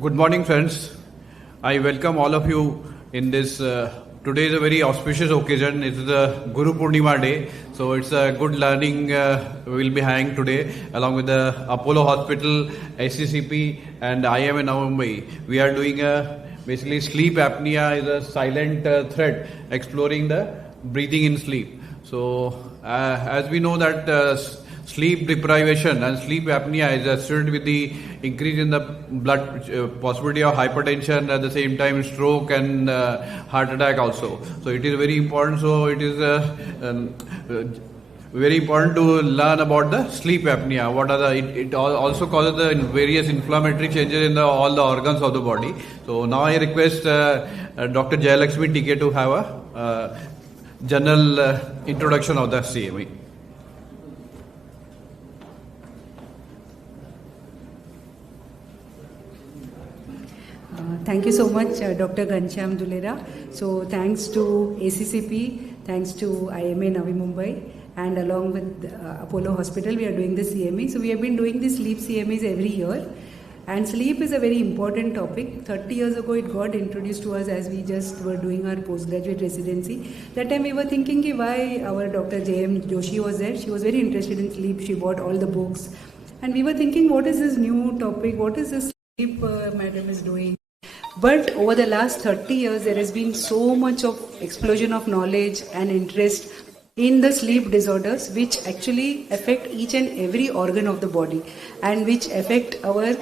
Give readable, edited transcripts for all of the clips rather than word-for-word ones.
Good morning, friends. I welcome all of you in this. Today is a very auspicious occasion. It is the Guru Purnima day, so it's a good learning we'll be having today, along with the Apollo Hospital, ACCP, and IIM Mumbai. We are doing basically sleep apnea is a silent threat, exploring the breathing in sleep. So, as we know that sleep deprivation and sleep apnea is associated with the increase in the blood possibility of hypertension, at the same time stroke and heart attack also. So it is very important. So it is very important to learn about the sleep apnea. What are the it also causes the various inflammatory changes in all the organs of the body. So now I request Dr. Jayalakshmi TK to have a general introduction of the CME. Thank you so much, Dr. Ghanshyam Dulera. So thanks to ACCP, thanks to IMA Navi Mumbai, and along with Apollo Hospital, we are doing the CME. So we have been doing the sleep CMEs every year. And sleep is a very important topic. 30 years ago, it got introduced to us as we just were doing our postgraduate residency. That time we were thinking why our Dr. J.M. Joshi was there. She was very interested in sleep. She bought all the books. And we were thinking, what is this new topic? What is this sleep madam is doing? But over the last 30 years, there has been so much of explosion of knowledge and interest in the sleep disorders, which actually affect each and every organ of the body and which affect our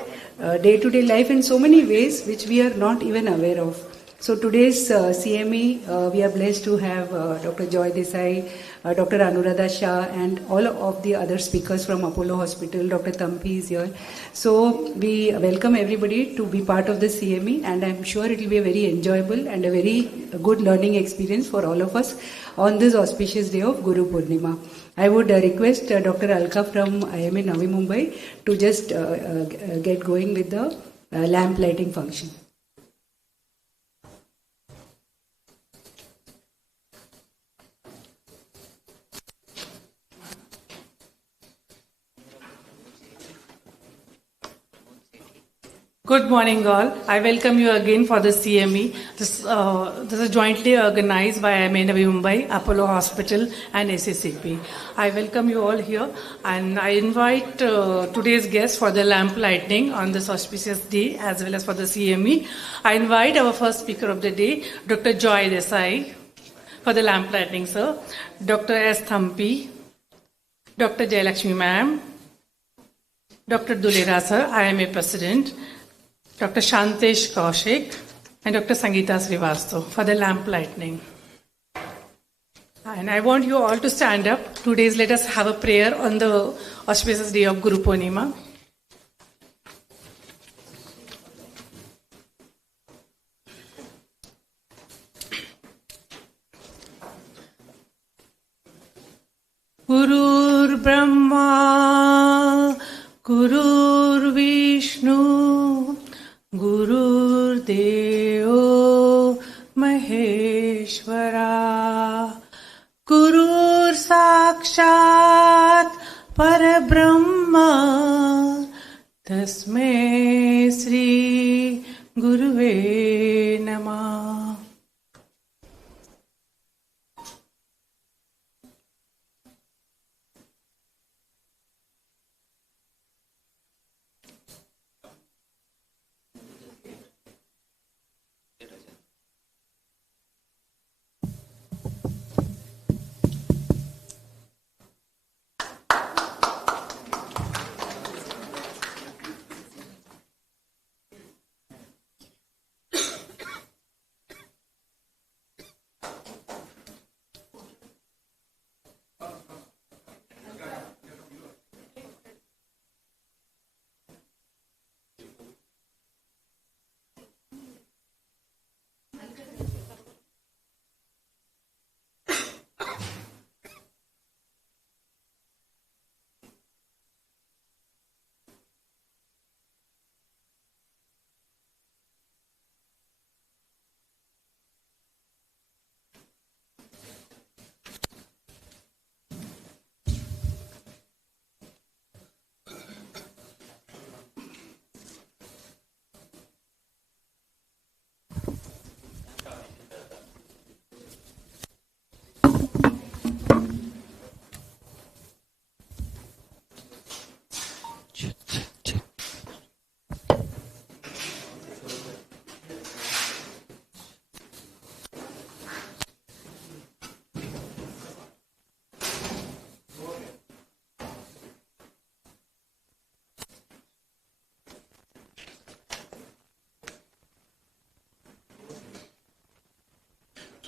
day-to-day life in so many ways which we are not even aware of. So today's CME, we are blessed to have Dr. Joy Desai, Dr. Anuradha Shah, and all of the other speakers from Apollo Hospital. Dr. Thampi is here. So we welcome everybody to be part of the CME, and I'm sure it will be a very enjoyable and a very good learning experience for all of us on this auspicious day of Guru Purnima. I would request Dr. Alka from IMA Navi Mumbai to just get going with the lamp lighting function. Good morning, all. I welcome you again for the CME. This is jointly organized by IMA Navi Mumbai, Apollo Hospital, and ACCP. I welcome you all here, and I invite today's guests for the lamp lighting on this auspicious day, as well as for the CME. I invite our first speaker of the day, Dr. Joy Desai, for the lamp lighting, sir. Dr. S. Thampi, Dr. Jayalakshmi ma'am, Dr. Dulera sir, IMA President, Dr. Shantesh Kaushik, and Dr. Sangeeta Srivastav for the lamp lighting. And I want you all to stand up. Today, let us have a prayer on the auspicious day of Guru Purnima. Gurur Brahma, Gurur Vishnu, Gurur Deo Maheshwara, Gurur Sakshat Parabrahma, Tasmai Sri Guruve Namah.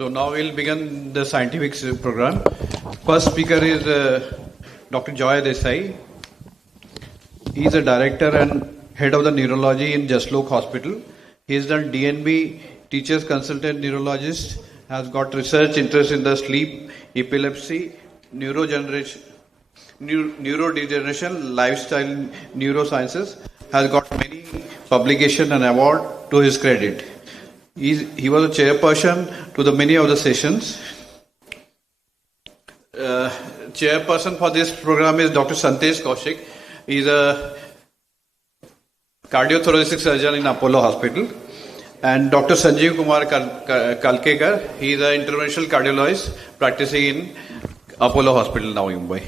So now we'll begin the scientific program. First speaker is Dr. Joy Desai. He is a director and head of the neurology in Jaslok Hospital. He is done DNB, teacher's consultant neurologist, has got research interest in the sleep, epilepsy, neurodegeneration, lifestyle neurosciences, has got many publication and award to his credit. He was a chairperson to the many of the sessions. Chairperson for this program is Dr. Santesh Kaushik. He is a cardiothoracic surgeon in Apollo Hospital. And Dr. Sanjeev Kumar Kalkekar, he is an interventional cardiologist practicing in Apollo Hospital, Navi, Mumbai.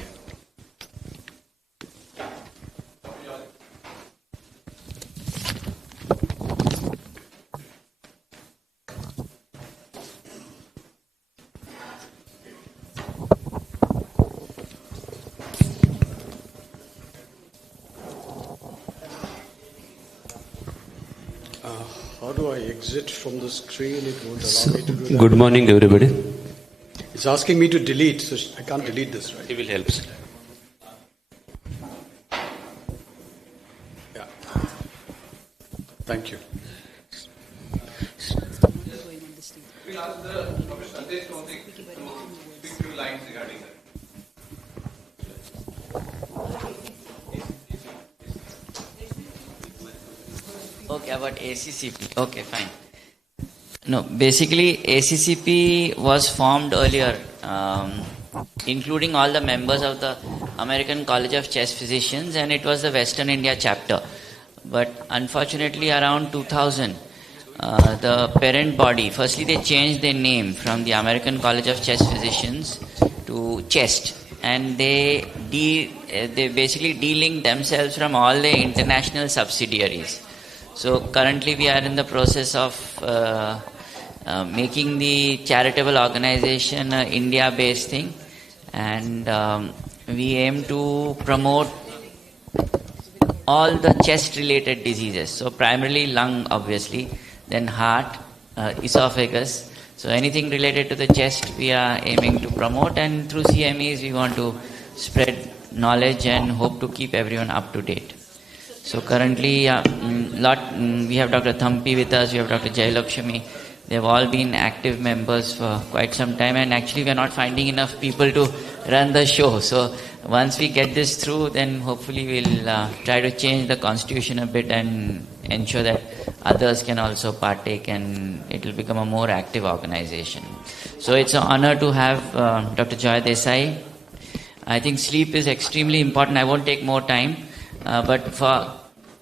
How do I exit from the screen? It won't allow me to do that. Good morning, everybody. It's asking me to delete, so I can't delete this, right? It will help. Yeah. Thank you. We'll ask Dr. Sandesh Kaushik to speak few lines regarding that. Okay, about ACCP. Okay, fine. No, basically ACCP was formed earlier, including all the members of the American College of Chest Physicians, and it was the Western India chapter. But unfortunately around 2000, the parent body, firstly they changed their name from the American College of Chest Physicians to CHEST, and they basically de-linked themselves from all the international subsidiaries. So currently we are in the process of making the charitable organization an India-based thing, and we aim to promote all the chest-related diseases. So primarily lung, obviously, then heart, esophagus. So anything related to the chest we are aiming to promote, and through CMEs we want to spread knowledge and hope to keep everyone up to date. So currently, we have Dr. Thampi with us, we have Dr. Jailakshmi. They have all been active members for quite some time, and actually we are not finding enough people to run the show. So once we get this through, then hopefully we'll try to change the constitution a bit and ensure that others can also partake, and it will become a more active organization. So it's an honor to have Dr. Joy Desai. I think sleep is extremely important. I won't take more time. But for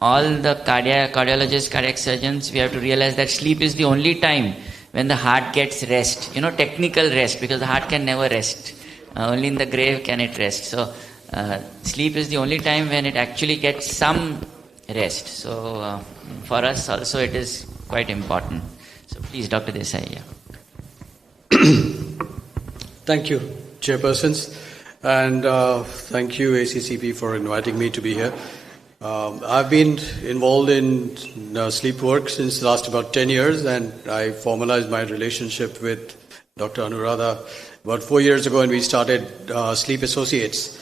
all the cardiologists, cardiac surgeons, we have to realize that sleep is the only time when the heart gets rest. Technical rest, because the heart can never rest. Only in the grave can it rest. So sleep is the only time when it actually gets some rest. So for us also it is quite important. So please, Dr. Desai. Yeah. Thank you, chairpersons. And thank you, ACCP, for inviting me to be here. I've been involved in sleep work since the last about 10 years, and I formalized my relationship with Dr. Anuradha about 4 years ago, and we started Sleep Associates.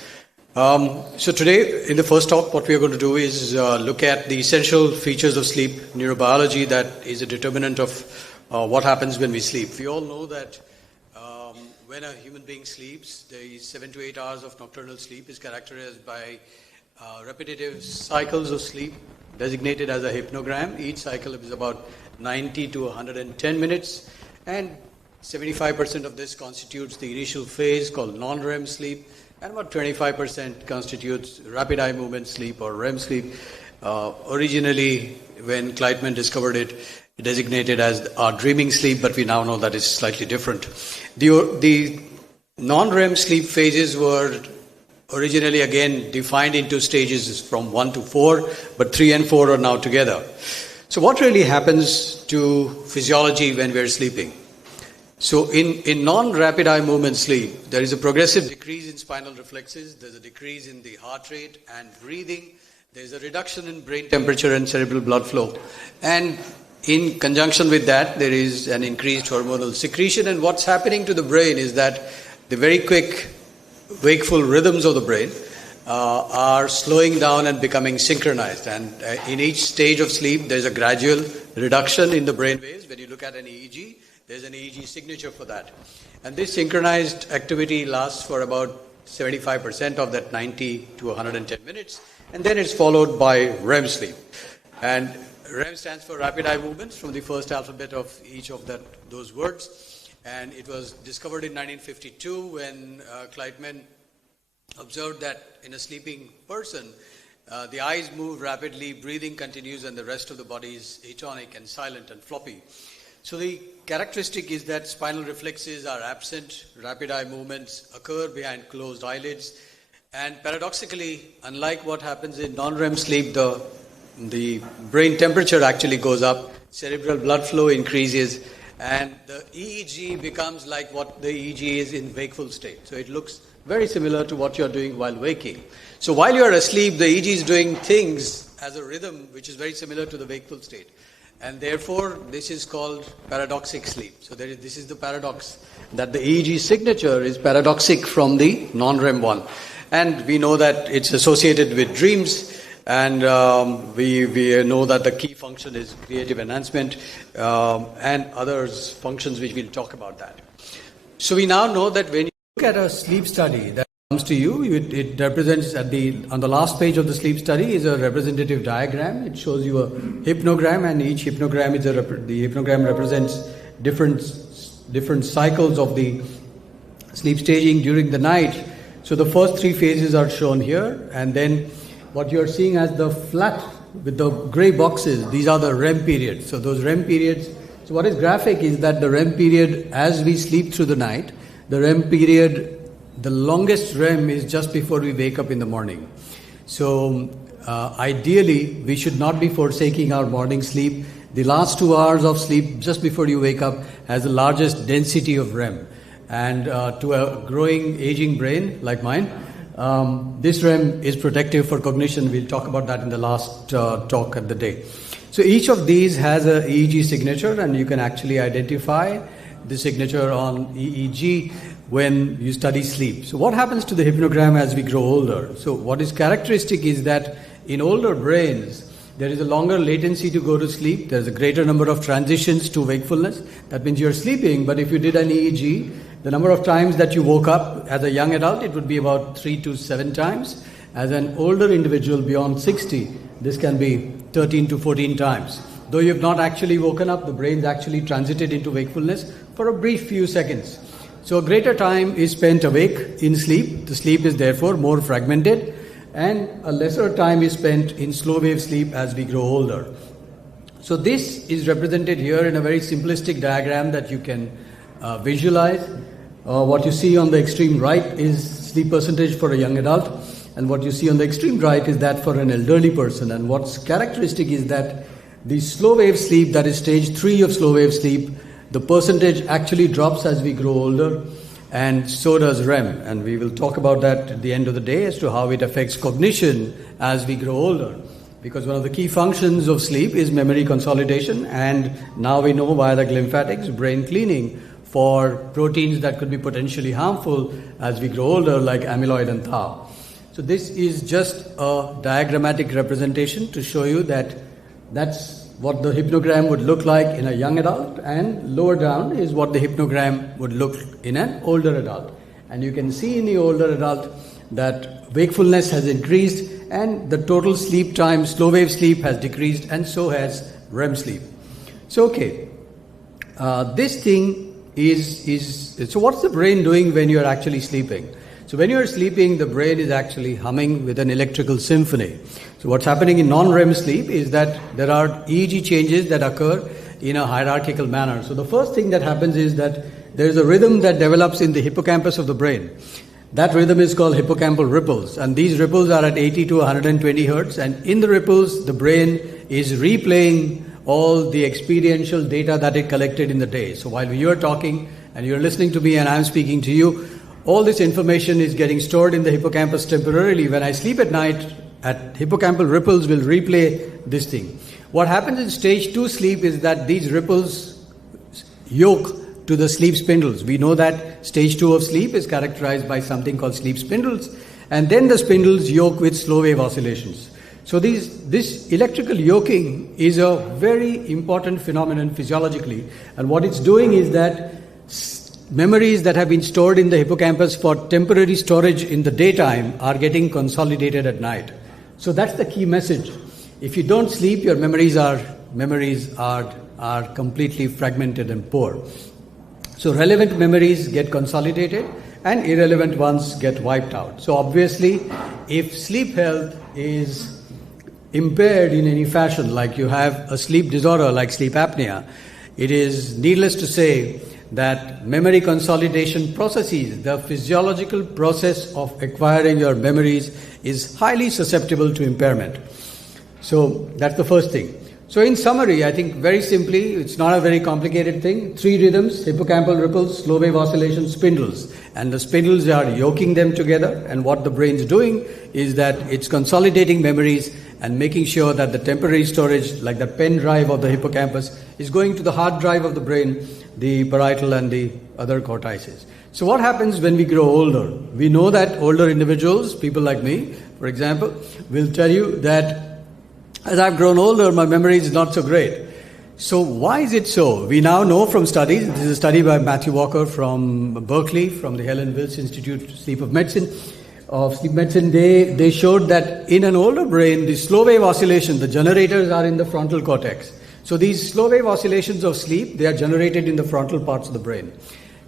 So today, in the first talk, what we are going to do is look at the essential features of sleep neurobiology that is a determinant of what happens when we sleep. We all know that when a human being sleeps, the 7 to 8 hours of nocturnal sleep is characterized by repetitive cycles of sleep designated as a hypnogram. Each cycle is about 90 to 110 minutes, and 75% of this constitutes the initial phase called non-REM sleep, and about 25% constitutes rapid eye movement sleep or REM sleep. Originally, when Kleitman discovered it, designated as our dreaming sleep, but we now know that it's slightly different. The non-REM sleep phases were originally again defined into stages from 1 to 4, but 3 and 4 are now together. So what really happens to physiology when we're sleeping? So in non-rapid eye movement sleep, there is a progressive decrease in spinal reflexes, there's a decrease in the heart rate and breathing, there's a reduction in brain temperature and cerebral blood flow. And in conjunction with that, there is an increased hormonal secretion, and what's happening to the brain is that the very quick wakeful rhythms of the brain are slowing down and becoming synchronized. And in each stage of sleep, there's a gradual reduction in the brain waves. When you look at an EEG, there's an EEG signature for that. And this synchronized activity lasts for about 75% of that 90 to 110 minutes, and then it's followed by REM sleep. And REM stands for rapid eye movements, from the first alphabet of each of those words. And it was discovered in 1952 when Kleitman observed that in a sleeping person, the eyes move rapidly, breathing continues, and the rest of the body is atonic and silent and floppy. So the characteristic is that spinal reflexes are absent, rapid eye movements occur behind closed eyelids, and paradoxically, unlike what happens in non-REM sleep, the brain temperature actually goes up, cerebral blood flow increases, and the EEG becomes like what the EEG is in wakeful state. So it looks very similar to what you're doing while waking. So while you're asleep, the EEG is doing things as a rhythm which is very similar to the wakeful state. And therefore, this is called paradoxic sleep. So this is the paradox, that the EEG signature is paradoxic from the non-REM one. And we know that it's associated with dreams, and we know that the key function is creative enhancement, and others functions which we'll talk about that. So we now know that when you look at a sleep study that comes to you, it represents on the last page of the sleep study is a representative diagram. It shows you a hypnogram, and each hypnogram the hypnogram represents different cycles of the sleep staging during the night. So the first three phases are shown here, and then what you're seeing as the flat with the gray boxes, these are the REM periods. So those REM periods, so what is graphic is that the REM period, as we sleep through the night, the REM period, the longest REM is just before we wake up in the morning. So ideally, we should not be forsaking our morning sleep. The last 2 hours of sleep just before you wake up has the largest density of REM. And to a growing, aging brain like mine, this REM is protective for cognition. We'll talk about that in the last talk of the day. So each of these has a EEG signature, and you can actually identify the signature on EEG when you study sleep. So what happens to the hypnogram as we grow older? So what is characteristic is that in older brains, there is a longer latency to go to sleep. There's a greater number of transitions to wakefulness. That means you're sleeping, but if you did an EEG, the number of times that you woke up as a young adult, it would be about 3 to 7 times. As an older individual beyond 60, this can be 13 to 14 times. Though you have not actually woken up, the brain's actually transited into wakefulness for a brief few seconds. So a greater time is spent awake in sleep. The sleep is therefore more fragmented, and a lesser time is spent in slow wave sleep as we grow older. So this is represented here in a very simplistic diagram that you can visualize. What you see on the extreme right is sleep percentage for a young adult, and what you see on the extreme right is that for an elderly person. And what's characteristic is that the slow wave sleep, that is stage 3 of slow wave sleep, the percentage actually drops as we grow older, and so does REM. And we will talk about that at the end of the day as to how it affects cognition as we grow older. Because one of the key functions of sleep is memory consolidation, and now we know via the lymphatics, brain cleaning for proteins that could be potentially harmful as we grow older, like amyloid and tau. So this is just a diagrammatic representation to show you that that's what the hypnogram would look like in a young adult, and lower down is what the hypnogram would look in an older adult. And you can see in the older adult that wakefulness has increased, and the total sleep time, slow wave sleep, has decreased, and so has REM sleep. So this thing so what's the brain doing when you're actually sleeping? So when you're sleeping, the brain is actually humming with an electrical symphony. So what's happening in non-REM sleep is that there are EEG changes that occur in a hierarchical manner. So the first thing that happens is that there's a rhythm that develops in the hippocampus of the brain. That rhythm is called hippocampal ripples, and these ripples are at 80 to 120 hertz, and in the ripples, the brain is replaying all the experiential data that it collected in the day. So while you're talking and you're listening to me and I'm speaking to you, all this information is getting stored in the hippocampus temporarily. When I sleep at night, hippocampal ripples will replay this thing. What happens in stage 2 sleep is that these ripples yoke to the sleep spindles. We know that stage 2 of sleep is characterized by something called sleep spindles, and then the spindles yoke with slow wave oscillations. So this electrical yoking is a very important phenomenon physiologically, and what it's doing is that memories that have been stored in the hippocampus for temporary storage in the daytime are getting consolidated at night. So that's the key message. If you don't sleep, your memories are completely fragmented and poor. So relevant memories get consolidated and irrelevant ones get wiped out. So obviously, if sleep health is impaired in any fashion, like you have a sleep disorder like sleep apnea, it is needless to say that memory consolidation processes, the physiological process of acquiring your memories, is highly susceptible to impairment. So that's the first thing. So in summary, I think very simply, it's not a very complicated thing. 3 rhythms: hippocampal ripples, slow wave oscillations, spindles. And the spindles are yoking them together, and what the brain's doing is that it's consolidating memories and making sure that the temporary storage, like the pen drive of the hippocampus, is going to the hard drive of the brain, the parietal and the other cortices. So what happens when we grow older? We know that older individuals, people like me, for example, will tell you that as I've grown older, my memory is not so great. So why is it so? We now know from studies, this is a study by Matthew Walker from Berkeley, from the Helen Wills Institute of Sleep Medicine, they showed that in an older brain, the slow wave oscillation, the generators are in the frontal cortex. So these slow wave oscillations of sleep, they are generated in the frontal parts of the brain.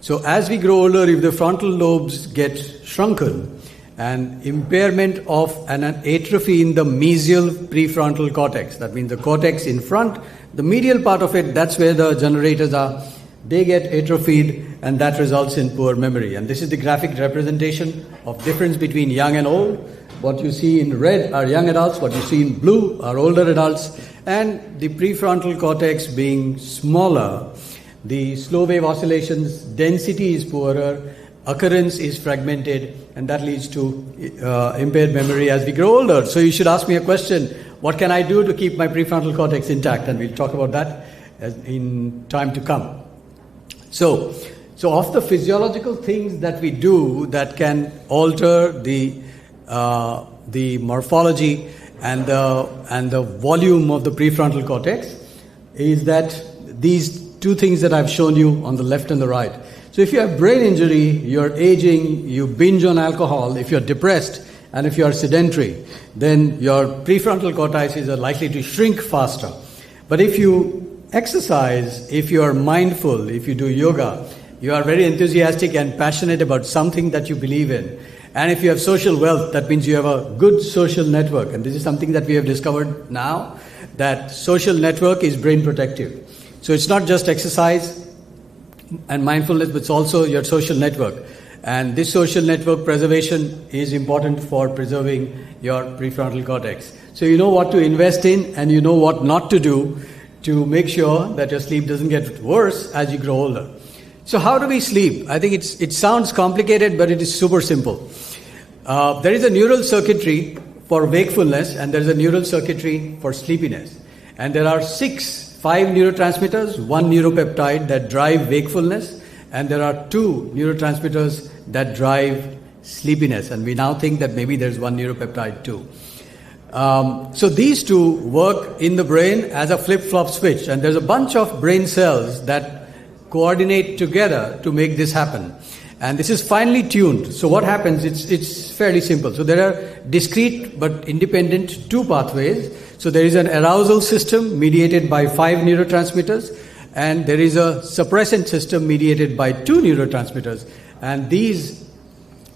So as we grow older, if the frontal lobes get shrunken, and impairment of an atrophy in the mesial prefrontal cortex, that means the cortex in front, the medial part of it, that's where the generators are, they get atrophied, and that results in poor memory. And this is the graphic representation of difference between young and old. What you see in red are young adults, what you see in blue are older adults, and the prefrontal cortex being smaller, the slow wave oscillations density is poorer, occurrence is fragmented, and that leads to impaired memory as we grow older. So you should ask me a question: what can I do to keep my prefrontal cortex intact? And we'll talk about that in time to come. So of the physiological things that we do that can alter the morphology and the volume of the prefrontal cortex, is that these 2 things that I've shown you on the left and the right. So if you have brain injury, you're aging, you binge on alcohol, if you're depressed, and if you're sedentary, then your prefrontal cortices are likely to shrink faster. But if you exercise, if you are mindful, if you do yoga, you are very enthusiastic and passionate about something that you believe in. And if you have social wealth, that means you have a good social network. And this is something that we have discovered now, that social network is brain protective. So it's not just exercise and mindfulness, but it's also your social network. And this social network preservation is important for preserving your prefrontal cortex. So you know what to invest in and you know what not to do to make sure that your sleep doesn't get worse as you grow older. So how do we sleep? I think it sounds complicated, but it is super simple. There is a neural circuitry for wakefulness and there is a neural circuitry for sleepiness. And there are 5 neurotransmitters, 1 neuropeptide that drive wakefulness, and there are 2 neurotransmitters that drive sleepiness. And we now think that maybe there's 1 neuropeptide too. So these 2 work in the brain as a flip-flop switch, and there's a bunch of brain cells that coordinate together to make this happen. And this is finely tuned. So what happens, it's fairly simple. So there are discrete but independent 2 pathways. So there is an arousal system mediated by 5 neurotransmitters, and there is a suppressant system mediated by 2 neurotransmitters. And these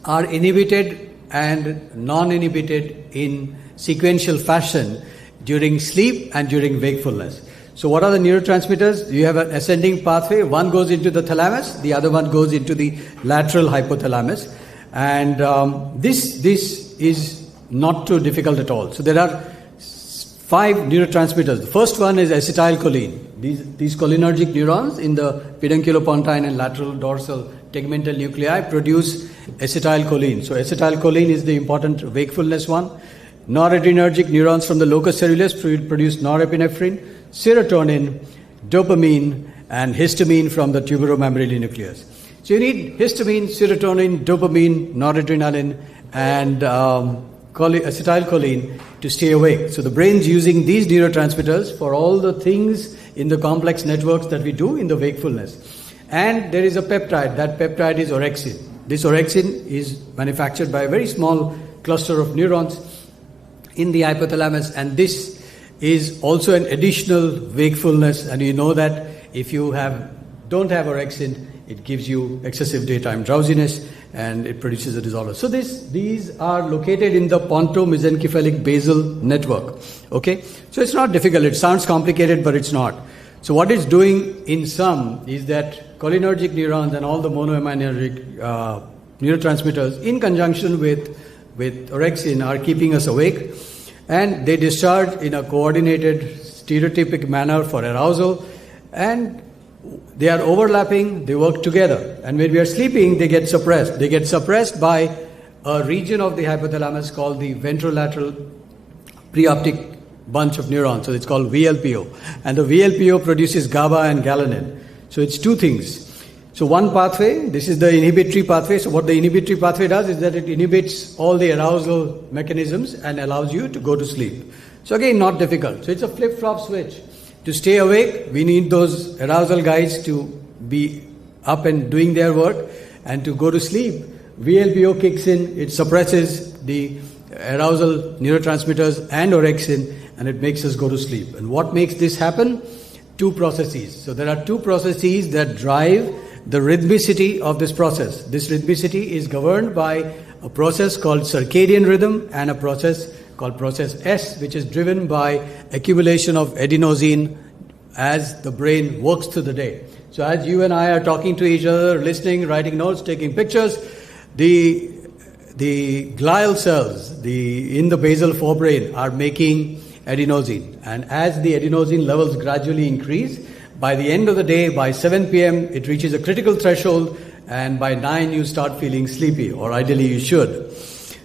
are inhibited and non-inhibited in sequential fashion during sleep and during wakefulness. So what are the neurotransmitters? You have an ascending pathway. One goes into the thalamus, the other one goes into the lateral hypothalamus. And this is not too difficult at all. So there are 5 neurotransmitters. The first one is acetylcholine. These cholinergic neurons in the pedunculopontine and lateral dorsal tegmental nuclei produce acetylcholine. So acetylcholine is the important wakefulness one. Noradrenergic neurons from the locus coeruleus produce norepinephrine, serotonin, dopamine, and histamine from the tuberomembrane nucleus. So you need histamine, serotonin, dopamine, noradrenaline, and acetylcholine to stay awake. So the brain's using these neurotransmitters for all the things in the complex networks that we do in the wakefulness. And there is a peptide. That peptide is orexin. This orexin is manufactured by a very small cluster of neurons in the hypothalamus, and this is also an additional wakefulness. And you know that if you don't have orexin, it gives you excessive daytime drowsiness and it produces a disorder. So these are located in the pontomesencephalic basal network. Okay, so it's not difficult. It sounds complicated, but it's not. So what it's doing in sum is that cholinergic neurons and all the monoaminergic neurotransmitters, in conjunction with orexin, are keeping us awake, and they discharge in a coordinated, stereotypic manner for arousal, and they are overlapping, they work together. And when we are sleeping, they get suppressed. They get suppressed by a region of the hypothalamus called the ventrolateral preoptic bunch of neurons. So it's called VLPO. And the VLPO produces GABA and galanin. So it's two things. So one pathway, this is the inhibitory pathway. So what the inhibitory pathway does is that it inhibits all the arousal mechanisms and allows you to go to sleep. So again, not difficult. So it's a flip-flop switch. To stay awake, we need those arousal guys to be up and doing their work. And to go to sleep, VLPO kicks in, it suppresses the arousal neurotransmitters and orexin, and it makes us go to sleep. And what makes this happen? Two processes. So there are two processes that drive the rhythmicity of this process. This rhythmicity is governed by a process called circadian rhythm and a process called process S, which is driven by accumulation of adenosine as the brain works through the day. So as you and I are talking to each other, listening, writing notes, taking pictures, the glial cells in the basal forebrain are making adenosine. And as the adenosine levels gradually increase, by the end of the day, by 7 p.m., it reaches a critical threshold, and by 9 you start feeling sleepy, or ideally you should.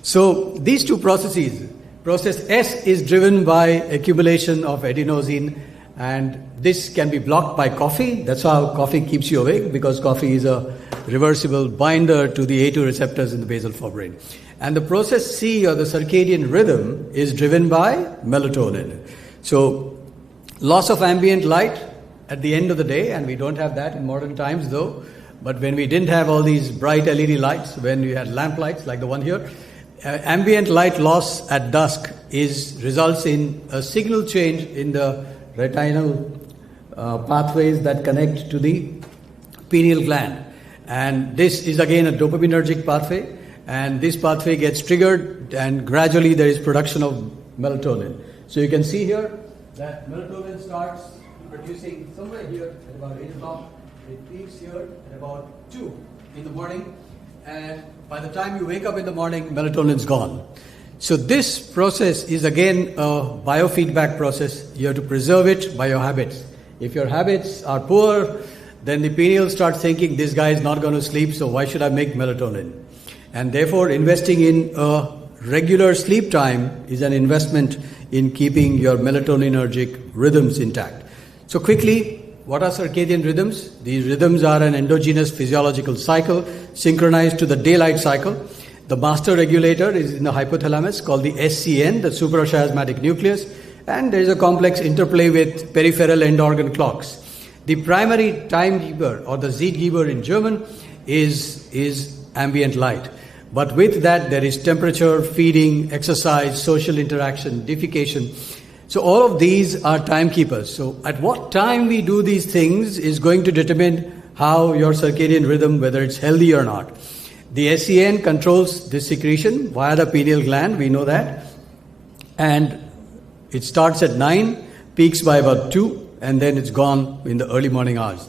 So these two processes, process S is driven by accumulation of adenosine, and this can be blocked by coffee. That's how coffee keeps you awake, because coffee is a reversible binder to the A2 receptors in the basal forebrain. And the process C, or the circadian rhythm, is driven by melatonin. So loss of ambient light at the end of the day, and we don't have that in modern times though, but when we didn't have all these bright LED lights, when we had lamp lights like the one here, ambient light loss at dusk results in a signal change in the retinal pathways that connect to the pineal gland. And this is again a dopaminergic pathway, and this pathway gets triggered, and gradually there is production of melatonin. So you can see here that melatonin starts producing somewhere here at about 8 o'clock. It peaks here at about 2 in the morning, and by the time you wake up in the morning, melatonin's gone. So this process is again a biofeedback process. You have to preserve it by your habits. If your habits are poor, then the pineal starts thinking, this guy is not going to sleep, so why should I make melatonin? And therefore, investing in a regular sleep time is an investment in keeping your melatoninergic rhythms intact. So quickly, what are circadian rhythms? These rhythms are an endogenous physiological cycle synchronized to the daylight cycle. The master regulator is in the hypothalamus called the SCN, the suprachiasmatic nucleus, and there is a complex interplay with peripheral end organ clocks. The primary timekeeper, or the Zeitgeber in German, is ambient light. But with that, there is temperature, feeding, exercise, social interaction, defecation. So all of these are timekeepers. So at what time we do these things is going to determine how your circadian rhythm, whether it's healthy or not. The SCN controls this secretion via the pineal gland, we know that. And it starts at 9, peaks by about 2, and then it's gone in the early morning hours.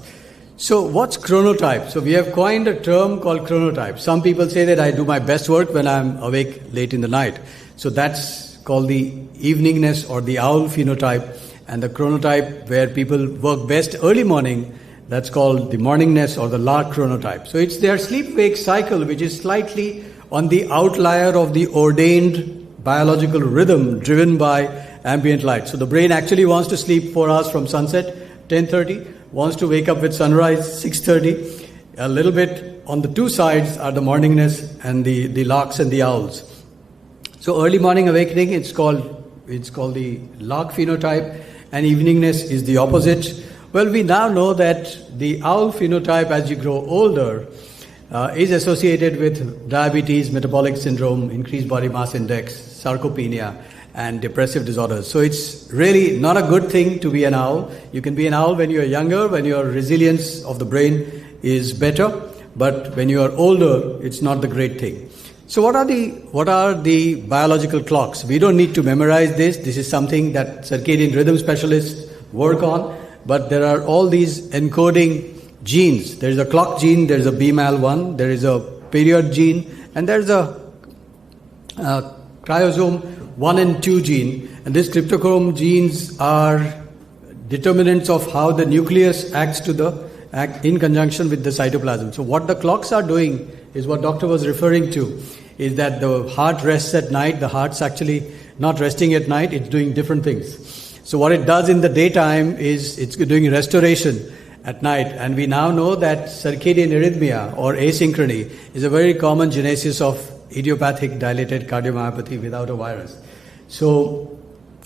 So what's chronotype? So we have coined a term called chronotype. Some people say that I do my best work when I'm awake late in the night. So that's called the eveningness or the owl phenotype. And the chronotype where people work best early morning, that's called the morningness or the lark chronotype. So it's their sleep-wake cycle which is slightly on the outlier of the ordained biological rhythm driven by ambient light. So the brain actually wants to sleep 4 hours from sunset, 10:30, wants to wake up with sunrise, 6:30. A little bit on the two sides are the morningness and the larks and the owls. So early morning awakening, it's called the lark phenotype, and eveningness is the opposite. Well, we now know that the owl phenotype, as you grow older, is associated with diabetes, metabolic syndrome, increased body mass index, sarcopenia, and depressive disorders. So it's really not a good thing to be an owl. You can be an owl when you're younger, when your resilience of the brain is better, but when you are older, it's not the great thing. So what are the biological clocks? We don't need to memorize this. This is something that circadian rhythm specialists work on, but there are all these encoding genes. There is a clock gene, there is a BMAL1, there is a period gene, and there is a chromosome 1 and 2 gene. And these cryptochrome genes are determinants of how the nucleus acts in conjunction with the cytoplasm. So what the clocks are doing is what doctor was referring to, is that the heart rests at night. The heart's actually not resting at night, it's doing different things. So what it does in the daytime is it's doing restoration at night. And we now know that circadian arrhythmia or asynchrony is a very common genesis of idiopathic dilated cardiomyopathy without a virus. So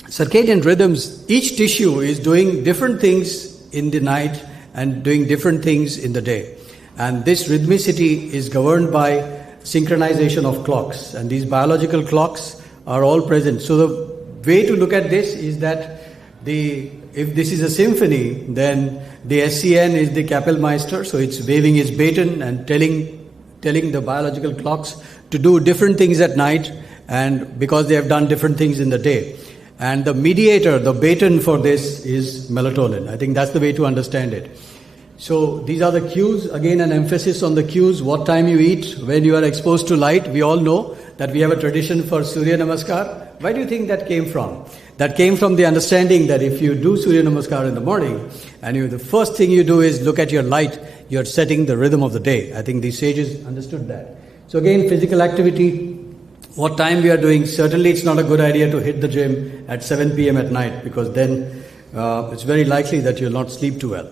circadian rhythms, each tissue is doing different things in the night and doing different things in the day. And this rhythmicity is governed by synchronization of clocks. And these biological clocks are all present. So the way to look at this is that if this is a symphony, then the SCN is the Kapellmeister, so it's waving its baton and telling the biological clocks to do different things at night, and because they have done different things in the day. And the mediator, the baton for this is melatonin. I think that's the way to understand it. So these are the cues. Again, an emphasis on the cues. What time you eat, when you are exposed to light. We all know that we have a tradition for Surya Namaskar. Where do you think that came from? That came from the understanding that if you do Surya Namaskar in the morning, and the first thing you do is look at your light, you're setting the rhythm of the day. I think these sages understood that. So again, physical activity, what time we are doing. Certainly it's not a good idea to hit the gym at 7 p.m. at night, because then it's very likely that you'll not sleep too well.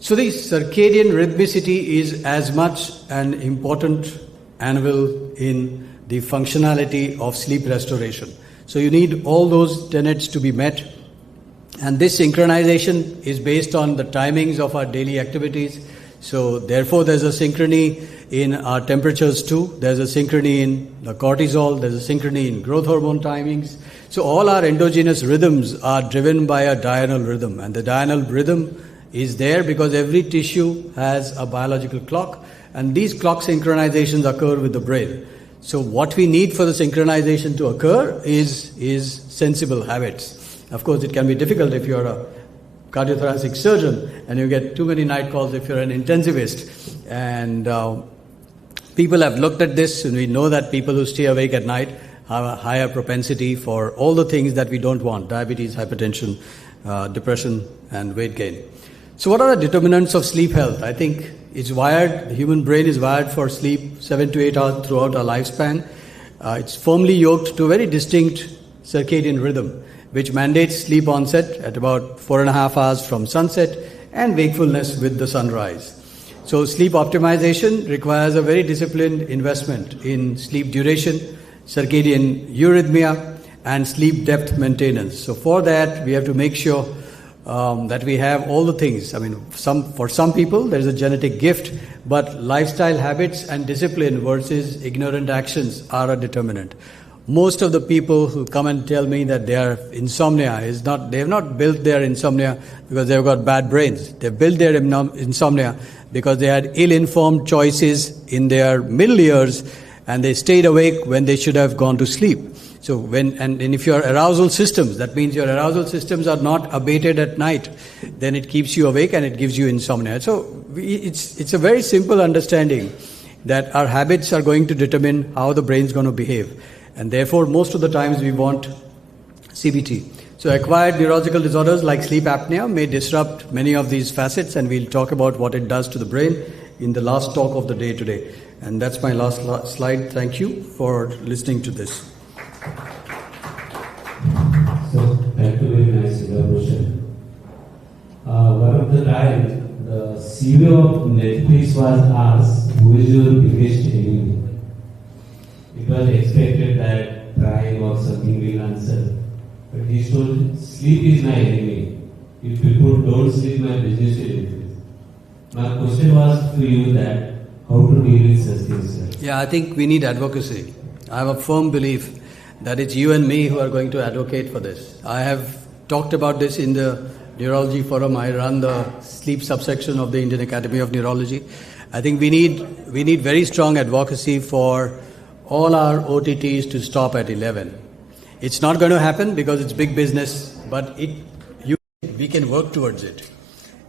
So the circadian rhythmicity is as much an important anvil in the functionality of sleep restoration. So you need all those tenets to be met. And this synchronization is based on the timings of our daily activities. So therefore there's a synchrony in our temperatures too. There's a synchrony in the cortisol. There's a synchrony in growth hormone timings. So all our endogenous rhythms are driven by a diurnal rhythm. And the diurnal rhythm is there because every tissue has a biological clock. And these clock synchronizations occur with the brain. So what we need for the synchronization to occur is sensible habits. Of course, it can be difficult if you're a cardiothoracic surgeon and you get too many night calls if you're an intensivist. And people have looked at this, and we know that people who stay awake at night have a higher propensity for all the things that we don't want: diabetes, hypertension, depression, and weight gain. So what are the determinants of sleep health? I think it's wired, the human brain is wired for sleep 7 to 8 hours throughout our lifespan. It's firmly yoked to a very distinct circadian rhythm, which mandates sleep onset at about 4.5 hours from sunset and wakefulness with the sunrise. So sleep optimization requires a very disciplined investment in sleep duration, circadian eurythmia, and sleep depth maintenance. So for that, we have to make sure that we have all the things. I mean, for some people, there's a genetic gift, but lifestyle habits and discipline versus ignorant actions are a determinant. Most of the people who come and tell me that they are insomnia they have not built their insomnia because they've got bad brains. They've built their insomnia because they had ill-informed choices in their middle years, and they stayed awake when they should have gone to sleep. So and if your arousal systems, that means your arousal systems are not abated at night, then it keeps you awake and it gives you insomnia. So it's a very simple understanding that our habits are going to determine how the brain's going to behave. And therefore, most of the times we want CBT. So acquired neurological disorders like sleep apnea may disrupt many of these facets, and we'll talk about what it does to the brain in the last talk of the day today. And that's my last slide. Thank you for listening to this. trial, the CEO of Netflix was asked, who is your biggest enemy? It was expected that crime or something will answer. But he told, sleep is my enemy. If people don't sleep, my business will increase. My question was to you that how to deal with such things, sir? Yeah, I think we need advocacy. I have a firm belief that it's you and me who are going to advocate for this. I have talked about this in the Neurology Forum. I run the sleep subsection of the Indian Academy of Neurology. I think we need very strong advocacy for all our OTTs to stop at 11. It's not going to happen because it's big business, but we can work towards it.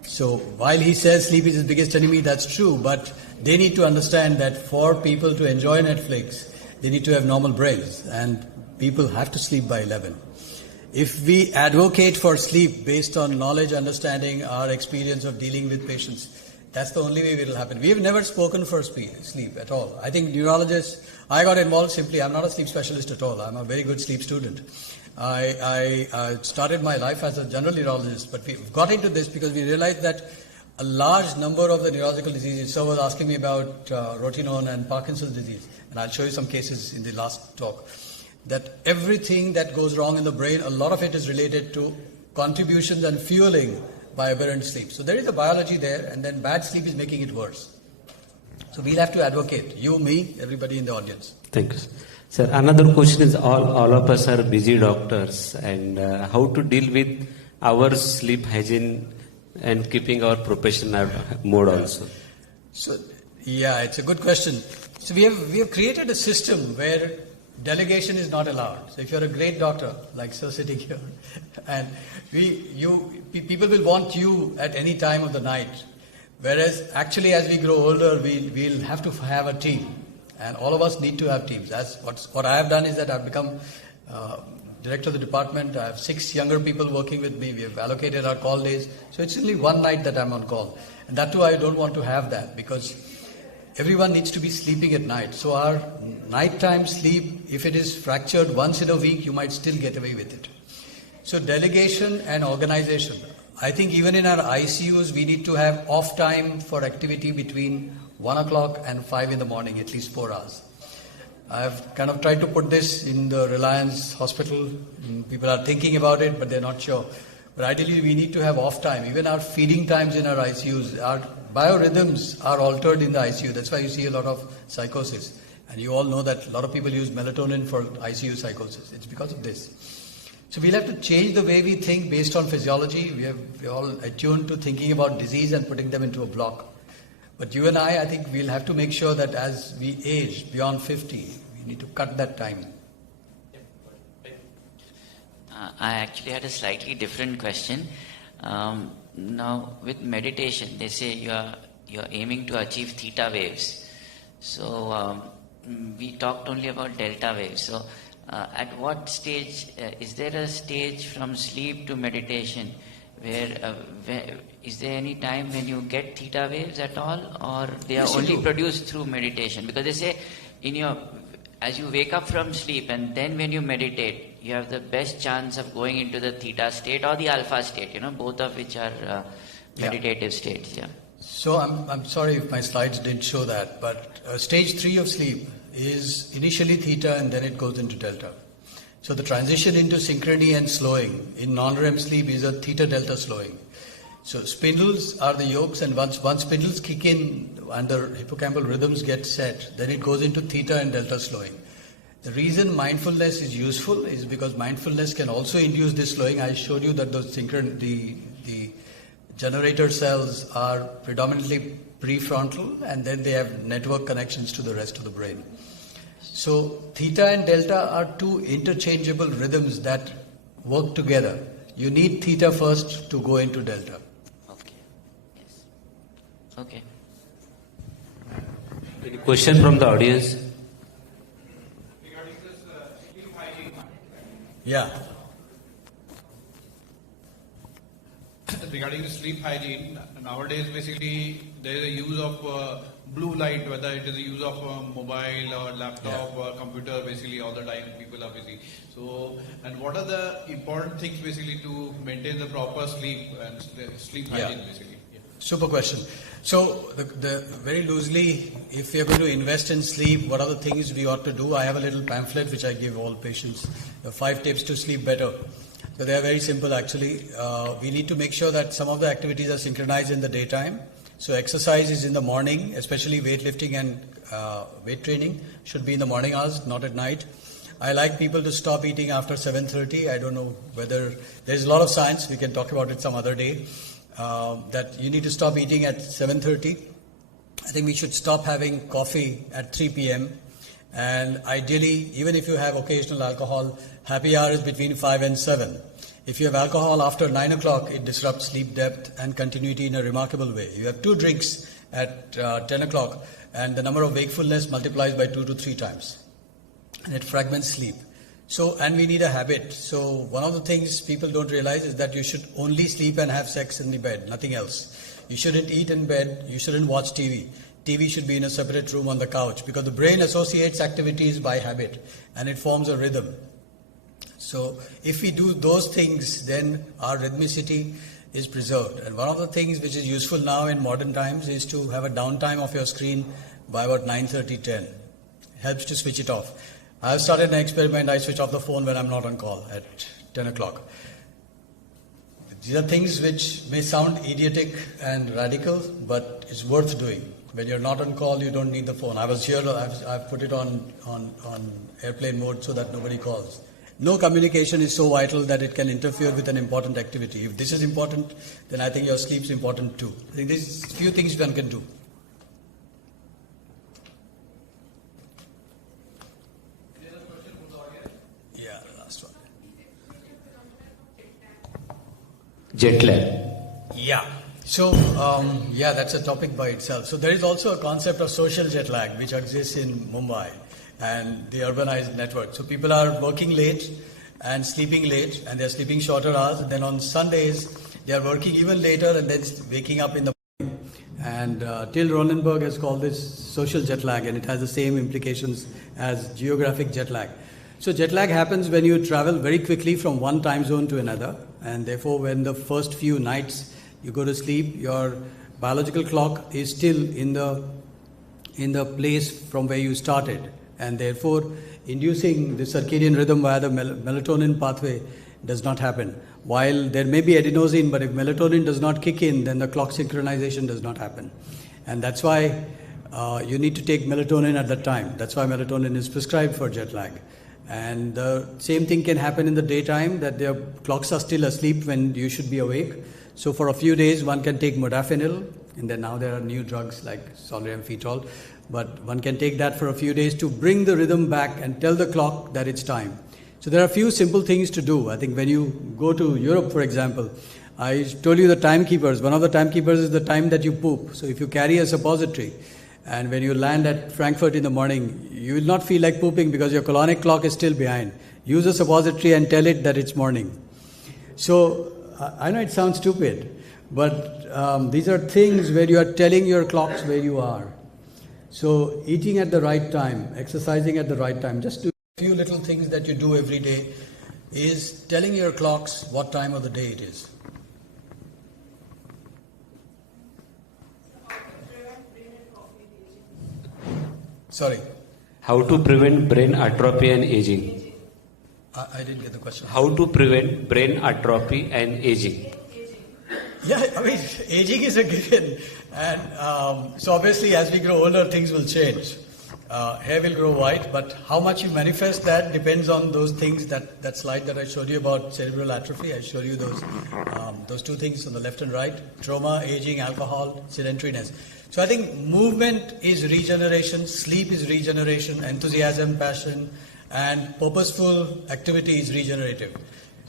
So while he says sleep is his biggest enemy, that's true, but they need to understand that for people to enjoy Netflix, they need to have normal brains, and people have to sleep by 11. If we advocate for sleep based on knowledge, understanding, our experience of dealing with patients, that's the only way it will happen. We have never spoken for sleep at all. I think neurologists, I got involved simply, I'm not a sleep specialist at all. I'm a very good sleep student. I started my life as a general neurologist, but we got into this because we realized that a large number of the neurological diseases, so was asking me about rotenone and Parkinson's disease, and I'll show you some cases in the last talk, that everything that goes wrong in the brain, a lot of it is related to contributions and fueling by aberrant sleep. So there is a biology there, and then bad sleep is making it worse. So we'll have to advocate, you, me, everybody in the audience. Thank you. Sir, another question is all of us are busy doctors, and how to deal with our sleep hygiene and keeping our professional mode also. So, yeah, it's a good question. So we have created a system where delegation is not allowed. So if you're a great doctor, like sir sitting here, and people will want you at any time of the night. Whereas actually as we grow older, we'll have to have a team. And all of us need to have teams. What I have done is that I've become director of the department. I have 6 younger people working with me. We have allocated our call days. So it's only one night that I'm on call. And that too, I don't want to have that because everyone needs to be sleeping at night. So our nighttime sleep, if it is fractured once in a week, you might still get away with it. So delegation and organization. I think even in our ICUs, we need to have off time for activity between 1 o'clock and 5 in the morning, at least 4 hours. I've kind of tried to put this in the Reliance Hospital. People are thinking about it, but they're not sure. But ideally, we need to have off time. Even our feeding times in our ICUs, our biorhythms are altered in the ICU. That's why you see a lot of psychosis. And you all know that a lot of people use melatonin for ICU psychosis. It's because of this. So we'll have to change the way we think based on physiology. We're all attuned to thinking about disease and putting them into a block. But you and I think we'll have to make sure that as we age beyond 50, we need to cut that time. I actually had a slightly different question. Now, with meditation, they say you're aiming to achieve theta waves. So we talked only about delta waves. So at what stage, is there a stage from sleep to meditation where is there any time when you get theta waves at all, or they are only produced through meditation? Because they say as you wake up from sleep and then when you meditate, you have the best chance of going into the theta state or the alpha state, both of which are meditative states. Yeah. So I'm sorry if my slides didn't show that, but stage 3 of sleep is initially theta and then it goes into delta. So the transition into synchrony and slowing in non-REM sleep is a theta-delta slowing. So spindles are the yokes, and once spindles kick in and the hippocampal rhythms get set, then it goes into theta and delta slowing. The reason mindfulness is useful is because mindfulness can also induce this slowing. I showed you that the generator cells are predominantly prefrontal, and then they have network connections to the rest of the brain. So theta and delta are 2 interchangeable rhythms that work together. You need theta first to go into delta. Okay. Yes. Okay. Any question from the audience? Regarding this sleep hygiene. Yeah. Regarding the sleep hygiene, nowadays basically there is a use of blue light, whether it is a use of mobile or laptop or computer, basically all the time people are busy. So, and what are the important things basically to maintain the proper sleep and sleep hygiene basically? Yeah. Super question. So, the very loosely, if we are going to invest in sleep, what are the things we ought to do? I have a little pamphlet which I give all patients, 5 tips to sleep better. So they are very simple actually. We need to make sure that some of the activities are synchronized in the daytime. So exercise is in the morning, especially weightlifting and weight training should be in the morning hours, not at night. I like people to stop eating after 7:30. I don't know whether there's a lot of science. We can talk about it some other day. That you need to stop eating at 7:30. I think we should stop having coffee at 3 p.m. And ideally, even if you have occasional alcohol, happy hour is between 5 and 7. If you have alcohol after 9 o'clock, it disrupts sleep depth and continuity in a remarkable way. You have 2 drinks at 10 o'clock, and the number of wakefulness multiplies by 2 to 3 times. And it fragments sleep. So, and we need a habit. So, one of the things people don't realize is that you should only sleep and have sex in the bed, nothing else. You shouldn't eat in bed, you shouldn't watch TV. TV should be in a separate room on the couch because the brain associates activities by habit and it forms a rhythm. So, if we do those things, then our rhythmicity is preserved. And one of the things which is useful now in modern times is to have a downtime of your screen by about 9:30, 10. Helps to switch it off. I've started an experiment. I switch off the phone when I'm not on call at 10 o'clock. These are things which may sound idiotic and radical, but it's worth doing. When you're not on call, you don't need the phone. I was here, I've put it on airplane mode so that nobody calls. No communication is so vital that it can interfere with an important activity. If this is important, then I think your sleep's important too. I think there's a few things one can do. Yeah, the last one. Jet lag. Yeah. So, that's a topic by itself. So there is also a concept of social jet lag which exists in Mumbai and the urbanized network. So people are working late and sleeping late and they're sleeping shorter hours. And then on Sundays, they are working even later and then waking up in the morning. And Till Ronenberg has called this social jet lag, and it has the same implications as geographic jet lag. So jet lag happens when you travel very quickly from one time zone to another, and therefore when the first few nights you go to sleep, your biological clock is still in the place from where you started, and therefore inducing the circadian rhythm via the melatonin pathway does not happen. While there may be adenosine, but if melatonin does not kick in, then the clock synchronization does not happen. And that's why you need to take melatonin at that time. That's why melatonin is prescribed for jet lag. And the same thing can happen in the daytime, that their clocks are still asleep when you should be awake. So for a few days, one can take modafinil, and then now there are new drugs like solriamfetol, but one can take that for a few days to bring the rhythm back and tell the clock that it's time. So there are a few simple things to do. I think when you go to Europe, for example, I told you the timekeepers. One of the timekeepers is the time that you poop. So if you carry a suppository, and when you land at Frankfurt in the morning, you will not feel like pooping because your colonic clock is still behind. Use a suppository and tell it that it's morning. So I know it sounds stupid, but these are things where you are telling your clocks where you are. So eating at the right time, exercising at the right time, just do a few little things that you do every day is telling your clocks what time of the day it is. Sorry. How to prevent brain atrophy and aging? I didn't get the question. How to prevent brain atrophy and aging? Yeah, I mean, aging is a given. And so obviously as we grow older, things will change. Hair will grow white, but how much you manifest that depends on those things, that slide that I showed you about cerebral atrophy. I showed you those two things on the left and right: trauma, aging, alcohol, sedentariness. So I think movement is regeneration, sleep is regeneration, enthusiasm, passion, and purposeful activity is regenerative.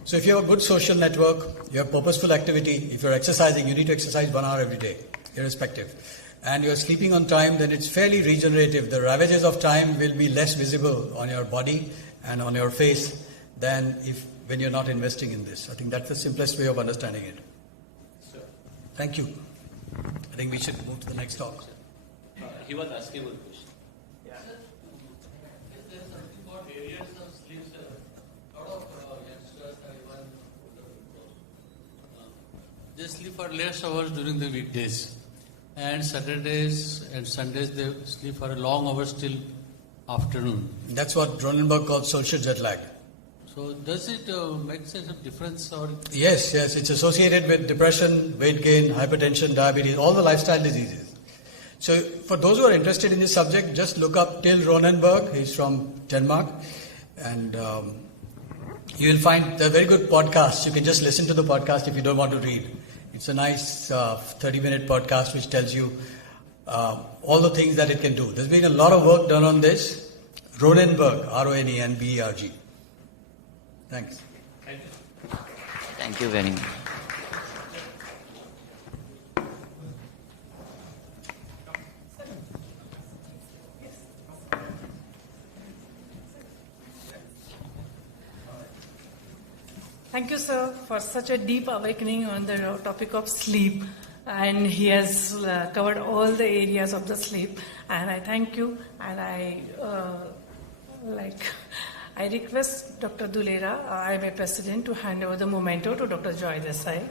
So if you have a good social network, you have purposeful activity. If you're exercising, you need to exercise 1 hour every day, irrespective. And you're sleeping on time, then it's fairly regenerative. The ravages of time will be less visible on your body and on your face than when you're not investing in this. I think that's the simplest way of understanding it. Thank you. I think we should move to the next talk. He was asking one question. they sleep for less hours during the weekdays. And Saturdays and Sundays they sleep for a long hours till afternoon. That's what Ronenberg calls social jet lag. So does it make sense of difference or? Yes, it's associated with depression, weight gain, hypertension, diabetes, all the lifestyle diseases. So for those who are interested in this subject, just look up Till Ronenberg. He's from Denmark. And you will find a very good podcast. You can just listen to the podcast if you don't want to read. It's a nice 30-minute podcast which tells you all the things that it can do. There's been a lot of work done on this. Ronenberg, Ronenberg. Thanks. Thank you very much. Thank you, sir, for such a deep awakening on the topic of sleep. And he has covered all the areas of the sleep. And I thank you. And I request Dr. Dulera, IMA President, to hand over the memento to Dr. Joy Desai.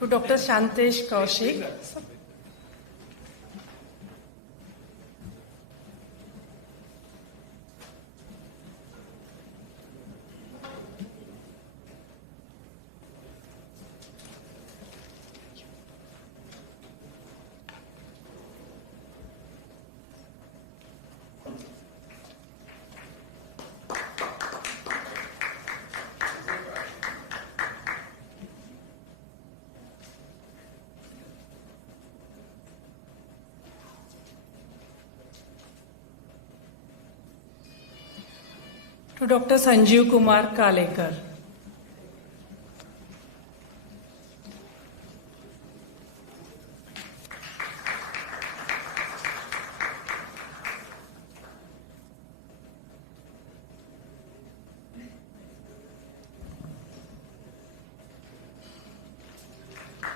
To Dr. Shantesh Kaushik. To Dr. Sanjeev Kumar Kalekar.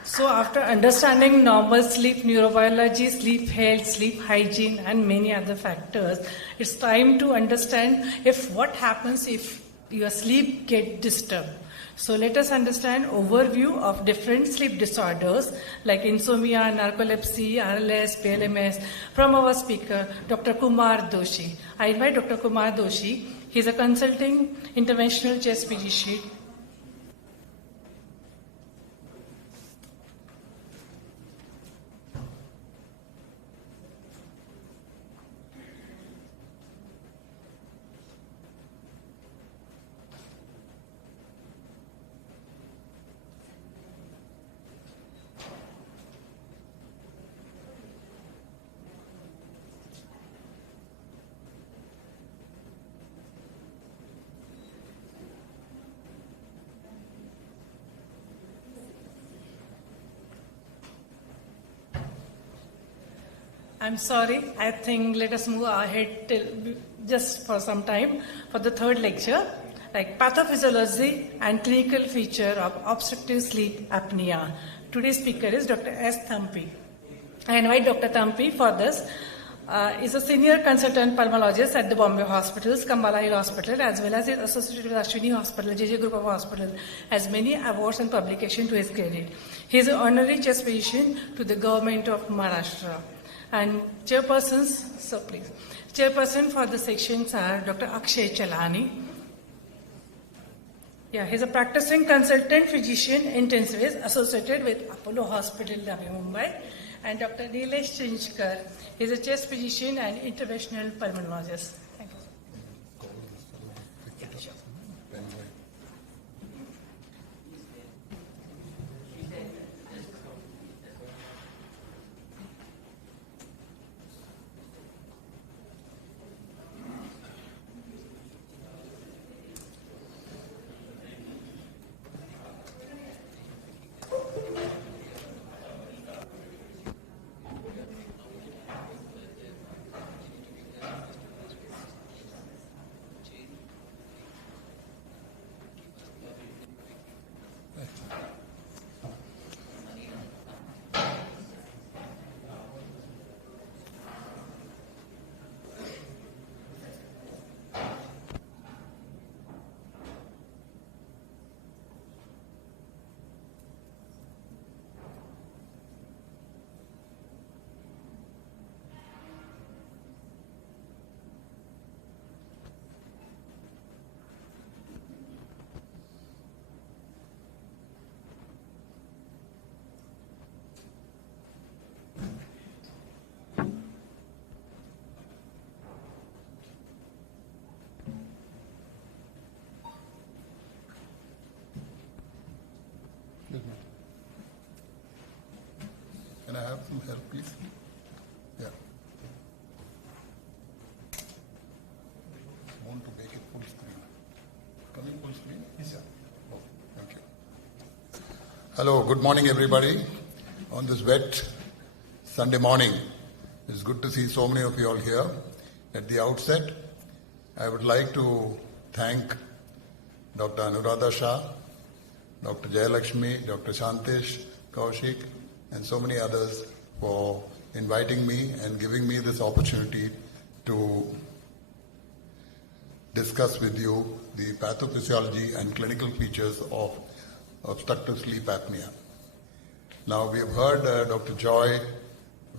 So after understanding normal sleep neurobiology, sleep health, sleep hygiene and many other factors, it's time to understand what happens if your sleep gets disturbed. So let us understand overview of different sleep disorders like insomnia, narcolepsy, RLS, PLMS from our speaker, Dr. Kumar Doshi. I invite Dr. Kumar Doshi. He's a consulting interventional chest physician. I'm sorry, I think let us move ahead just for some time for the third lecture, like pathophysiology and clinical feature of obstructive sleep apnea. Today's speaker is Dr. S. Thampi. I invite Dr. Thampi for this. Is a senior consultant pulmonologist at the Bombay Hospitals, Kambala Hill Hospital, as well as is associated with Ashwini Hospital, JJ Group of Hospital, has many awards and publications to his credit. He is an honorary chest physician to the government of Maharashtra. And chairperson for the sections are Dr. Akshay Chalani. He's a practicing consultant physician intensivist associated with Apollo Hospital, Navi, Mumbai. And Dr. Nilesh Chinchkar is a chest physician and interventional pulmonologist. Thank you. yourself, please. Yeah. Want to make it full screen. Coming full screen? Yes, sir. Oh, thank you. Hello, good morning, everybody. On this wet Sunday morning, it's good to see so many of you all here. At the outset, I would like to thank Dr. Anuradha Shah, Dr. Jayalakshmi, Dr. Shantesh, Kaushik, and so many others for inviting me and giving me this opportunity to discuss with you the pathophysiology and clinical features of obstructive sleep apnea. Now, we have heard Dr. Joy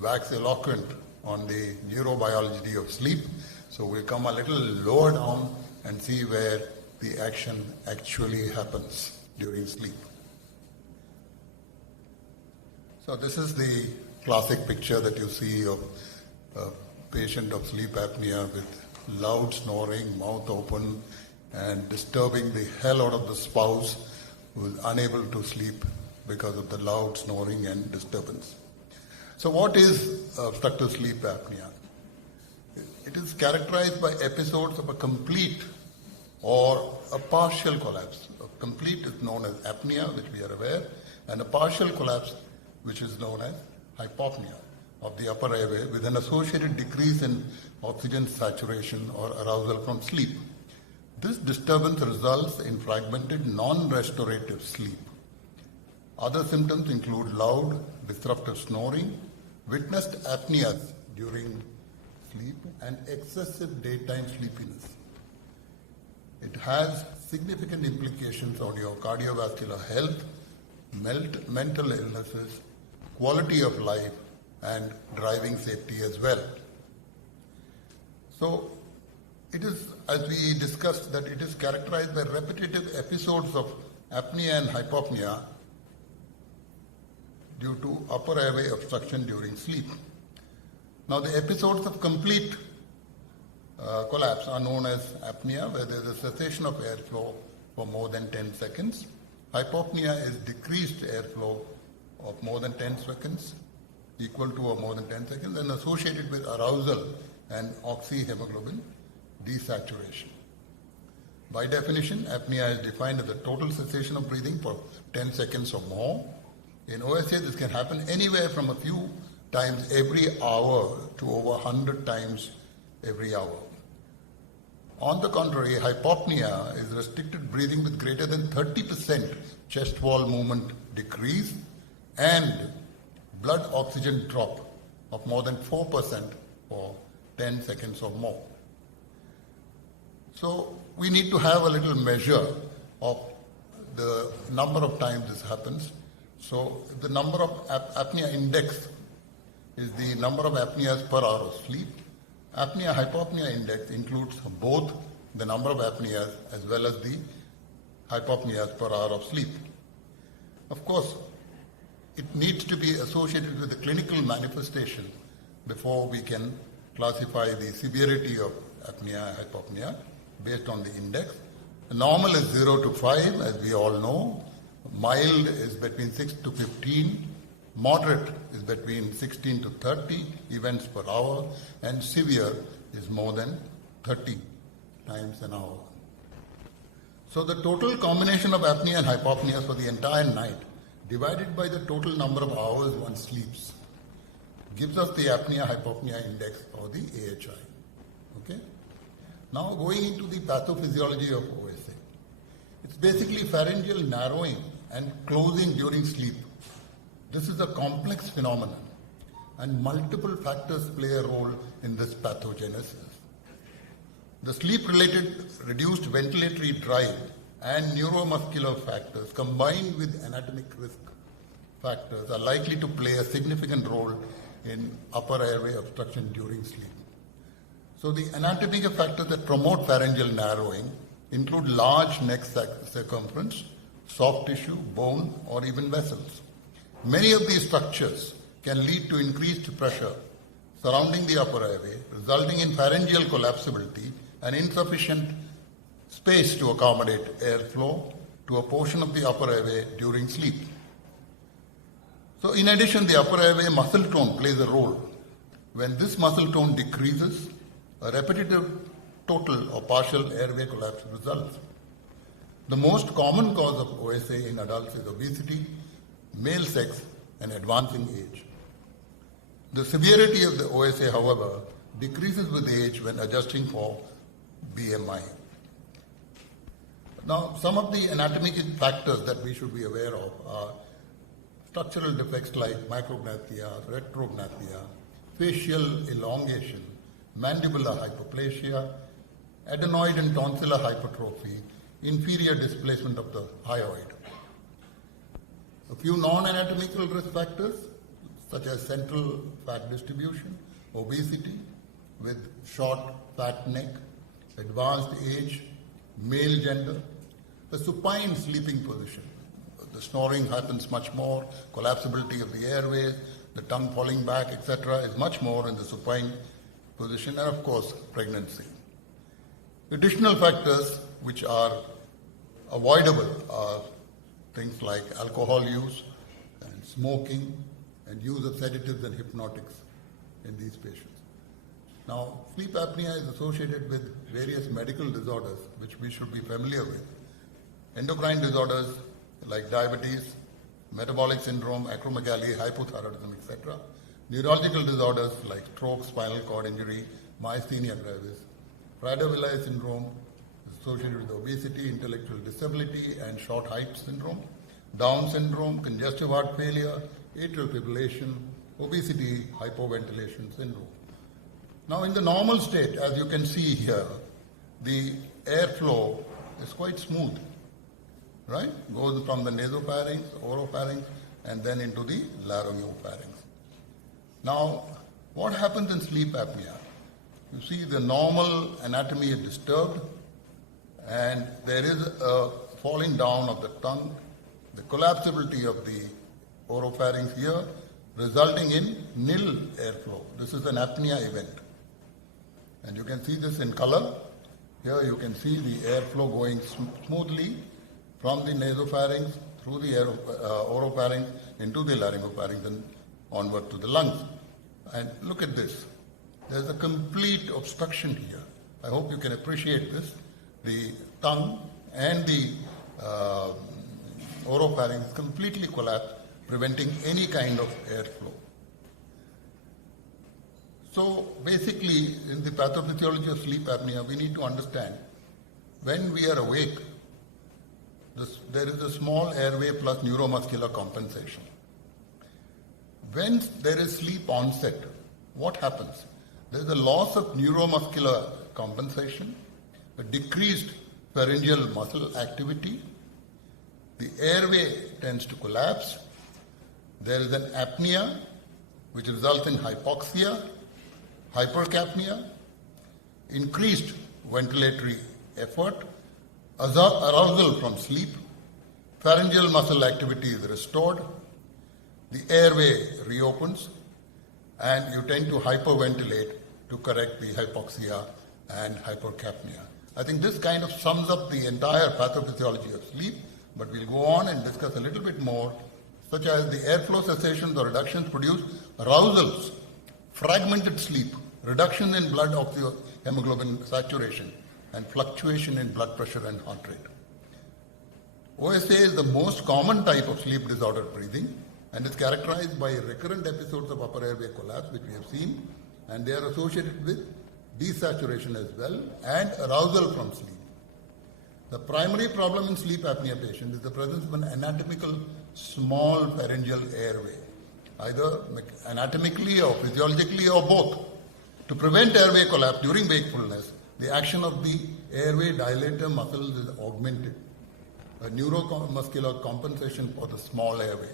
wax eloquent on the neurobiology of sleep, so we'll come a little lower down and see where the action actually happens during sleep. So this is the classic picture that you see of a patient of sleep apnea with loud snoring, mouth open, and disturbing the hell out of the spouse who is unable to sleep because of the loud snoring and disturbance. So what is obstructive sleep apnea? It is characterized by episodes of a complete or a partial collapse. A complete is known as apnea, which we are aware, and a partial collapse, which is known as hypopnea of the upper airway, with an associated decrease in oxygen saturation or arousal from sleep. This disturbance results in fragmented, non-restorative sleep. Other symptoms include loud, disruptive snoring, witnessed apneas during sleep, and excessive daytime sleepiness. It has significant implications on your cardiovascular health, mental illnesses, quality of life, and driving safety as well. So, it is, as we discussed, that it is characterized by repetitive episodes of apnea and hypopnea due to upper airway obstruction during sleep. Now, the episodes of complete collapse are known as apnea, where there is a cessation of airflow for more than 10 seconds. Hypopnea is decreased airflow of more than 10 seconds, equal to or more than 10 seconds, and associated with arousal and oxyhemoglobin desaturation. By definition, apnea is defined as the total cessation of breathing for 10 seconds or more. In OSA, this can happen anywhere from a few times every hour to over 100 times every hour. On the contrary, hypopnea is restricted breathing with greater than 30% chest wall movement decrease and blood oxygen drop of more than 4% for 10 seconds or more. So we need to have a little measure of the number of times this happens. So the number of apnea index is the number of apneas per hour of sleep. Apnea-hypopnea index includes both the number of apneas as well as the hypopneas per hour of sleep. Of course, it needs to be associated with the clinical manifestation before we can classify the severity of apnea-hypopnea based on the index. The normal is 0 to 5, as we all know. Mild is between 6 to 15. Moderate is between 16 to 30 events per hour, and severe is more than 30 times an hour. So the total combination of apnea and hypopnea for the entire night, divided by the total number of hours one sleeps, gives us the apnea-hypopnea index or the AHI. Okay? Now going into the pathophysiology of OSA. It's basically pharyngeal narrowing and closing during sleep. This is a complex phenomenon, and multiple factors play a role in this pathogenesis. The sleep-related reduced ventilatory drive and neuromuscular factors combined with anatomic risk factors are likely to play a significant role in upper airway obstruction during sleep. So the anatomic factors that promote pharyngeal narrowing include large neck circumference, soft tissue, bone, or even vessels. Many of these structures can lead to increased pressure surrounding the upper airway, resulting in pharyngeal collapsibility and insufficient space to accommodate airflow to a portion of the upper airway during sleep. So in addition, the upper airway muscle tone plays a role. When this muscle tone decreases, a repetitive total or partial airway collapse results. The most common cause of OSA in adults is obesity, male sex, and advancing age. The severity of the OSA, however, decreases with age when adjusting for BMI. Now, some of the anatomic factors that we should be aware of are structural defects like micrognathia, retrognathia, facial elongation, mandibular hyperplasia, adenoid and tonsillar hypertrophy, inferior displacement of the hyoid. A few non-anatomical risk factors such as central fat distribution, obesity with short fat neck, advanced age, male gender, the supine sleeping position. The snoring happens much more, collapsibility of the airways, the tongue falling back, etc. is much more in the supine position, and of course pregnancy. Additional factors which are avoidable are things like alcohol use and smoking and use of sedatives and hypnotics in these patients. Now, sleep apnea is associated with various medical disorders which we should be familiar with. Endocrine disorders like diabetes, metabolic syndrome, acromegaly, hypothyroidism, etc. Neurological disorders like stroke, spinal cord injury, myasthenia gravis. Prader-Willi syndrome is associated with obesity, intellectual disability, and short height syndrome. Down syndrome, congestive heart failure, atrial fibrillation, obesity, hypoventilation syndrome. Now, in the normal state, as you can see here, the airflow is quite smooth, right? Goes from the nasopharynx, oropharynx, and then into the laryngopharynx. Now, what happens in sleep apnea? You see the normal anatomy is disturbed, and there is a falling down of the tongue, the collapsibility of the oropharynx here, resulting in nil airflow. This is an apnea event. And you can see this in color. Here you can see the airflow going smoothly from the nasopharynx through the oropharynx into the laryngopharynx and onward to the lungs. And look at this. There's a complete obstruction here. I hope you can appreciate this. The tongue and the oropharynx completely collapsed, preventing any kind of airflow. So basically, in the pathophysiology of sleep apnea, we need to understand when we are awake, there is a small airway plus neuromuscular compensation. When there is sleep onset, what happens? There is a loss of neuromuscular compensation, a decreased pharyngeal muscle activity, the airway tends to collapse, there is an apnea which results in hypoxia, hypercapnia, increased ventilatory effort, arousal from sleep, pharyngeal muscle activity is restored, the airway reopens, and you tend to hyperventilate to correct the hypoxia and hypercapnia. I think this kind of sums up the entire pathophysiology of sleep, but we'll go on and discuss a little bit more, such as the airflow cessations or reductions produce arousals, fragmented sleep, reduction in blood oxyhemoglobin saturation, and fluctuation in blood pressure and heart rate. OSA is the most common type of sleep disordered breathing and is characterized by recurrent episodes of upper airway collapse, which we have seen, and they are associated with desaturation as well and arousal from sleep. The primary problem in sleep apnea patients is the presence of an anatomical small pharyngeal airway, either anatomically or physiologically or both. To prevent airway collapse during wakefulness, the action of the airway dilator muscles is augmented, a neuromuscular compensation for the small airway.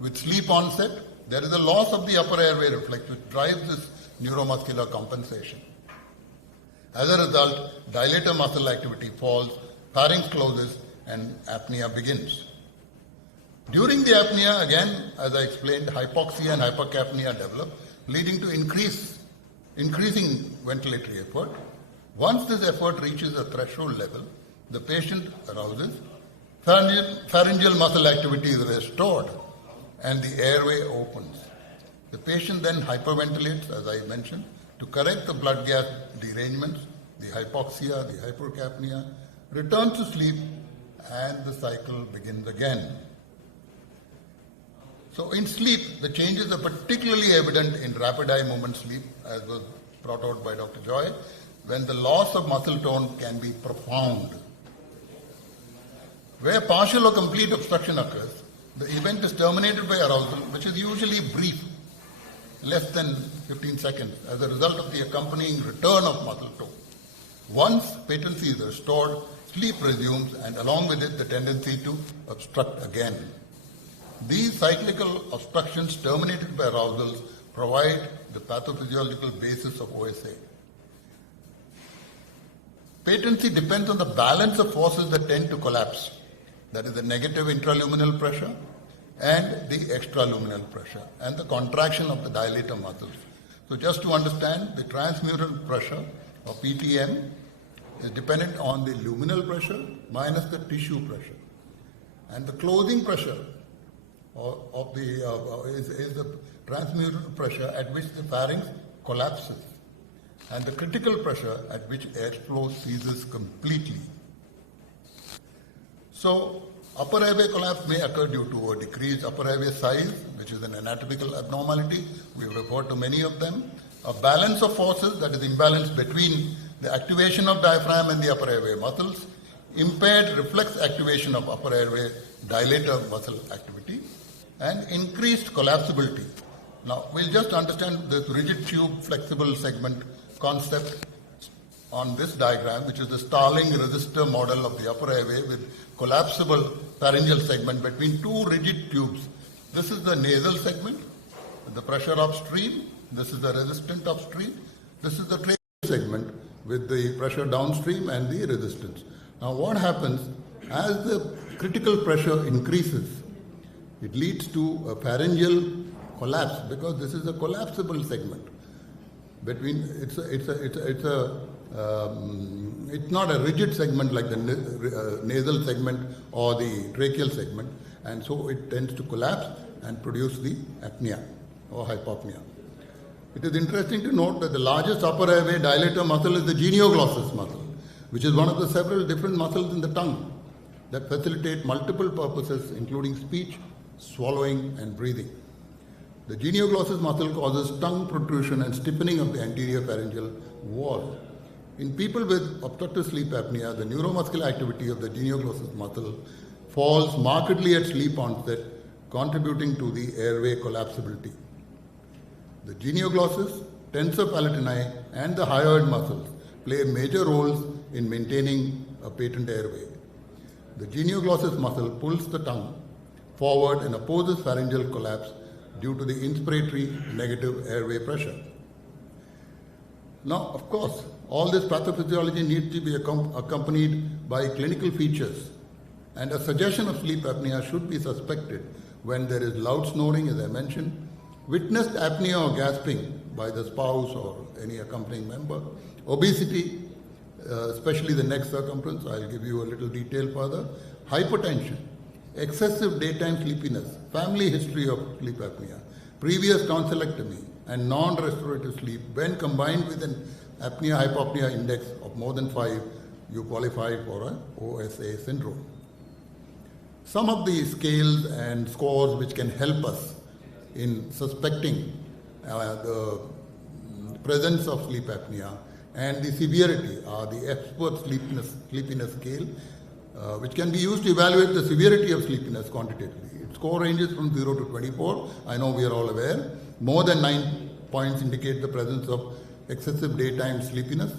With sleep onset, there is a loss of the upper airway reflex which drives this neuromuscular compensation. As a result, dilator muscle activity falls, pharynx closes, and apnea begins. During the apnea, again, as I explained, hypoxia and hypercapnia develop, leading to increasing ventilatory effort. Once this effort reaches a threshold level, the patient arouses, pharyngeal muscle activity is restored, and the airway opens. The patient then hyperventilates, as I mentioned, to correct the blood gas derangements, the hypoxia, the hypercapnia, returns to sleep, and the cycle begins again. So in sleep, the changes are particularly evident in rapid eye movement sleep, as was brought out by Dr. Joy, when the loss of muscle tone can be profound. Where partial or complete obstruction occurs, the event is terminated by arousal, which is usually brief, less than 15 seconds, as a result of the accompanying return of muscle tone. Once patency is restored, sleep resumes, and along with it, the tendency to obstruct again. These cyclical obstructions terminated by arousals provide the pathophysiological basis of OSA. Patency depends on the balance of forces that tend to collapse. That is the negative intraluminal pressure and the extraluminal pressure and the contraction of the dilator muscles. So just to understand, the transmural pressure or PTM is dependent on the luminal pressure minus the tissue pressure. And the closing pressure is the transmural pressure at which the pharynx collapses, and the critical pressure at which airflow ceases completely. So, upper airway collapse may occur due to a decreased upper airway size, which is an anatomical abnormality. We have referred to many of them. A balance of forces, that is imbalance between the activation of diaphragm and the upper airway muscles, impaired reflex activation of upper airway dilator muscle activity, and increased collapsibility. Now, we'll just understand this rigid tube flexible segment concept on this diagram, which is the Starling resistor model of the upper airway with collapsible pharyngeal segment between two rigid tubes. This is the nasal segment, the pressure upstream. This is the resistant upstream. This is the tracheal segment with the pressure downstream and the resistance. Now, what happens as the critical pressure increases? It leads to a pharyngeal collapse because this is a collapsible segment. It's not a rigid segment like the nasal segment or the tracheal segment, and so it tends to collapse and produce the apnea or hypopnea. It is interesting to note that the largest upper airway dilator muscle is the genioglossus muscle, which is one of the several different muscles in the tongue that facilitate multiple purposes, including speech, swallowing, and breathing. The genioglossus muscle causes tongue protrusion and stiffening of the anterior pharyngeal wall. In people with obstructive sleep apnea, the neuromuscular activity of the genioglossus muscle falls markedly at sleep onset, contributing to the airway collapsibility. The genioglossus, tensor palatini, and the hyoid muscles play major roles in maintaining a patent airway. The genioglossus muscle pulls the tongue forward and opposes pharyngeal collapse due to the inspiratory negative airway pressure. Now, of course, all this pathophysiology needs to be accompanied by clinical features, and a suggestion of sleep apnea should be suspected when there is loud snoring, as I mentioned, witnessed apnea or gasping by the spouse or any accompanying member, obesity, especially the neck circumference, I'll give you a little detail further, hypertension, excessive daytime sleepiness, family history of sleep apnea, previous tonsillectomy, and non-restorative sleep. When combined with an apnea-hypopnea index of more than 5, you qualify for an OSA syndrome. Some of the scales and scores which can help us in suspecting the presence of sleep apnea and the severity are the Epworth sleepiness scale, which can be used to evaluate the severity of sleepiness quantitatively. Its score ranges from 0 to 24. I know we are all aware. More than 9 points indicate the presence of excessive daytime sleepiness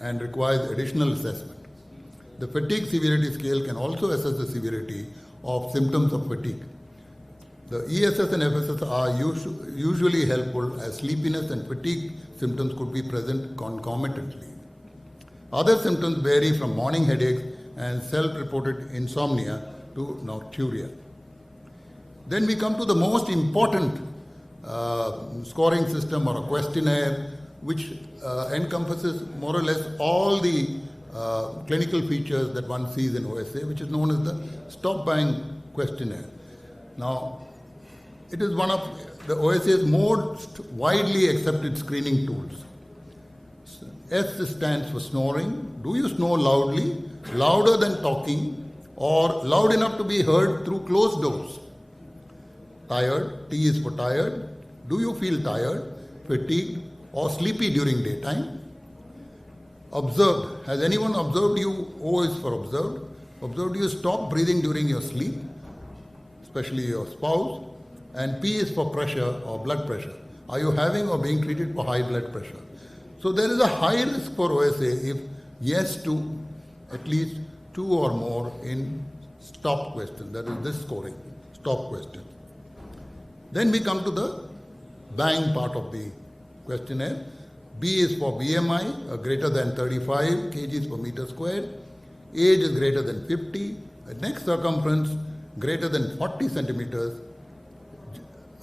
and requires additional assessment. The fatigue severity scale can also assess the severity of symptoms of fatigue. The ESS and FSS are usually helpful as sleepiness and fatigue symptoms could be present concomitantly. Other symptoms vary from morning headaches and self-reported insomnia to nocturia. Then we come to the most important scoring system or a questionnaire which encompasses more or less all the clinical features that one sees in OSA, which is known as the stop buying questionnaire. Now, it is one of the OSA's most widely accepted screening tools. S stands for snoring. Do you snore loudly, louder than talking, or loud enough to be heard through closed doors? Tired, T is for tired. Do you feel tired, fatigued, or sleepy during daytime? Observed. Has anyone observed you? O is for observed. Observed you stop breathing during your sleep, especially your spouse. And P is for pressure or blood pressure. Are you having or being treated for high blood pressure? So there is a high risk for OSA if yes to at least 2 or more in stop question, that is this scoring, stop question. Then we come to the bang part of the questionnaire. B is for BMI, greater than 35 kgs per meter squared. Age is greater than 50. Neck circumference greater than 40 centimeters.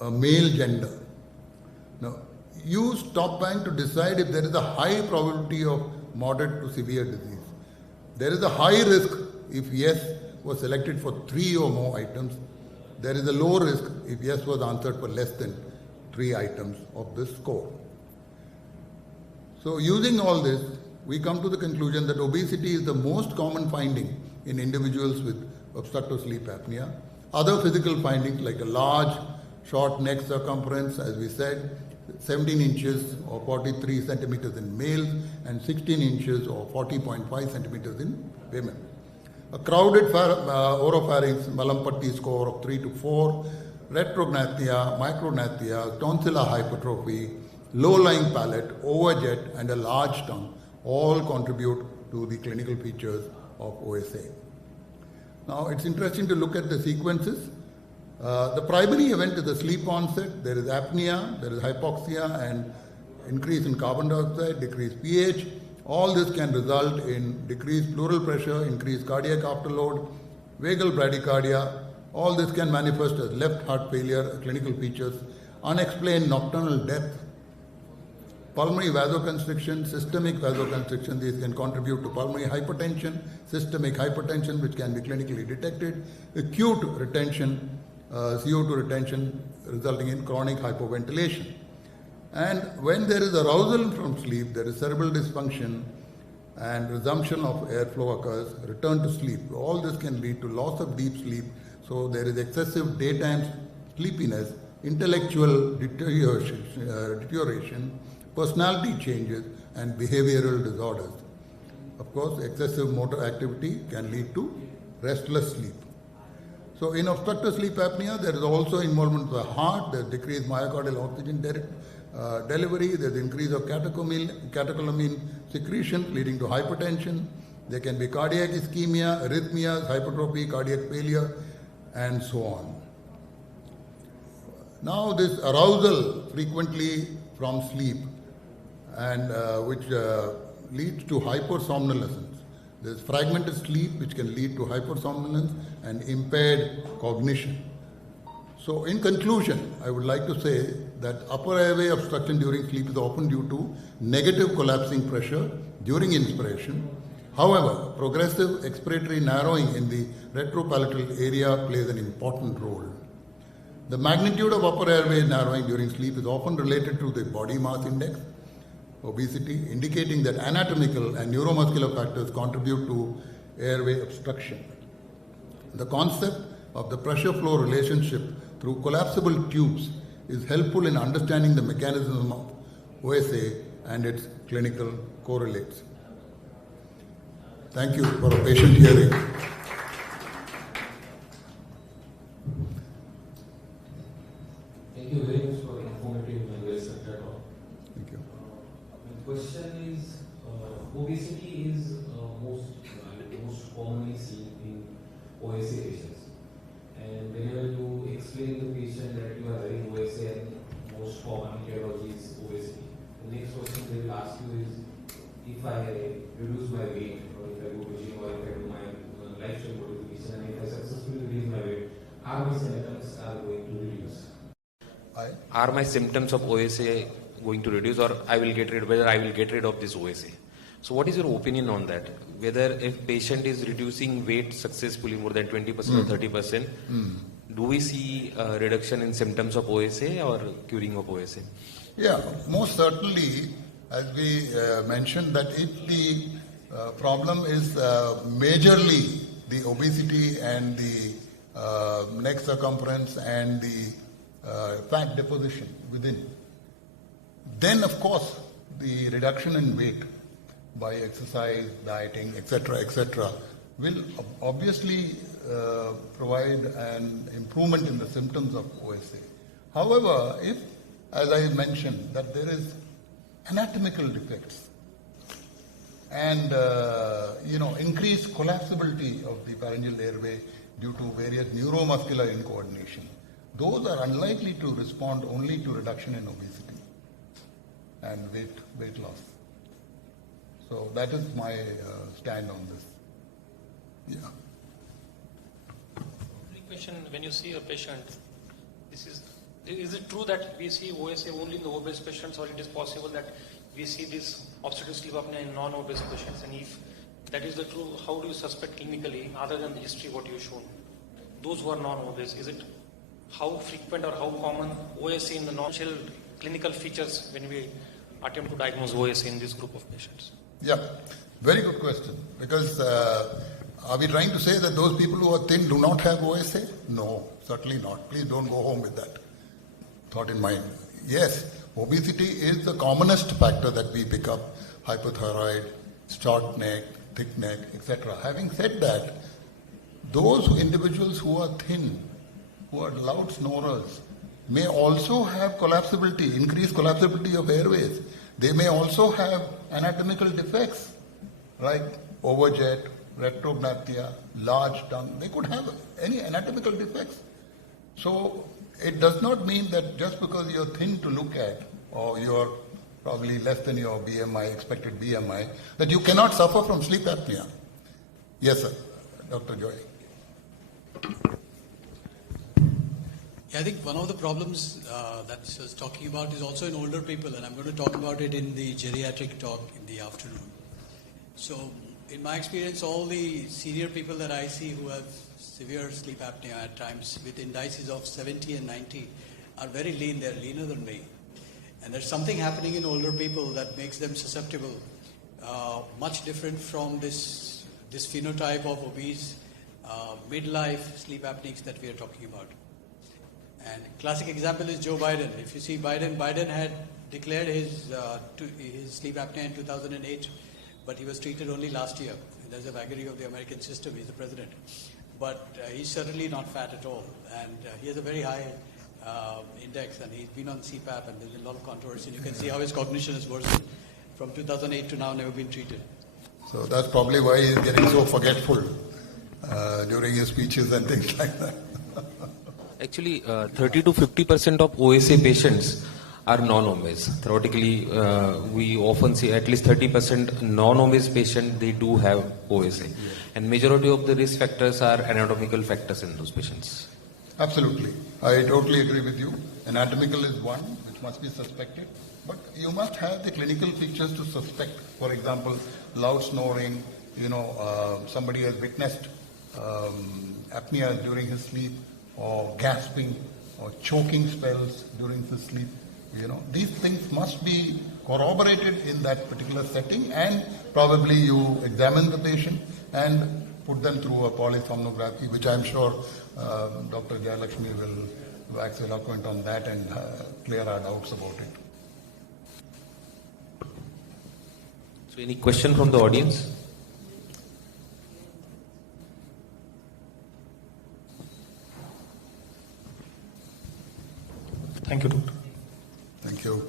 Male gender. Now, use stop bang to decide if there is a high probability of moderate to severe disease. There is a high risk if yes was selected for 3 or more items. There is a low risk if yes was answered for less than 3 items of this score. So using all this, we come to the conclusion that obesity is the most common finding in individuals with obstructive sleep apnea. Other physical findings like a large, short neck circumference, as we said, 17 inches or 43 centimeters in males and 16 inches or 40.5 centimeters in women. A crowded oropharynx, Malampatti score of 3 to 4, retrognathia, micrognathia, tonsillar hypertrophy, low-lying palate, overjet and a large tongue all contribute to the clinical features of OSA. Now it's interesting to look at the sequences. The primary event is the sleep onset. There is apnea, there is hypoxia and increase in carbon dioxide, decreased pH. All this can result in decreased pleural pressure, increased cardiac afterload, vagal bradycardia. All this can manifest as left heart failure, clinical features, unexplained nocturnal death, pulmonary vasoconstriction, systemic vasoconstriction. These can contribute to pulmonary hypertension, systemic hypertension, which can be clinically detected, acute retention, CO2 retention resulting in chronic hypoventilation. And when there is arousal from sleep, there is cerebral dysfunction and resumption of airflow occurs, return to sleep. All this can lead to loss of deep sleep. So there is excessive daytime sleepiness, intellectual deterioration, personality changes and behavioral disorders. Of course, excessive motor activity can lead to restless sleep. So in obstructive sleep apnea, there is also involvement of the heart, there is decreased myocardial oxygen delivery, there is increase of catecholamine secretion leading to hypertension. There can be cardiac ischemia, arrhythmias, hypertrophy, cardiac failure, and so on. Now this arousal frequently from sleep and which leads to hypersomnolence. There is fragmented sleep which can lead to hypersomnolence and impaired cognition. So in conclusion, I would like to say that upper airway obstruction during sleep is often due to negative collapsing pressure during inspiration. However, progressive expiratory narrowing in the retropalatal area plays an important role. The magnitude of upper airway narrowing during sleep is often related to the body mass index, obesity, indicating that anatomical and neuromuscular factors contribute to airway obstruction. The concept of the pressure flow relationship through collapsible tubes is helpful in understanding the mechanism of OSA and its clinical correlates. Thank you for a patient hearing. Thank you very much for informative and well-structured talk. Thank you. My question is, obesity is most commonly seen in OSA patients. And whenever you explain to the patient that you are having OSA and most common etiology is obesity, the next question they will ask you is, if I reduce my weight, or if I go to gym, or if I do my lifestyle modification, and if I successfully reduce my weight, are my symptoms going to reduce? Are my symptoms of OSA going to reduce, or whether I will get rid of this OSA? So what is your opinion on that? Whether if patient is reducing weight successfully more than 20% or 30%, do we see a reduction in symptoms of OSA or curing of OSA? Yeah, most certainly, as we mentioned, that if the problem is majorly the obesity and the neck circumference and the fat deposition within, then of course the reduction in weight by exercise, dieting, etc., will obviously provide an improvement in the symptoms of OSA. However, if, as I mentioned, that there is anatomical defects and increased collapsibility of the pharyngeal airway due to various neuromuscular incoordination, those are unlikely to respond only to reduction in obesity and weight loss. So that is my stand on this. Yeah. Question: when you see a patient, is it true that we see OSA only in the obese patients, or it is possible that we see this obstructive sleep apnea in non-obese patients? And if that is the true, how do you suspect clinically, other than the history what you shown? Those who are non-obese, is it how frequent or how common OSA in the non-shell clinical features when we attempt to diagnose OSA in this group of patients? Yeah, very good question. Because are we trying to say that those people who are thin do not have OSA? No, certainly not. Please don't go home with that thought in mind. Yes, obesity is the commonest factor that we pick up: hypothyroid, short neck, thick neck, etc. Having said that, those individuals who are thin, who are loud snorers, may also have collapsibility, increased collapsibility of airways. They may also have anatomical defects like overjet, retrognathia, large tongue. They could have any anatomical defects. So it does not mean that just because you're thin to look at, or you're probably less than your BMI, expected BMI, that you cannot suffer from sleep apnea. Yes, sir. Dr. Joy. Yeah, I think one of the problems that I was talking about is also in older people, and I'm going to talk about it in the geriatric talk in the afternoon. So, in my experience, all the senior people that I see who have severe sleep apnea at times with indices of 70 and 90 are very lean. They're leaner than me. And there's something happening in older people that makes them susceptible, much different from this phenotype of obese midlife sleep apneics that we are talking about. And classic example is Joe Biden. If you see Biden had declared his sleep apnea in 2008, but he was treated only last year. There's a vagary of the American system. He's the president. But he's certainly not fat at all. And he has a very high index, and he's been on CPAP, and there's been a lot of controversy. And you can see how his cognition has worsened from 2008 to now, never been treated. So that's probably why he's getting so forgetful during his speeches and things like that. Actually, 30 to 50% of OSA patients are non-obese. Theoretically, we often see at least 30% non-obese patients, they do have OSA. Yeah. And majority of the risk factors are anatomical factors in those patients. Absolutely. I totally agree with you. Anatomical is one which must be suspected. But you must have the clinical features to suspect. For example, loud snoring, somebody has witnessed apnea during his sleep, or gasping, or choking spells during his sleep. These things must be corroborated in that particular setting, and probably you examine the patient and put them through a polysomnography, which I'm sure Dr. Jayalakshmi will wax eloquent on that and clear our doubts about it. So any question from the audience? Thank you, Doctor. Thank you.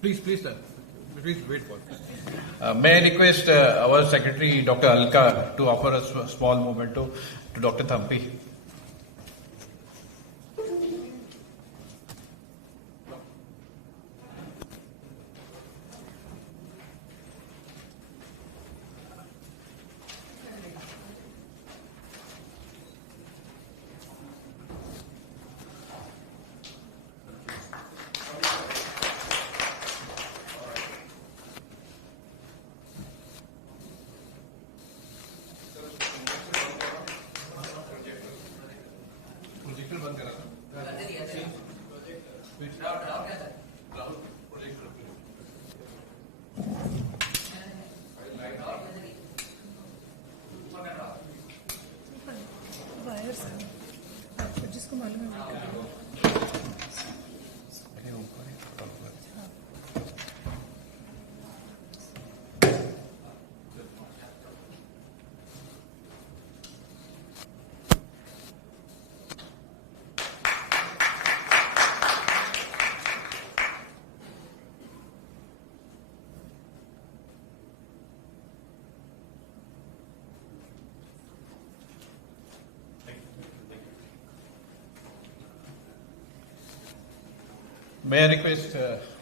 Please, sir. Please wait for it. May I request our secretary, Dr. Alka, to offer a small memento to Dr. Thampi. जिसको मालूम है May I request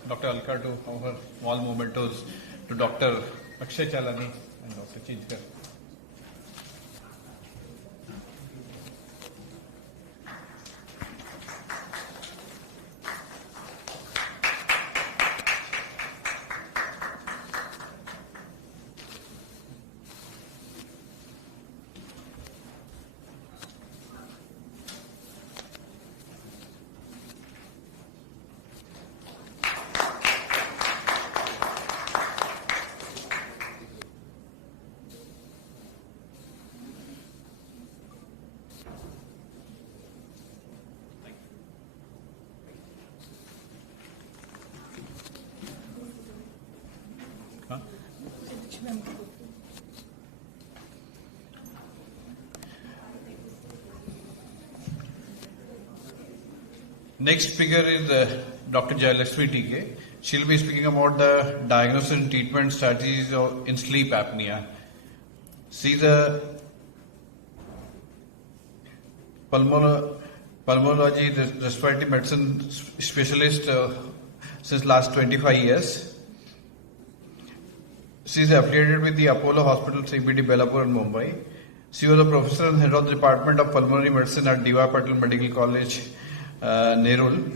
Dr. Alka to offer small mementos to Dr. Akshay Chalani and Dr. Chinchkar. Next speaker is Dr. Jayalakshmi TK. She'll be speaking about the diagnosis and treatment strategies in sleep apnea. She's a pulmonology respiratory medicine specialist since last 25 years. She is affiliated with the Apollo Hospital, CBD, Belapur and Mumbai. She was a professor and head of the Department of Pulmonary Medicine at D.Y. Patil Medical College, Nerul.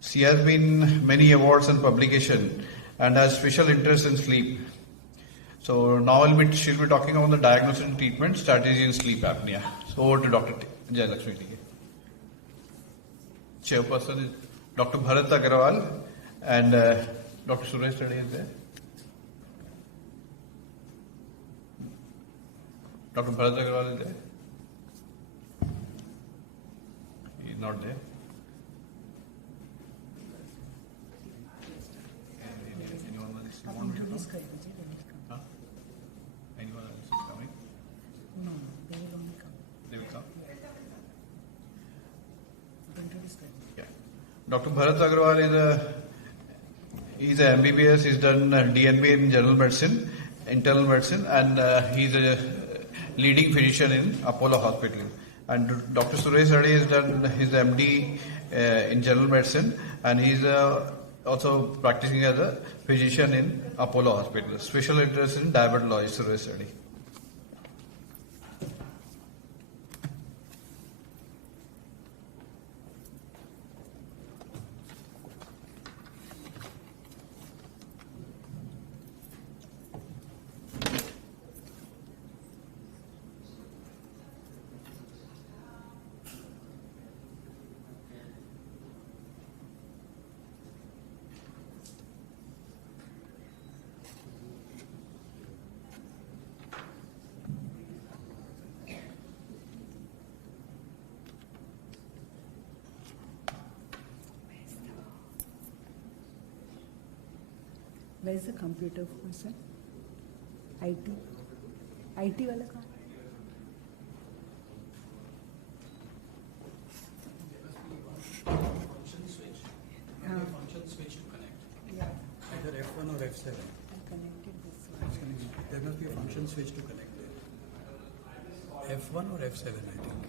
She has been many awards and publication and has special interest in sleep. So now she'll be talking about the diagnosis and treatment strategy in sleep apnea. So over to Dr. Jayalakshmi. Chairperson is Dr. Bharat Agrawal and Dr. Suresh Reddy is there. Dr. Bharat Agrawal is there? He is not there. Anyone else? Huh? Anyone else is coming? No, they will only come. They will come? Introduce them. Yeah. Dr. Bharat Agrawal he's a MBBS. He's done DNB in general medicine, internal medicine, and he's a leading physician in Apollo Hospital. And Dr. Suresh Reddy has done his MD in general medicine, and he's also practicing as a physician in Apollo Hospital. Special interest in diabetology, Suresh Reddy. Where is the computer person? IT? IT वाला कहाँ? Function switch. Function switch to connect. Yeah. Either F1 or F7. I connected this one. There must be a function switch to connect there. F1 or F7, I think.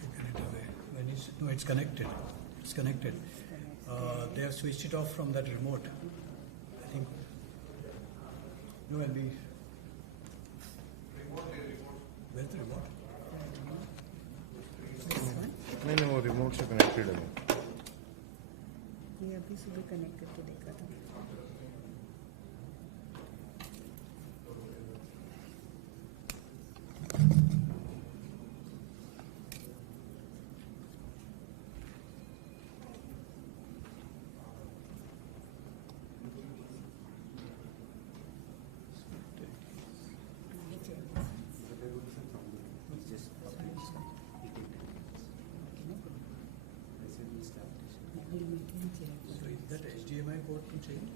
Taken it away. No, it's connected. It's connected. They have switched it off from that remote. I think. No, will be. Where's the remote? नहीं वो remote से connected है ये अभी सुबह connect करके देखा था. So is that HDMI port to change?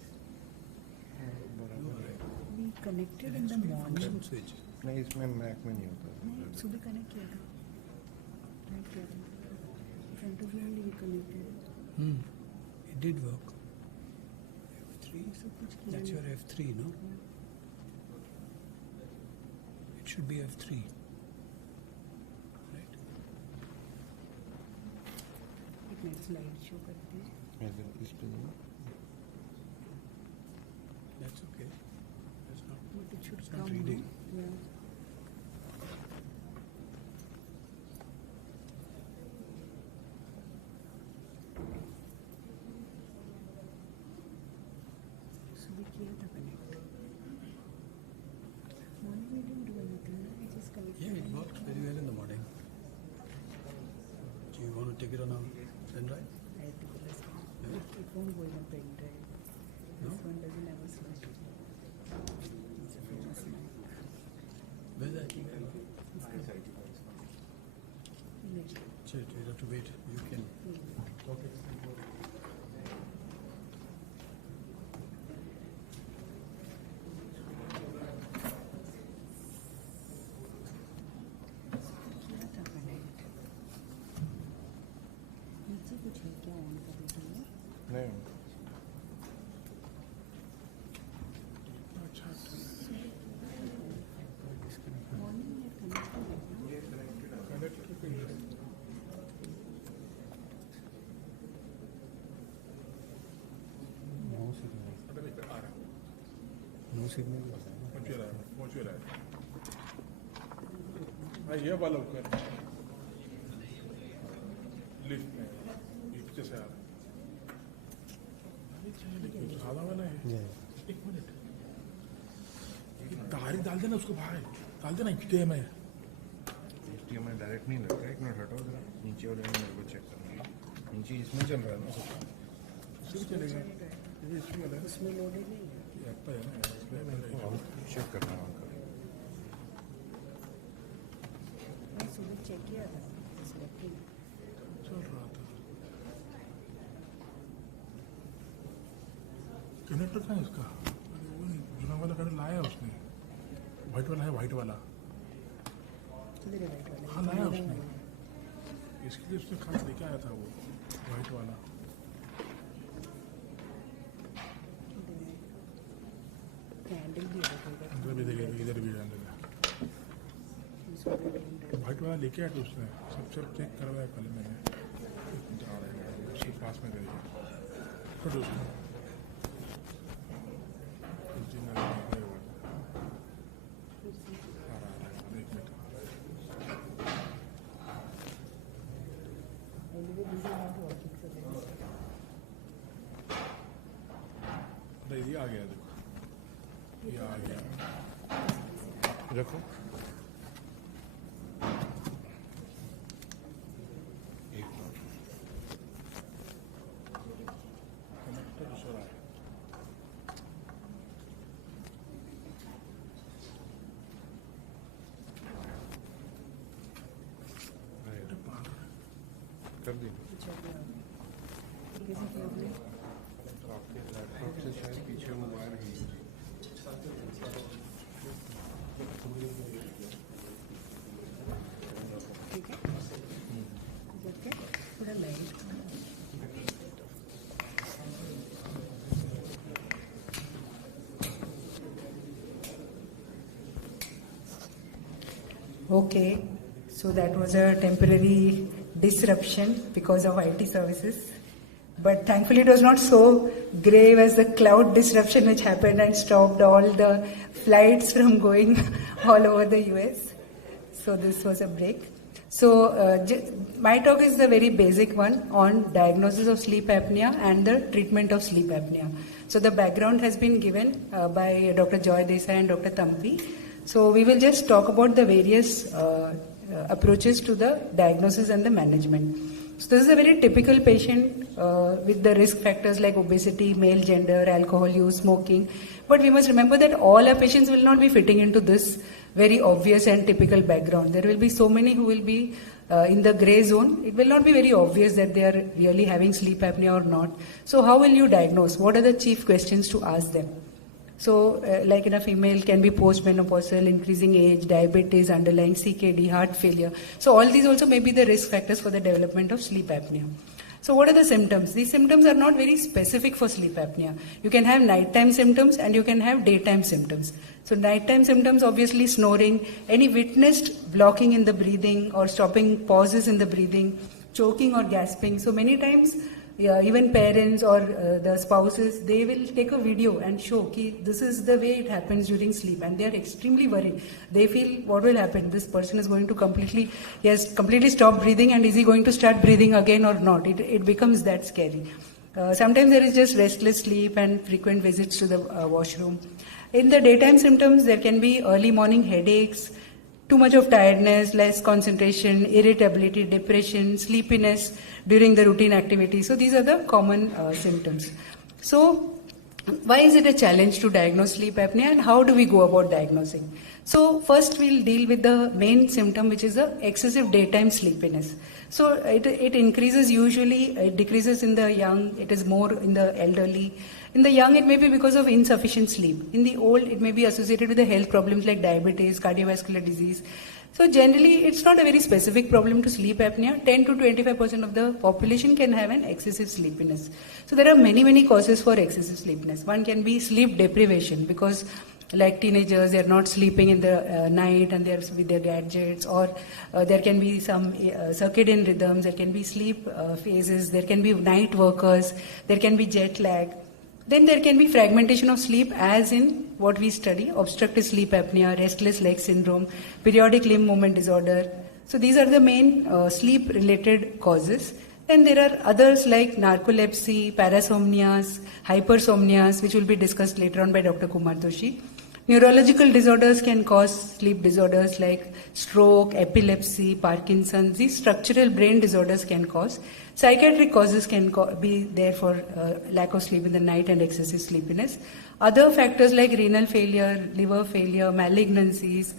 We connected in the morning. Switch. नहीं इसमें मैक में नहीं होता नहीं, सुबह कनेक्ट किया था. Right किया था. Front of you only we connected. It did work. F3. That's your F3, no? It should be F3. Right? एक मिनट स्लाइड शो करते हैं. इस पे नहीं That's okay. That's not. But it should It's come. not reading. Yeah. सुबह किया था connect. Morning we didn't do anything. I just connected. Yeah, it worked very well in the morning. Do you want to take it on a pen drive? I have to put this on. Yeah. It won't go in a pen drive. No? This one doesn't have a slot. It's a famous mic. Where's that? Next. Sure, you have to wait. You can talk it. किया था connect. नीचे कुछ है क्या on करने के लिए? नहीं Morning में connected है ना? No signal. ये वाला ऊपर लिफ्ट में पीछे से आ रहा है आधा वाला है. एक मिनट तारी डाल देना उसको बाहर डाल देना HDMI डायरेक्ट नहीं लग रहा है. एक मिनट हटाओ जरा नीचे वाले में मेरे को चेक करना. नीचे इसमें चल रहा है ना सब इसमें चलेगा. ये इसमें वाला है उसमें लोडेड नहीं है. ये आपका है ना इसमें चेक करना है. मैं सुबह चेक किया था. Selecting. चल रहा था. कनेक्टर कहाँ है इसका? अरे वो नहीं जुना वाला कनेक्टर लाया उसने. व्हाइट वाला है व्हाइट वाला. किधर है white वाला? हाँ लाया उसने. इसके लिए उसने खास लेके आया था वो व्हाइट वाला. कैंडल भी है इधर भी देखेगा इधर भी हैंडल है. व्हाइट वाला लेके आया था उसने. सब चेक करवाया कल मैंने. जा रहा है उसके पास में करेगा. छोड़ उसको. ये आ गया देखो. ये आ गया. रखो. कनेक्टर दूसरा है. कर दी. आपके लैपटॉप से शायद पीछे वो वायर है. ठीक है. थोड़ा light. Okay, so that was a temporary disruption because of IT services. But thankfully it was not so grave as the cloud disruption which happened and stopped all the flights from going all over the US. So this was a break. So my talk is the very basic one on diagnosis of sleep apnea and the treatment of sleep apnea. So the background has been given by Dr. Joy Desai and Dr. Tampi. So we will just talk about the various approaches to the diagnosis and the management. So this is a very typical patient with the risk factors like obesity, male gender, alcohol use, smoking. But we must remember that all our patients will not be fitting into this very obvious and typical background. There will be so many who will be in the grey zone, it will not be very obvious that they are really having sleep apnea or not. So how will you diagnose? What are the chief questions to ask them? So like in a female, can be postmenopausal, increasing age, diabetes, underlying CKD, heart failure. So all these also may be the risk factors for the development of sleep apnea. So what are the symptoms? These symptoms are not very specific for sleep apnea. You can have nighttime symptoms and you can have daytime symptoms. So nighttime symptoms, obviously snoring, any witnessed blocking in the breathing or stopping pauses in the breathing, choking or gasping. So many times, even parents or the spouses, they will take a video and show ki this is the way it happens during sleep, and they are extremely worried. They feel what will happen? This person is going to he has completely stopped breathing, and is he going to start breathing again or not? It becomes that scary. Sometimes there is just restless sleep and frequent visits to the washroom. In the daytime symptoms, there can be early morning headaches, too much of tiredness, less concentration, irritability, depression, sleepiness during the routine activities. So these are the common symptoms. So why is it a challenge to diagnose sleep apnea, and how do we go about diagnosing? So first we'll deal with the main symptom, which is the excessive daytime sleepiness. So it increases usually, it decreases in the young, it is more in the elderly. In the young, it may be because of insufficient sleep. In the old, it may be associated with the health problems like diabetes, cardiovascular disease. So generally, it's not a very specific problem to sleep apnea. 10 to 25% of the population can have an excessive sleepiness. So there are many causes for excessive sleepiness. One can be sleep deprivation, because like teenagers, they are not sleeping in the night and they are with their gadgets, or there can be some circadian rhythms, there can be sleep phases, there can be night workers, there can be jet lag. Then there can be fragmentation of sleep, as in what we study, obstructive sleep apnea, restless leg syndrome, periodic limb movement disorder. So these are the main sleep-related causes. Then there are others like narcolepsy, parasomnias, hypersomnias, which will be discussed later on by Dr. Kumar Doshi. Neurological disorders can cause sleep disorders like stroke, epilepsy, Parkinson's. These structural brain disorders can cause. Psychiatric causes can be there for lack of sleep in the night and excessive sleepiness. Other factors like renal failure, liver failure, malignancies,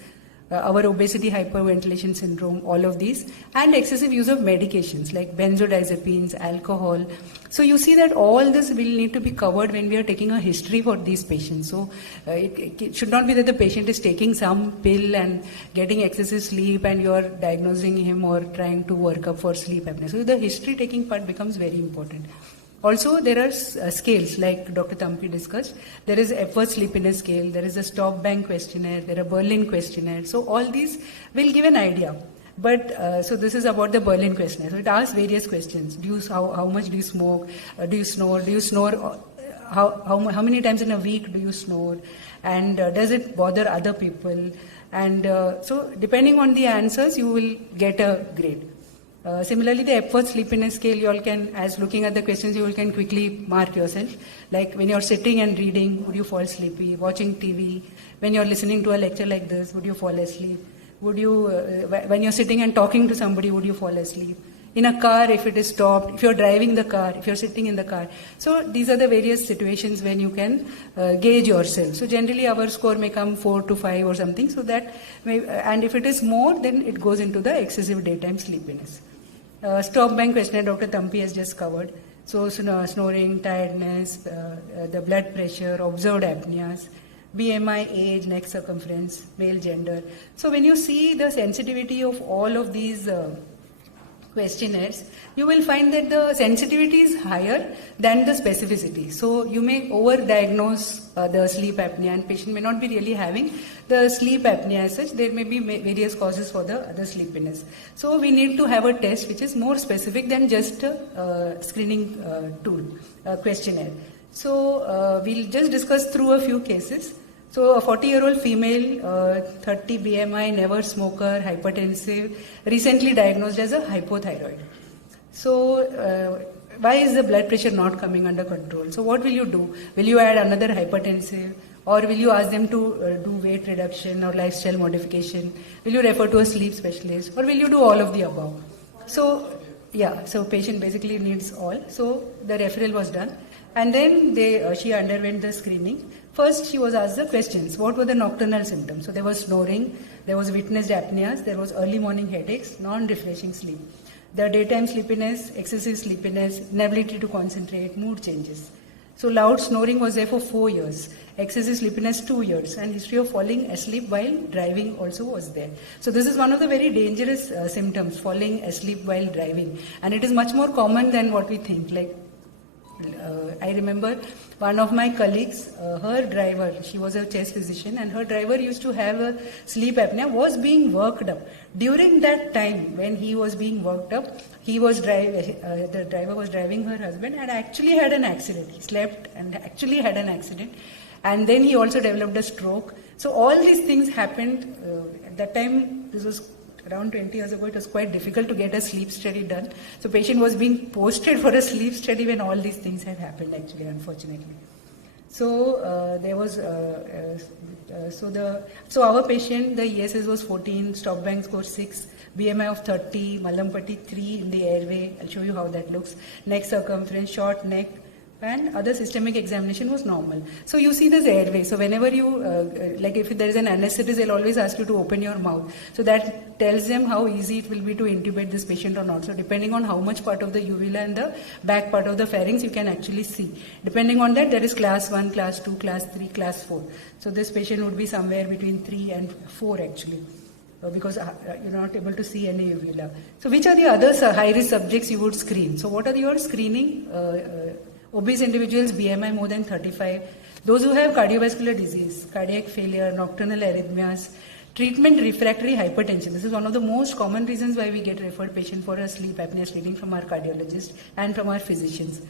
our obesity, hyperventilation syndrome, all of these, and excessive use of medications like benzodiazepines, alcohol. So you see that all this will need to be covered when we are taking a history for these patients. So it should not be that the patient is taking some pill and getting excessive sleep and you are diagnosing him or trying to work up for sleep apnea. So the history taking part becomes very important. Also, there are scales like Dr. Thampi discussed. There is Epworth Sleepiness Scale, there is a Stop Bank Questionnaire, there are Berlin Questionnaire. So all these will give an idea. But so this is about the Berlin Questionnaire. So it asks various questions. How much do you smoke? Do you snore? Do you snore? How many times in a week do you snore? And does it bother other people? And so depending on the answers, you will get a grade. Similarly, the Epworth Sleepiness Scale, you all can, as looking at the questions, you all can quickly mark yourself. Like when you're sitting and reading, would you fall sleepy? Watching TV, when you're listening to a lecture like this, would you fall asleep? Would you, when you're sitting and talking to somebody, would you fall asleep? In a car, if it is stopped, if you're driving the car, if you're sitting in the car. So these are the various situations when you can gauge yourself. So generally our score may come 4 to 5 or something. So that may, and if it is more, then it goes into the excessive daytime sleepiness. Stop Bank Questionnaire, Dr. Thampi has just covered. So snoring, tiredness, the blood pressure, observed apneas, BMI, age, neck circumference, male gender. So when you see the sensitivity of all of these questionnaires, you will find that the sensitivity is higher than the specificity. So you may over-diagnose the sleep apnea, and patient may not be really having the sleep apnea as such. There may be various causes for the other sleepiness. So we need to have a test which is more specific than just a screening tool, questionnaire. So we'll just discuss through a few cases. So a 40-year-old female, 30 BMI, never smoker, hypertensive, recently diagnosed as a hypothyroid. So why is the blood pressure not coming under control? So what will you do? Will you add another hypertensive, or will you ask them to do weight reduction or lifestyle modification? Will you refer to a sleep specialist, or will you do all of the above? So yeah, so patient basically needs all. So the referral was done. And then she underwent the screening. First, she was asked the questions. What were the nocturnal symptoms? So there was snoring, there was witnessed apneas, there was early morning headaches, non-refreshing sleep. The daytime sleepiness, excessive sleepiness, inability to concentrate, mood changes. So loud snoring was there for 4 years, excessive sleepiness 2 years, and history of falling asleep while driving also was there. So this is one of the very dangerous symptoms, falling asleep while driving, and it is much more common than what we think. Like I remember one of my colleagues, her driver, she was a chest physician, and her driver used to have a sleep apnea, was being worked up. During that time when he was being worked up, the driver was driving her husband and actually had an accident. He slept and actually had an accident, and then he also developed a stroke. So all these things happened at that time. This was around 20 years ago. It was quite difficult to get a sleep study done. So patient was being posted for a sleep study when all these things had happened, actually, unfortunately. So there was so our patient, the ESS was 14, stop bank score 6, BMI of 30, Malampati 3 in the airway. I'll show you how that looks. Neck circumference, short neck, and other systemic examination was normal. So you see this airway. So whenever you, like if there is an anesthetist, they'll always ask you to open your mouth. So that tells them how easy it will be to intubate this patient or not. So depending on how much part of the uvula and the back part of the pharynx you can actually see. Depending on that, there is class 1, class 2, class 3, class 4. So this patient would be somewhere between 3 and 4 actually. Because you're not able to see any uvula. So which are the other high-risk subjects you would screen? So what are your screening? Obese individuals, BMI more than 35. Those who have cardiovascular disease, cardiac failure, nocturnal arrhythmias, treatment refractory hypertension. This is one of the most common reasons why we get referred patient for a sleep apnea screening from our cardiologist and from our physicians.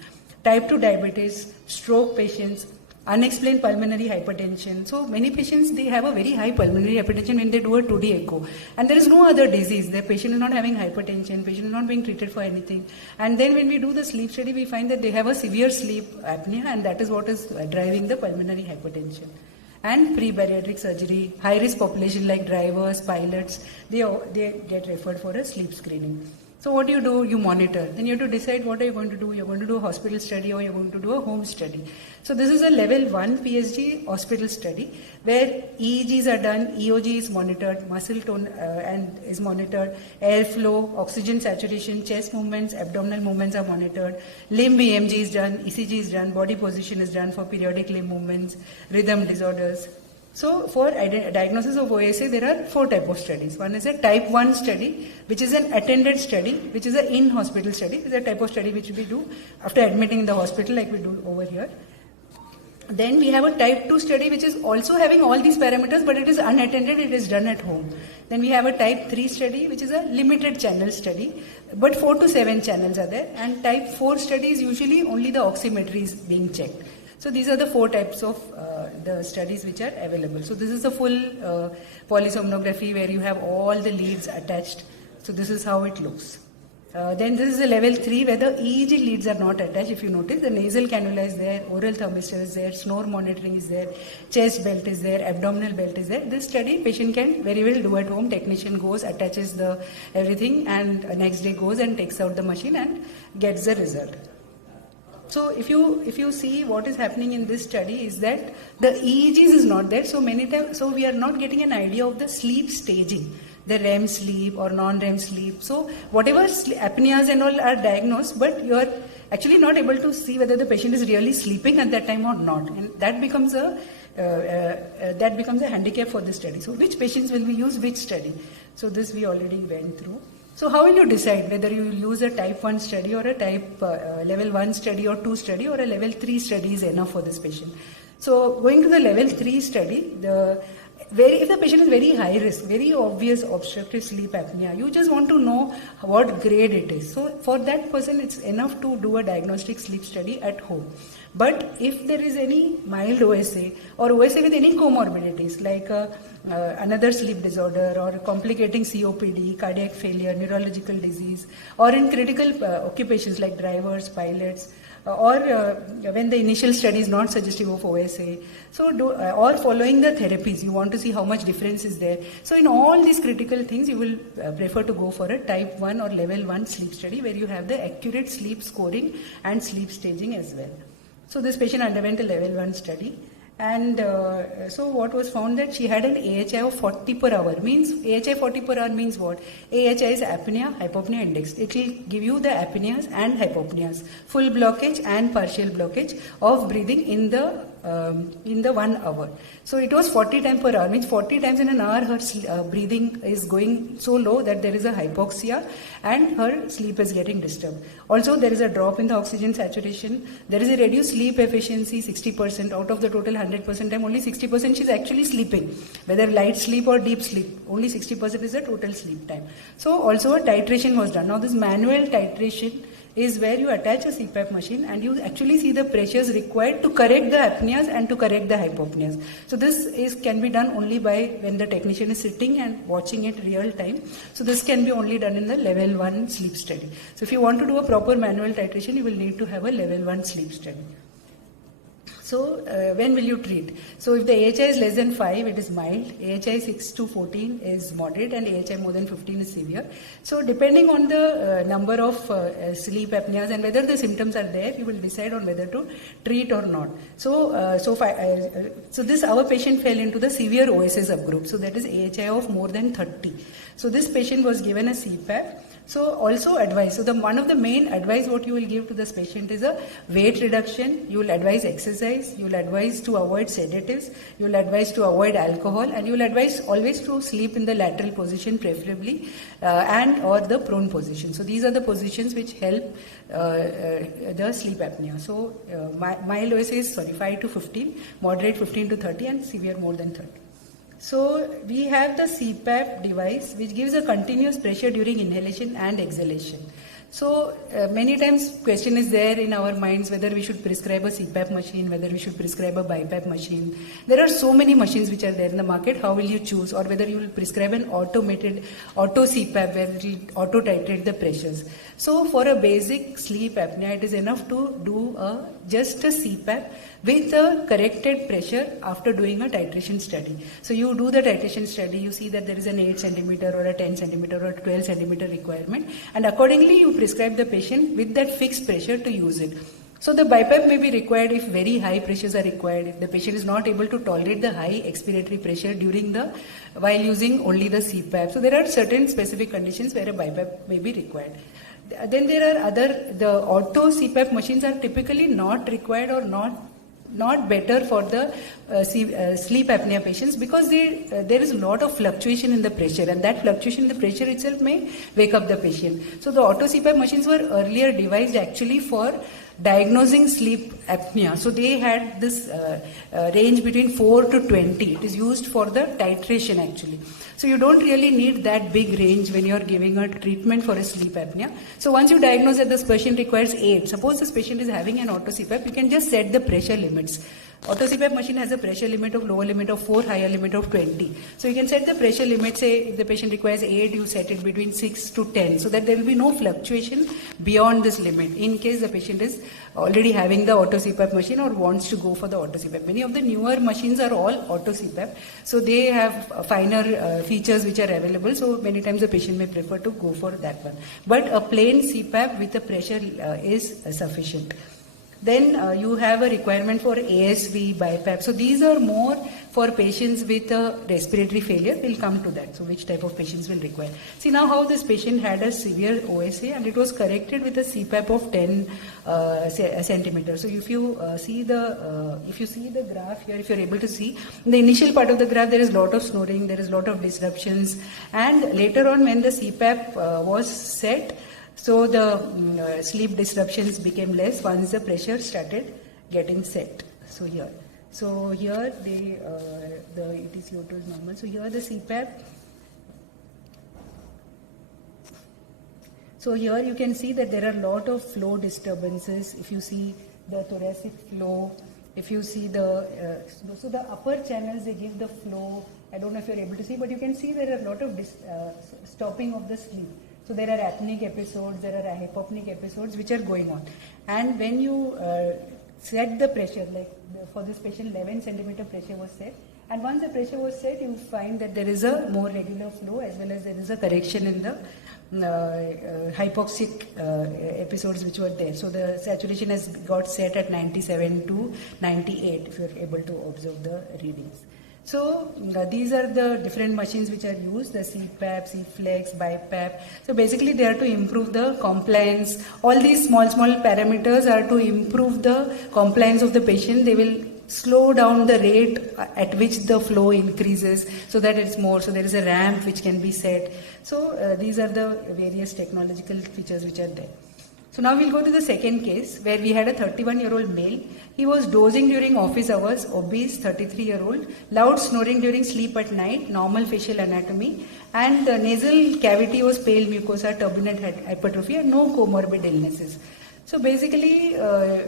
Type 2 diabetes, stroke patients, unexplained pulmonary hypertension. So many patients, they have a very high pulmonary hypertension when they do a 2D echo. And there is no other disease. The patient is not having hypertension, patient is not being treated for anything. And then when we do the sleep study, we find that they have a severe sleep apnea, and that is what is driving the pulmonary hypertension. And pre-bariatric surgery, high-risk population like drivers, pilots, they get referred for a sleep screening. So what do? You monitor. Then you have to decide what are you going to do. You're going to do a hospital study or you're going to do a home study. So this is a level 1 PSG hospital study where EEGs are done, EOG is monitored, muscle tone and is monitored, airflow, oxygen saturation, chest movements, abdominal movements are monitored, limb EMG is done, ECG is done, body position is done for periodic limb movements, rhythm disorders. So for diagnosis of OSA, there are 4 types of studies. One is a type 1 study, which is an attended study, which is an in-hospital study. It's a type of study which we do after admitting in the hospital like we do over here. Then we have a type 2 study, which is also having all these parameters, but it is unattended, it is done at home. Then we have a type 3 study, which is a limited channel study, but 4 to 7 channels are there. And type 4 study is usually only the oximetry is being checked. So these are the 4 types of the studies which are available. So this is the full polysomnography where you have all the leads attached. So this is how it looks. Then this is a level 3 where the EEG leads are not attached. If you notice, the nasal cannula is there, oral thermistor is there, snore monitoring is there, chest belt is there, abdominal belt is there. This study patient can very well do at home. Technician goes, attaches the everything, and next day goes and takes out the machine and gets the result. So if you see what is happening in this study is that the EEGs is not there. So many times, so we are not getting an idea of the sleep staging, the REM sleep or non-REM sleep. So whatever apneas and all are diagnosed, but you are actually not able to see whether the patient is really sleeping at that time or not, and that becomes a handicap for the study. So which patients will we use which study? So this we already went through. So how will you decide whether you will use a type 1 study or a type level 1 study or 2 study or a level 3 study is enough for this patient? So going to the level 3 study, if the patient is very high risk, very obvious obstructive sleep apnea, you just want to know what grade it is. So for that person, it's enough to do a diagnostic sleep study at home. But if there is any mild OSA or OSA with any comorbidities like another sleep disorder or complicating COPD, cardiac failure, neurological disease, or in critical occupations like drivers, pilots, or when the initial study is not suggestive of OSA, or following the therapies, you want to see how much difference is there. So in all these critical things, you will prefer to go for a type 1 or level 1 sleep study where you have the accurate sleep scoring and sleep staging as well. So this patient underwent a level 1 study. And so what was found that she had an AHI of 40 per hour. Means AHI 40 per hour means what? AHI is apnea, hypopnea index. It will give you the apneas and hypopneas, full blockage and partial blockage of breathing in the 1 hour. So it was 40 times per hour, means 40 times in an hour her breathing is going so low that there is a hypoxia and her sleep is getting disturbed. Also there is a drop in the oxygen saturation. There is a reduced sleep efficiency, 60%. Out of the total 100% time, only 60% she is actually sleeping. Whether light sleep or deep sleep, only 60% is the total sleep time. So also a titration was done. Now this manual titration is where you attach a CPAP machine and you actually see the pressures required to correct the apneas and to correct the hypopneas. So this can be done only by when the technician is sitting and watching it real time. So this can be only done in the level 1 sleep study. So if you want to do a proper manual titration, you will need to have a level 1 sleep study. So when will you treat? So if the AHI is less than 5, it is mild. AHI 6 to 14 is moderate, and AHI more than 15 is severe. So depending on the number of sleep apneas and whether the symptoms are there, you will decide on whether to treat or not. So this our patient fell into the severe OSA subgroup. So that is AHI of more than 30. So this patient was given a CPAP. So also advice. So one of the main advice what you will give to this patient is a weight reduction. You will advise exercise. You will advise to avoid sedatives. You will advise to avoid alcohol, and you will advise always to sleep in the lateral position preferably, and or the prone position. So these are the positions which help the sleep apnea. So mild OSA is 5 to 15, moderate 15 to 30, and severe more than 30. So we have the CPAP device which gives a continuous pressure during inhalation and exhalation. So many times question is there in our minds whether we should prescribe a CPAP machine, whether we should prescribe a BiPAP machine. There are so many machines which are there in the market. How will you choose? Or whether you will prescribe an automated auto CPAP where it will auto titrate the pressures. So for a basic sleep apnea, it is enough to do just a CPAP with a corrected pressure after doing a titration study. So you do the titration study, you see that there is an 8 centimeter or a 10 centimeter or a 12 centimeter requirement, and accordingly you prescribe the patient with that fixed pressure to use it. So the BiPAP may be required if very high pressures are required, if the patient is not able to tolerate the high expiratory pressure while using only the CPAP. So there are certain specific conditions where a BiPAP may be required. Then there are the auto CPAP machines are typically not required or not better for the sleep apnea patients because there is a lot of fluctuation in the pressure, and that fluctuation in the pressure itself may wake up the patient. So the auto CPAP machines were earlier devised actually for diagnosing sleep apnea. So they had this range between 4 to 20. It is used for the titration actually. So you don't really need that big range when you are giving a treatment for a sleep apnea. So once you diagnose that this patient requires 8, suppose this patient is having an auto CPAP, you can just set the pressure limits. Auto CPAP machine has a pressure limit of lower limit of 4, higher limit of 20. So you can set the pressure limit, say if the patient requires 8, you set it between 6 to 10 so that there will be no fluctuation beyond this limit in case the patient is already having the auto CPAP machine or wants to go for the auto CPAP. Many of the newer machines are all auto CPAP, so they have finer features which are available, so many times the patient may prefer to go for that one. But a plain CPAP with a pressure is sufficient. Then you have a requirement for ASV, BiPAP. So these are more for patients with respiratory failure. We'll come to that. So which type of patients will require. See now how this patient had a severe OSA and it was corrected with a CPAP of 10 centimeters. So if you see the graph here, if you're able to see, in the initial part of the graph there is a lot of snoring, there is a lot of disruptions, and later on when the CPAP was set, so the sleep disruptions became less once the pressure started getting set. So here the ETCO2 is normal. So here the CPAP. So here you can see that there are a lot of flow disturbances. If you see the thoracic flow, if you see so the upper channels they give the flow. I don't know if you're able to see, but you can see there are a lot of stopping of the sleep. So there are apneic episodes, there are hypopneic episodes which are going on. And when you set the pressure, like for this patient 11 centimeter pressure was set, And once the pressure was set, you find that there is a more regular flow as well as there is a correction in the hypoxic episodes which were there. So the saturation has got set at 97 to 98 if you are able to observe the readings. So these are the different machines which are used, the CPAP, CFlex, BiPAP. So basically they are to improve the compliance. All these small parameters are to improve the compliance of the patient. They will slow down the rate at which the flow increases so that it's more. So there is a ramp which can be set. So these are the various technological features which are there. So now we'll go to the second case where we had a 31-year-old male. He was dozing during office hours, obese, 33-year-old, loud snoring during sleep at night, normal facial anatomy, and the nasal cavity was pale mucosa, turbinate hypertrophy, and no comorbid illnesses. So basically,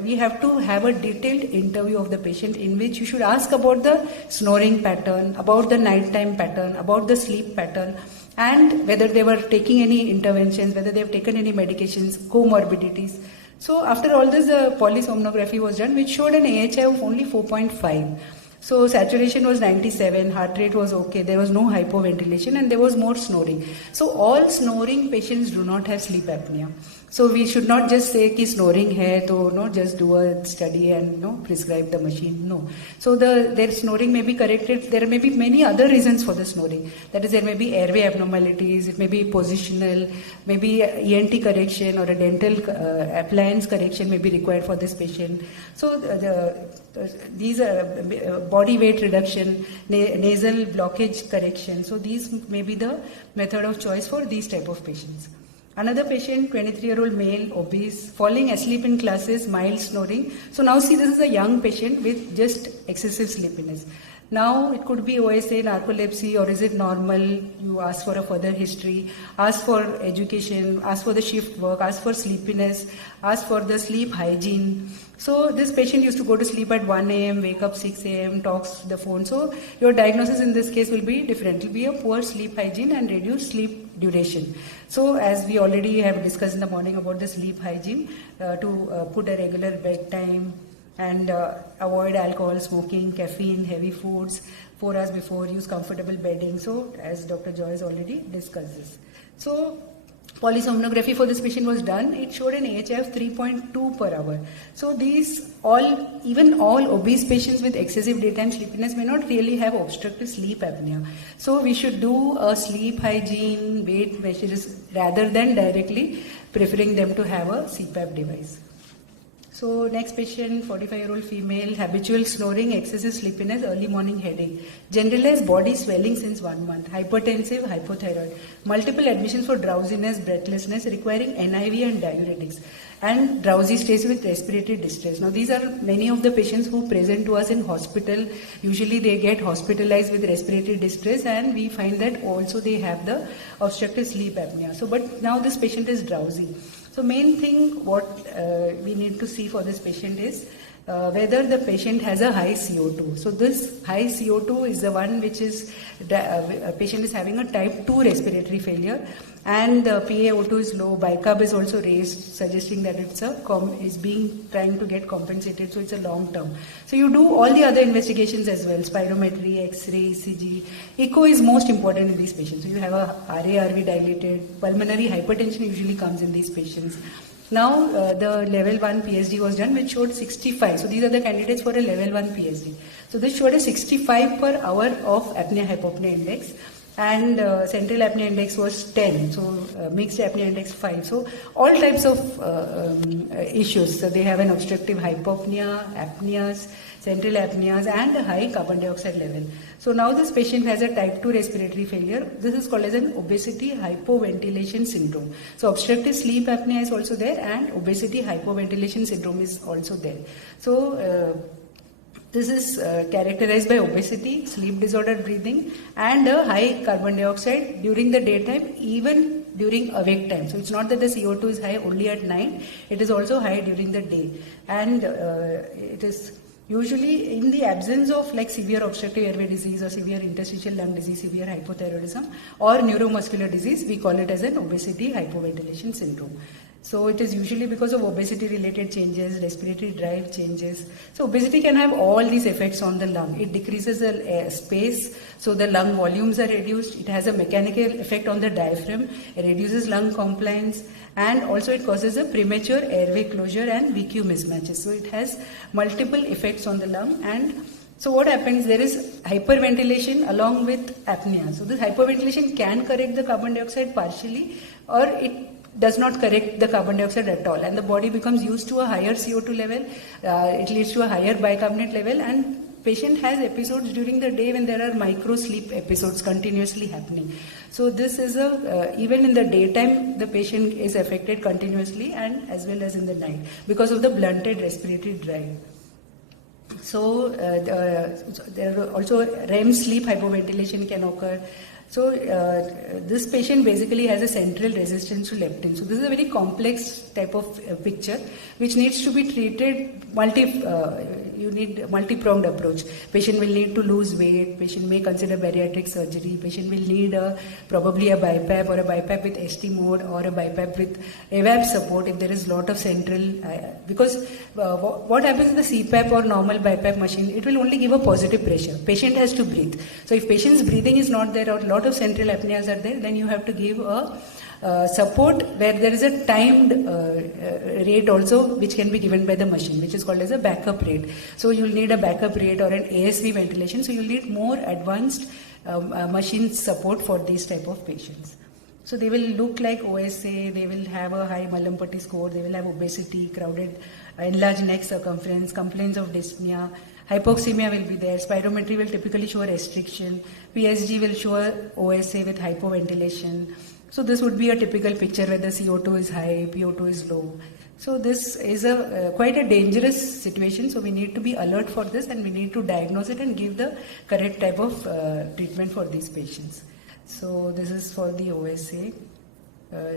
we have to have a detailed interview of the patient in which you should ask about the snoring pattern, about the nighttime pattern, about the sleep pattern, and whether they were taking any interventions, whether they have taken any medications, comorbidities. So after all this, the polysomnography was done, which showed an AHI of only 4.5. So saturation was 97, heart rate was okay, there was no hypoventilation, and there was more snoring. So all snoring patients do not have sleep apnea. So we should not just say ki snoring hai, to just do a study and prescribe the machine. No. So their snoring may be corrected. There may be many other reasons for the snoring. That is, there may be airway abnormalities. It may be positional. Maybe ENT correction or a dental appliance correction may be required for this patient. So these are body weight reduction, nasal blockage correction. So these may be the method of choice for these type of patients. Another patient, 23-year-old male, obese, falling asleep in classes, mild snoring. So now see, this is a young patient with just excessive sleepiness. Now it could be OSA, narcolepsy, or is it normal? You ask for a further history, ask for education, ask for the shift work, ask for sleepiness, ask for the sleep hygiene. So this patient used to go to sleep at 1 a.m., wake up 6 a.m., talks the phone. So your diagnosis in this case will be different. It will be a poor sleep hygiene and reduced sleep duration. So as we already have discussed in the morning about the sleep hygiene, to put a regular bedtime and avoid alcohol, smoking, caffeine, heavy foods, 4 hours before, use comfortable bedding. So as Dr. Joy has already discussed this. So polysomnography for this patient was done. It showed an AHI of 3.2 per hour. So even all obese patients with excessive daytime sleepiness may not really have obstructive sleep apnea. So we should do a sleep hygiene, weight measures rather than directly preferring them to have a CPAP device. So next patient, 45-year-old female, habitual snoring, excessive sleepiness, early morning headache, generalized body swelling since 1 month, hypertensive, hypothyroid, multiple admissions for drowsiness, breathlessness, requiring NIV and diuretics, and drowsy stays with respiratory distress. Now these are many of the patients who present to us in hospital. Usually they get hospitalized with respiratory distress, and we find that also they have the obstructive sleep apnea. So but now this patient is drowsy. So main thing what we need to see for this patient is whether the patient has a high CO2. So this high CO2 is the one which is, a patient is having a type 2 respiratory failure, and the PaO2 is low, bicarb is also raised, suggesting that it's trying to get compensated, so it's a long term. So you do all the other investigations as well, spirometry, X-ray, ECG. Echo is most important in these patients. So you have a RA-RV dilated, pulmonary hypertension usually comes in these patients. Now the level 1 PSD was done, which showed 65. So these are the candidates for a level 1 PSD. So this showed a 65 per hour of apnea-hypopnea index, and central apnea index was 10. So mixed apnea index 5. So all types of issues. So they have an obstructive hypopnea, apneas, central apneas, and a high carbon dioxide level. So now this patient has a type 2 respiratory failure. This is called as an obesity hypoventilation syndrome. So obstructive sleep apnea is also there, and obesity hypoventilation syndrome is also there. So this is characterized by obesity, sleep disordered breathing, and a high carbon dioxide during the daytime, even during awake time. So it's not that the CO2 is high only at night, it is also high during the day. And it is usually in the absence of like severe obstructive airway disease or severe interstitial lung disease, severe hypothyroidism or neuromuscular disease, we call it as an obesity hypoventilation syndrome. So it is usually because of obesity related changes, respiratory drive changes. So obesity can have all these effects on the lung. It decreases the space, so the lung volumes are reduced. It has a mechanical effect on the diaphragm. It reduces lung compliance, and also it causes a premature airway closure and VQ mismatches. So it has multiple effects on the lung. And so what happens, there is hyperventilation along with apnea. So this hyperventilation can correct the carbon dioxide partially, or it does not correct the carbon dioxide at all, and the body becomes used to a higher CO2 level. It leads to a higher bicarbonate level, and patient has episodes during the day when there are micro sleep episodes continuously happening. So this is even in the daytime the patient is affected continuously, and as well as in the night because of the blunted respiratory drive. So there are also REM sleep hypoventilation can occur. So this patient basically has a central resistance to leptin. So this is a very complex type of picture which needs to be treated you need multi-pronged approach. Patient will need to lose weight, patient may consider bariatric surgery, patient will need probably a BiPAP or a BiPAP with ST mode or a BiPAP with evap support if there is lot of central, because what happens in the CPAP or normal BiPAP machine, it will only give a positive pressure. Patient has to breathe. So if patient's breathing is not there or lot of central apneas are there, then you have to give a support where there is a timed rate also which can be given by the machine, which is called as a backup rate. So you'll need a backup rate or an ASV ventilation. So you'll need more advanced machine support for these type of patients. So they will look like OSA, they will have a high Mallampati score, they will have obesity, crowded, enlarged neck circumference, complaints of dyspnea, hypoxemia will be there, spirometry will typically show a restriction, PSG will show a OSA with hypoventilation. So this would be a typical picture where the CO2 is high, PO2 is low. So this is quite a dangerous situation. So we need to be alert for this, and we need to diagnose it and give the correct type of treatment for these patients. So this is for the OSA.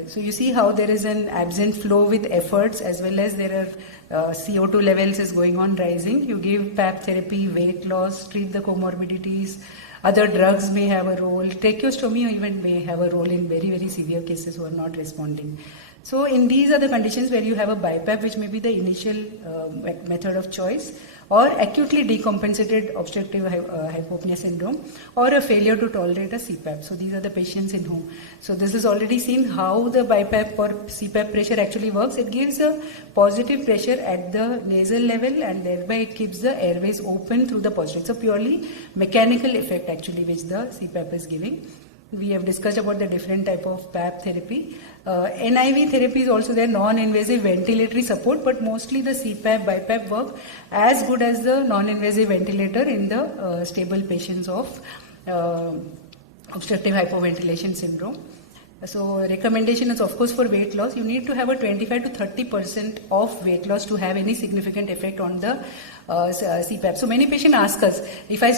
So you see how there is an absent flow with efforts, as well as there are CO2 levels is going on rising. You give PAP therapy, weight loss, treat the comorbidities. Other drugs may have a role. Tracheostomy even may have a role in very, very severe cases who are not responding. So in these are the conditions where you have a BiPAP, which may be the initial method of choice, or acutely decompensated obstructive hypopnea syndrome, or a failure to tolerate a CPAP. So these are the patients in whom. So this is already seen how the BiPAP or CPAP pressure actually works. It gives a positive pressure at the nasal level, and thereby it keeps the airways open through the posture. It's a purely mechanical effect actually which the CPAP is giving. We have discussed about the different type of PAP therapy. NIV therapy is also there, non-invasive ventilatory support, but mostly the CPAP, BiPAP work as good as the non-invasive ventilator in the stable patients of obstructive hypoventilation syndrome. So recommendation is of course for weight loss. You need to have a 25 to 30% of weight loss to have any significant effect on the CPAP. So many patients ask us, if I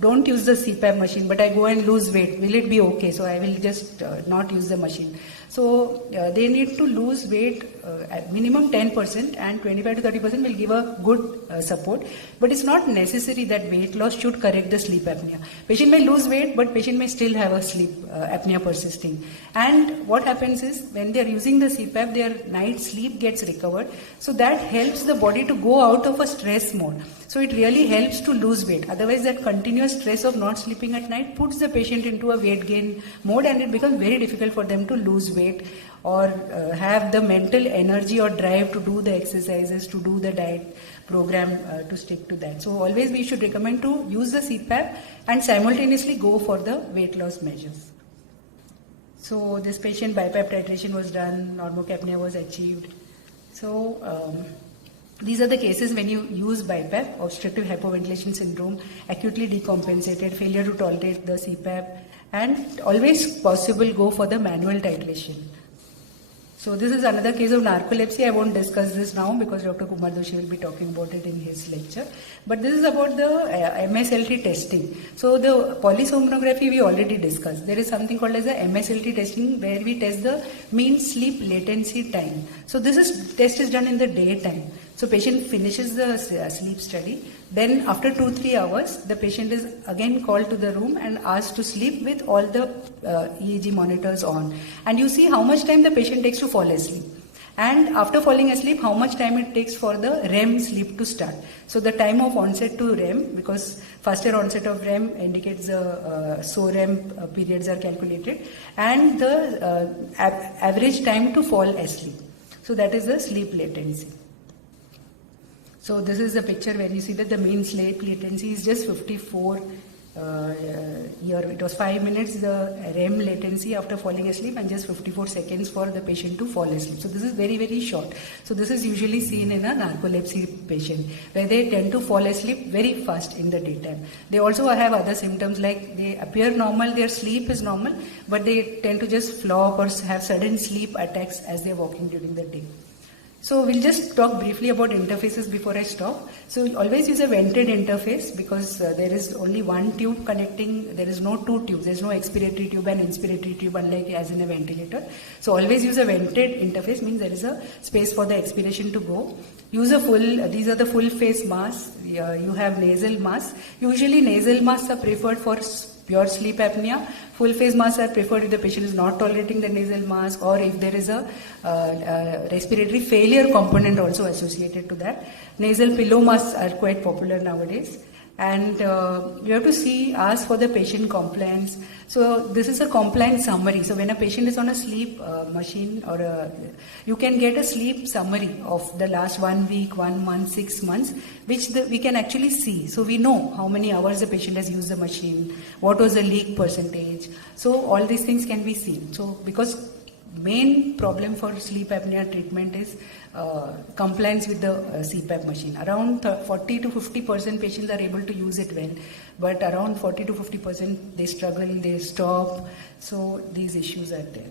don't use the CPAP machine, but I go and lose weight, will it be okay? So I will just not use the machine. So they need to lose weight at minimum 10%, and 25 to 30% will give a good support. But it's not necessary that weight loss should correct the sleep apnea. Patient may lose weight, but patient may still have a sleep apnea persisting. And what happens is when they are using the CPAP, their night sleep gets recovered. So that helps the body to go out of a stress mode. So it really helps to lose weight. Otherwise, that continuous stress of not sleeping at night puts the patient into a weight gain mode, and it becomes very difficult for them to lose weight or have the mental energy or drive to do the exercises, to do the diet program, to stick to that. So always we should recommend to use the CPAP and simultaneously go for the weight loss measures. So this patient BiPAP titration was done, normocapnia was achieved. So these are the cases when you use BiPAP, obstructive hypoventilation syndrome, acutely decompensated, failure to tolerate the CPAP, and always possible go for the manual titration. So this is another case of narcolepsy. I won't discuss this now because Dr. Kumar Doshi will be talking about it in his lecture. But this is about the MSLT testing. So the polysomnography we already discussed. There is something called as the MSLT testing where we test the mean sleep latency time. So this test is done in the daytime. So patient finishes the sleep study. Then after 2-3 hours, the patient is again called to the room and asked to sleep with all the EEG monitors on. And you see how much time the patient takes to fall asleep. And after falling asleep, how much time it takes for the REM sleep to start. So the time of onset to REM, because faster onset of REM indicates the REM periods are calculated, and the average time to fall asleep. So that is the sleep latency. So this is the picture where you see that the mean sleep latency is just 54 here. It was 5 minutes the REM latency after falling asleep and just 54 seconds for the patient to fall asleep. So this is very, very short. So this is usually seen in a narcolepsy patient where they tend to fall asleep very fast in the daytime. They also have other symptoms like they appear normal, their sleep is normal, but they tend to just flop or have sudden sleep attacks as they are walking during the day. So we'll just talk briefly about interfaces before I stop. So always use a vented interface because there is only one tube connecting, there is no two tubes, there is no expiratory tube and inspiratory tube unlike as in a ventilator. So always use a vented interface, means there is a space for the expiration to go. Use a these are the full face masks, you have nasal masks. Usually nasal masks are preferred for pure sleep apnea. Full face masks are preferred if the patient is not tolerating the nasal mask or if there is a respiratory failure component also associated to that. Nasal pillow masks are quite popular nowadays. And you have to ask for the patient compliance. So this is a compliance summary. So when a patient is on a sleep machine or you can get a sleep summary of the last 1 week, 1 month, 6 months, which we can actually see. So we know how many hours the patient has used the machine, what was the leak percentage. So all these things can be seen. So because main problem for sleep apnea treatment is compliance with the CPAP machine. Around 40 to 50% patients are able to use it well, but around 40 to 50% they struggle, they stop. So these issues are there.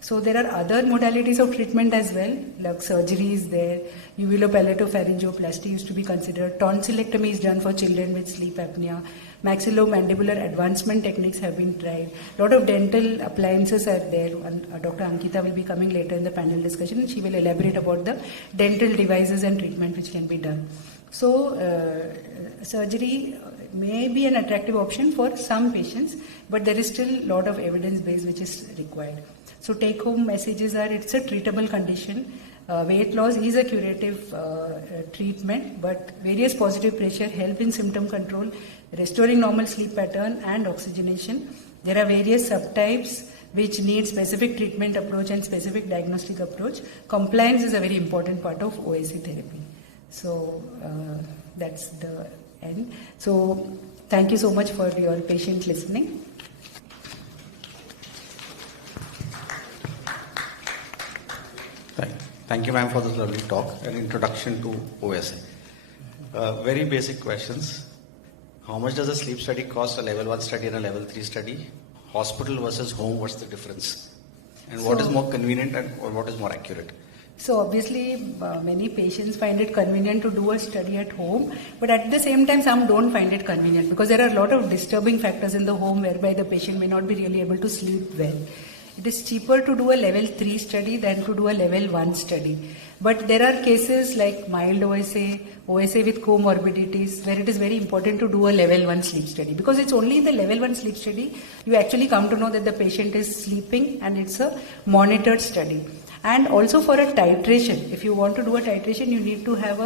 So there are other modalities of treatment as well, like surgery is there, uvulopalatopharyngoplasty used to be considered, tonsillectomy is done for children with sleep apnea, maxillomandibular advancement techniques have been tried, a lot of dental appliances are there, and Dr. Ankita will be coming later in the panel discussion and she will elaborate about the dental devices and treatment which can be done. So surgery may be an attractive option for some patients, but there is still a lot of evidence base which is required. So take home messages are it's a treatable condition. Weight loss is a curative treatment, but various positive pressure help in symptom control, restoring normal sleep pattern and oxygenation. There are various subtypes which need specific treatment approach and specific diagnostic approach. Compliance is a very important part of OSA therapy. So that's the end. So thank you so much for your patient listening. Thank you, ma'am, for this lovely talk and introduction to OSA. Very basic questions. How much does a sleep study cost, a level 1 study and a level 3 study? Hospital versus home, what's the difference? And what is more convenient and what is more accurate? So obviously many patients find it convenient to do a study at home, but at the same time some don't find it convenient because there are a lot of disturbing factors in the home whereby the patient may not be really able to sleep well. It is cheaper to do a level 3 study than to do a level 1 study. But there are cases like mild OSA, OSA with comorbidities, where it is very important to do a level 1 sleep study. Because it's only in the level 1 sleep study, you actually come to know that the patient is sleeping and it's a monitored study. And also for a titration, if you want to do a titration, you need to have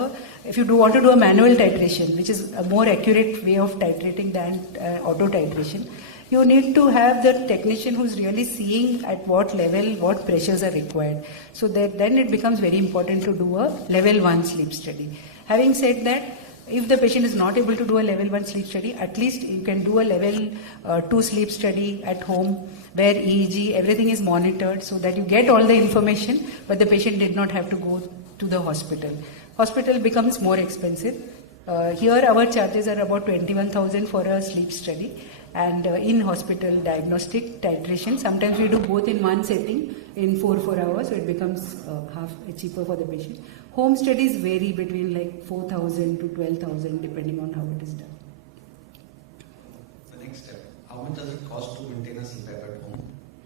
if you want to do a manual titration, which is a more accurate way of titrating than auto titration, you need to have the technician who's really seeing at what level, what pressures are required. So that then it becomes very important to do a level 1 sleep study. Having said that, if the patient is not able to do a level 1 sleep study, at least you can do a level 2 sleep study at home where EEG, everything is monitored so that you get all the information, but the patient did not have to go to the hospital. Hospital becomes more expensive. Here our charges are about 21,000 for a sleep study. And in hospital diagnostic titration, sometimes we do both in one setting in 4 hours, so it becomes half cheaper for the patient. Home studies vary between like 4,000 to 12,000 depending on how it is done. The next step, how much does it cost to maintain a CPAP at home?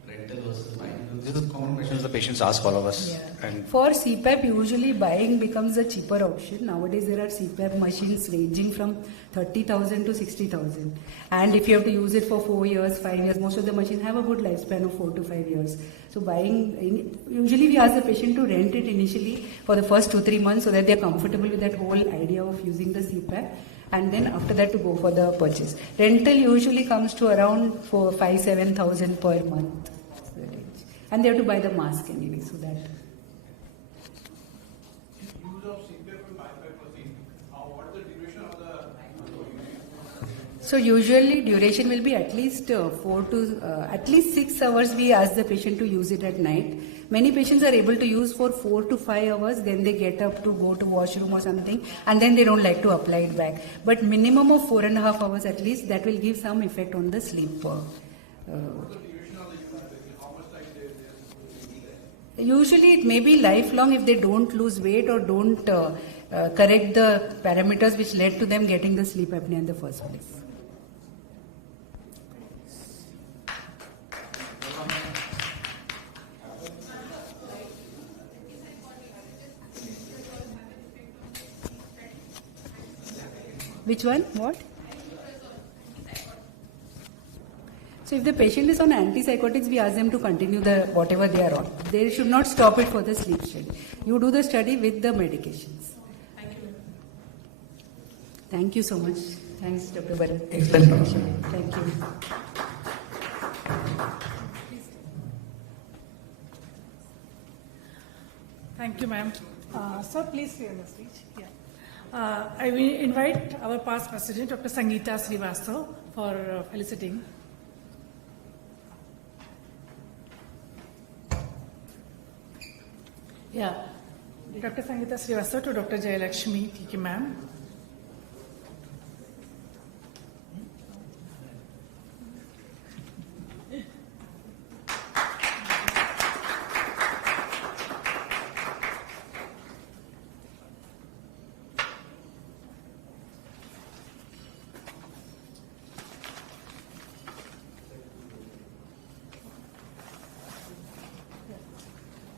Rental versus buying? This is a common question the patients ask all of us. Yeah. And for CPAP, usually buying becomes a cheaper option. Nowadays, there are CPAP machines ranging from 30,000 to 60,000. And if you have to use it for 4 years, 5 years, most of the machines have a good lifespan of 4 to 5 years. So usually we ask the patient to rent it initially for the first 2-3 months so that they are comfortable with that whole idea of using the CPAP. And then after that to go for the purchase. Rental usually comes to around 5,000-7,000 per month. And they have to buy the mask anyway, so that. Use of CPAP and BiPAP machine. What is the duration of the? So usually duration will be at least 6 hours. We ask the patient to use it at night. Many patients are able to use for 4 to 5 hours. Then they get up to go to washroom or something, and then they don't like to apply it back. But minimum of 4.5 hours at least, that will give some effect on the sleep. Usually it may be lifelong if they don't lose weight or don't correct the parameters which led to them getting the sleep apnea in the first place. Which one? What? So if the patient is on antipsychotics, we ask them to continue whatever they are on. They should not stop it for the sleep study. You do the study with the medications. Thank you. Thank you so much. Thanks, Dr. Bharat. Excellent. Thank you. Thank you, ma'am. Sir, please stay on the stage. Yeah. I will invite our past president, Dr. Sangeeta Srivastav, for feliciting. Yeah. Dr. Sangeeta Srivastav to Dr. Jayalakshmi. Thank you, ma'am.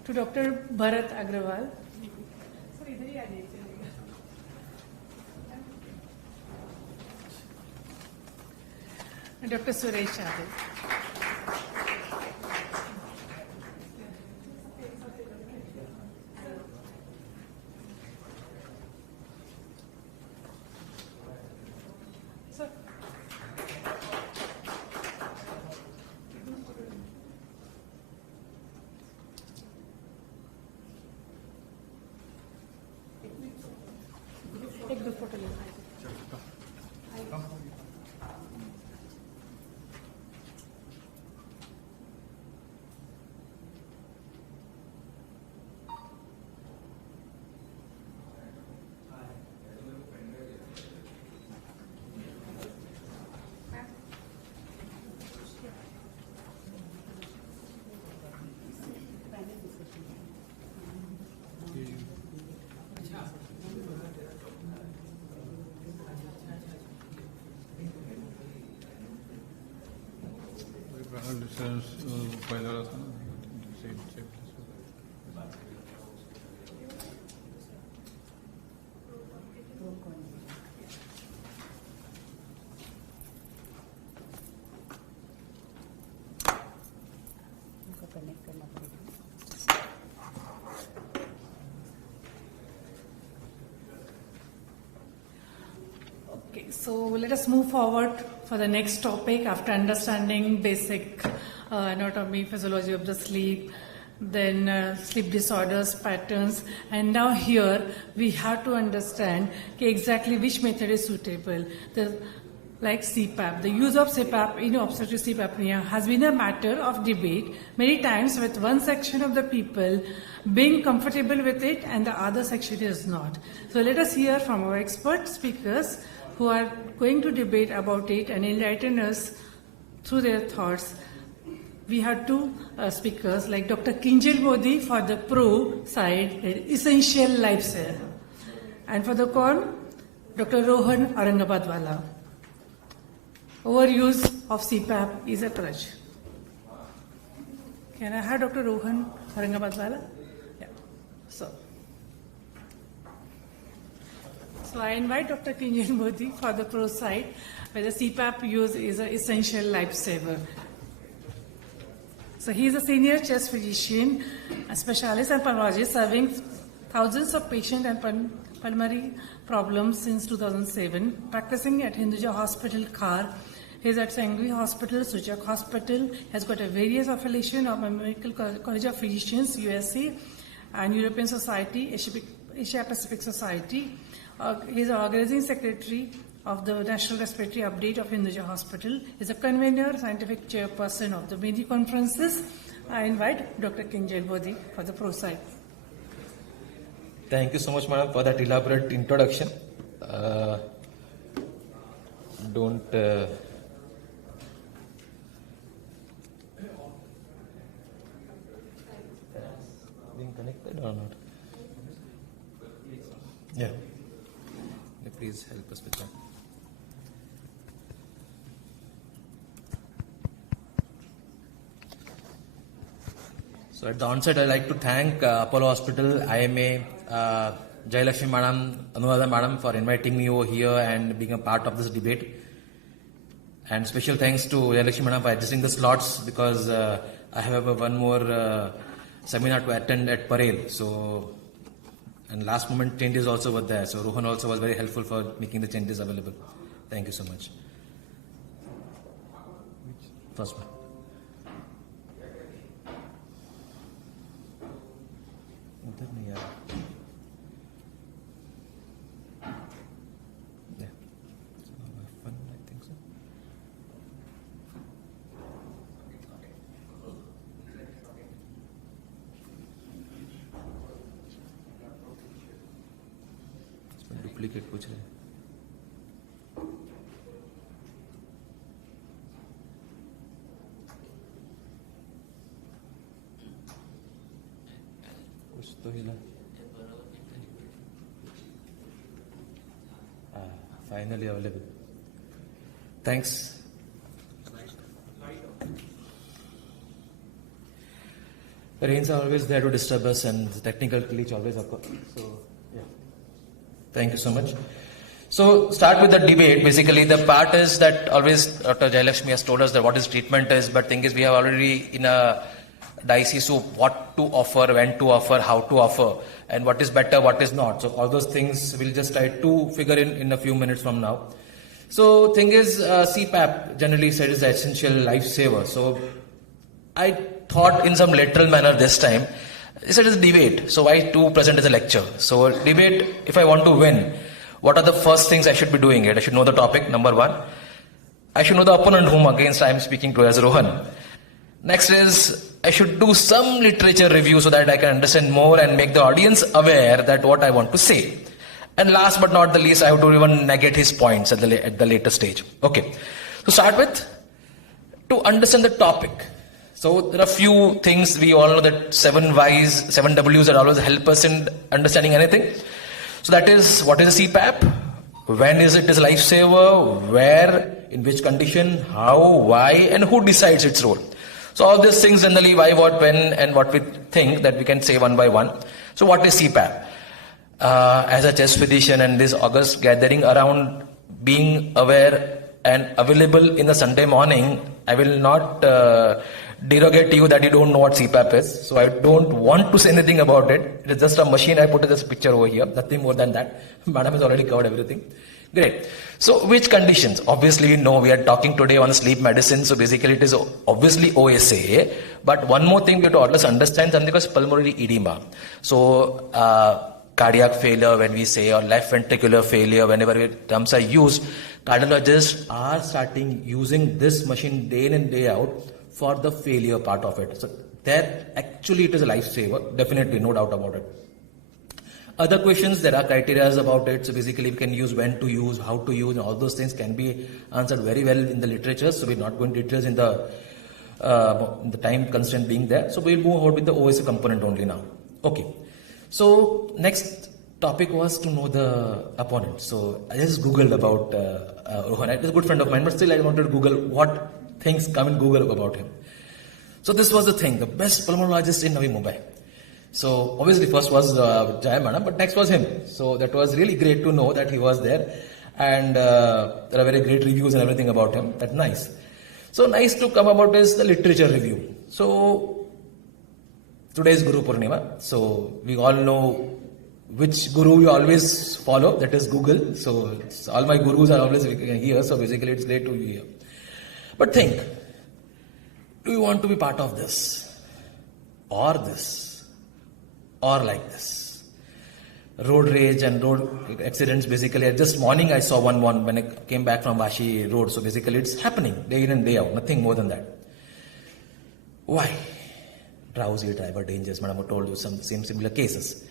To Dr. Bharat Agrawal. And Dr. Suresh Yadav. Take the photo. Okay, so let us move forward for the next topic after understanding basic anatomy, physiology of the sleep, then sleep disorders, patterns, and now here we have to understand exactly which method is suitable. Like CPAP, the use of CPAP in obstructive sleep apnea has been a matter of debate many times, with one section of the people being comfortable with it and the other section is not. So let us hear from our expert speakers who are going to debate about it and enlighten us through their thoughts. We have two speakers, like Dr. Kinjal Modi for the pro side, essential lifestyle, and for the con, Dr. Rohan Aurangabadwala. Overuse of CPAP is a crutch. Can I have Dr. Rohan Aurangabadwala? Yeah. So I invite Dr. Kinjal Modi for the pro side, where the CPAP use is an essential lifesaver. So he is a senior chest physician, a specialist and pulmonologist serving thousands of patients and pulmonary problems since 2007, practicing at Hinduja Hospital, Khar. He is at Sangvi Hospital, Suchak Hospital, has got a various affiliation of American College of Physicians, USA, and European Society, Asia Pacific Society. He is the organizing secretary of the National Respiratory Update of Hinduja Hospital. He is a convener, scientific chairperson of the many conferences. I invite Dr. Kinjal Modi for the pro side. Thank you so much, madam, for that elaborate introduction. Being connected or not? Yeah. Please help us with that. So at the onset, I'd like to thank Apollo Hospital, IMA, Jayalakshmi Madam, Anuradha Madam for inviting me over here and being a part of this debate. And special thanks to Jayalakshmi Madam for adjusting the slots because I have one more seminar to attend at Parel. So, and last moment changes also were there. So Rohan also was very helpful for making the changes available. Thank you so much. First one. Duplicate पूछ रहे हैं कुछ तो हिला finally available. Thanks. The rains are always there to disturb us and the technical glitch always occurs. So, yeah. Thank you so much. So, start with the debate. Basically, the part is that always Dr. Jayalakshmi has told us that what his treatment is, but thing is we have already in a dicey soup what to offer, when to offer, how to offer, and what is better, what is not. So, all those things we'll just try to figure in a few minutes from now. So, thing is CPAP generally said is the essential lifesaver. So, I thought in some literal manner this time. He said it's a debate. So why to present as a lecture? So debate, if I want to win, what are the first things I should be doing it? I should know the topic, number one. I should know the opponent whom against I am speaking to as Rohan. Next is, I should do some literature review so that I can understand more and make the audience aware that what I want to say. And last but not the least, I have to even negate his points at the later stage. Okay. So start with, to understand the topic. So there are few things we all know that 7 Ys, 7 Ws that always help us in understanding anything. So that is, what is a CPAP? When is it a lifesaver? Where? In which condition? How? Why? And who decides its role? So all these things generally, why, what, when, and what we think that we can say one by one. So what is CPAP? As a chest physician and this August gathering around being aware and available in the Sunday morning, I will not derogate to you that you don't know what CPAP is. So I don't want to say anything about it. It is just a machine. I put this picture over here. Nothing more than that. Madam has already covered everything. Great. So which conditions? Obviously we know we are talking today on sleep medicine. So basically it is obviously OSA. But one more thing we have to always understand something called pulmonary edema. So cardiac failure when we say, or left ventricular failure, whenever terms are used, cardiologists are starting using this machine day in and day out for the failure part of it. So that actually it is a lifesaver, definitely, no doubt about it. Other questions, there are criteria about it. So basically we can use when to use, how to use, and all those things can be answered very well in the literature. So we're not going to details in the time constraint being there. So we'll move on with the OSA component only now. Okay. So next topic was to know the opponent. So I just Googled about Rohan. It is a good friend of mine, but still I wanted to Google what things come in Google about him. So this was the thing, the best pulmonologist in Navi Mumbai. So obviously first was Jaya Madam, but next was him. So that was really great to know that he was there, and there are very great reviews and everything about him. That's nice. So nice to come about is the literature review. So today is Guru Purnima. So we all know which guru we always follow, that is Google. So all my gurus are always here. So basically it's great to be here. But think, do you want to be part of this? Or this? Or like this? Road rage and road accidents, basically. Just morning I saw one when I came back from Vashi Road. So basically it's happening day in and day out. Nothing more than that. Why? Drowsy driver dangers. Madam told you some similar cases.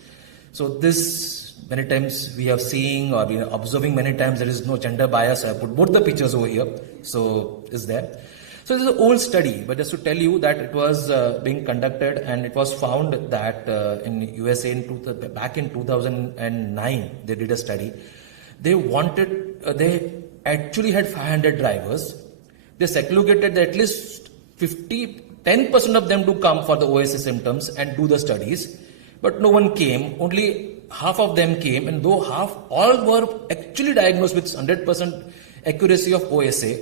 So this many times we have seen or been observing many times there is no gender bias. I put both the pictures over here. So is there. So this is an old study, but just to tell you that it was being conducted and it was found that in USA back in 2009 they did a study. They actually had 500 drivers. They segregated at least 10% of them to come for the OSA symptoms and do the studies. But no one came, only half of them came, and though all were actually diagnosed with 100% accuracy of OSA,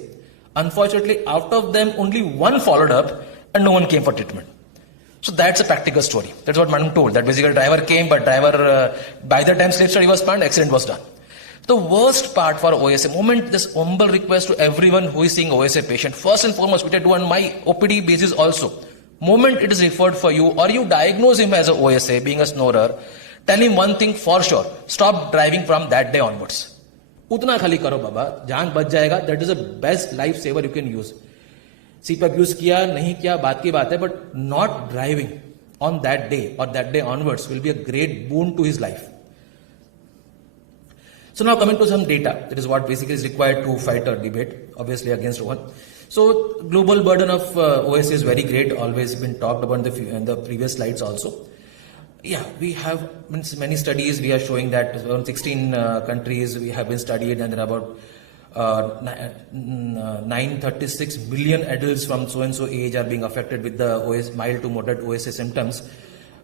unfortunately out of them only one followed up and no one came for treatment. So that's a practical story. That's what Madam told, that basically driver came, but by the time sleep study was planned, accident was done. The worst part for OSA, this humble request to everyone who is seeing OSA patient, first and foremost, which I do on my OPD basis also, moment it is referred for you or you diagnose him as a OSA, being a snorer, tell him one thing for sure, stop driving from that day onwards. Utna khali karo baba, jaan bach jayega, that is the best lifesaver you can use. CPAP use kiya, nahi kiya, baat ki baat hai, but not driving on that day or that day onwards will be a great boon to his life. So now coming to some data, that is what basically is required to fight a debate, obviously against one. So global burden of OSA is very great, always been talked about in the previous slides also. Yeah, we have many studies, we are showing that around 16 countries we have been studied, and there are about 936 million adults from so-and-so age are being affected with the mild to moderate OSA symptoms.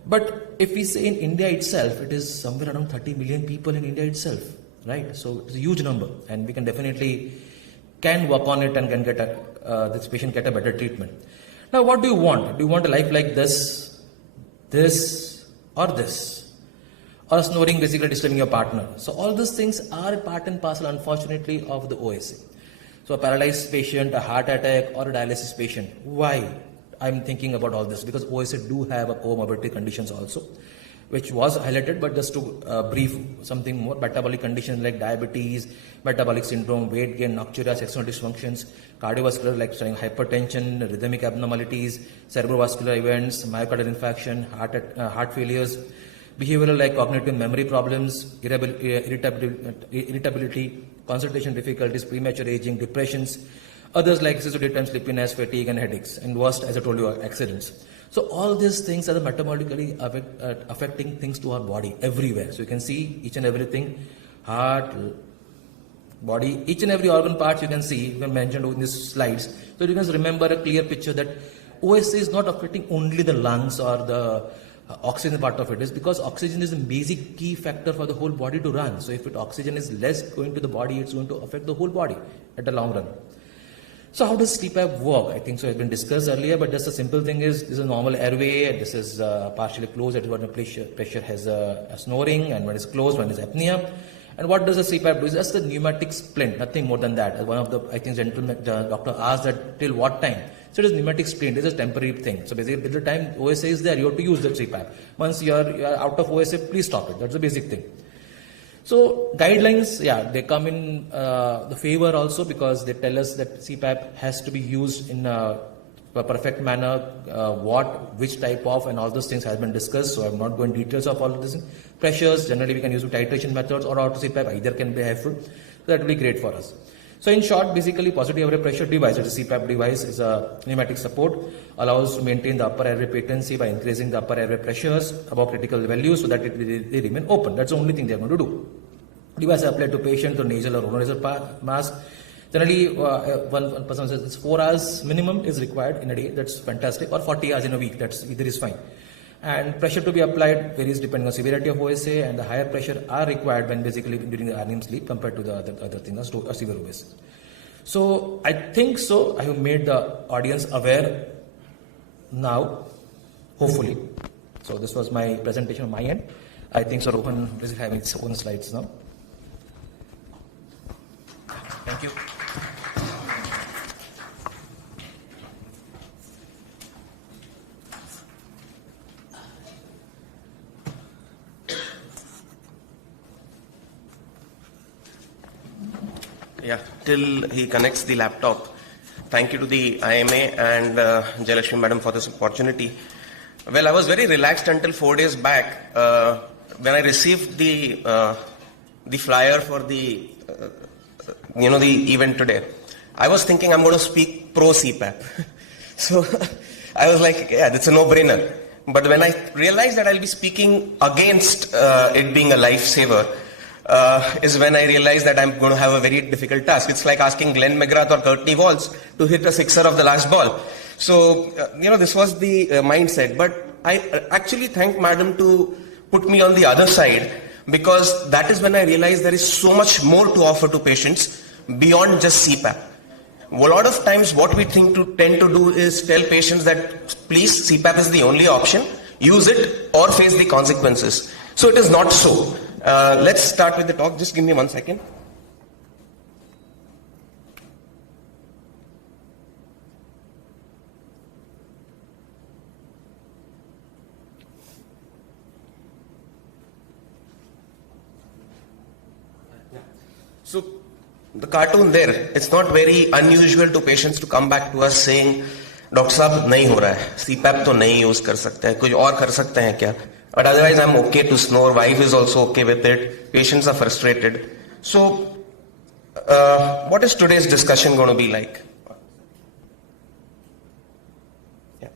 But if we say in India itself, it is somewhere around 30 million people in India itself, right? So it's a huge number, and we can definitely work on it and can get this patient get a better treatment. Now, what do you want? Do you want a life like this, or this? Or snoring basically disturbing your partner? So all these things are part and parcel, unfortunately, of the OSA. So a paralyzed patient, a heart attack, or a dialysis patient. Why? I'm thinking about all this because OSA do have a comorbidity conditions also, which was highlighted, but just to brief something more, metabolic conditions like diabetes, metabolic syndrome, weight gain, nocturia, sexual dysfunctions, cardiovascular like hypertension, rhythmic abnormalities, cerebrovascular events, myocardial infarction, heart failures, behavioral like cognitive memory problems, irritability, concentration difficulties, premature aging, depressions, others like excessive daytime sleepiness, fatigue and headaches, and worst, as I told you, accidents. So all these things are the metabolically affecting things to our body everywhere. So you can see each and everything, heart, body, each and every organ part you can see, you can mention in these slides. So you can remember a clear picture that OSA is not affecting only the lungs or the oxygen part of it. Is because oxygen is a basic key factor for the whole body to run. So if oxygen is less going to the body, it's going to affect the whole body at the long run. So how does sleep app work? I think so it's been discussed earlier, but just a simple thing is this is a normal airway, this is partially closed, that is when the pressure has a snoring, and when it's closed, when it's apnea. And what does the sleep app do? It's just a pneumatic splint, nothing more than that. As one of the, I think, gentleman, doctor asked that till what time? So it is pneumatic splint, it is a temporary thing. So basically, till the time OSA is there, you have to use the sleep app. Once you are out of OSA, please stop it. That's the basic thing. So guidelines, they come in the favor also because they tell us that CPAP has to be used in a perfect manner, which type of, and all those things has been discussed. So I'm not going details of all of this. Pressures, generally we can use titration methods or auto CPAP, either can be helpful. So that will be great for us. So in short, basically positive airway pressure device, that is CPAP device, is a pneumatic support, allows to maintain the upper airway patency by increasing the upper airway pressures above critical values so that they remain open. That's the only thing they are going to do. Device applied to patient through nasal or oronasal mask. Generally, one person says 4 hours minimum is required in a day. That's fantastic. Or 40 hours in a week. That's either is fine. and pressure to be applied varies depending on severity of OSA, and the higher pressure are required when basically during the REM sleep compared to the other things, severe OSA. So I think so I have made the audience aware now, hopefully. So this was my presentation on my end. I think so Rohan is having its own slides now. Thank you. Yeah, till he connects the laptop. Thank you to the IMA and Jayalakshmi Madam for this opportunity. Well, I was very relaxed until 4 days back when I received the flyer for the the event today. I was thinking I'm going to speak pro CPAP. So I was like, yeah, that's a no-brainer. But when I realized that I'll be speaking against it being a lifesaver, is when I realized that I'm going to have a very difficult task. It's like asking Glenn McGrath or Courtney Walsh to hit a sixer of the last ball. So, this was the mindset. But I actually thank Madam to put me on the other side, because that is when I realized there is so much more to offer to patients beyond just CPAP. A lot of times what we tend to do is tell patients that please, CPAP is the only option, use it or face the consequences. So it is not so. Let's start with the talk. Just give me 1 second. So the cartoon there, it's not very unusual to patients to come back to us saying, Doctor Saab, nahi ho raha hai. CPAP to nahi use kar sakte hai. Kuch aur kar sakte hain kya? But otherwise I'm okay to snore. Wife is also okay with it. Patients are frustrated. So what is today's discussion going to be like? Yeah.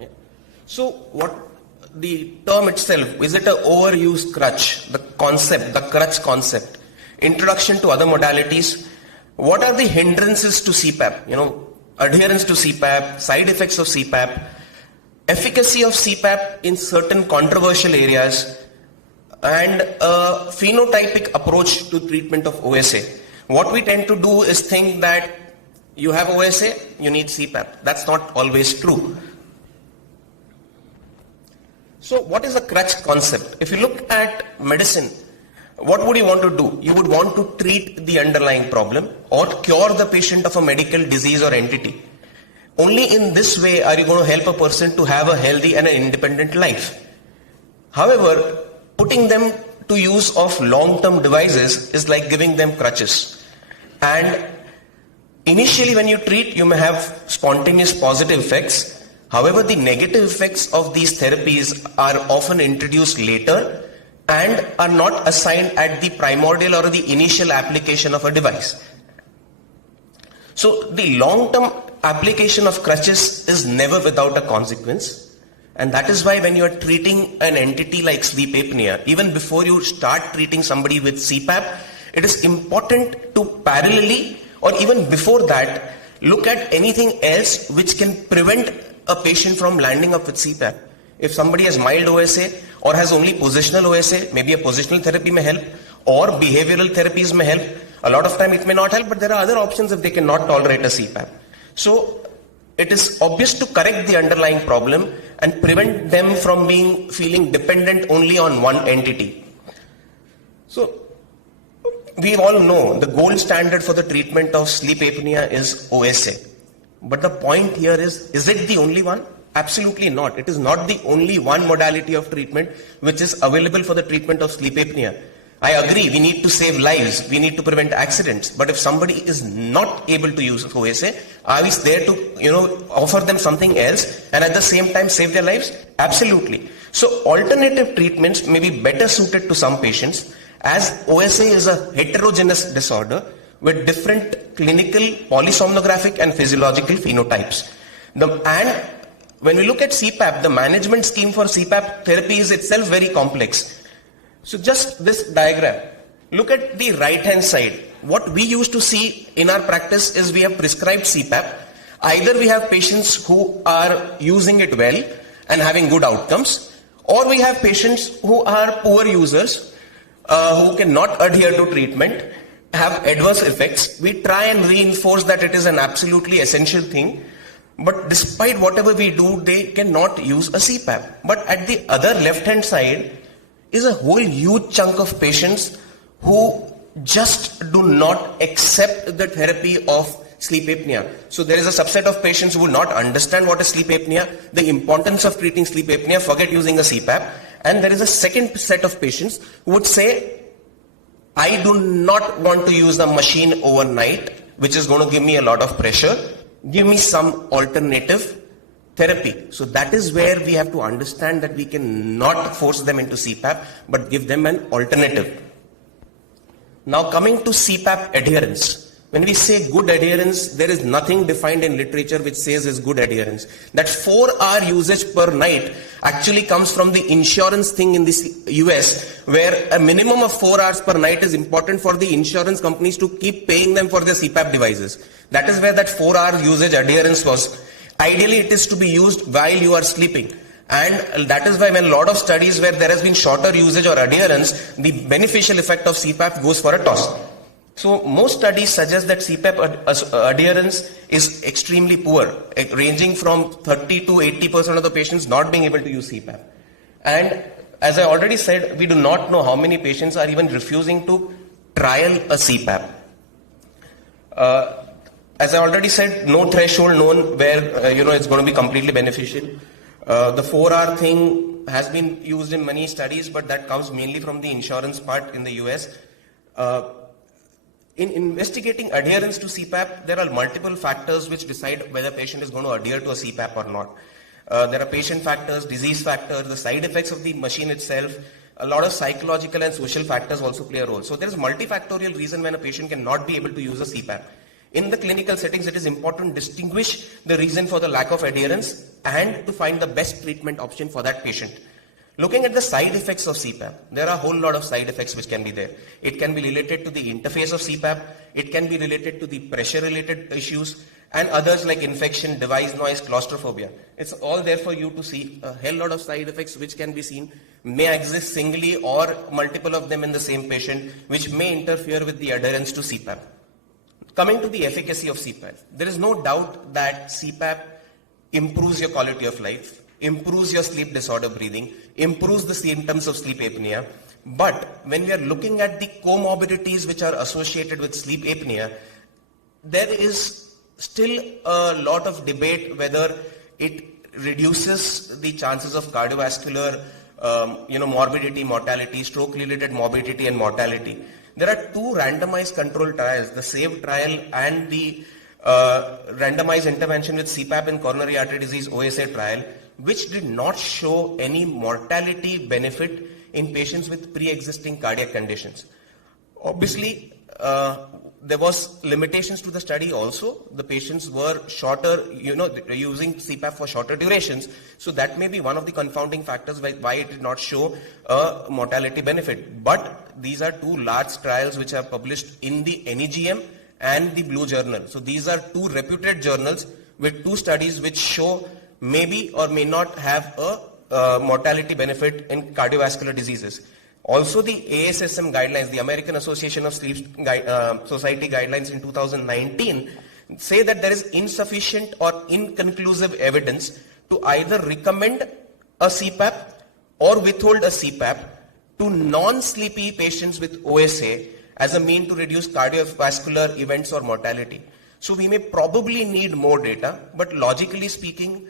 Yeah. So what the term itself, is it an overused crutch? The concept, the crutch concept. Introduction to other modalities. What are the hindrances to CPAP? Adherence to CPAP, side effects of CPAP, efficacy of CPAP in certain controversial areas, and a phenotypic approach to treatment of OSA. What we tend to do is think that you have OSA, you need CPAP. That's not always true. So what is a crutch concept? If you look at medicine, what would you want to do? You would want to treat the underlying problem or cure the patient of a medical disease or entity. Only in this way are you going to help a person to have a healthy and an independent life. However, putting them to use of long-term devices is like giving them crutches. And initially when you treat, you may have spontaneous positive effects. However, the negative effects of these therapies are often introduced later and are not assigned at the primordial or the initial application of a device. So the long-term application of crutches is never without a consequence, and that is why when you are treating an entity like sleep apnea, even before you start treating somebody with CPAP, it is important to parallelly or even before that look at anything else which can prevent a patient from landing up with CPAP. If somebody has mild OSA or has only positional OSA, maybe a positional therapy may help, or behavioral therapies may help. A lot of time it may not help, but there are other options if they cannot tolerate a CPAP. So it is obvious to correct the underlying problem and prevent them from feeling dependent only on one entity. So we all know the gold standard for the treatment of sleep apnea is OSA. But the point here is it the only one? Absolutely not. It is not the only one modality of treatment which is available for the treatment of sleep apnea. I agree, we need to save lives, we need to prevent accidents. But if somebody is not able to use OSA, are we there to offer them something else and at the same time save their lives? Absolutely. So alternative treatments may be better suited to some patients, as OSA is a heterogeneous disorder with different clinical, polysomnographic and physiological phenotypes. And when we look at CPAP, the management scheme for CPAP therapy is itself very complex. So just this diagram, look at the right hand side. What we used to see in our practice is we have prescribed CPAP Either we have patients who are using it well and having good outcomes, or we have patients who are poor users, who cannot adhere to treatment, have adverse effects. We try and reinforce that it is an absolutely essential thing, but despite whatever we do, they cannot use a CPAP. But at the other left-hand side is a whole huge chunk of patients who just do not accept the therapy of sleep apnea. So there is a subset of patients who will not understand what is sleep apnea, the importance of treating sleep apnea, forget using a CPAP. And there is a second set of patients who would say, I do not want to use the machine overnight, which is going to give me a lot of pressure. Give me some alternative therapy. So that is where we have to understand that we cannot force them into CPAP, but give them an alternative. Now coming to CPAP adherence. When we say good adherence, there is nothing defined in literature which says is good adherence. That 4-hour usage per night actually comes from the insurance thing in the US, where a minimum of 4 hours per night is important for the insurance companies to keep paying them for their CPAP devices. That is where that 4-hour usage adherence was. Ideally, it is to be used while you are sleeping. And that is why when a lot of studies where there has been shorter usage or adherence, the beneficial effect of CPAP goes for a toss. So most studies suggest that CPAP adherence is extremely poor, ranging from 30 to 80% of the patients not being able to use CPAP. And as I already said, we do not know how many patients are even refusing to trial a CPAP. As I already said, no threshold known where it's going to be completely beneficial. The 4-hour thing has been used in many studies, but that comes mainly from the insurance part in the US. In investigating adherence to CPAP, there are multiple factors which decide whether a patient is going to adhere to a CPAP or not. There are patient factors, disease factors, the side effects of the machine itself. A lot of psychological and social factors also play a role. So there is multifactorial reason when a patient cannot be able to use a CPAP. In the clinical settings, it is important to distinguish the reason for the lack of adherence and to find the best treatment option for that patient. Looking at the side effects of CPAP, there are a whole lot of side effects which can be there. It can be related to the interface of CPAP, it can be related to the pressure related issues, and others like infection, device noise, claustrophobia. It's all there for you to see. A hell lot of side effects which can be seen, may exist singly or multiple of them in the same patient, which may interfere with the adherence to CPAP. Coming to the efficacy of CPAP, there is no doubt that CPAP improves your quality of life, improves your sleep disorder breathing, improves the symptoms of sleep apnea. But when we are looking at the comorbidities which are associated with sleep apnea, there is still a lot of debate whether it reduces the chances of cardiovascular morbidity, mortality, stroke-related morbidity and mortality. There are 2 randomized controlled trials, the SAVE trial and the randomized intervention with CPAP in coronary artery disease OSA trial, which did not show any mortality benefit in patients with pre-existing cardiac conditions. Obviously, there was limitations to the study also. The patients were shorter, using CPAP for shorter durations. So that may be one of the confounding factors why it did not show a mortality benefit. But these are 2 large trials which are published in the NEGM and the Blue Journal. So these are 2 reputed journals with 2 studies which show maybe or may not have a mortality benefit in cardiovascular diseases. Also, the ASSM guidelines, the American Association of Sleep Society guidelines in 2019 say that there is insufficient or inconclusive evidence to either recommend a CPAP or withhold a CPAP to non-sleepy patients with OSA as a mean to reduce cardiovascular events or mortality. So we may probably need more data, but logically speaking,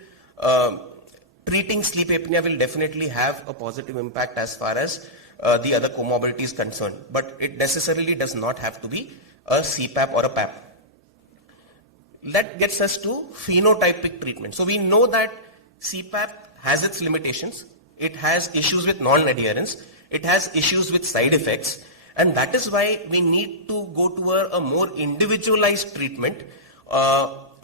treating sleep apnea will definitely have a positive impact as far as the other comorbidities is concerned, but it necessarily does not have to be a CPAP or a PAP. That gets us to phenotypic treatment. So we know that CPAP has its limitations. It has issues with non-adherence. It has issues with side effects. And that is why we need to go to a more individualized treatment,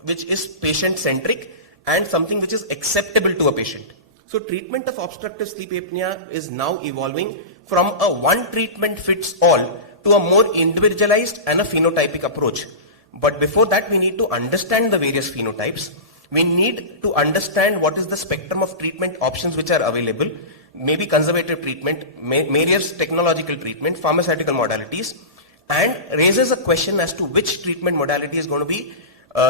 which is patient-centric and something which is acceptable to a patient. So treatment of obstructive sleep apnea is now evolving from a one treatment fits all to a more individualized and a phenotypic approach. But before that, we need to understand the various phenotypes. We need to understand what is the spectrum of treatment options which are available, maybe conservative treatment, various technological treatment, pharmaceutical modalities, and raises a question as to which treatment modality is going to be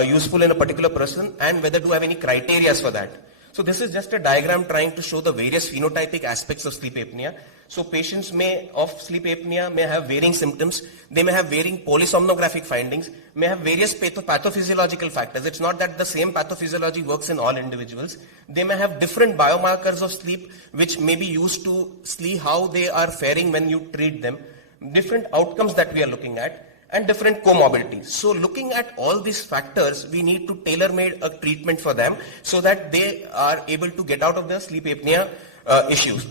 useful in a particular person and whether to have any criteria for that. So this is just a diagram trying to show the various phenotypic aspects of sleep apnea. So patients of sleep apnea may have varying symptoms, they may have varying polysomnographic findings, may have various pathophysiological factors. It's not that the same pathophysiology works in all individuals. They may have different biomarkers of sleep which may be used to see how they are faring when you treat them, different outcomes that we are looking at, and different comorbidities. So looking at all these factors, we need to tailor-made a treatment for them so that they are able to get out of their sleep apnea issues.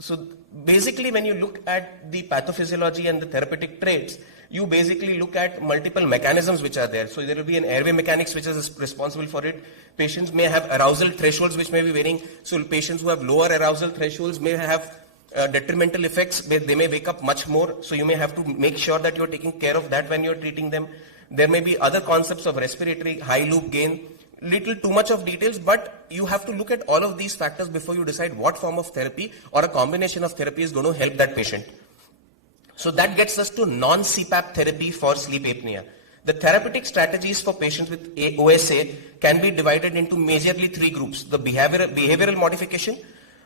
So basically when you look at the pathophysiology and the therapeutic traits, you basically look at multiple mechanisms which are there. So there will be an airway mechanics which is responsible for it. Patients may have arousal thresholds which may be varying. So patients who have lower arousal thresholds may have detrimental effects. They may wake up much more, so you may have to make sure that you're taking care of that when you're treating them. There may be other concepts of respiratory, high loop gain, little too much of details, but you have to look at all of these factors before you decide what form of therapy or a combination of therapy is going to help that patient. So that gets us to non-CPAP therapy for sleep apnea. The therapeutic strategies for patients with OSA can be divided into majorly three groups. The behavioral modification,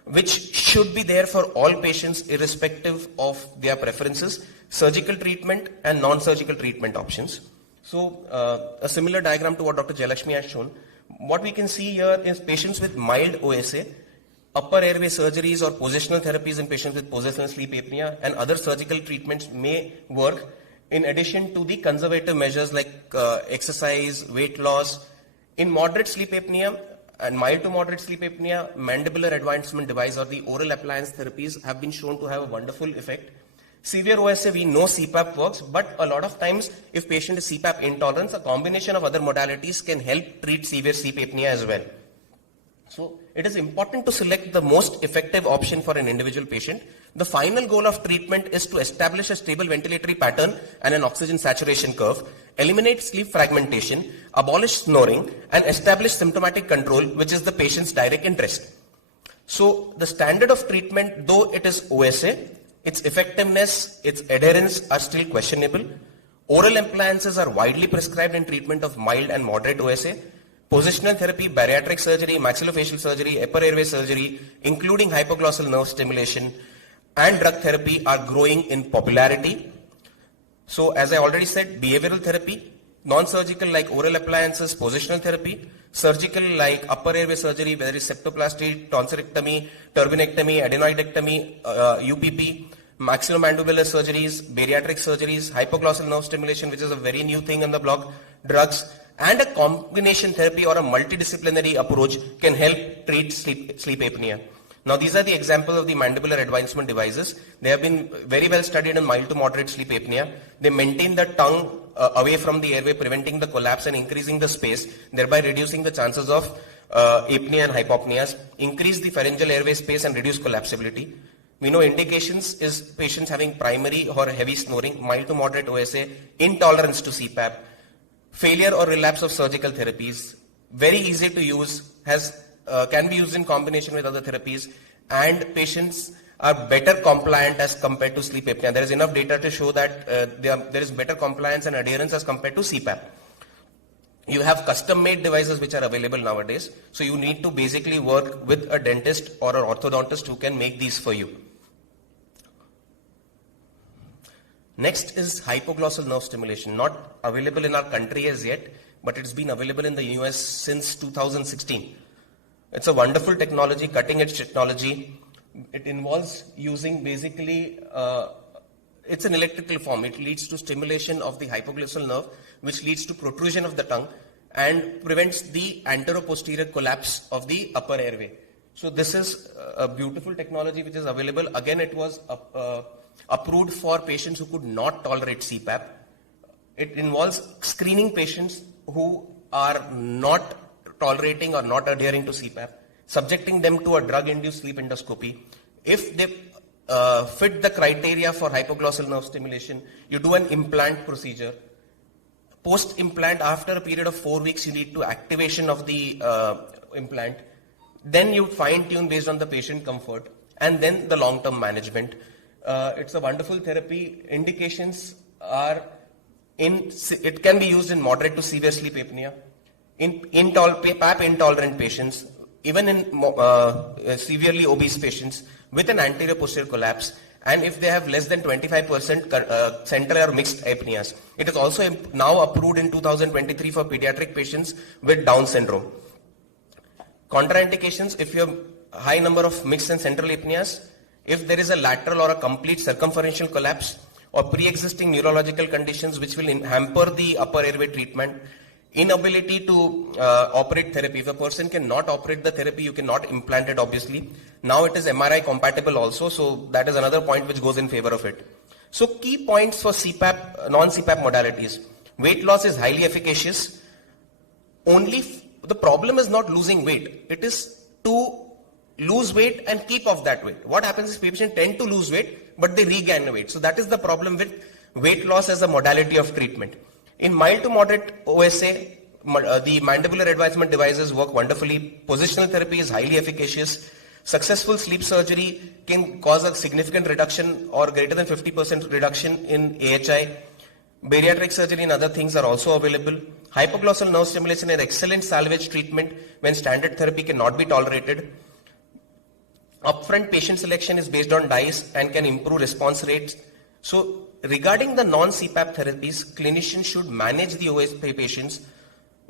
which should be there for all patients irrespective of their preferences, surgical treatment and non-surgical treatment options. So a similar diagram to what Dr. Jayalakshmi has shown. What we can see here is patients with mild OSA, upper airway surgeries or positional therapies in patients with positional sleep apnea, and other surgical treatments may work in addition to the conservative measures like exercise, weight loss. In moderate sleep apnea, and mild to moderate sleep apnea, mandibular advancement device or the oral appliance therapies have been shown to have a wonderful effect. Severe OSA, we know CPAP works, but a lot of times if patient is CPAP intolerant, a combination of other modalities can help treat severe sleep apnea as well. So it is important to select the most effective option for an individual patient. The final goal of treatment is to establish a stable ventilatory pattern and an oxygen saturation curve, eliminate sleep fragmentation, abolish snoring, and establish symptomatic control, which is the patient's direct interest. So the standard of treatment, though it is OSA, its effectiveness, its adherence are still questionable. Oral appliances are widely prescribed in treatment of mild and moderate OSA. Positional therapy, bariatric surgery, maxillofacial surgery, upper airway surgery, including hypoglossal nerve stimulation, and drug therapy are growing in popularity. So as I already said, behavioral therapy, non-surgical like oral appliances, positional therapy, surgical like upper airway surgery, whether it's septoplasty, tonsillectomy, turbinectomy, adenoidectomy, UPP, maxillomandibular surgeries, bariatric surgeries, hypoglossal nerve stimulation, which is a very new thing on the block, drugs, and a combination therapy or a multidisciplinary approach can help treat sleep apnea. Now these are the examples of the mandibular advancement devices. They have been very well studied in mild to moderate sleep apnea. They maintain the tongue away from the airway, preventing the collapse and increasing the space, thereby reducing the chances of apnea and hypopneas, increase the pharyngeal airway space and reduce collapsibility. We know indications is patients having primary or heavy snoring, mild to moderate OSA, intolerance to CPAP, failure or relapse of surgical therapies, very easy to use, can be used in combination with other therapies, and patients are better compliant as compared to sleep apnea. There is enough data to show that there is better compliance and adherence as compared to CPAP. You have custom-made devices which are available nowadays, so you need to basically work with a dentist or an orthodontist who can make these for you. Next is hypoglossal nerve stimulation, not available in our country as yet, but it's been available in the US since 2016. It's a wonderful technology, cutting edge technology. It involves using basically, it's an electrical form. It leads to stimulation of the hypoglossal nerve, which leads to protrusion of the tongue and prevents the anteroposterior collapse of the upper airway. So this is a beautiful technology which is available. Again, it was approved for patients who could not tolerate CPAP. It involves screening patients who are not tolerating or not adhering to CPAP, subjecting them to a drug-induced sleep endoscopy. If they fit the criteria for hypoglossal nerve stimulation, you do an implant procedure. post-implant, after a period of 4 weeks, you need to activation of the implant. Then you fine-tune based on the patient comfort, and then the long-term management. It's a wonderful therapy. Indications are it can be used in moderate to severe sleep apnea, in PAP intolerant patients, even in severely obese patients with an anterior posterior collapse, and if they have less than 25% central or mixed apneas. It is also now approved in 2023 for pediatric patients with Down syndrome. Contraindications: if you have high number of mixed and central apneas, if there is a lateral or a complete circumferential collapse, or pre-existing neurological conditions which will hamper the upper airway treatment, inability to operate therapy. If a person cannot operate the therapy, you cannot implant it, obviously. Now it is MRI compatible also, so that is another point which goes in favor of it. So key points for CPAP, non-CPAP modalities. Weight loss is highly efficacious. The problem is not losing weight. It is to lose weight and keep off that weight. What happens is patients tend to lose weight, but they regain weight. So that is the problem with weight loss as a modality of treatment. In mild to moderate OSA, the mandibular advancement devices work wonderfully. Positional therapy is highly efficacious. Successful sleep surgery can cause a significant reduction or greater than 50% reduction in AHI. Bariatric surgery and other things are also available. Hypoglossal nerve stimulation is excellent salvage treatment when standard therapy cannot be tolerated. Upfront patient selection is based on DICE and can improve response rates. So regarding the non-CPAP therapies, clinicians should manage the OSA patients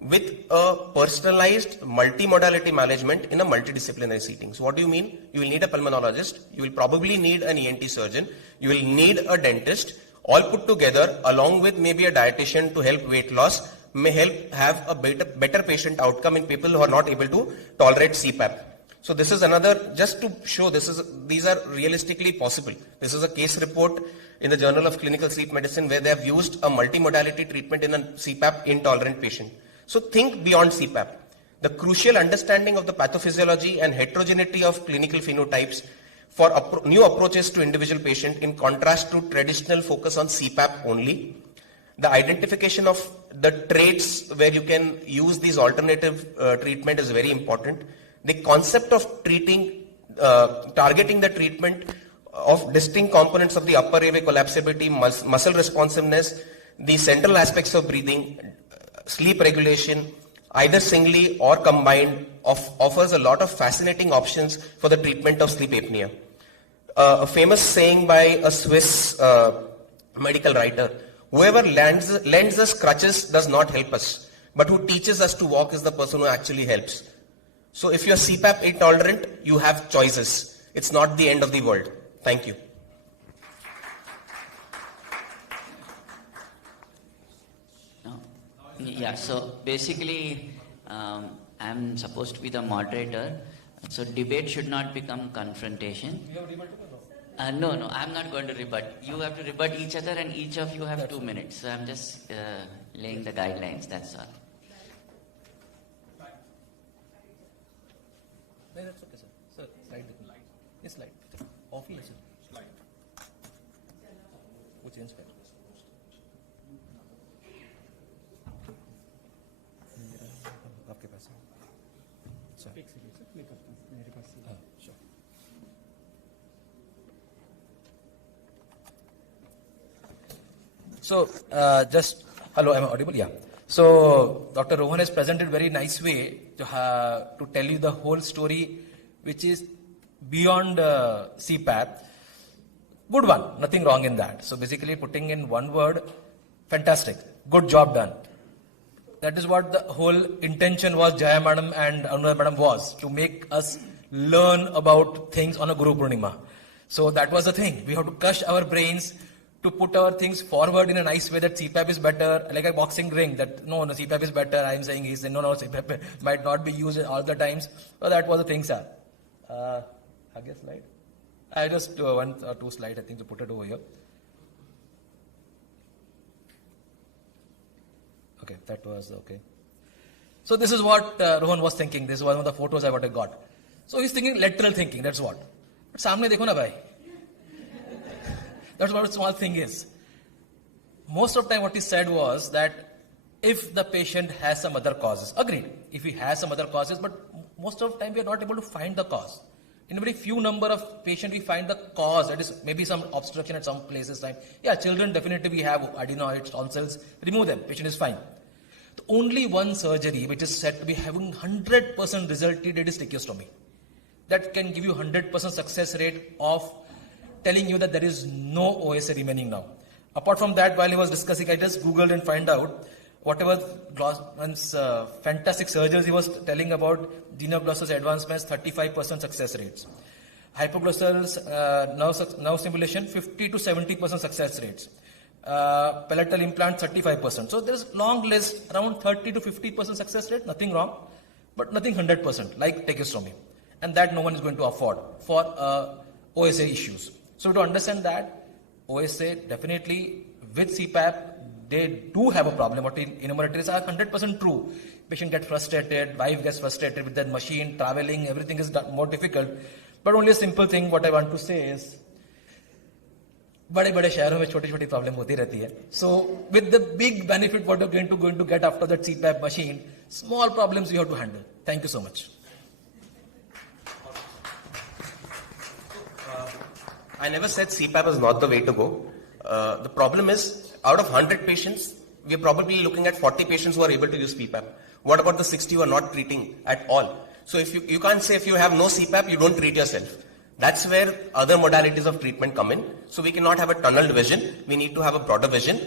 with a personalized multimodality management in a multidisciplinary setting. So what do you mean? You will need a pulmonologist, you will probably need an ENT surgeon, you will need a dentist, all put together along with maybe a dietitian to help weight loss, may help have a better patient outcome in people who are not able to tolerate CPAP. So this is another, just to show these are realistically possible. This is a case report in the Journal of Clinical Sleep Medicine where they have used a multimodality treatment in a CPAP intolerant patient. So think beyond CPAP. The crucial understanding of the pathophysiology and heterogeneity of clinical phenotypes for new approaches to individual patient in contrast to traditional focus on CPAP only. The identification of the traits where you can use these alternative treatment is very important. The concept of targeting the treatment of distinct components of the upper airway collapsibility, muscle responsiveness, the central aspects of breathing, sleep regulation, either singly or combined, offers a lot of fascinating options for the treatment of sleep apnea. A famous saying by a Swiss medical writer: whoever lends us crutches does not help us, but who teaches us to walk is the person who actually helps. So if you're CPAP intolerant, you have choices. It's not the end of the world. Thank you. Yeah, so basically, I'm supposed to be the moderator. So debate should not become confrontation. You have rebuttal or no? No, I'm not going to rebut. You have to rebut each other and each of you have 2 minutes. So I'm just laying the guidelines, that's all. No, that's okay, sir. Sir, slide the light. Yes, slide. Off ही है, sir. Slide. वो change कर. आपके पास है. Sir. एक second sir, मैं करता हूँ. मेरे पास है. हाँ, sure. So, just hello, am I audible? Yeah. So, Dr. Rohan has presented very nice way to tell you the whole story, which is beyond CPAP. Good one, nothing wrong in that. So, basically, putting in one word, fantastic, good job done. That is what the whole intention was, Jaya Madam and Anuradha Madam was, to make us learn about things on a Guru Purnima. So, that was the thing. We have to crush our brains to put our things forward in a nice way that CPAP is better, like a boxing ring, that no, CPAP is better. I am saying he's saying, no, CPAP might not be used all the times. So that was the thing, sir. I guess slide. I just one or two slides, I think, to put it over here. Okay, that was okay. So this is what Rohan was thinking. This was one of the photos I got. So he's thinking lateral thinking, that's what. But सामने देखो ना भाई. That's what a small thing is. Most of the time what he said was that if the patient has some other causes. Agreed, if he has some other causes, but most of the time we are not able to find the cause. In a very few number of patients, we find the cause. That is maybe some obstruction at some places. Like, yeah, children definitely we have adenoids, tonsils. Remove them. Patient is fine. The only one surgery which is said to be having 100% result rate is tracheostomy. That can give you 100% success rate of telling you that there is no OSA remaining now. Apart from that, while he was discussing, I just googled and find out whatever fantastic surgeries he was telling about genioglossus advancements, 35% success rates. Hypoglossal nerve stimulation, 50 to 70% success rates. Palatal implant, 35%. So there is long list, around 30 to 50% success rate, nothing wrong, but nothing 100%, like tracheostomy. And that no one is going to afford for OSA issues. So to understand that, OSA definitely with CPAP, they do have a problem. What enumerators are 100% true. Patient gets frustrated, wife gets frustrated with that machine, traveling, everything is more difficult. But only a simple thing what I want to say is, बड़े शहरों में छोटी problem होती रहती है. So with the big benefit what you're going to get after that CPAP machine, small problems you have to handle. Thank you so much. I never said CPAP is not the way to go. The problem is, out of 100 patients, we are probably looking at 40 patients who are able to use CPAP. What about the 60 who are not treating at all? So if you can't say if you have no CPAP, you don't treat yourself. That's where other modalities of treatment come in. So we cannot have a tunnel vision. We need to have a broader vision.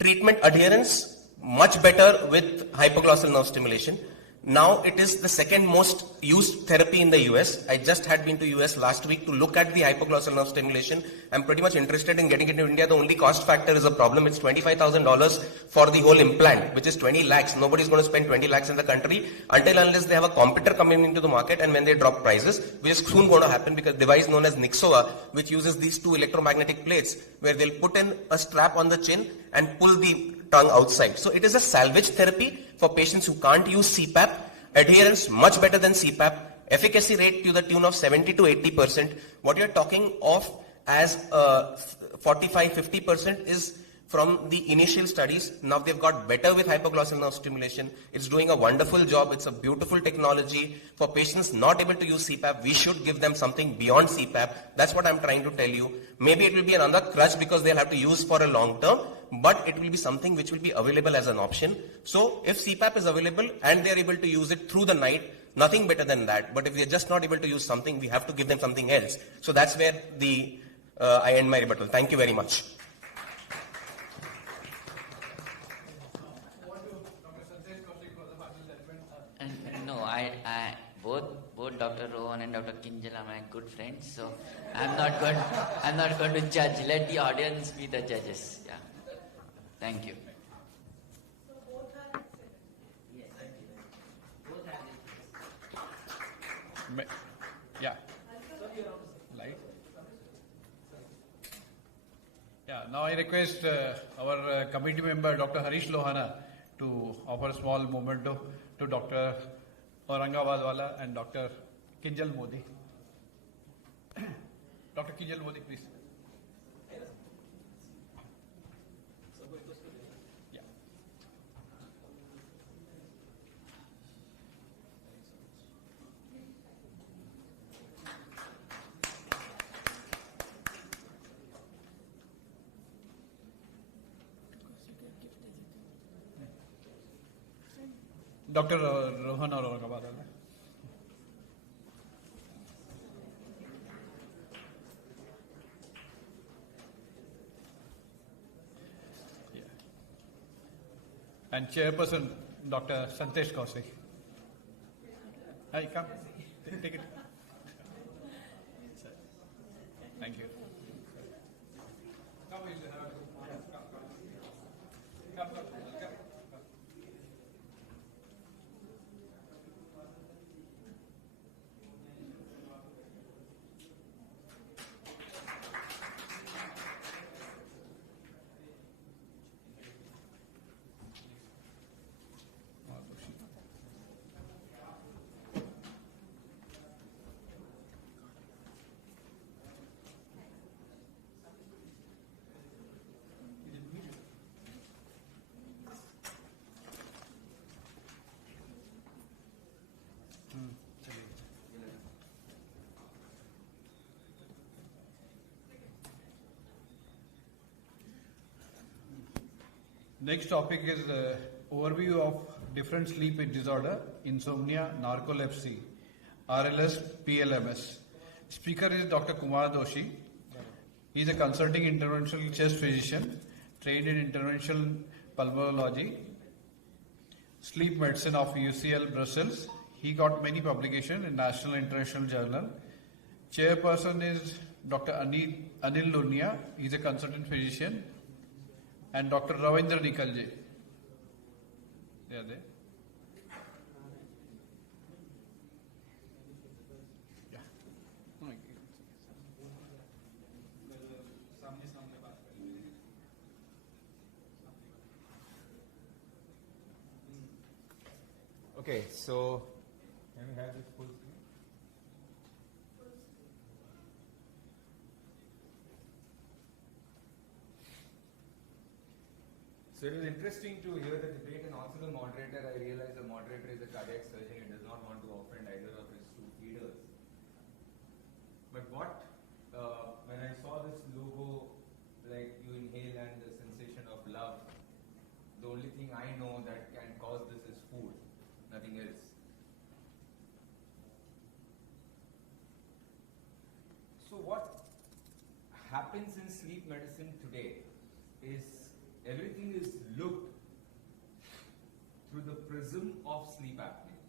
Treatment adherence, much better with hypoglossal nerve stimulation. Now it is the second most used therapy in the US. I just had been to US last week to look at the hypoglossal nerve stimulation. I'm pretty much interested in getting it into India. The only cost factor is a problem. It's $25,000 for the whole implant, which is 20 lakhs. Nobody's going to spend 20 lakhs in the country until unless they have a competitor coming into the market, and when they drop prices, which is soon going to happen because device known as Nixova, which uses these two electromagnetic plates where they'll put in a strap on the chin and pull the tongue outside. So it is a salvage therapy for patients who can't use CPAP. Adherence much better than CPAP. Efficacy rate to the tune of 70 to 80%. What you're talking of as 45-50% is from the initial studies. Now they've got better with hypoglossal nerve stimulation. It's doing a wonderful job. It's a beautiful technology. For patients not able to use CPAP, we should give them something beyond CPAP. That's what I'm trying to tell you. Maybe it will be another crutch because they'll have to use for a long term, but it will be something which will be available as an option. So if CPAP is available and they're able to use it through the night, nothing better than that. But if they're just not able to use something, we have to give them something else. So that's where I end my rebuttal. Thank you very much. No, I both Dr. Rohan and Dr. Kinjal are my good friends, so I'm not going to judge. Let the audience be the judges. Yeah. Thank you. Yeah. Light. Yeah. Now I request our committee member Dr. Harish Lohana to offer a small memento to Dr. Aurangabadwala and Dr. Kinjal Modi. Dr. Kinjal Modi, please. Yeah. Dr. Rohan Aurangabadwala. And Chairperson Dr. Santesh Kaushik. Hi, come. Take it. Thank you. Next topic is overview of different sleep disorder, insomnia, narcolepsy, RLS, PLMS. Speaker is Dr. Kumar Doshi. He is a consulting interventional chest physician, trained in interventional pulmonology, sleep medicine of UCL Brussels. He got many publications in national and international journal. Chairperson is Dr. Anil Lunia. He is a consultant physician. And Dr. Ravindra Nikalje. They are there. Yeah. Okay, so can we have this full screen? So it was interesting to hear the debate and also the moderator. I realized the moderator is a cardiac surgeon and does not want to offend either of his two feeders. But when I saw this logo, like you inhale and the sensation of love, the only thing I know that can cause this is food, nothing else. So what happens in sleep medicine today is everything is looked through the prism of sleep apnea.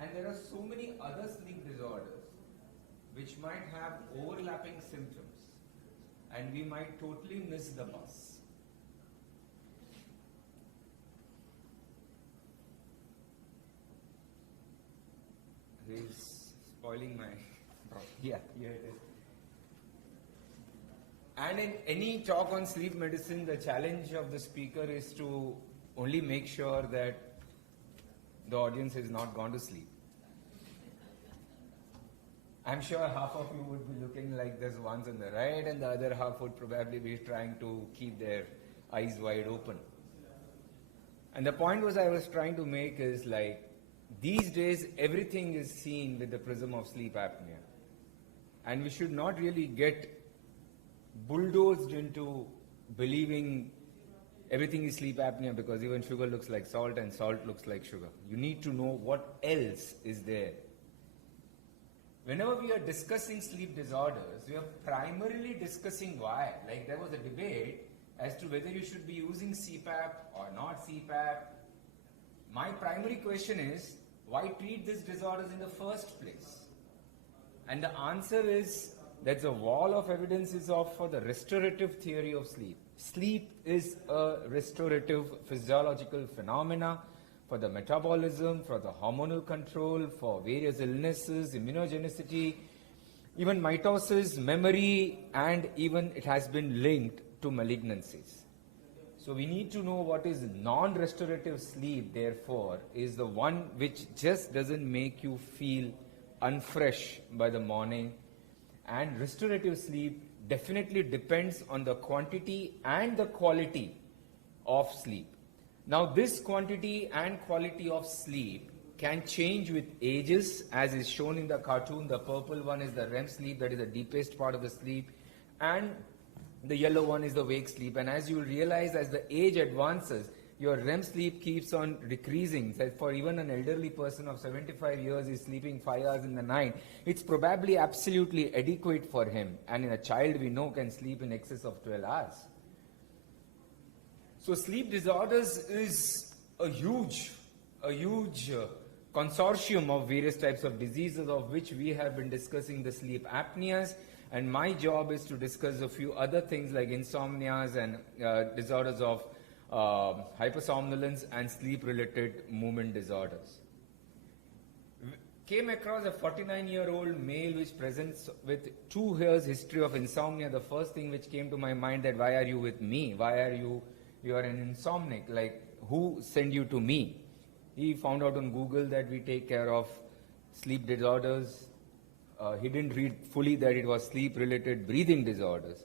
And there are so many other sleep disorders which might have overlapping symptoms and we might totally miss the bus. He's spoiling my... Yeah, here it is. And in any talk on sleep medicine, the challenge of the speaker is to only make sure that the audience has not gone to sleep. I'm sure half of you would be looking like this ones on the right and the other half would probably be trying to keep their eyes wide open. And the point I was trying to make is like, these days everything is seen with the prism of sleep apnea. And we should not really get bulldozed into believing everything is sleep apnea because even sugar looks like salt and salt looks like sugar. You need to know what else is there. Whenever we are discussing sleep disorders, we are primarily discussing why. Like there was a debate as to whether you should be using CPAP or not CPAP. My primary question is, why treat these disorders in the first place? And the answer is, that's a wall of evidence is for the restorative theory of sleep. Sleep is a restorative physiological phenomena for the metabolism, for the hormonal control, for various illnesses, immunogenicity, even mitosis, memory, and even it has been linked to malignancies. So we need to know what is non-restorative sleep, therefore, is the one which just doesn't make you feel unfresh by the morning. And restorative sleep definitely depends on the quantity and the quality of sleep. Now this quantity and quality of sleep can change with ages, as is shown in the cartoon. The purple one is the REM sleep, that is the deepest part of the sleep, and the yellow one is the wake sleep. And as you will realize, as the age advances, your REM sleep keeps on decreasing. So for even an elderly person of 75 years is sleeping 5 hours in the night, it's probably absolutely adequate for him. And in a child we know can sleep in excess of 12 hours. So sleep disorders is a huge consortium of various types of diseases, of which we have been discussing the sleep apneas. And my job is to discuss a few other things like insomnias and disorders of hypersomnolence and sleep-related movement disorders. Came across a 49-year-old male which presents with 2 years history of insomnia. The first thing which came to my mind that why are you with me? Why are you are an insomniac? Like, who sent you to me? He found out on Google that we take care of sleep disorders. He didn't read fully that it was sleep-related breathing disorders.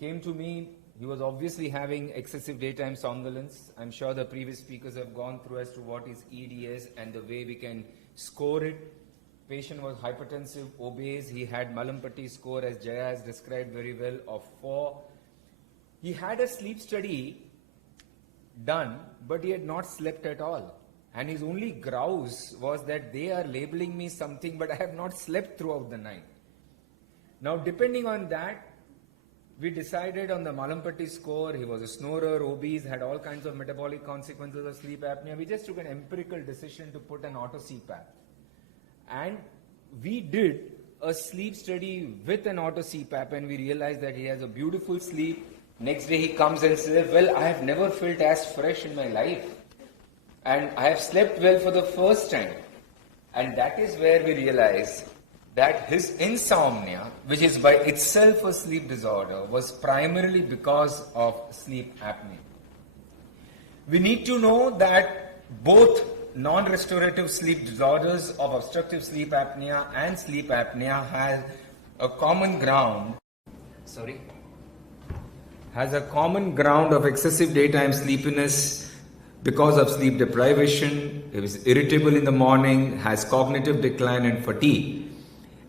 Came to me. He was obviously having excessive daytime somnolence. I'm sure the previous speakers have gone through as to what is EDS and the way we can score it. Patient was hypertensive, obese. He had Malampati score, as Jaya has described very well, of 4. He had a sleep study done, but he had not slept at all. And his only grouse was that they are labeling me something, but I have not slept throughout the night. Now, depending on that, we decided on the Malampati score. He was a snorer, obese, had all kinds of metabolic consequences of sleep apnea. We just took an empirical decision to put an auto CPAP. And we did a sleep study with an auto CPAP, and we realized that he has a beautiful sleep. Next day he comes and says, well, I have never felt as fresh in my life. And I have slept well for the first time. And that is where we realize that his insomnia, which is by itself a sleep disorder, was primarily because of sleep apnea. We need to know that both non-restorative sleep disorders of obstructive sleep apnea and sleep apnea have a common ground. Has a common ground of excessive daytime sleepiness because of sleep deprivation. It is irritable in the morning, has cognitive decline and fatigue.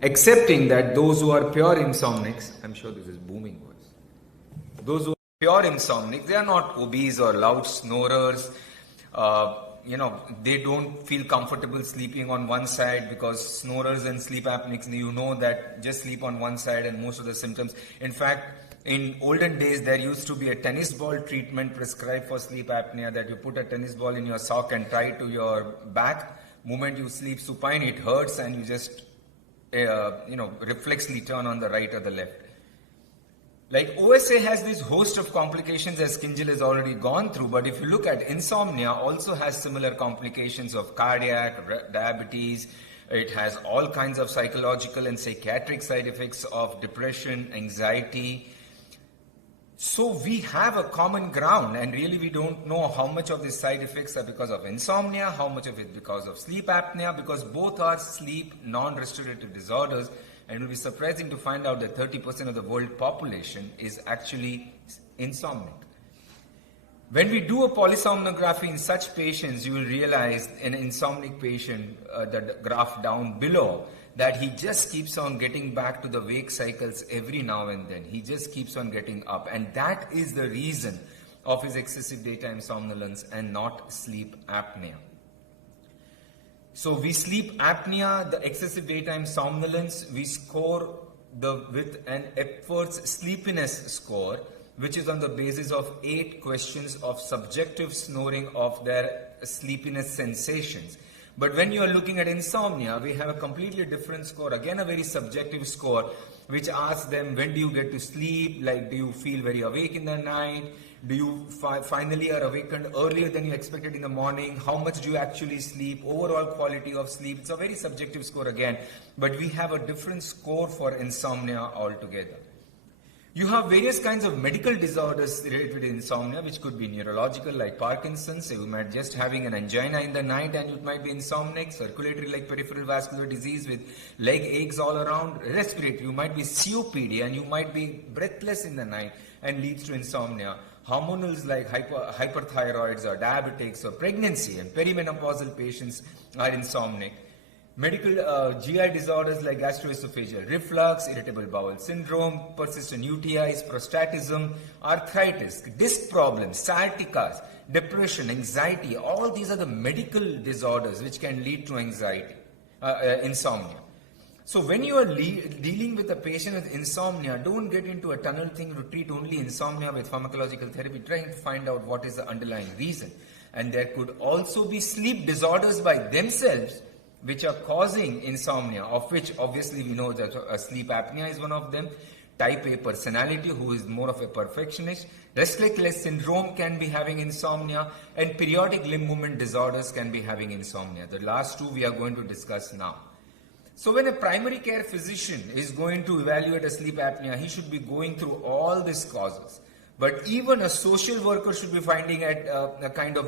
Excepting that those who are pure insomnics, I'm sure this is booming voice. Those who are pure insomnics, they are not obese or loud snorers. They don't feel comfortable sleeping on one side, because snorers and sleep apneics, you know that just sleep on one side and most of the symptoms. In fact, in olden days, there used to be a tennis ball treatment prescribed for sleep apnea, that you put a tennis ball in your sock and tie it to your back. Moment you sleep supine, it hurts, and you just reflexly turn on the right or the left. Like OSA has this host of complications, as Kinjal has already gone through, but if you look at insomnia, also has similar complications of cardiac, diabetes. It has all kinds of psychological and psychiatric side effects of depression, anxiety. So we have a common ground, and really we don't know how much of these side effects are because of insomnia, how much of it because of sleep apnea, because both are sleep non-restorative disorders. And it will be surprising to find out that 30% of the world population is actually insomnic. When we do a polysomnography in such patients, you will realize in an insomnic patient, the graph down below, that he just keeps on getting back to the wake cycles every now and then. He just keeps on getting up. And that is the reason of his excessive daytime somnolence and not sleep apnea. So we sleep apnea, the excessive daytime somnolence, we score with an Epworth's sleepiness score, which is on the basis of 8 questions of subjective snoring of their sleepiness sensations. But when you are looking at insomnia, we have a completely different score, again a very subjective score, which asks them, when do you get to sleep, like do you feel very awake in the night, do you finally are awakened earlier than you expected in the morning, how much do you actually sleep, overall quality of sleep. It's a very subjective score again, but we have a different score for insomnia altogether. You have various kinds of medical disorders related to insomnia, which could be neurological, like Parkinson's. So you might just having an angina in the night and you might be insomnic. Circulatory, like peripheral vascular disease with leg aches all around. Respiratory, you might be COPD and you might be breathless in the night and leads to insomnia. Hormonals like hyperthyroids or diabetics or pregnancy and perimenopausal patients are insomnic. Medical GI disorders like gastroesophageal reflux, irritable bowel syndrome, persistent UTIs, prostatism, arthritis, disc problems, sciaticas, depression, anxiety, all these are the medical disorders which can lead to insomnia. So when you are dealing with a patient with insomnia, don't get into a tunnel thing to treat only insomnia with pharmacological therapy, trying to find out what is the underlying reason. And there could also be sleep disorders by themselves which are causing insomnia, of which obviously we know that sleep apnea is one of them. Type A personality, who is more of a perfectionist. Restless syndrome can be having insomnia, and periodic limb movement disorders can be having insomnia. The last two we are going to discuss now. So when a primary care physician is going to evaluate a sleep apnea, he should be going through all these causes. But even a social worker should be finding at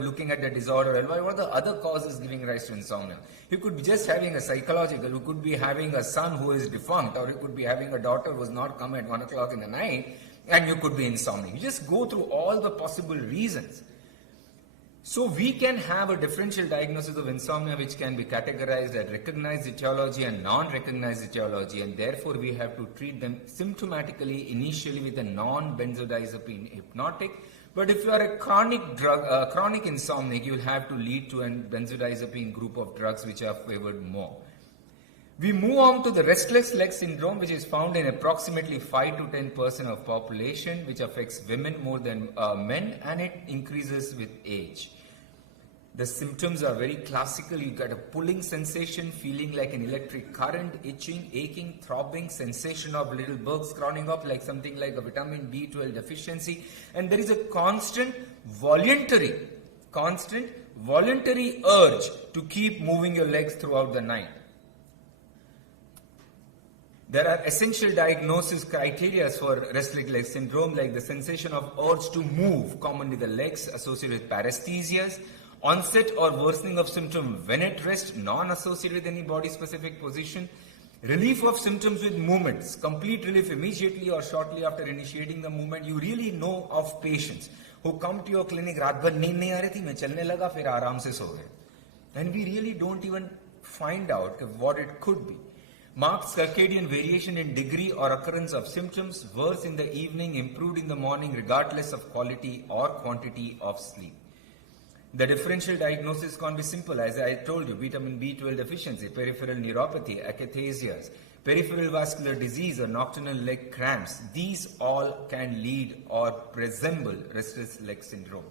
looking at the disorder and what are the other causes giving rise to insomnia. He could be just having a psychological, he could be having a son who is defunct, or he could be having a daughter who has not come at 1 o'clock in the night, and you could be insomniac. You just go through all the possible reasons. So we can have a differential diagnosis of insomnia which can be categorized as recognized etiology and non-recognized etiology, and therefore we have to treat them symptomatically initially with a non-benzodiazepine hypnotic. But if you are a chronic insomniac, you will have to lead to a benzodiazepine group of drugs which are favored more. We move on to the restless leg syndrome, which is found in approximately 5 to 10% of population, which affects women more than men, and it increases with age. The symptoms are very classical. You get a pulling sensation, feeling like an electric current, itching, aching, throbbing, sensation of little bugs crawling up like something like a vitamin B12 deficiency, and there is a constant voluntary urge to keep moving your legs throughout the night. There are essential diagnosis criteria for restless leg syndrome, like the sensation of urge to move, commonly the legs, associated with paresthesias, onset or worsening of symptom when at rest, non-associated with any body-specific position, relief of symptoms with movements, complete relief immediately or shortly after initiating the movement. You really know of patients who come to your clinic, रात भर नींद नहीं आ रही थी, मैं चलने लगा, फिर आराम से सो गए. And we really don't even find out what it could be. Marked circadian variation in degree or occurrence of symptoms, worse in the evening, improved in the morning, regardless of quality or quantity of sleep. The differential diagnosis can be simple, as I told you: vitamin B12 deficiency, peripheral neuropathy, akathisias, peripheral vascular disease, or nocturnal leg cramps. These all can lead or resemble restless leg syndrome.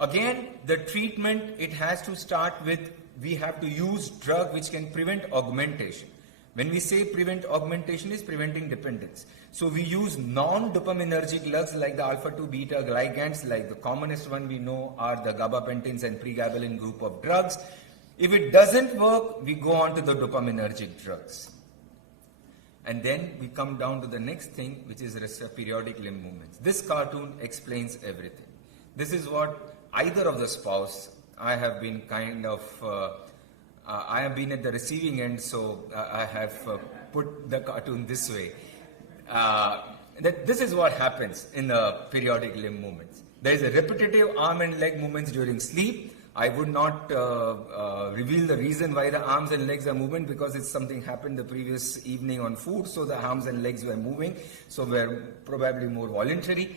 Again, the treatment, it has to start with, we have to use drug which can prevent augmentation. When we say prevent augmentation, is preventing dependence. So we use non-dopaminergic drugs like the alpha-2 beta glycans, like the commonest one we know are the gabapentins and pregabalin group of drugs. If it doesn't work, we go on to the dopaminergic drugs. And then we come down to the next thing, which is periodic limb movements. This cartoon explains everything. This is what either of the spouse, I have been I have been at the receiving end, so I have put the cartoon this way. That this is what happens in the periodic limb movements. There is a repetitive arm and leg movements during sleep. I would not reveal the reason why the arms and legs are moving, because it's something happened the previous evening on food, so the arms and legs were moving, so were probably more voluntary.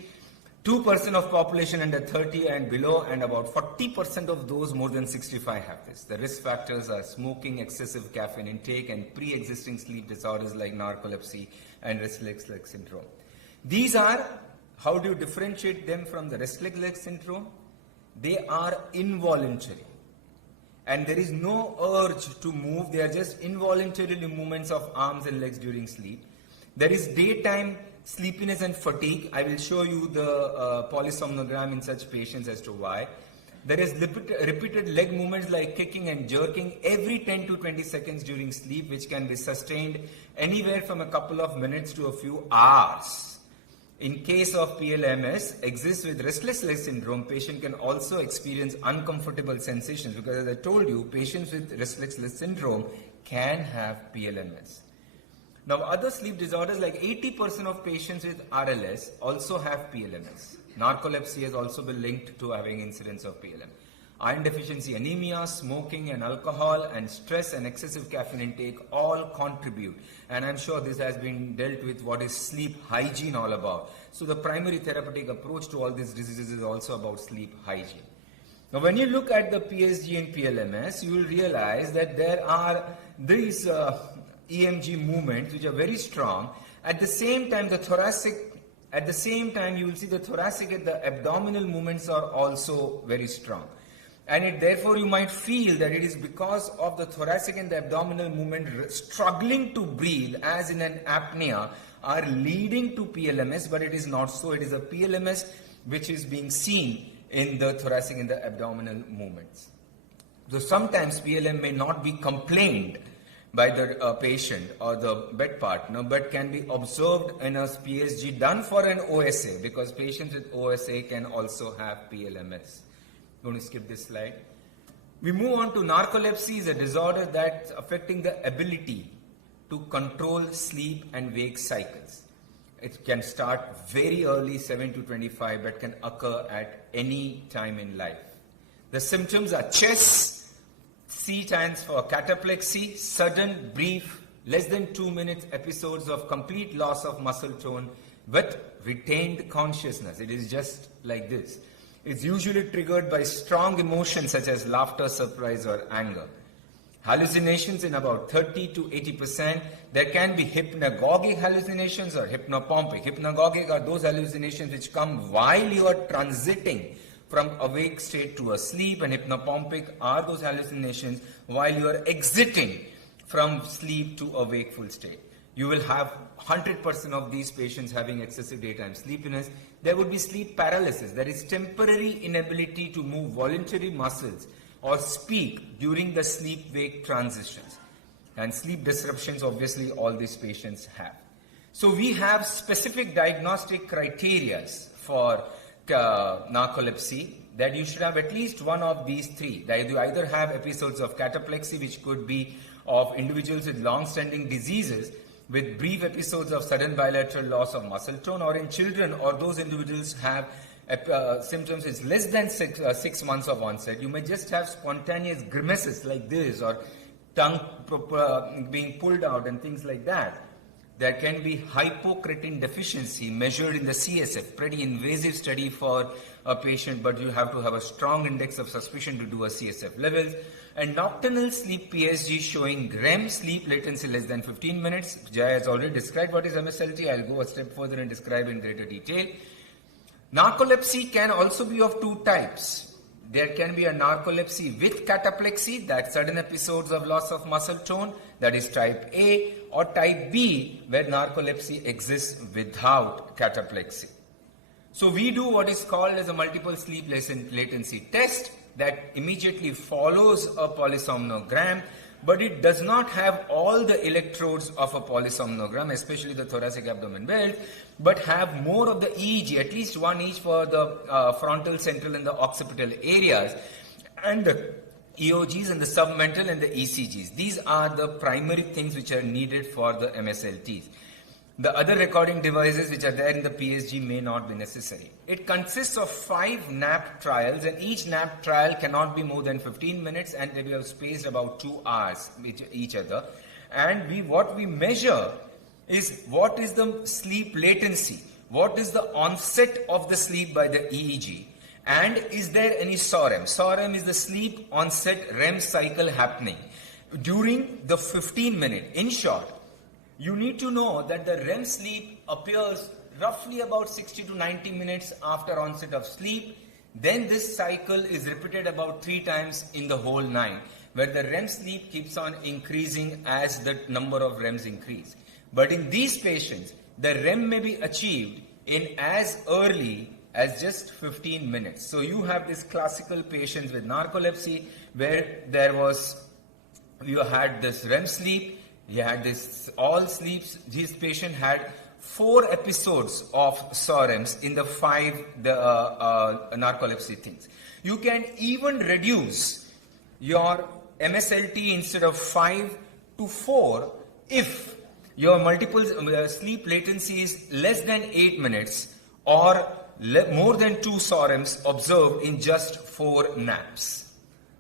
2% of population under 30 and below, and about 40% of those more than 65 have this. The risk factors are smoking, excessive caffeine intake, and pre-existing sleep disorders like narcolepsy and restless leg syndrome. These are, how do you differentiate them from the restless leg syndrome? They are involuntary. And there is no urge to move, they are just involuntary movements of arms and legs during sleep. There is daytime sleepiness and fatigue. I will show you the polysomnogram in such patients as to why. There is repeated leg movements like kicking and jerking every 10 to 20 seconds during sleep, which can be sustained anywhere from a couple of minutes to a few hours. In case of PLMS exists with restless leg syndrome, patient can also experience uncomfortable sensations, because as I told you, patients with restless leg syndrome can have PLMS. Now, other sleep disorders, like 80% of patients with RLS also have PLMS. Narcolepsy has also been linked to having incidence of PLM. Iron deficiency anemia, smoking and alcohol, and stress and excessive caffeine intake all contribute. And I'm sure this has been dealt with, what is sleep hygiene all about. So the primary therapeutic approach to all these diseases is also about sleep hygiene. Now, when you look at the PSG and PLMS, you will realize that there are these EMG movements which are very strong. At the same time, you will see the thoracic and the abdominal movements are also very strong. And therefore you might feel that it is because of the thoracic and the abdominal movement struggling to breathe, as in an apnea, are leading to PLMS, but it is not so. It is a PLMS which is being seen in the thoracic and the abdominal movements. So sometimes PLM may not be complained by the patient or the bed partner, but can be observed in a PSG done for an OSA, because patients with OSA can also have PLMS. I'm going to skip this slide. We move on to narcolepsy, is a disorder that's affecting the ability to control sleep and wake cycles. It can start very early, 7 to 25, but can occur at any time in life. The symptoms are chest, C stands for cataplexy, sudden, brief, less than 2 minutes episodes of complete loss of muscle tone with retained consciousness. It is just like this. It's usually triggered by strong emotions such as laughter, surprise, or anger. Hallucinations in about 30 to 80%. There can be hypnagogic hallucinations or hypnopompic. Hypnagogic are those hallucinations which come while you are transiting from awake state to a sleep, and hypnopompic are those hallucinations while you are exiting from sleep to a wakeful state. You will have 100% of these patients having excessive daytime sleepiness. There would be sleep paralysis, that is temporary inability to move voluntary muscles or speak during the sleep-wake transitions. And sleep disruptions, obviously, all these patients have. So we have specific diagnostic criteria for narcolepsy, that you should have at least one of these three. That you either have episodes of cataplexy, which could be of individuals with long-standing diseases, with brief episodes of sudden bilateral loss of muscle tone, or in children, or those individuals have symptoms is less than 6 months of onset. You may just have spontaneous grimaces like this, or tongue being pulled out and things like that. There can be hypocretin deficiency measured in the CSF, pretty invasive study for a patient, but you have to have a strong index of suspicion to do a CSF levels. And nocturnal sleep PSG showing REM sleep latency less than 15 minutes. Jaya has already described what is MSLT. I'll go a step further and describe in greater detail. Narcolepsy can also be of two types. There can be a narcolepsy with cataplexy, that sudden episodes of loss of muscle tone, that is type A, or type B, where narcolepsy exists without cataplexy. So we do what is called as a multiple sleep latency test that immediately follows a polysomnogram, but it does not have all the electrodes of a polysomnogram, especially the thoracic abdomen belt, but have more of the EEG, at least one each for the frontal, central, and the occipital areas, and the EOGs and the submental and the ECGs. These are the primary things which are needed for the MSLTs. The other recording devices which are there in the PSG may not be necessary. It consists of 5 NAP trials, and each NAP trial cannot be more than 15 minutes, and they will spaced about 2 hours with each other. And what we measure is what is the sleep latency, what is the onset of the sleep by the EEG, and is there any SOREM. SOREM is the sleep onset REM cycle happening during the 15-minute. In short, you need to know that the REM sleep appears roughly about 60 to 90 minutes after onset of sleep. Then this cycle is repeated about 3 times in the whole night, where the REM sleep keeps on increasing as the number of REMs increase. But in these patients, the REM may be achieved in as early as just 15 minutes. So you have this classical patients with narcolepsy where you had this REM sleep, you had this all sleeps. This patient had 4 episodes of SOREMs in the 5 narcolepsy things. You can even reduce your MSLT instead of 5 to 4 if your multiple sleep latency is less than 8 minutes or more than 2 SOREMs observed in just 4 naps.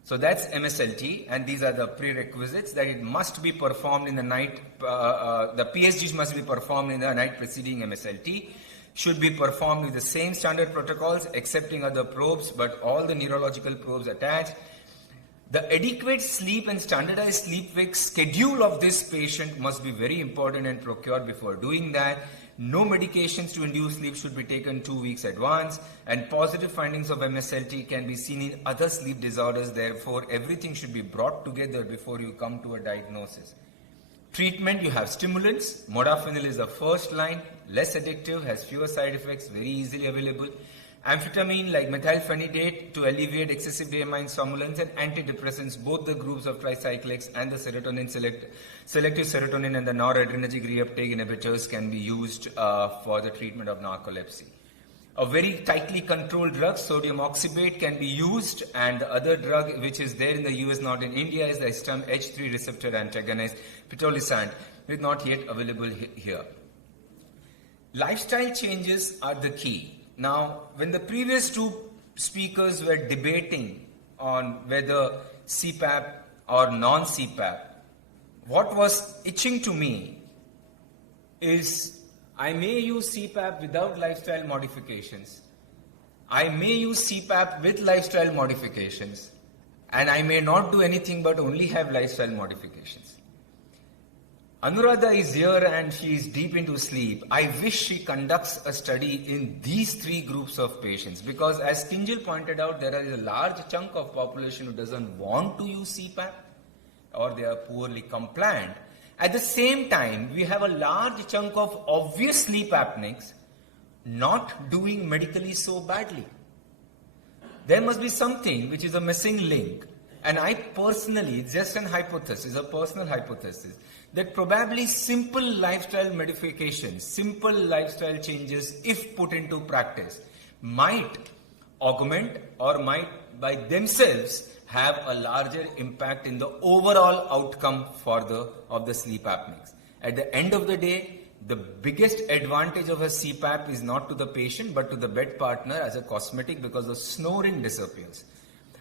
So that's MSLT, and these are the prerequisites that it must be performed in the night. The PSGs must be performed in the night preceding MSLT. Should be performed with the same standard protocols, excepting other probes, but all the neurological probes attached. The adequate sleep and standardized sleep-wake schedule of this patient must be very important and procured before doing that. No medications to induce sleep should be taken 2 weeks advance, and positive findings of MSLT can be seen in other sleep disorders. Therefore, everything should be brought together before you come to a diagnosis. Treatment, you have stimulants. Modafinil is the first line, less addictive, has fewer side effects, very easily available. Amphetamine like methylphenidate to alleviate excessive daytime somnolence, and antidepressants, both the groups of tricyclics and the serotonin selective serotonin and the noradrenergic reuptake inhibitors can be used for the treatment of narcolepsy. A very tightly controlled drug, sodium oxybate, can be used, and the other drug which is there in the US, not in India, is the H3 receptor antagonist, pitolisant, which is not yet available here. Lifestyle changes are the key. Now, when the previous 2 speakers were debating on whether CPAP or non-CPAP, what was itching to me is I may use CPAP without lifestyle modifications. I may use CPAP with lifestyle modifications, and I may not do anything but only have lifestyle modifications. Anuradha is here and she is deep into sleep. I wish she conducts a study in these three groups of patients, because as Kinjal pointed out, there is a large chunk of population who doesn't want to use CPAP or they are poorly compliant. At the same time, we have a large chunk of obvious sleep apneics not doing medically so badly. There must be something which is a missing link. And I personally, it's just an hypothesis, a personal hypothesis, that probably simple lifestyle modifications, simple lifestyle changes, if put into practice, might augment or might by themselves have a larger impact in the overall outcome of the sleep apneics. At the end of the day, the biggest advantage of a CPAP is not to the patient but to the bed partner as a cosmetic, because the snoring disappears.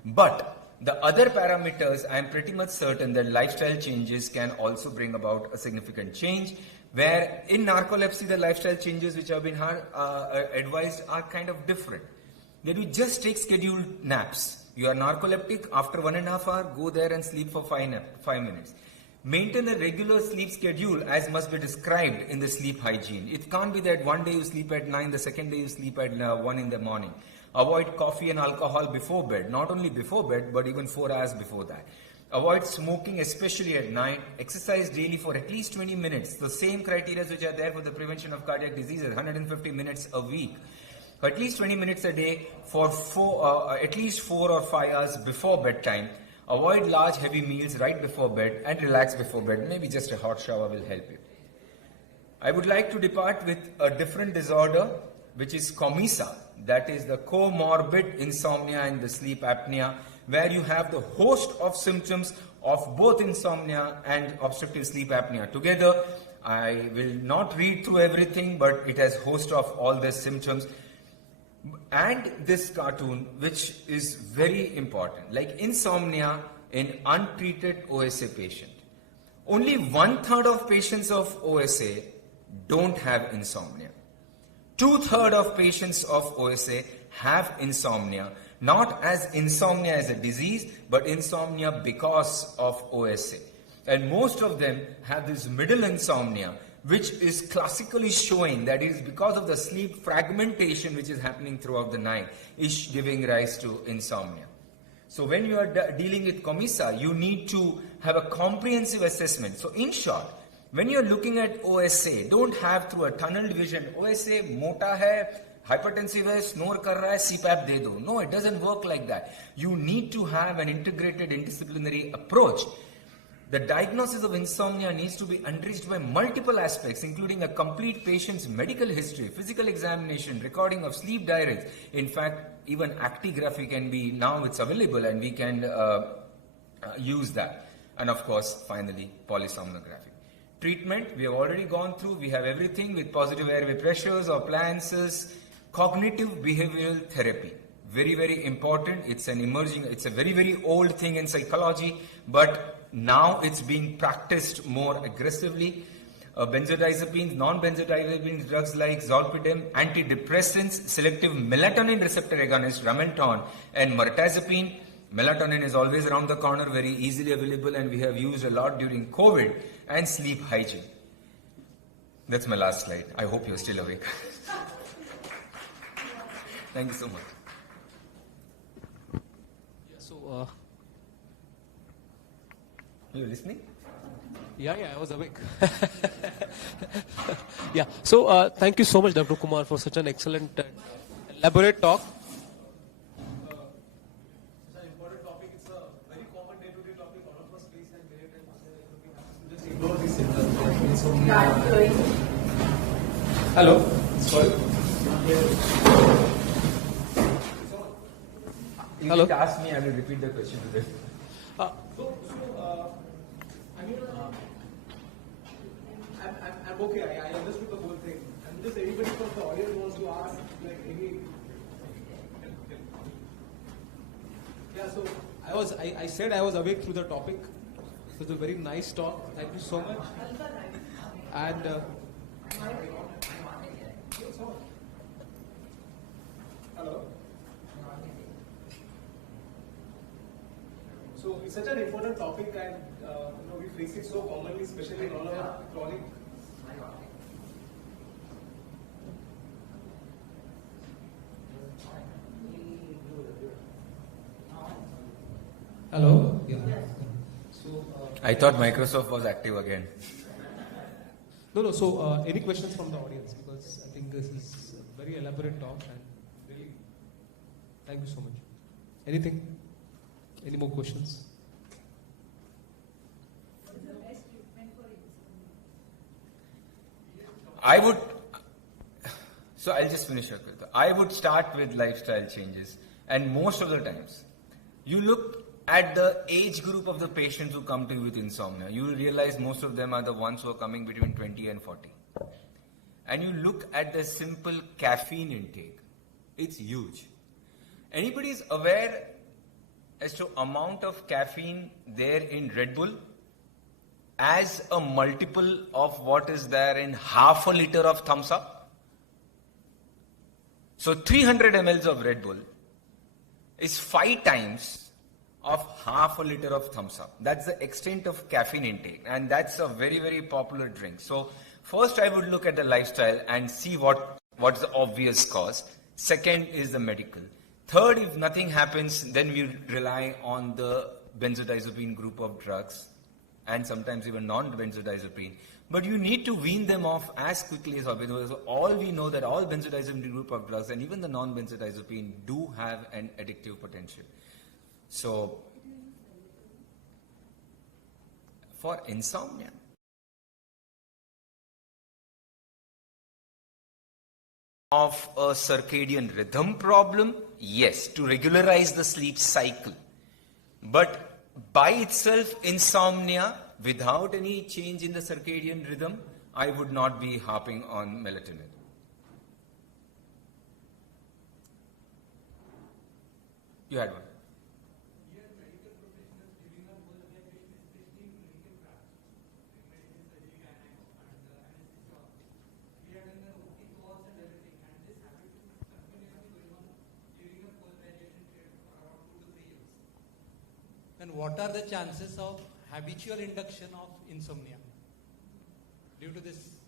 But the other parameters, I am pretty much certain that lifestyle changes can also bring about a significant change, where in narcolepsy the lifestyle changes which have been advised are kind of different. That you just take scheduled naps. You are narcoleptic, after 1.5 hours, go there and sleep for 5 minutes. Maintain a regular sleep schedule as must be described in the sleep hygiene. It can't be that one day you sleep at 9, the second day you sleep at 1 in the morning. Avoid coffee and alcohol before bed, not only before bed, but even 4 hours before that. Avoid smoking, especially at night. Exercise daily for at least 20 minutes. The same criteria which are there for the prevention of cardiac diseases, 150 minutes a week. At least 20 minutes a day for at least 4 or 5 hours before bedtime. Avoid large heavy meals right before bed and relax before bed. Maybe just a hot shower will help you. I would like to depart with a different disorder, which is COMISA, that is the comorbid insomnia and the sleep apnea, where you have the host of symptoms of both insomnia and obstructive sleep apnea together. I will not read through everything, but it has host of all the symptoms. And this cartoon, which is very important, like insomnia in untreated OSA patient. Only 1/3 of patients of OSA don't have insomnia. 2/3 of patients of OSA have insomnia, not as insomnia as a disease, but insomnia because of OSA. And most of them have this middle insomnia, which is classically showing that it is because of the sleep fragmentation which is happening throughout the night, is giving rise to insomnia. So when you are dealing with COMISA, you need to have a comprehensive assessment. So in short, when you are looking at OSA, don't have through a tunnel vision, OSA mota hai, hypertensive hai, snore kar raha hai, CPAP de do. No, it doesn't work like that. You need to have an integrated interdisciplinary approach. The diagnosis of insomnia needs to be enriched by multiple aspects, including a complete patient's medical history, physical examination, recording of sleep diaries. In fact, even actigraphy can be, now it's available and we can use that. And of course, finally, polysomnography. Treatment, we have already gone through. We have everything with positive airway pressures or appliances. Cognitive behavioral therapy. Very, very important. It's a very, very old thing in psychology, but now it's being practiced more aggressively. Benzodiazepines, non-benzodiazepine drugs like zolpidem, antidepressants, selective melatonin receptor agonist, Ramanton, and mirtazapine. Melatonin is always around the corner, very easily available, and we have used a lot during COVID, and sleep hygiene. That's my last slide. I hope you're still awake. Thank you so much. Are you listening? Yeah, I was awake. Yeah, so thank you so much, Dr. Kumar, for such an excellent, elaborate talk. It's an important topic. It's a very common day-to-day topic. All of us face and relate and just ignore these symptoms. Hello. Sorry. You can ask me, I will repeat the question to them. I'm okay. I understood the whole thing. And just anybody from the audience wants to ask, like any. Yeah. So. I said I was awake through the topic. It was a very nice talk. Thank you so much. And hello. So it's such an important topic, and we face it so commonly, especially in all our chronic. Hello. Yeah. So I thought Microsoft was active again. No. So any questions from the audience? Because I think this is a very elaborate talk, and really, thank you so much. Anything? Any more questions? So I'll just finish up with I would start with lifestyle changes, and most of the times, you look at the age group of the patients who come to you with insomnia, you will realize most of them are the ones who are coming between 20 and 40. And you look at the simple caffeine intake, it's huge. Anybody is aware as to amount of caffeine there in Red Bull as a multiple of what is there in half a liter of Thumbs Up? So 300 mLs of Red Bull is 5 times of half a liter of Thumbs Up. That's the extent of caffeine intake, and that's a very, very popular drink. So first I would look at the lifestyle and see what's the obvious cause. Second is the medical. Third, if nothing happens, then we rely on the benzodiazepine group of drugs, and sometimes even non-benzodiazepine. But you need to wean them off as quickly as possible, because all we know that all benzodiazepine group of drugs and even the non-benzodiazepine do have an addictive potential. So, for insomnia, of a circadian rhythm problem, yes, to regularize the sleep cycle. But by itself, insomnia, without any change in the circadian rhythm, I would not be harping on melatonin. You had one. Then what are the chances of habitual induction of insomnia due to this?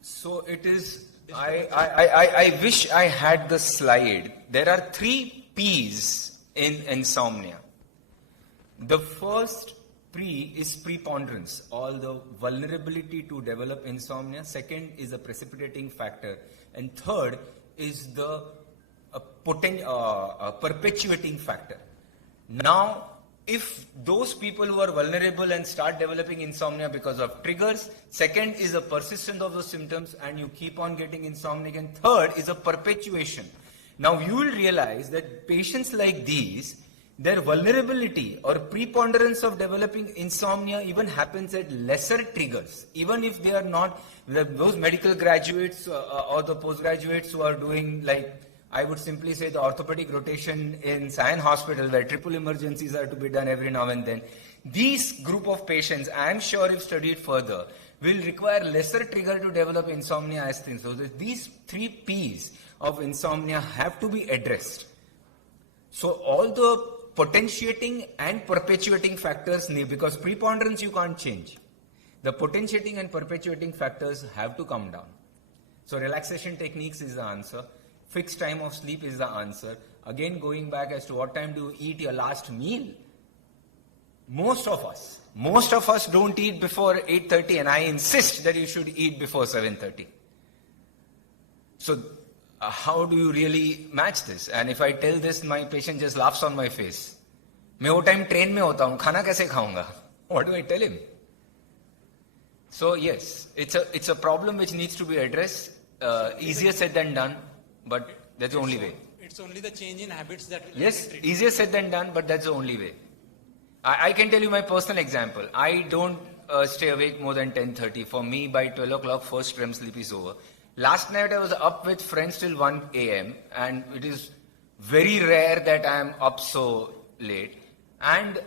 So it is, I wish I had the slide. There are 3 P's in insomnia. The first P is preponderance, all the vulnerability to develop insomnia. Second is the precipitating factor. And third is the perpetuating factor. Now, if those people who are vulnerable and start developing insomnia because of triggers, second is the persistence of those symptoms and you keep on getting insomnia, and third is a perpetuation. Now you will realize that patients like these, their vulnerability or preponderance of developing insomnia even happens at lesser triggers. Even if they are not, those medical graduates or the postgraduates who are doing, like, I would simply say, the orthopedic rotation in Sion Hospital, where triple emergencies are to be done every now and then. These group of patients, I am sure if studied further, will require lesser trigger to develop insomnia as things. So these 3 P's of insomnia have to be addressed. So all the potentiating and perpetuating factors need, because preponderance you can't change. The potentiating and perpetuating factors have to come down. So relaxation techniques is the answer. Fixed time of sleep is the answer. Again, going back as to what time do you eat your last meal? Most of us don't eat before 8:30, and I insist that you should eat before 7:30. So how do you really match this? And if I tell this, my patient just laughs on my face. मैं वो time train में होता हूँ, खाना कैसे खाऊंगा? What do I tell him? So yes, it's a problem which needs to be addressed. Easier said than done. But that's the only way. It's only the change in habits that will... Yes, easier said than done, but that's the only way. I can tell you my personal example. I don't stay awake more than 10:30. For me, by 12 o'clock, first REM sleep is over. Last night, I was up with friends till 1 a.m. and it is very rare that I am up so late. And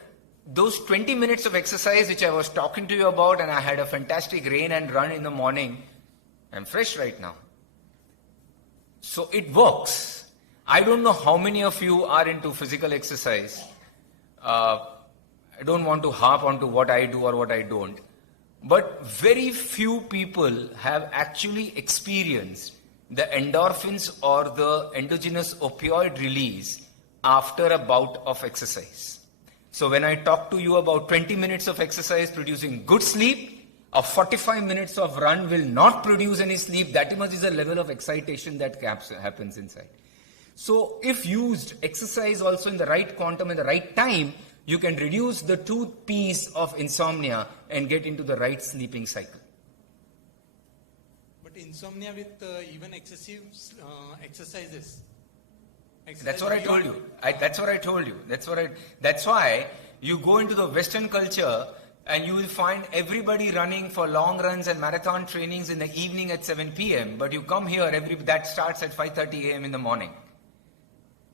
those 20 minutes of exercise which I was talking to you about, and I had a fantastic rain and run in the morning, I'm fresh right now. So it works. I don't know how many of you are into physical exercise. I don't want to harp onto what I do or what I don't. But very few people have actually experienced the endorphins or the endogenous opioid release after a bout of exercise. So when I talk to you about 20 minutes of exercise producing good sleep, a 45 minutes of run will not produce any sleep. That much is the level of excitation that happens inside. So if used, exercise also in the right quantum and the right time, you can reduce the 2 P's of insomnia and get into the right sleeping cycle. But insomnia with even excessive exercises. That's what I told you. That's why you go into the Western culture and you will find everybody running for long runs and marathon trainings in the evening at 7 p.m. But you come here, that starts at 5:30 a.m. in the morning.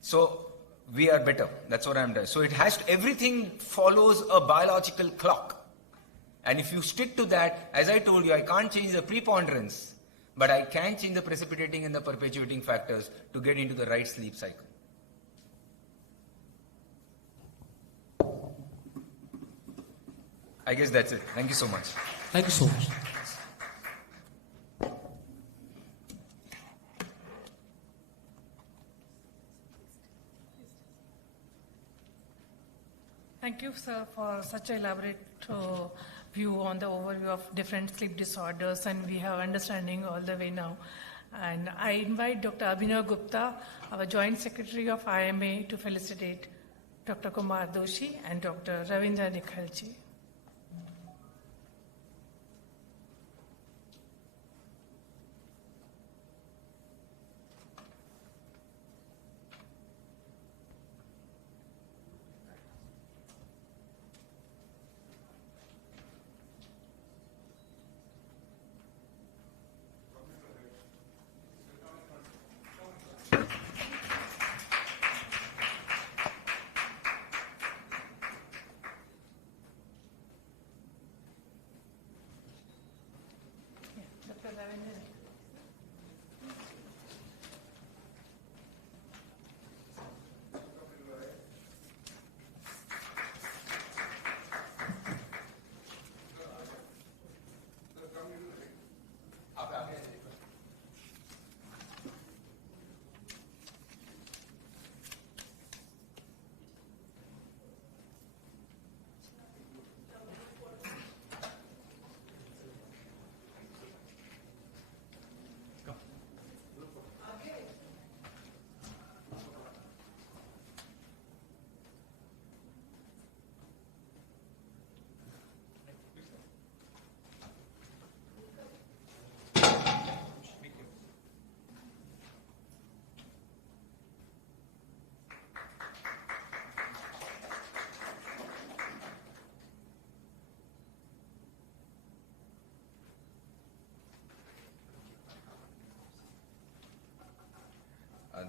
So we are better. That's what I'm doing. So everything follows a biological clock. And if you stick to that, as I told you, I can't change the preponderance, but I can change the precipitating and the perpetuating factors to get into the right sleep cycle. I guess that's it. Thank you so much. Thank you so much. Thank you, sir, for such an elaborate view on the overview of different sleep disorders, and we have understanding all the way now. And I invite Dr. Abhinav Gupta, our Joint Secretary of IMA, to felicitate Dr. Kumar Doshi and Dr. Ravindra Nikhalji.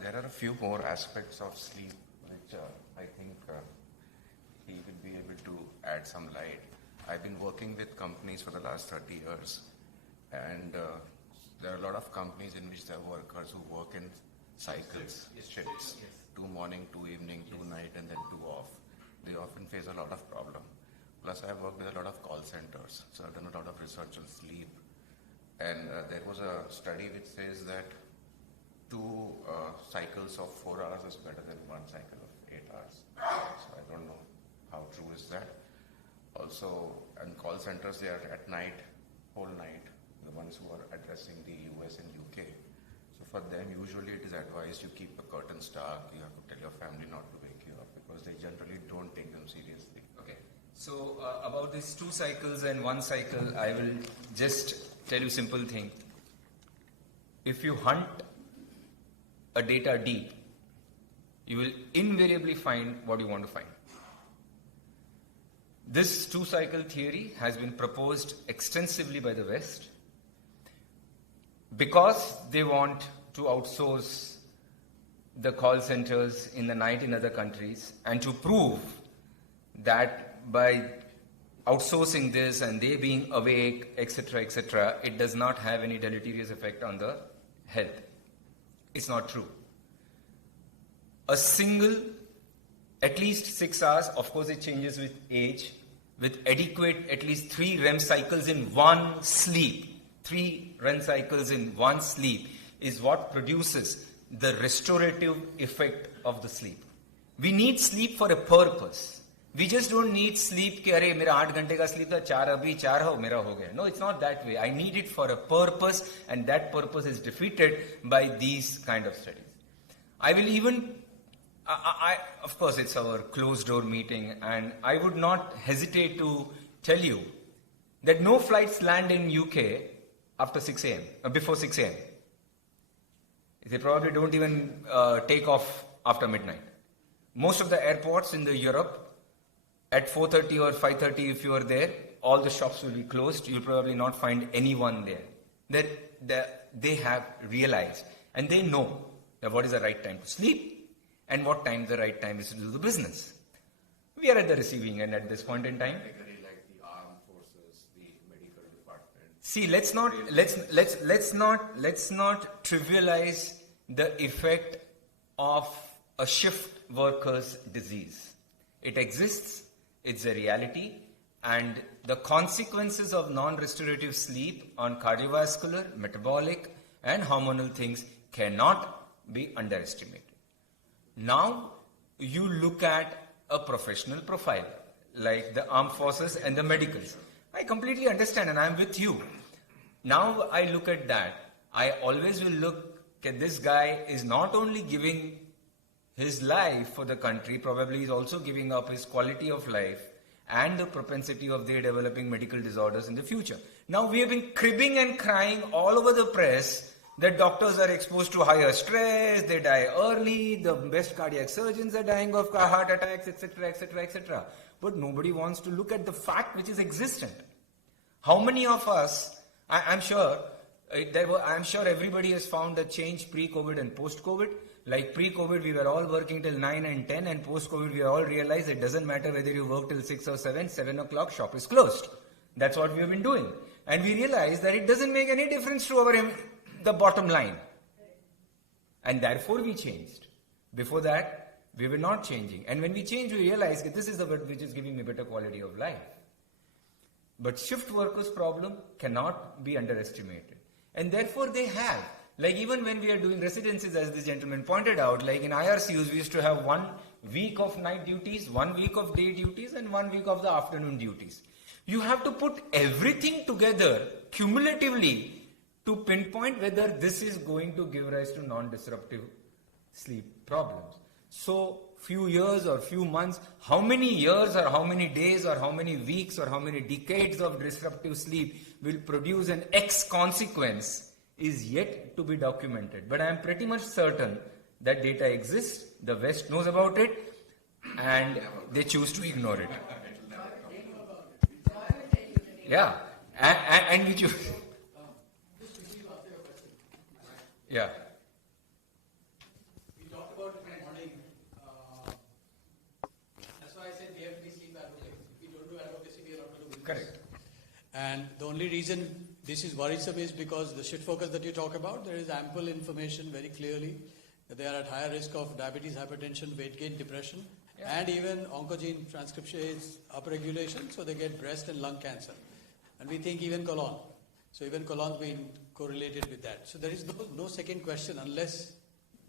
There are a few more aspects of sleep which I think he will be able to add some light. I've been working with companies for the last 30 years, and there are a lot of companies in which there are workers who work in cycles, shifts, 2 morning, 2 evening, 2 night, and then 2 off. They often face a lot of problem. Plus I've worked with a lot of call centers, so I've done a lot of research on sleep. And there was a study which says that 2 cycles of 4 hours is better than 1 cycle of 8 hours. So I don't know how true is that. Also, in call centers, they are at night, whole night, the ones who are addressing the US and UK. So for them, usually it is advised you keep the curtains dark, you have to tell your family not to wake you up because they generally don't take them seriously. Okay. So about these 2 cycles and 1 cycle, I will just tell you simple thing. If you hunt a data deep, you will invariably find what you want to find. This 2 cycle theory has been proposed extensively by the West because they want to outsource the call centers in the night in other countries and to prove that by outsourcing this and they being awake, etc., it does not have any deleterious effect on the health. It's not true. A single, at least 6 hours, of course it changes with age, with adequate at least 3 REM cycles in one sleep. 3 REM cycles in one sleep is what produces the restorative effect of the sleep. We need sleep for a purpose. We just don't need sleep कि अरे मेरा 8 घंटे का sleep था 4 अभी 4 हो मेरा हो गया. No, it's not that way. I need it for a purpose, and that purpose is defeated by these kind of studies. I will even, of course it's our closed door meeting, and I would not hesitate to tell you that no flights land in UK after 6 a.m., before 6 a.m. They probably don't even take off after midnight. Most of the airports in the Europe, at 4:30 or 5:30, if you are there, all the shops will be closed. You'll probably not find anyone there. They have realized and they know that what is the right time to sleep and what time the right time is to do the business. We are at the receiving end at this point in time. Like the armed forces, the medical department. See, let's not trivialize the effect of a shift worker's disease. It exists. It's a reality, and the consequences of non-restorative sleep on cardiovascular, metabolic, and hormonal things cannot be underestimated. Now, you look at a professional profile, like the armed forces and the medicals. I completely understand, and I'm with you. Now I look at that, I always will look at this guy is not only giving his life for the country, probably he's also giving up his quality of life and the propensity of their developing medical disorders in the future. Now we have been cribbing and crying all over the press that doctors are exposed to higher stress, they die early, the best cardiac surgeons are dying of heart attacks, etc. But nobody wants to look at the fact which is existent. How many of us, I'm sure everybody has found a change pre-COVID and post-COVID. Like pre-COVID, we were all working till 9 and 10, and post-COVID, we all realized it doesn't matter whether you work till 6 or 7 o'clock, shop is closed. That's what we have been doing. And we realized that it doesn't make any difference to the bottom line. And therefore we changed. Before that, we were not changing. And when we changed, we realized that this is the word which is giving me better quality of life. But shift workers' problem cannot be underestimated. And therefore they have. Like even when we are doing residencies, as this gentleman pointed out, like in IRCUs, we used to have 1 week of night duties, 1 week of day duties, and 1 week of the afternoon duties. You have to put everything together cumulatively to pinpoint whether this is going to give rise to non-disruptive sleep problems. So few years or few months, how many years or how many days or how many weeks or how many decades of disruptive sleep will produce an X consequence is yet to be documented. But I am pretty much certain that data exists, the West knows about it, and they choose to ignore it. Yeah, and we choose. Yeah. We talked about it in the morning. That's why I said we have to be sleep advocates. If we don't do advocacy, we are not going to do business. Correct. And the only reason this is worrisome is because the shift focus that you talk about, there is ample information very clearly that they are at higher risk of diabetes, hypertension, weight gain, depression, and even oncogene transcriptase upregulation, so they get breast and lung cancer. And we think even colon. So even colon's been correlated with that. So there is no second question unless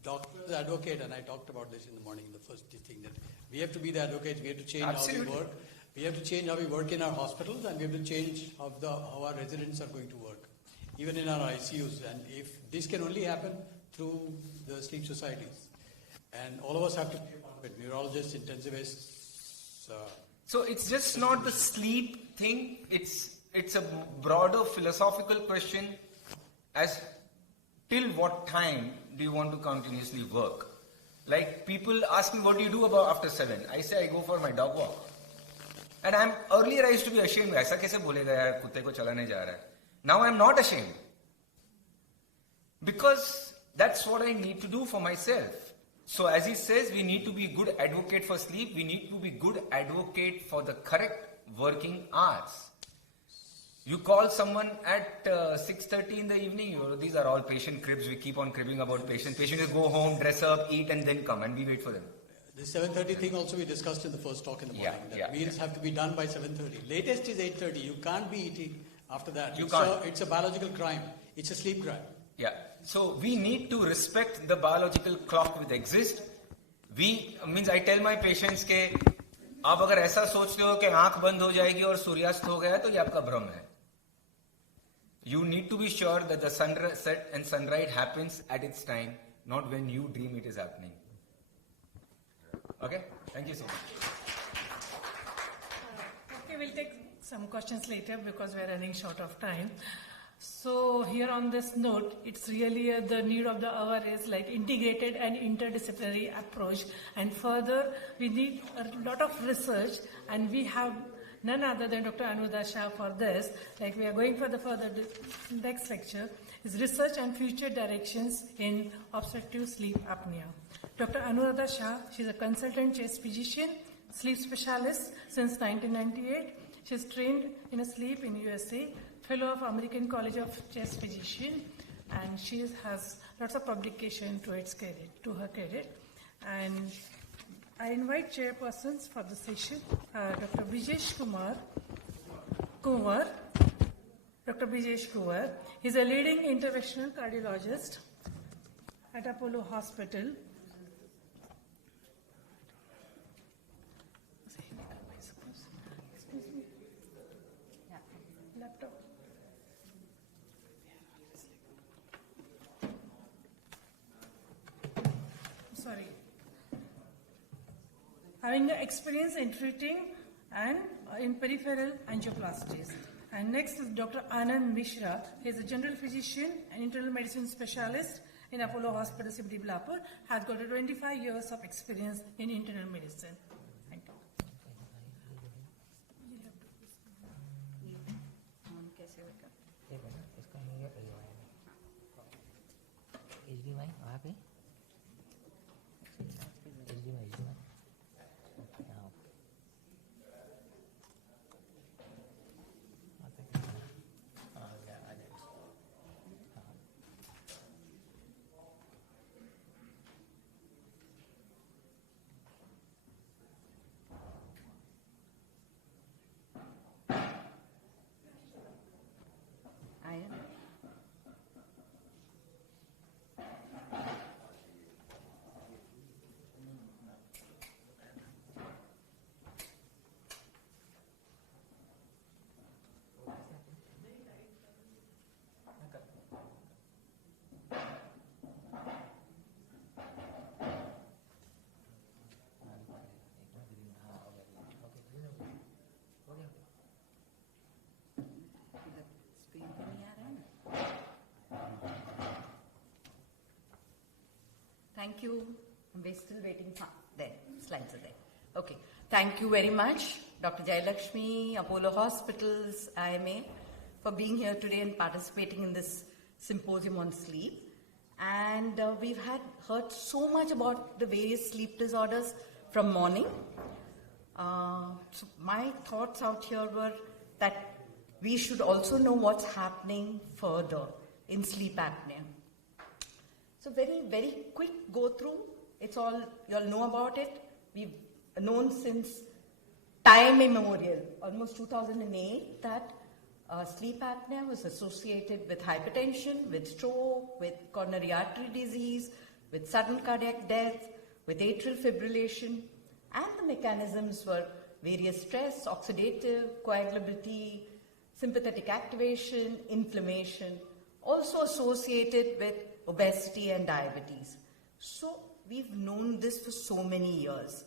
doctors advocate, and I talked about this in the morning in the first thing, that we have to be the advocates, we have to change how we work. We have to change how we work in our hospitals, and we have to change how our residents are going to work, even in our ICUs. And if this can only happen through the sleep societies, and all of us have to be a part of it, neurologists, intensivists. So it's just not the sleep thing, it's a broader philosophical question as till what time do you want to continuously work? Like people ask me, what do you do about after 7? I say I go for my dog walk. And earlier I used to be ashamed. ऐसा कैसे बोलेगा यार कुत्ते को चलाने जा रहा है? Now I'm not ashamed. Because that's what I need to do for myself. So as he says, we need to be good advocate for sleep. We need to be good advocate for the correct working hours. You call someone at 6:30 in the evening, these are all patient cribs. We keep on cribbing about patients. Patients just go home, dress up, eat, and then come, and we wait for them. The 7:30 thing also we discussed in the first talk in the morning. Meals have to be done by 7:30. Latest is 8:30. You can't be eating after that. It's a biological crime. It's a sleep crime. Yeah. So we need to respect the biological clock which exists. I tell my patients के आप अगर ऐसा सोचते हो कि आंख बंद हो जाएगी और सूर्यास्त हो गया तो ये आपका भ्रम है. You need to be sure that the sunset and sunrise happens at its time, not when you dream it is happening. Okay? Thank you so much. Okay, we'll take some questions later because we're running short of time. So here on this note, it's really the need of the hour is like integrated and interdisciplinary approach. And further, we need a lot of research, and we have none other than Dr. Anuradha Shah for this. Like we are going for the further next lecture is research and future directions in obstructive sleep apnea. Dr. Anuradha Shah, she's a consultant chest physician, sleep specialist since 1998. She's trained in sleep in USA, fellow of American College of Chest Physician, and she has lots of publication to her credit. And I invite chairpersons for the session, Dr. Brijesh Kumar. Dr. Brijesh Kumar. He's a leading interventional cardiologist at Apollo Hospital. Laptop. Sorry. Having experience in treating and in peripheral angioplasties. And next is Dr. Anand Mishra. He is a general physician and internal medicine specialist in Apollo Hospital, Simri Blapur. Has got 25 years of experience in internal medicine. Thank you. Thank you. We're still waiting. There, slides are there. Okay. Thank you very much, Dr. Jayalakshmi, Apollo Hospitals, IMA, for being here today and participating in this symposium on sleep. And we've heard so much about the various sleep disorders from morning. So my thoughts out here were that we should also know what's happening further in sleep apnea. So very, very quick go through. It's all, you all know about it. We've known since time immemorial, almost 2008, that sleep apnea was associated with hypertension, with stroke, with coronary artery disease, with sudden cardiac death, with atrial fibrillation, and the mechanisms were various stress, oxidative, coagulability, sympathetic activation, inflammation, also associated with obesity and diabetes. So we've known this for so many years.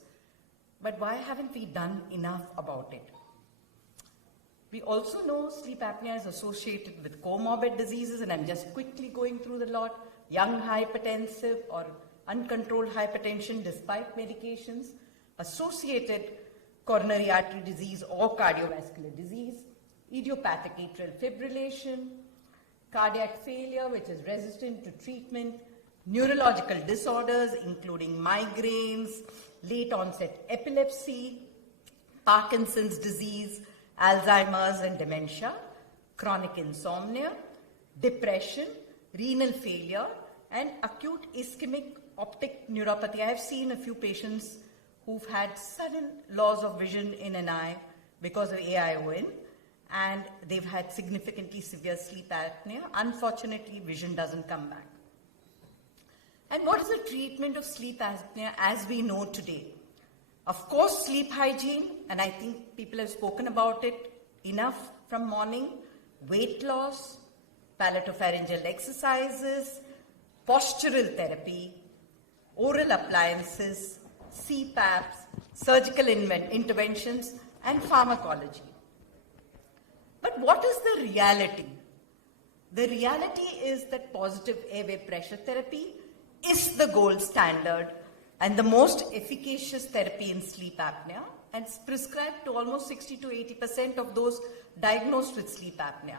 But why haven't we done enough about it? We also know sleep apnea is associated with comorbid diseases, and I'm just quickly going through the lot. Young hypertensive or uncontrolled hypertension despite medications, associated coronary artery disease or cardiovascular disease, idiopathic atrial fibrillation, cardiac failure which is resistant to treatment, neurological disorders including migraines, late onset epilepsy, Parkinson's disease, Alzheimer's and dementia, chronic insomnia, depression, renal failure, and acute ischemic optic neuropathy. I have seen a few patients who've had sudden loss of vision in an eye because of AION, and they've had significantly severe sleep apnea. Unfortunately, vision doesn't come back. And what is the treatment of sleep apnea as we know today? Of course, sleep hygiene, and I think people have spoken about it enough from morning, weight loss, palatopharyngeal exercises, postural therapy, oral appliances, CPAPs, surgical interventions, and pharmacology. But what is the reality? The reality is that positive airway pressure therapy is the gold standard and the most efficacious therapy in sleep apnea, and it's prescribed to almost 60 to 80% of those diagnosed with sleep apnea.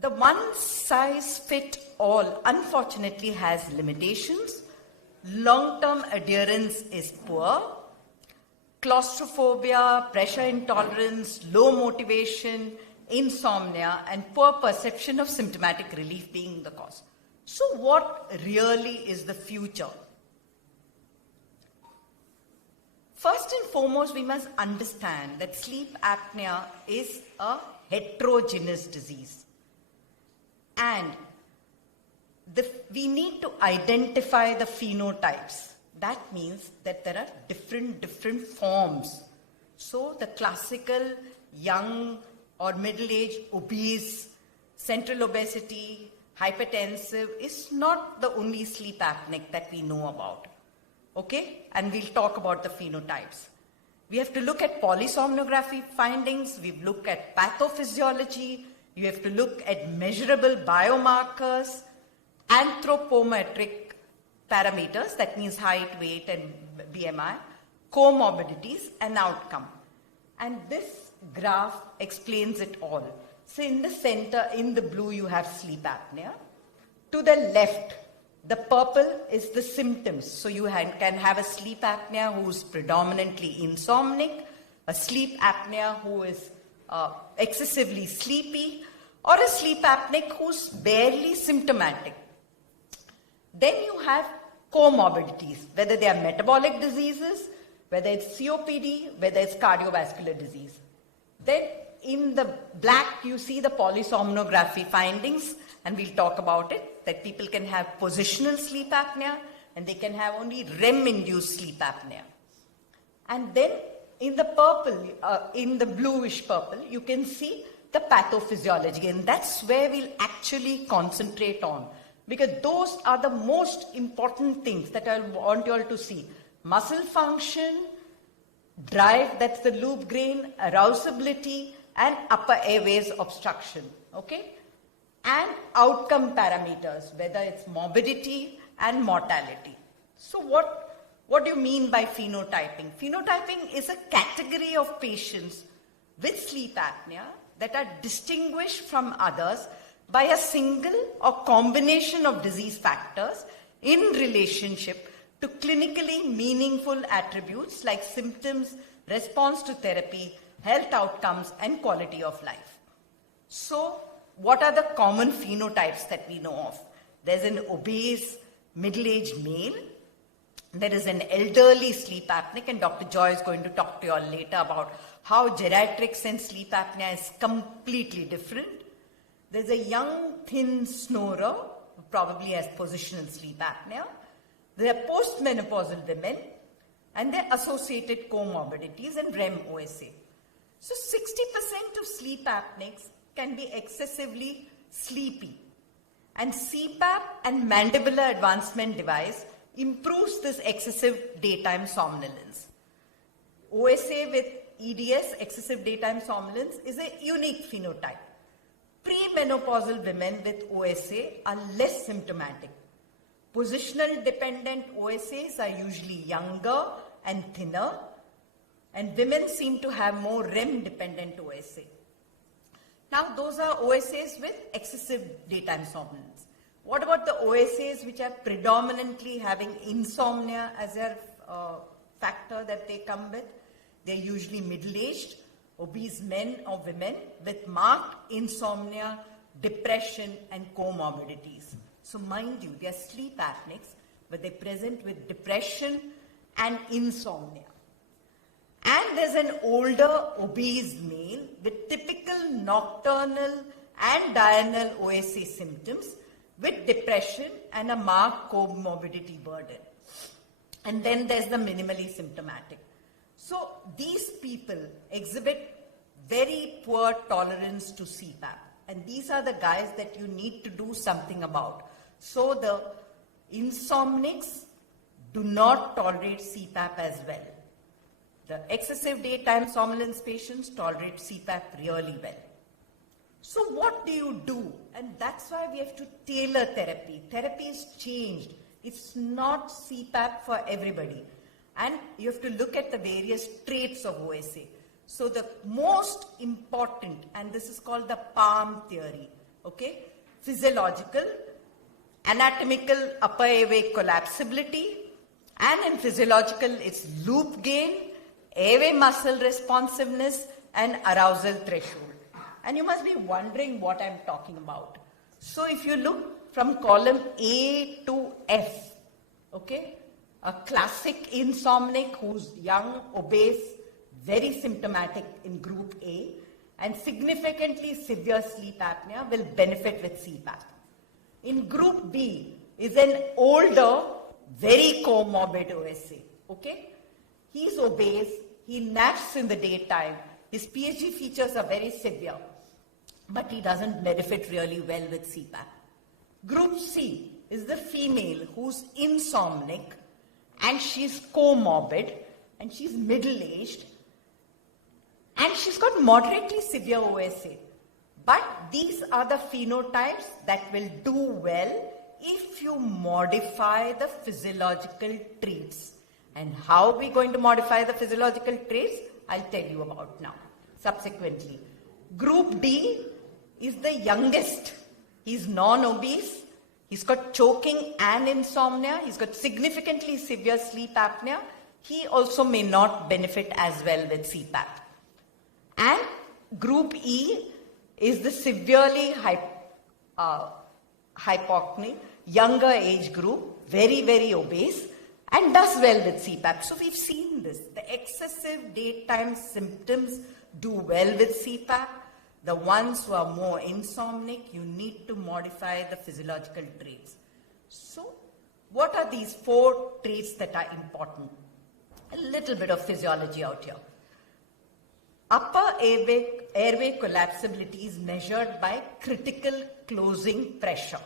The one-size-fits-all unfortunately has limitations. Long-term adherence is poor. Claustrophobia, pressure intolerance, low motivation, insomnia, and poor perception of symptomatic relief being the cause. So what really is the future? First and foremost, we must understand that sleep apnea is a heterogeneous disease. And we need to identify the phenotypes. That means that there are different forms. So the classical young or middle-aged obese, central obesity, hypertensive is not the only sleep apneic that we know about. Okay? And we'll talk about the phenotypes. We have to look at polysomnography findings. We've looked at pathophysiology. You have to look at measurable biomarkers, anthropometric parameters, that means height, weight, and BMI, comorbidities, and outcome. And this graph explains it all. So in the center, in the blue, you have sleep apnea. To the left, the purple is the symptoms. So you can have a sleep apnea who's predominantly insomnic, a sleep apnea who is excessively sleepy, or a sleep apneic who's barely symptomatic. Then you have comorbidities, whether they are metabolic diseases, whether it's COPD, whether it's cardiovascular disease. Then in the black, you see the polysomnography findings, and we'll talk about it, that people can have positional sleep apnea, and they can have only REM-induced sleep apnea. And then in the purple, in the bluish purple, you can see the pathophysiology, and that's where we'll actually concentrate on, because those are the most important things that I want you all to see. Muscle function, drive, that's the loop gain, arousability, and upper airways obstruction, okay? And outcome parameters, whether it's morbidity and mortality. So what do you mean by phenotyping? Phenotyping is a category of patients with sleep apnea that are distinguished from others by a single or combination of disease factors in relationship to clinically meaningful attributes like symptoms, response to therapy, health outcomes, and quality of life. So, what are the common phenotypes that we know of? There's an obese, middle-aged male. There is an elderly sleep apneic, and Dr. Joy is going to talk to you all later about how geriatrics and sleep apnea is completely different. There's a young, thin snorer who probably has positional sleep apnea. There are postmenopausal women and their associated comorbidities and REM OSA. So 60% of sleep apneics can be excessively sleepy. And CPAP and mandibular advancement device improves this excessive daytime somnolence. OSA with EDS, excessive daytime somnolence, is a unique phenotype. Premenopausal women with OSA are less symptomatic. Positional dependent OSAs are usually younger and thinner, and women seem to have more REM dependent OSA. Now those are OSAs with excessive daytime somnolence. What about the OSAs which are predominantly having insomnia as their factor that they come with? They're usually middle-aged, obese men or women with marked insomnia, depression and comorbidities. So mind you, they are sleep apneics, but they present with depression and insomnia. And there's an older obese male with typical nocturnal and diurnal OSA symptoms with depression and a marked comorbidity burden. And then there's the minimally symptomatic. So these people exhibit very poor tolerance to CPAP. And these are the guys that you need to do something about. So the insomnics do not tolerate CPAP as well. The excessive daytime somnolence patients tolerate CPAP really well. So what do you do? And that's why we have to tailor therapy. Therapy is changed. It's not CPAP for everybody. And you have to look at the various traits of OSA. So the most important, and this is called the PALM theory, okay? Physiological, anatomical upper airway collapsibility, and in physiological it's loop gain, airway muscle responsiveness, and arousal threshold. And you must be wondering what I'm talking about. So if you look from column A to F, okay, a classic insomniac who's young, obese, very symptomatic in group A, and significantly severe sleep apnea will benefit with CPAP. In group B is an older, very comorbid OSA, okay? He's obese, he naps in the daytime, his PSG features are very severe, but he doesn't benefit really well with CPAP. Group C is the female who's insomniac and she's comorbid and she's middle-aged and she's got moderately severe OSA. But these are the phenotypes that will do well if you modify the physiological traits. And how are we going to modify the physiological traits? I'll tell you about now, subsequently. Group D is the youngest. He's non-obese. He's got choking and insomnia. He's got significantly severe sleep apnea. He also may not benefit as well with CPAP. And group E is the severely hypocapnic, younger age group, very, very obese, and does well with CPAP. So we've seen this. The excessive daytime symptoms do well with CPAP. The ones who are more insomniac, you need to modify the physiological traits. So what are these 4 traits that are important? A little bit of physiology out here. Upper airway collapsibility is measured by critical closing pressure.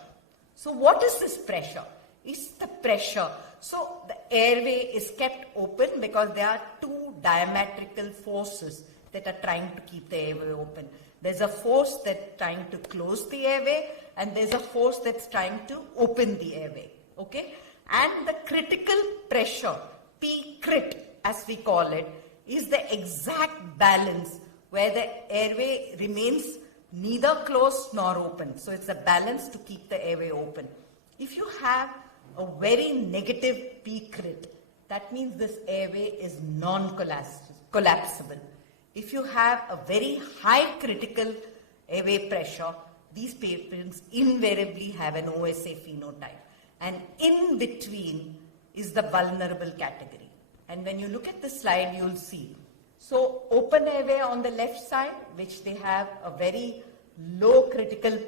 So what is this pressure? It's the pressure. So the airway is kept open because there are 2 diametrical forces that are trying to keep the airway open. There's a force that's trying to close the airway and there's a force that's trying to open the airway. Okay? And the critical pressure, P crit as we call it, is the exact balance where the airway remains neither closed nor open. So it's a balance to keep the airway open. If you have a very negative P crit, that means this airway is non-collapsible. If you have a very high critical airway pressure, these patients invariably have an OSA phenotype. And in between is the vulnerable category. And when you look at the slide, you'll see. So open airway on the left side, which they have a very low critical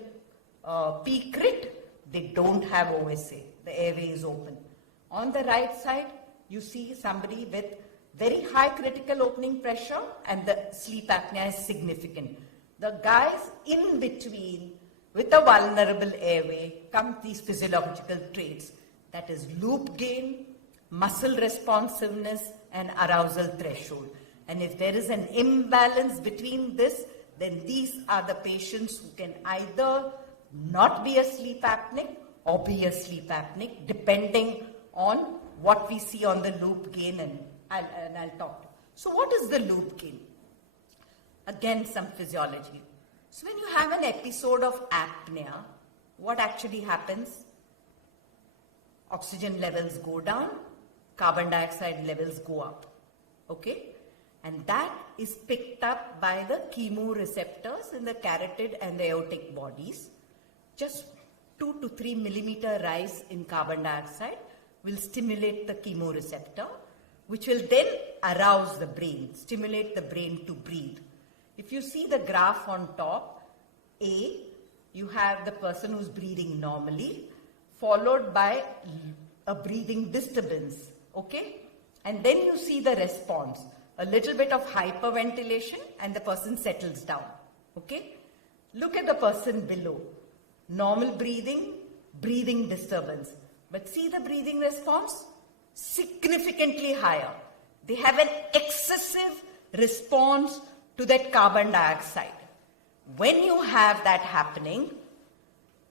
P crit, they don't have OSA. The airway is open. On the right side, you see somebody with very high critical opening pressure and the sleep apnea is significant. The guys in between with a vulnerable airway come these physiological traits, that is loop gain, muscle responsiveness and arousal threshold. And if there is an imbalance between this, then these are the patients who can either not be a sleep apneic or be a sleep apneic, depending on what we see on the loop gain, and I'll talk to. So what is the loop gain? Again, some physiology. So when you have an episode of apnea, what actually happens? Oxygen levels go down, carbon dioxide levels go up. Okay? And that is picked up by the chemoreceptors in the carotid and the aortic bodies. Just 2 to 3 millimeter rise in carbon dioxide will stimulate the chemoreceptor, which will then arouse the brain, stimulate the brain to breathe. If you see the graph on top, A, you have the person who's breathing normally, followed by a breathing disturbance, okay? And then you see the response, a little bit of hyperventilation, and the person settles down, okay? Look at the person below. Normal breathing, breathing disturbance. But see the breathing response? Significantly higher. They have an excessive response to that carbon dioxide. When you have that happening,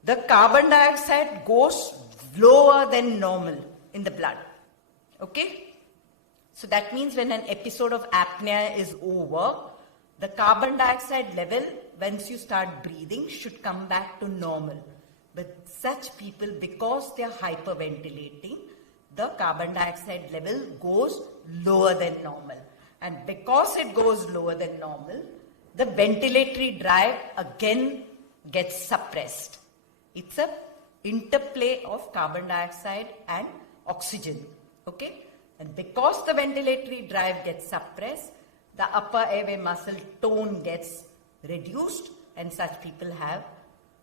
the carbon dioxide goes lower than normal in the blood. Okay? So that means when an episode of apnea is over, the carbon dioxide level, once you start breathing, should come back to normal. But such people, because they are hyperventilating, the carbon dioxide level goes lower than normal. And because it goes lower than normal, the ventilatory drive again gets suppressed. It's a interplay of carbon dioxide and oxygen. Okay? And because the ventilatory drive gets suppressed, the upper airway muscle tone gets reduced, and such people have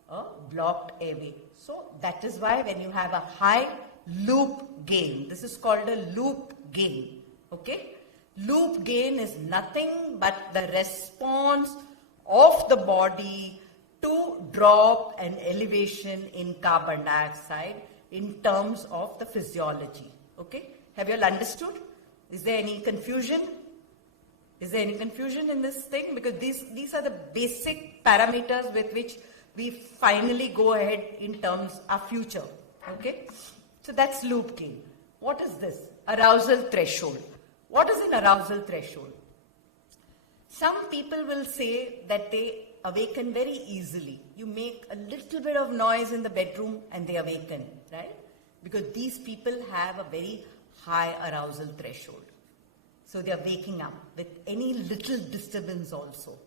a blocked airway. So that is why when you have a high loop gain, this is called a loop gain. Okay? Loop gain is nothing but the response of the body to drop and elevation in carbon dioxide in terms of the physiology. Okay? Have you all understood? Is there any confusion? Is there any confusion in this thing? Because these are the basic parameters with which we finally go ahead in terms of future. Okay? So that's loop gain. What is this? Arousal threshold. What is an arousal threshold? Some people will say that they awaken very easily. You make a little bit of noise in the bedroom and they awaken, right? Because these people have a very high arousal threshold. So they are waking up with any little disturbance also.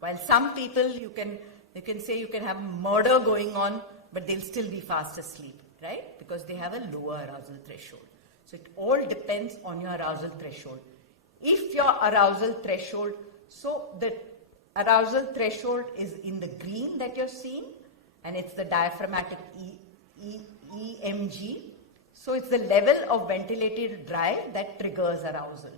While some people, you can say you can have murder going on, but they'll still be fast asleep, right? Because they have a lower arousal threshold. So it all depends on your arousal threshold. If your arousal threshold, so the arousal threshold is in the green that you're seeing, and it's the diaphragmatic EMG. So it's the level of ventilated drive that triggers arousal.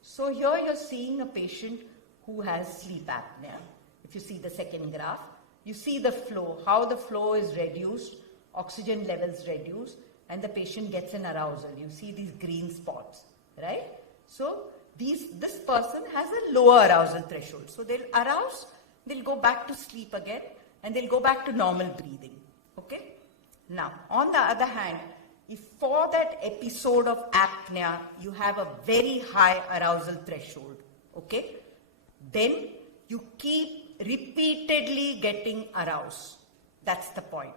So here you're seeing a patient who has sleep apnea. If you see the second graph, you see the flow, how the flow is reduced, oxygen levels reduced, and the patient gets an arousal. You see these green spots, right? So this person has a lower arousal threshold. So they'll arouse, they'll go back to sleep again, and they'll go back to normal breathing. Okay? Now, on the other hand, if for that episode of apnea, you have a very high arousal threshold, okay, then you keep repeatedly getting aroused. That's the point,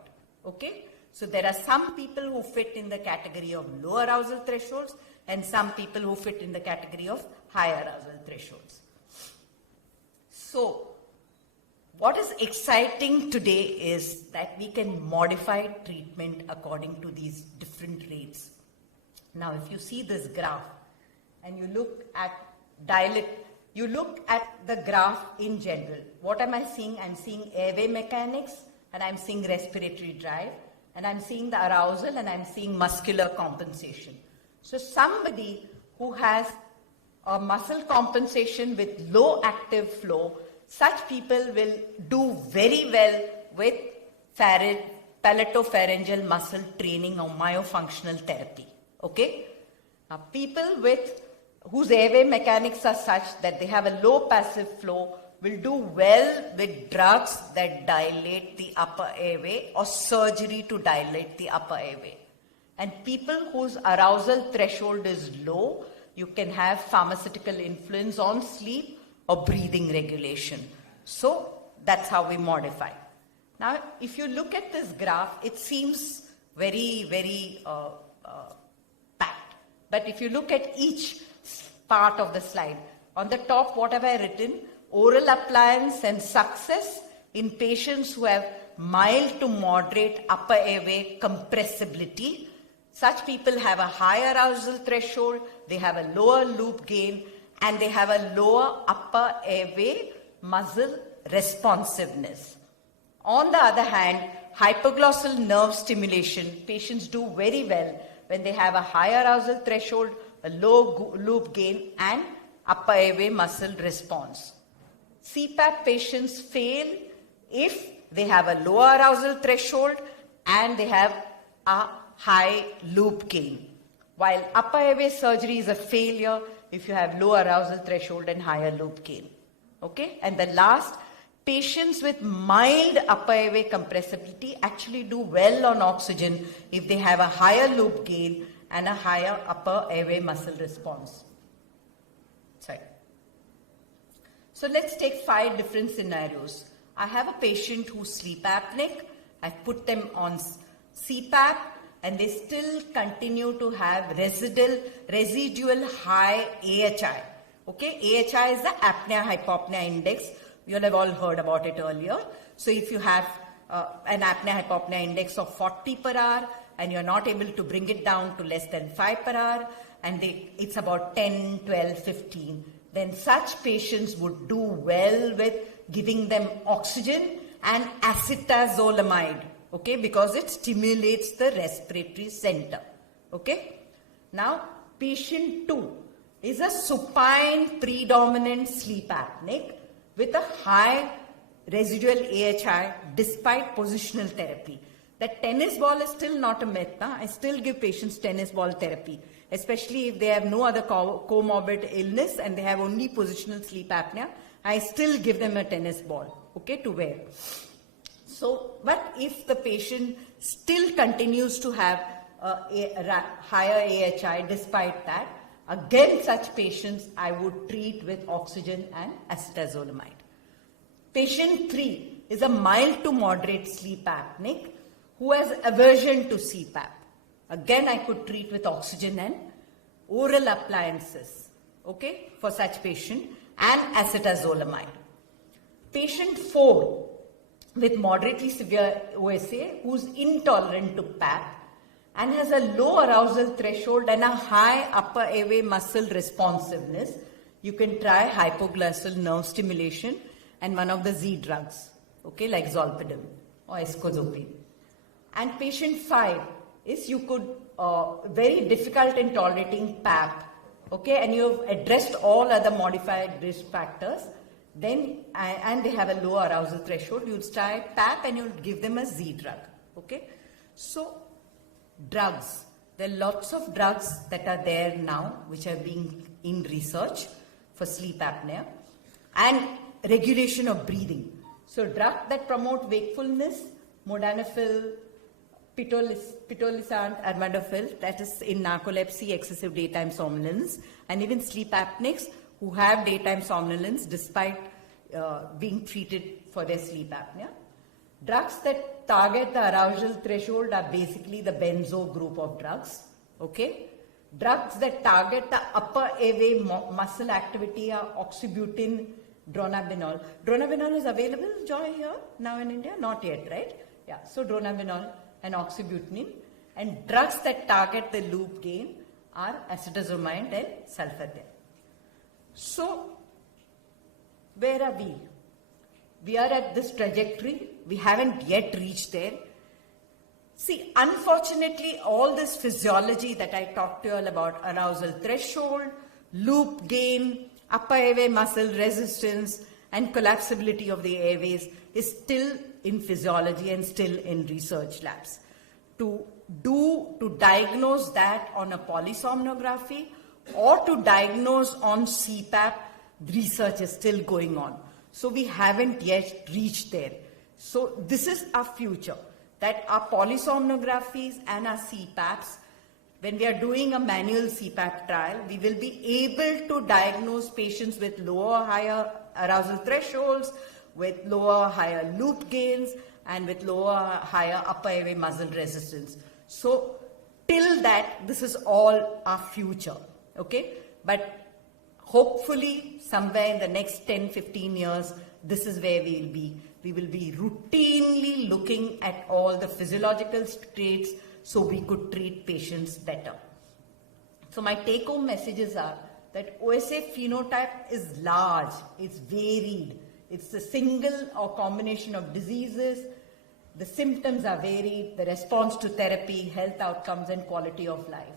okay? So there are some people who fit in the category of low arousal thresholds and some people who fit in the category of high arousal thresholds. So what is exciting today is that we can modify treatment according to these different rates. Now, if you see this graph and you look at you look at the graph in general, what am I seeing? I'm seeing airway mechanics and I'm seeing respiratory drive and I'm seeing the arousal and I'm seeing muscular compensation. So somebody who has a muscle compensation with low active flow, such people will do very well with palatopharyngeal muscle training or myofunctional therapy. Okay? Now, people whose airway mechanics are such that they have a low passive flow will do well with drugs that dilate the upper airway or surgery to dilate the upper airway. And people whose arousal threshold is low, you can have pharmaceutical influence on sleep or breathing regulation. So that's how we modify. Now, if you look at this graph, it seems very, very packed. But if you look at each part of the slide, on the top, what have I written? Oral appliance and success in patients who have mild to moderate upper airway compressibility. Such people have a higher arousal threshold, they have a lower loop gain, and they have a lower upper airway muscle responsiveness. On the other hand, hypoglossal nerve stimulation, patients do very well when they have a higher arousal threshold, a low loop gain, and upper airway muscle response. CPAP patients fail if they have a lower arousal threshold and they have a high loop gain. While upper airway surgery is a failure if you have low arousal threshold and higher loop gain. Okay? And the last, patients with mild upper airway compressibility actually do well on oxygen if they have a higher loop gain and a higher upper airway muscle response. Sorry. So let's take 5 different scenarios. I have a patient who's sleep apneic. I've put them on CPAP and they still continue to have residual high AHI. Okay, AHI is the apnea-hypopnea index. You have all heard about it earlier. So if you have an apnea-hypopnea index of 40 per hour and you're not able to bring it down to less than 5 per hour and it's about 10, 12, 15, then such patients would do well with giving them oxygen and acetazolamide, okay, because it stimulates the respiratory center, okay. Now, patient 2 is a supine predominant sleep apneic with a high residual AHI despite positional therapy. That tennis ball is still not a myth. I still give patients tennis ball therapy, especially if they have no other comorbid illness and they have only positional sleep apnea. I still give them a tennis ball, okay, to wear. So, but if the patient still continues to have a higher AHI despite that, again such patients I would treat with oxygen and acetazolamide. Patient 3 is a mild to moderate sleep apneic who has aversion to CPAP. Again, I could treat with oxygen and oral appliances, okay, for such patient and acetazolamide. Patient 4 with moderately severe OSA who's intolerant to PAP and has a low arousal threshold and a high upper airway muscle responsiveness, you can try hypoglossal nerve stimulation and one of the Z drugs, okay, like zolpidem or escozopine. And patient 5 is you could, very difficult in tolerating PAP, okay, and you have addressed all other modified risk factors, then, and they have a low arousal threshold, you'd try PAP and you'll give them a Z drug, okay. So, drugs, there are lots of drugs that are there now which are being in research for sleep apnea and regulation of breathing. So drugs that promote wakefulness, modafinil, pitolisant, armodafinil, that is in narcolepsy, excessive daytime somnolence, and even sleep apneics who have daytime somnolence despite being treated for their sleep apnea. Drugs that target the arousal threshold are basically the benzo group of drugs, okay. Drugs that target the upper airway muscle activity are oxybutynin, dronabinol. Dronabinol is available, Joy, here now in India? Not yet, right? Yeah, so dronabinol and oxybutynin. And drugs that target the loop gain are acetazolamide and sulfadenol. So, where are we? We are at this trajectory. We haven't yet reached there. See, unfortunately, all this physiology that I talked to you all about, arousal threshold, loop gain, upper airway muscle resistance, and collapsibility of the airways is still in physiology and still in research labs. To diagnose that on a polysomnography or to diagnose on CPAP, research is still going on. So we haven't yet reached there. So this is our future, that our polysomnographies and our CPAPs, when we are doing a manual CPAP trial, we will be able to diagnose patients with lower, higher arousal thresholds, with lower, higher loop gains, and with higher upper airway muzzle resistance. So till that, this is all our future, okay? But hopefully somewhere in the next 10, 15 years, this is where we will be. We will be routinely looking at all the physiological traits so we could treat patients better. So my take-home messages are that OSA phenotype is large, it's varied, it's a single or combination of diseases, the symptoms are varied, the response to therapy, health outcomes and quality of life.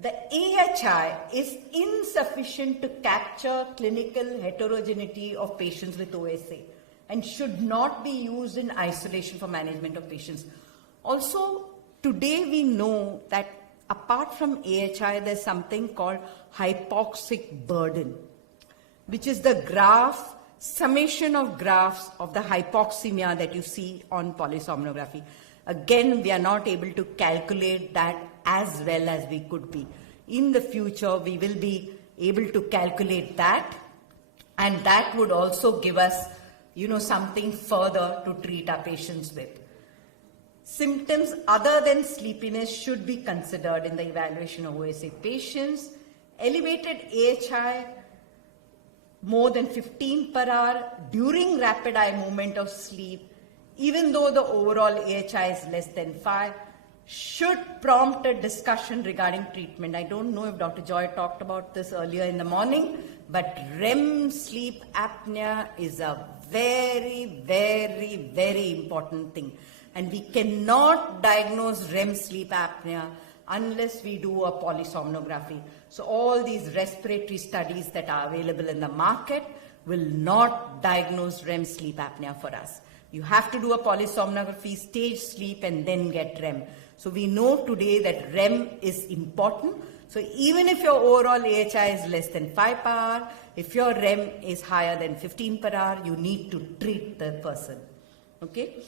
The AHI is insufficient to capture clinical heterogeneity of patients with OSA and should not be used in isolation for management of patients. Also, today we know that apart from AHI, there's something called hypoxic burden, which is the graph, summation of graphs of the hypoxemia that you see on polysomnography. Again, we are not able to calculate that as well as we could be. In the future, we will be able to calculate that, and that would also give us, something further to treat our patients with. Symptoms other than sleepiness should be considered in the evaluation of OSA patients. Elevated AHI more than 15 per hour during rapid eye movement of sleep, even though the overall AHI is less than 5, should prompt a discussion regarding treatment. I don't know if Dr. Joy talked about this earlier in the morning, but REM sleep apnea is a very, very, very important thing. And we cannot diagnose REM sleep apnea unless we do a polysomnography. So all these respiratory studies that are available in the market will not diagnose REM sleep apnea for us. You have to do a polysomnography, stage sleep, and then get REM. So we know today that REM is important. So even if your overall AHI is less than 5 per hour, if your REM is higher than 15 per hour, you need to treat the person. Okay?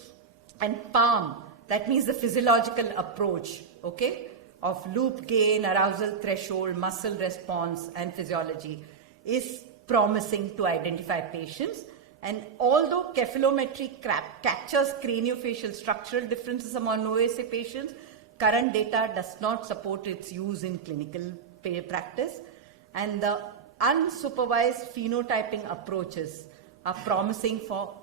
And PALM, that means the physiological approach, okay, of loop gain, arousal threshold, muscle response, and physiology is promising to identify patients. And although cephalometry captures craniofacial structural differences among OSA patients, current data does not support its use in clinical practice. And the unsupervised phenotyping approaches are promising for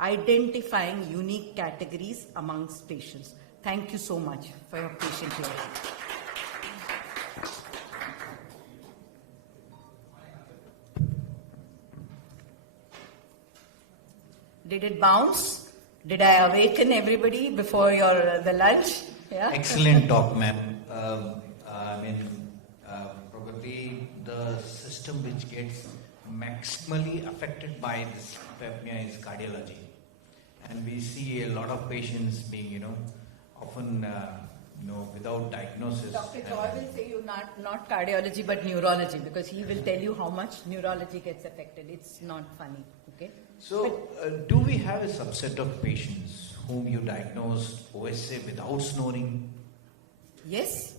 identifying unique categories amongst patients. Thank you so much for your patient hearing. Did it bounce? Did I awaken everybody before the lunch? Yeah? Excellent talk, ma'am. Probably the system which gets maximally affected by this apnea is cardiology. And we see a lot of patients being, often, without diagnosis. Dr. Joy will say you not cardiology but neurology, because he will tell you how much neurology gets affected. It's not funny, okay? So, do we have a subset of patients whom you diagnosed OSA without snoring? Yes.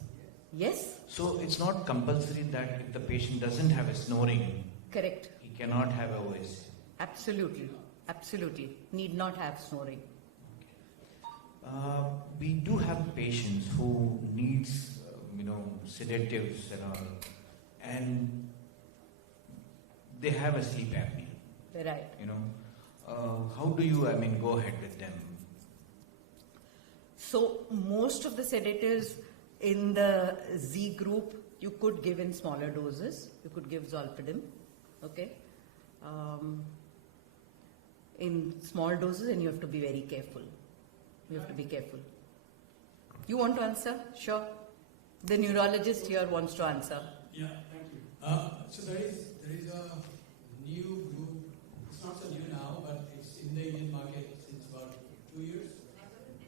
Yes. So, it's not compulsory that if the patient doesn't have a snoring, correct, he cannot have a OSA. Absolutely. Absolutely. Need not have snoring. We do have patients who needs, sedatives and all, and they have a sleep apnea. Right. How do you, go ahead with them? So most of the sedatives in the Z group, you could give in smaller doses. You could give zolpidem, okay? In small doses, and you have to be very careful. You have to be careful. You want to answer? Sure. The neurologist here wants to answer. Yeah, thank you. So there is a new group. It's not so new now, but it's in the Indian market since about 2 years.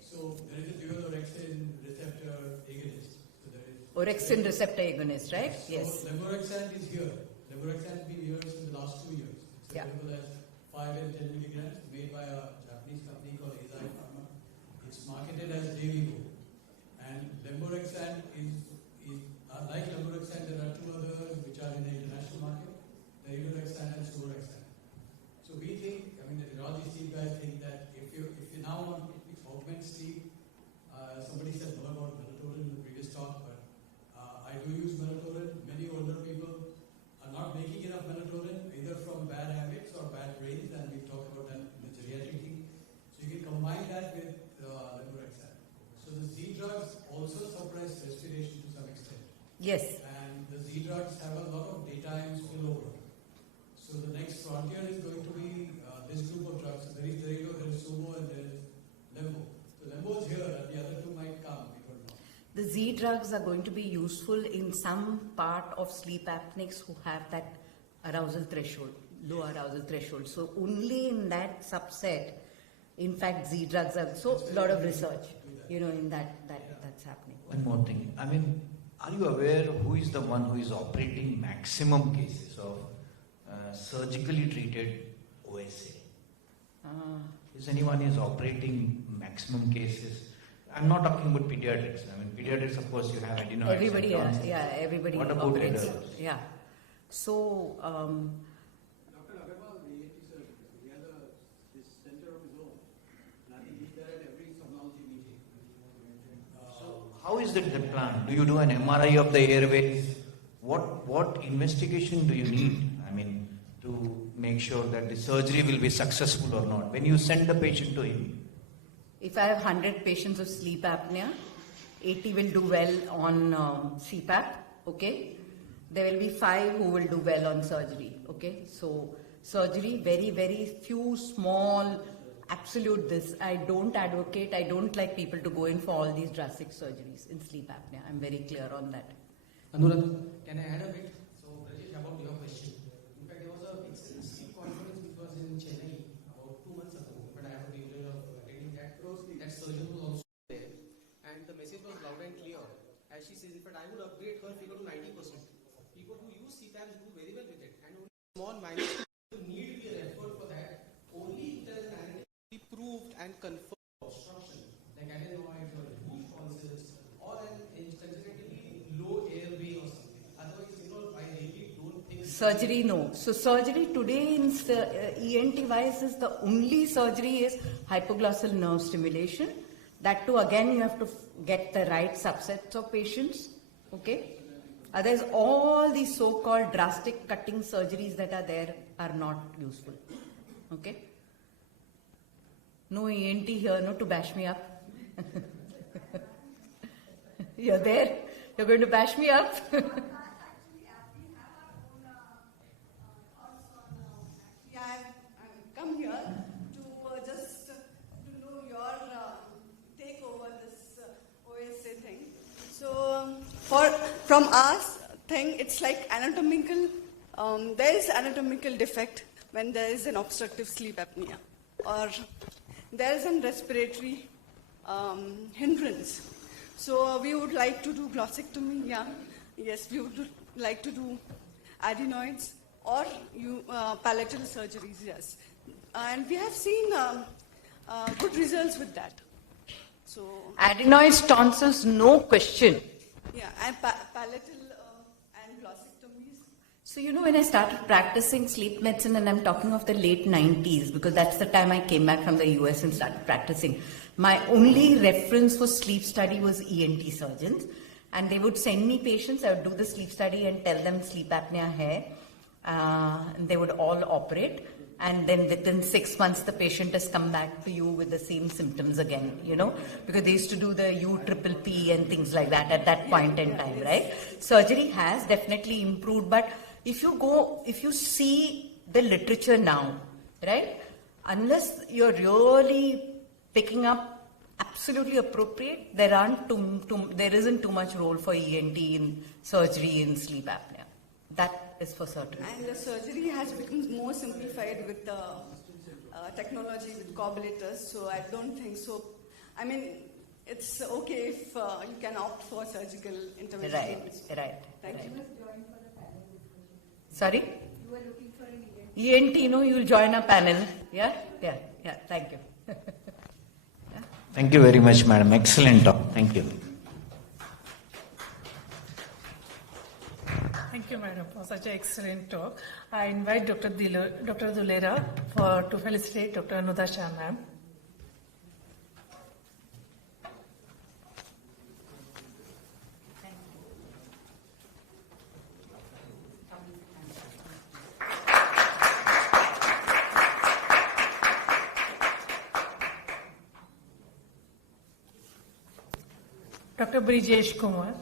So there is a dual orexin receptor agonist. So there is Orexin receptor agonist, right? So yes. Levorexant is here. Levorexant has been here since the last 2 years. It's available as 5 and 10 milligrams, made by a Japanese company called Eisai Pharma. It's marketed as Daily. And Levorexant is like Levorexant, there are 2 others which are in the international market, Levorexant and Sorexant. So we think, the neurology guys think that if you now want suppress respiration to some extent. Yes. And the Z drugs have a lot of daytime spillover. So the next frontier is going to be this group of drugs. So there is Sumo and there is Lembo. So Lembo is here and the other two might come. We don't know. The Z drugs are going to be useful in some part of sleep apneics who have that arousal threshold, low arousal threshold. So only in that subset, in fact, Z drugs are, so a lot of research, in that's happening. One more thing. I mean, are you aware who is the one who is operating maximum cases of surgically treated OSA? Is anyone is operating maximum cases? I'm not talking about pediatrics. I mean, pediatrics, of course, you have adenoids. Everybody, everybody What about operates. adults? Yeah. So, Dr. Agarwal, the ENT surgeon, he has this center of his own. And I think he's there at every ophthalmology meeting. So how is that plan? Do you do an MRI of the airways? What investigation do you need? I mean, to make sure that the surgery will be successful or not? When you send the patient to him, if I have 100 patients of sleep apnea, 80 will do well on CPAP, okay? There will be 5 who will do well on surgery, okay? So surgery, very, very few small, absolute this. I don't advocate, I don't like people to go in for all these drastic surgeries in sleep apnea. I'm very clear on that. Anurag, can I add a bit? So, Rajesh, about your question. In fact, there was a excellent sleep conference which was in Chennai about 2 months ago, but I have the privilege of attending that. That surgeon was also there, and the message was loud and clear. As she says, in fact, I would upgrade her figure to 90%. People who use CPAPs do very well with it, and only small minor need be referred for that. Only if there is an analytically proved and confirmed obstruction, like adenoids or huge tonsils, or an congenitally low airway or something. Otherwise, I really don't think. Surgery, no. So surgery today in ENT devices, the only surgery is hypoglossal nerve stimulation. That too, again, you have to get the right subsets of patients, okay? Otherwise, all these so-called drastic cutting surgeries that are there are not useful, okay? No ENT here, no to bash me up. You're there? You're going to bash me up? Come here to just to know your take over this OSA thing. So from our thing, it's like anatomical. There is anatomical defect when there is an obstructive sleep apnea, or there is a respiratory hindrance. So we would like to do glossectomy. Yeah, yes, we would like to do adenoids or palatal surgeries. Yes. And we have seen good results with that. So Adenoids, tonsils, no question. yeah, and palatal and glossectomies. So when I started practicing sleep medicine, and I'm talking of the late 90s, because that's the time I came back from the US and started practicing, my only reference for sleep study was ENT surgeons. And they would send me patients, I would do the sleep study and tell them sleep apnea hai. And they would all operate. And then within 6 months, the patient has come back to you with the same symptoms again, because they used to do the UPPP and things like that at that point in time, right? Surgery has definitely improved, but if you see the literature now, right, unless you're really picking up absolutely appropriate, there isn't too much role for ENT in surgery in sleep apnea. That is for certain. And the surgery has become more simplified with the technology, with coagulators, so I don't think so. I mean, it's okay if you can opt for surgical intervention. Right. Thank you. Sorry? You were looking for an ENT. ENT, you'll join a panel. Yeah, thank you. thank you very much, madam. Excellent talk. Thank you. Thank you, madam, for such an excellent talk. I invite Dr. Dulera to felicitate Dr. Anuda Shah, ma'am. Dr. Brijesh Kumar.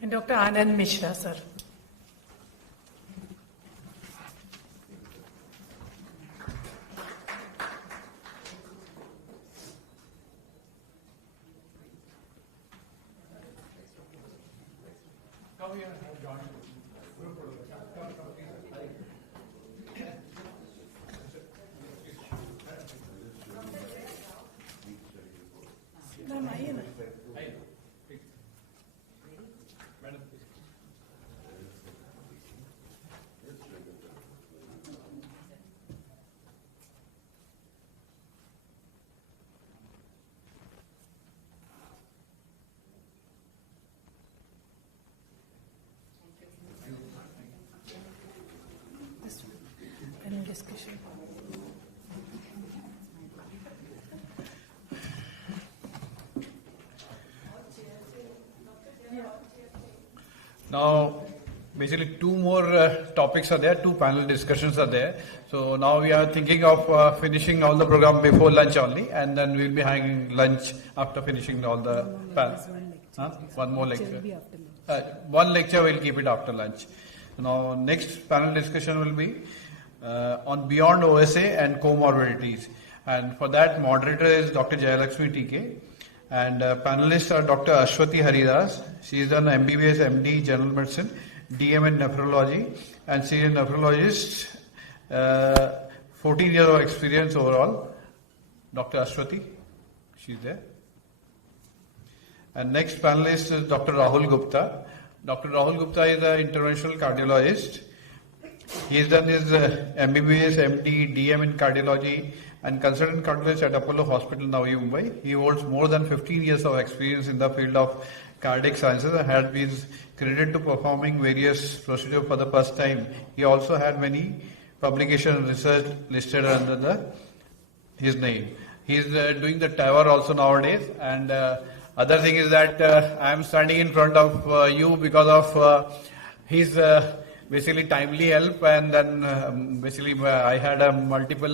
And Dr. Anand Mishra, sir. Discussion. Now, basically two more topics are there, two panel discussions are there. So now we are thinking of finishing all the program before lunch only, and then we'll be having lunch after finishing all the panels. One more lecture. One lecture we'll keep it after lunch. Now, next panel discussion will be on beyond OSA and comorbidities. And for that, moderator is Dr. Jayalakshmi TK. And panelists are Dr. Ashwati Haridas. She is an MBBS MD General Medicine, DM in Nephrology, and senior nephrologist, 14 years of experience overall. Dr. Ashwati, she's there. And next panelist is Dr. Rahul Gupta. Dr. Rahul Gupta is an interventional cardiologist. He has done his MBBS, MD, DM in cardiology and consultant cardiologist at Apollo Hospital, Navi, Mumbai. He holds more than 15 years of experience in the field of cardiac sciences and has been credited to performing various procedures for the first time. He also had many publications and research listed under his name. He is doing the TAVR also nowadays. And other thing is that I am standing in front of you because of his basically timely help, and then basically I had a multiple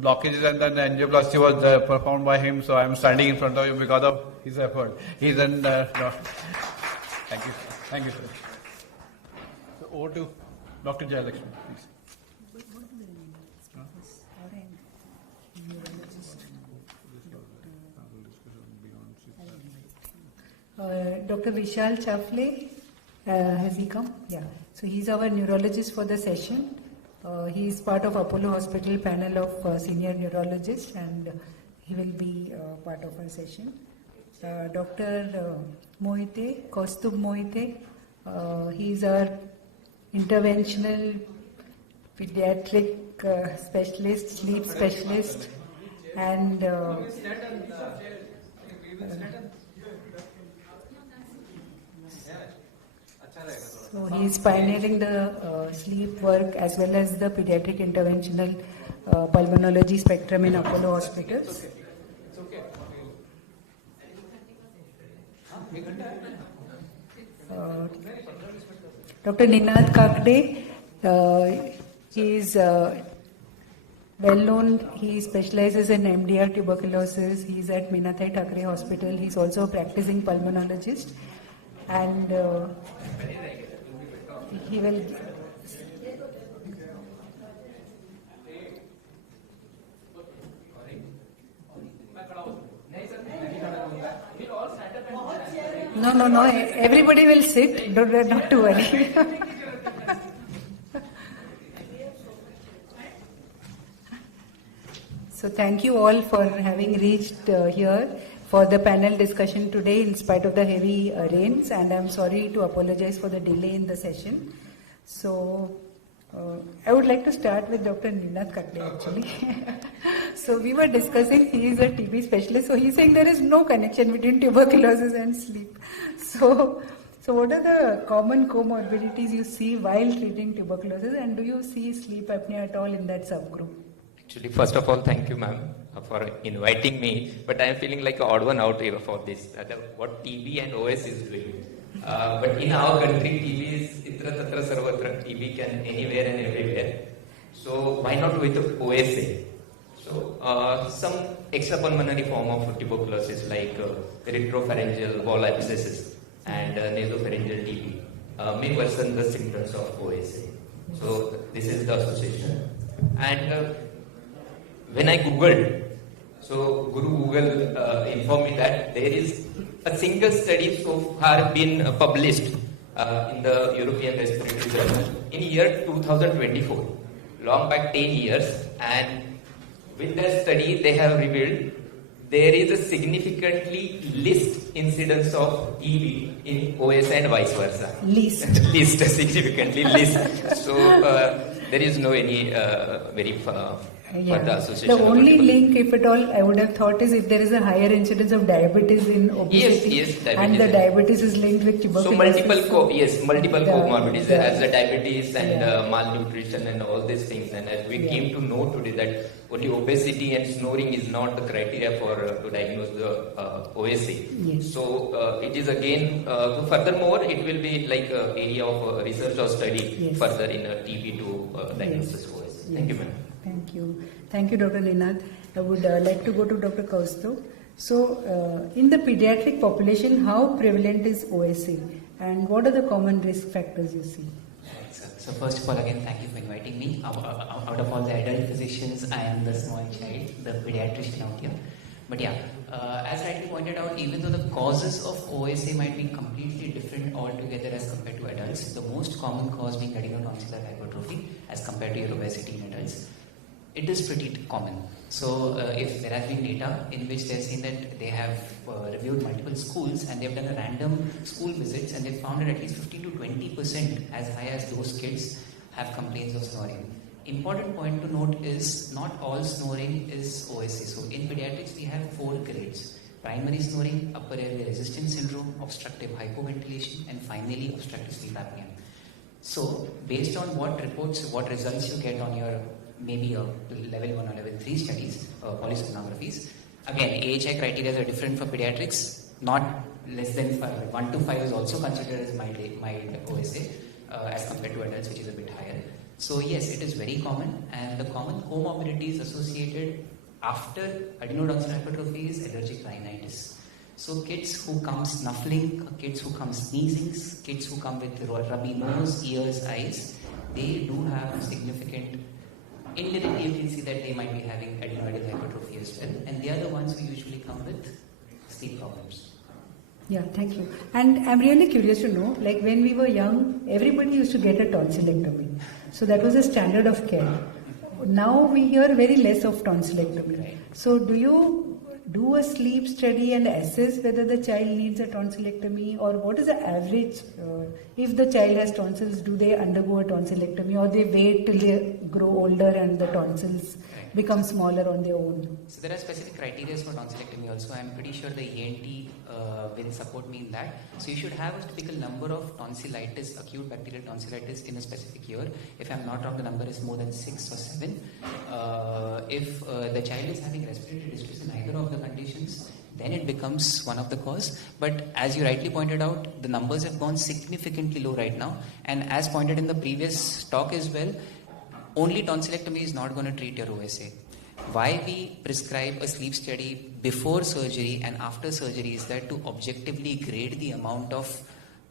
blockages, and then angioplasty was performed by him, so I am standing in front of you because of his effort. He's an thank you, sir. So over to Dr. Jayalakshmi, please. Dr. Vishal Chafle. Has he come? Yeah. So he's our neurologist for the session. He is part of Apollo Hospital panel of senior neurologists, and he will be part of our session. Dr. Moite, Kaustubh Moite, he is our interventional pediatric specialist, sleep specialist, and so he is pioneering the sleep work as well as the pediatric interventional pulmonology spectrum in Apollo hospitals. Dr. Ninad Kakde, he is well known. He specializes in MDR tuberculosis. He is at Minathai Thakre Hospital. He is also a practicing pulmonologist, and he will. No. Everybody will sit. Not to worry. So thank you all for having reached here for the panel discussion today in spite of the heavy rains, and I'm sorry to apologize for the delay in the session. So I would like to start with Dr. Ninad Kakde actually. So we were discussing, he is a TB specialist, so he's saying there is no connection between tuberculosis and sleep. So what are the common comorbidities you see while treating tuberculosis, and do you see sleep apnea at all in that subgroup? Actually, first of all, thank you, ma'am, for inviting me. But I am feeling like an odd one out here for this. What TB and OS is doing. But in our country, TB is itra tatra sarvatra. TB can anywhere and everywhere. So why not with OSA? So some extrapulmonary form of tuberculosis like retropharyngeal wall abscesses and nasopharyngeal TB may worsen the symptoms of OSA. So this is the association. And when I googled, so Guru Google informed me that there is a single study so far been published in the European Respiratory Journal in year 2024, long back 10 years, and with that study they have revealed there is a significantly least incidence of TB in OSA and vice versa. Least Significantly least. So there is no any very further association. The only link, if at all, I would have thought is if there is a higher incidence of diabetes in obesity, yes, diabetes. and the diabetes is linked with tuberculosis. So multiple comorbidities as the diabetes and malnutrition and all these things. And as we came to know today that only obesity and snoring is not the criteria for to diagnose the OSA. Yes. So it is again furthermore it will be like an area of research or study further in TB to diagnosis OSA. Thank you, ma'am. Thank you. Thank you, Dr. Ninad. I would like to go to Dr. Kaustubh. So, in the pediatric population, how prevalent is OSA and what are the common risk factors you see? So first of all, again, thank you for inviting me. Out of all the adult physicians, I am the small child, the pediatrician out here. But yeah, as rightly pointed out, even though the causes of OSA might be completely different altogether as compared to adults, the most common cause being adenotonsillar hypertrophy as compared to your obesity in adults, it is pretty common. So if there has been data in which they've seen that they have reviewed multiple schools and they've done a random school visits and they found that at least 15 to 20% as high as those kids have complaints of snoring. Important point to note is not all snoring is OSA. So in pediatrics we have 4 grades. Primary snoring, upper airway resistance syndrome, obstructive hypoventilation, and finally obstructive sleep apnea. So based on what reports, what results you get on your maybe a level 1 or level 3 studies, polysomnographies. Again, AHI criteria are different for pediatrics. Not less than 5. 1 to 5 is also considered as mild OSA as compared to adults, which is a bit higher. So yes, it is very common, and the common comorbidities associated after adenotonsillar hypertrophy is allergic rhinitis. So kids who come snuffling, kids who come sneezing, kids who come with rubby nose, ears, eyes, they do have significant indirect agency that they might be having adenoidal hypertrophy as well, and they are the ones who usually come with sleep problems. Yeah, thank you. And I'm really curious to know, like when we were young, everybody used to get a tonsillectomy. So that was a standard of care. Now we hear very less of tonsillectomy. Right. So do you do a sleep study and assess whether the child needs a tonsillectomy, or what is the average? If the child has tonsils, do they undergo a tonsillectomy, or they wait till they grow older and the tonsils become smaller on their own? So there are specific criteria for tonsillectomy also. I'm pretty sure the ENT will support me in that. So you should have a typical number of tonsillitis, acute bacterial tonsillitis in a specific year. If I'm not wrong, the number is more than 6 or 7. If the child is having respiratory distress in either of the conditions, then it becomes one of the cause. But as you rightly pointed out, the numbers have gone significantly low right now. And as pointed in the previous talk as well, only tonsillectomy is not going to treat your OSA. Why we prescribe a sleep study before surgery and after surgery is that to objectively grade the amount of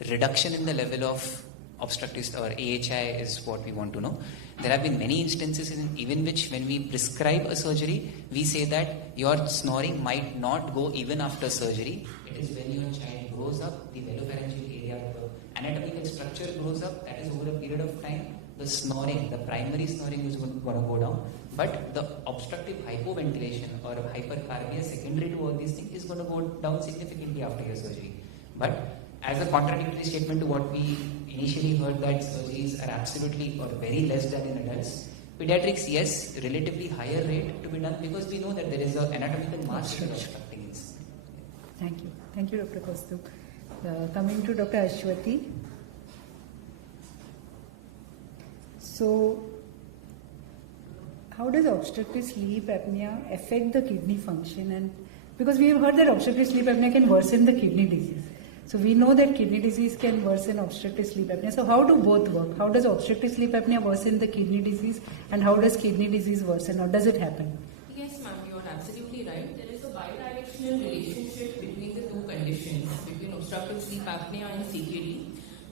reduction in the level of obstructive or AHI is what we want to know. There have been many instances in even which when we prescribe a surgery, we say that your snoring might not go even after surgery. It is when your child grows up, the velopharyngeal area, the anatomical structure grows up, that is over a period of time, the snoring, the primary snoring is going to go down, but the obstructive hypoventilation or hypercarbia secondary to all these things is going to go down significantly after your surgery. But as a contradictory statement to what we initially heard that surgeries are absolutely or very less than in adults, pediatrics, yes, relatively higher rate to be done because we know that there is an anatomical mass obstructing this. Thank you. Thank you, Dr. Kaustubh. Coming to Dr. Ashwati. So, how does obstructive sleep apnea affect the kidney function? And because we have heard that obstructive sleep apnea can worsen the kidney disease. So we know that kidney disease can worsen obstructive sleep apnea. So how do both work? How does obstructive sleep apnea worsen the kidney disease, and how does kidney disease worsen, or does it happen? Yes, ma'am, you are absolutely right. There is a bidirectional relationship between the two conditions, between obstructive sleep apnea and CKD.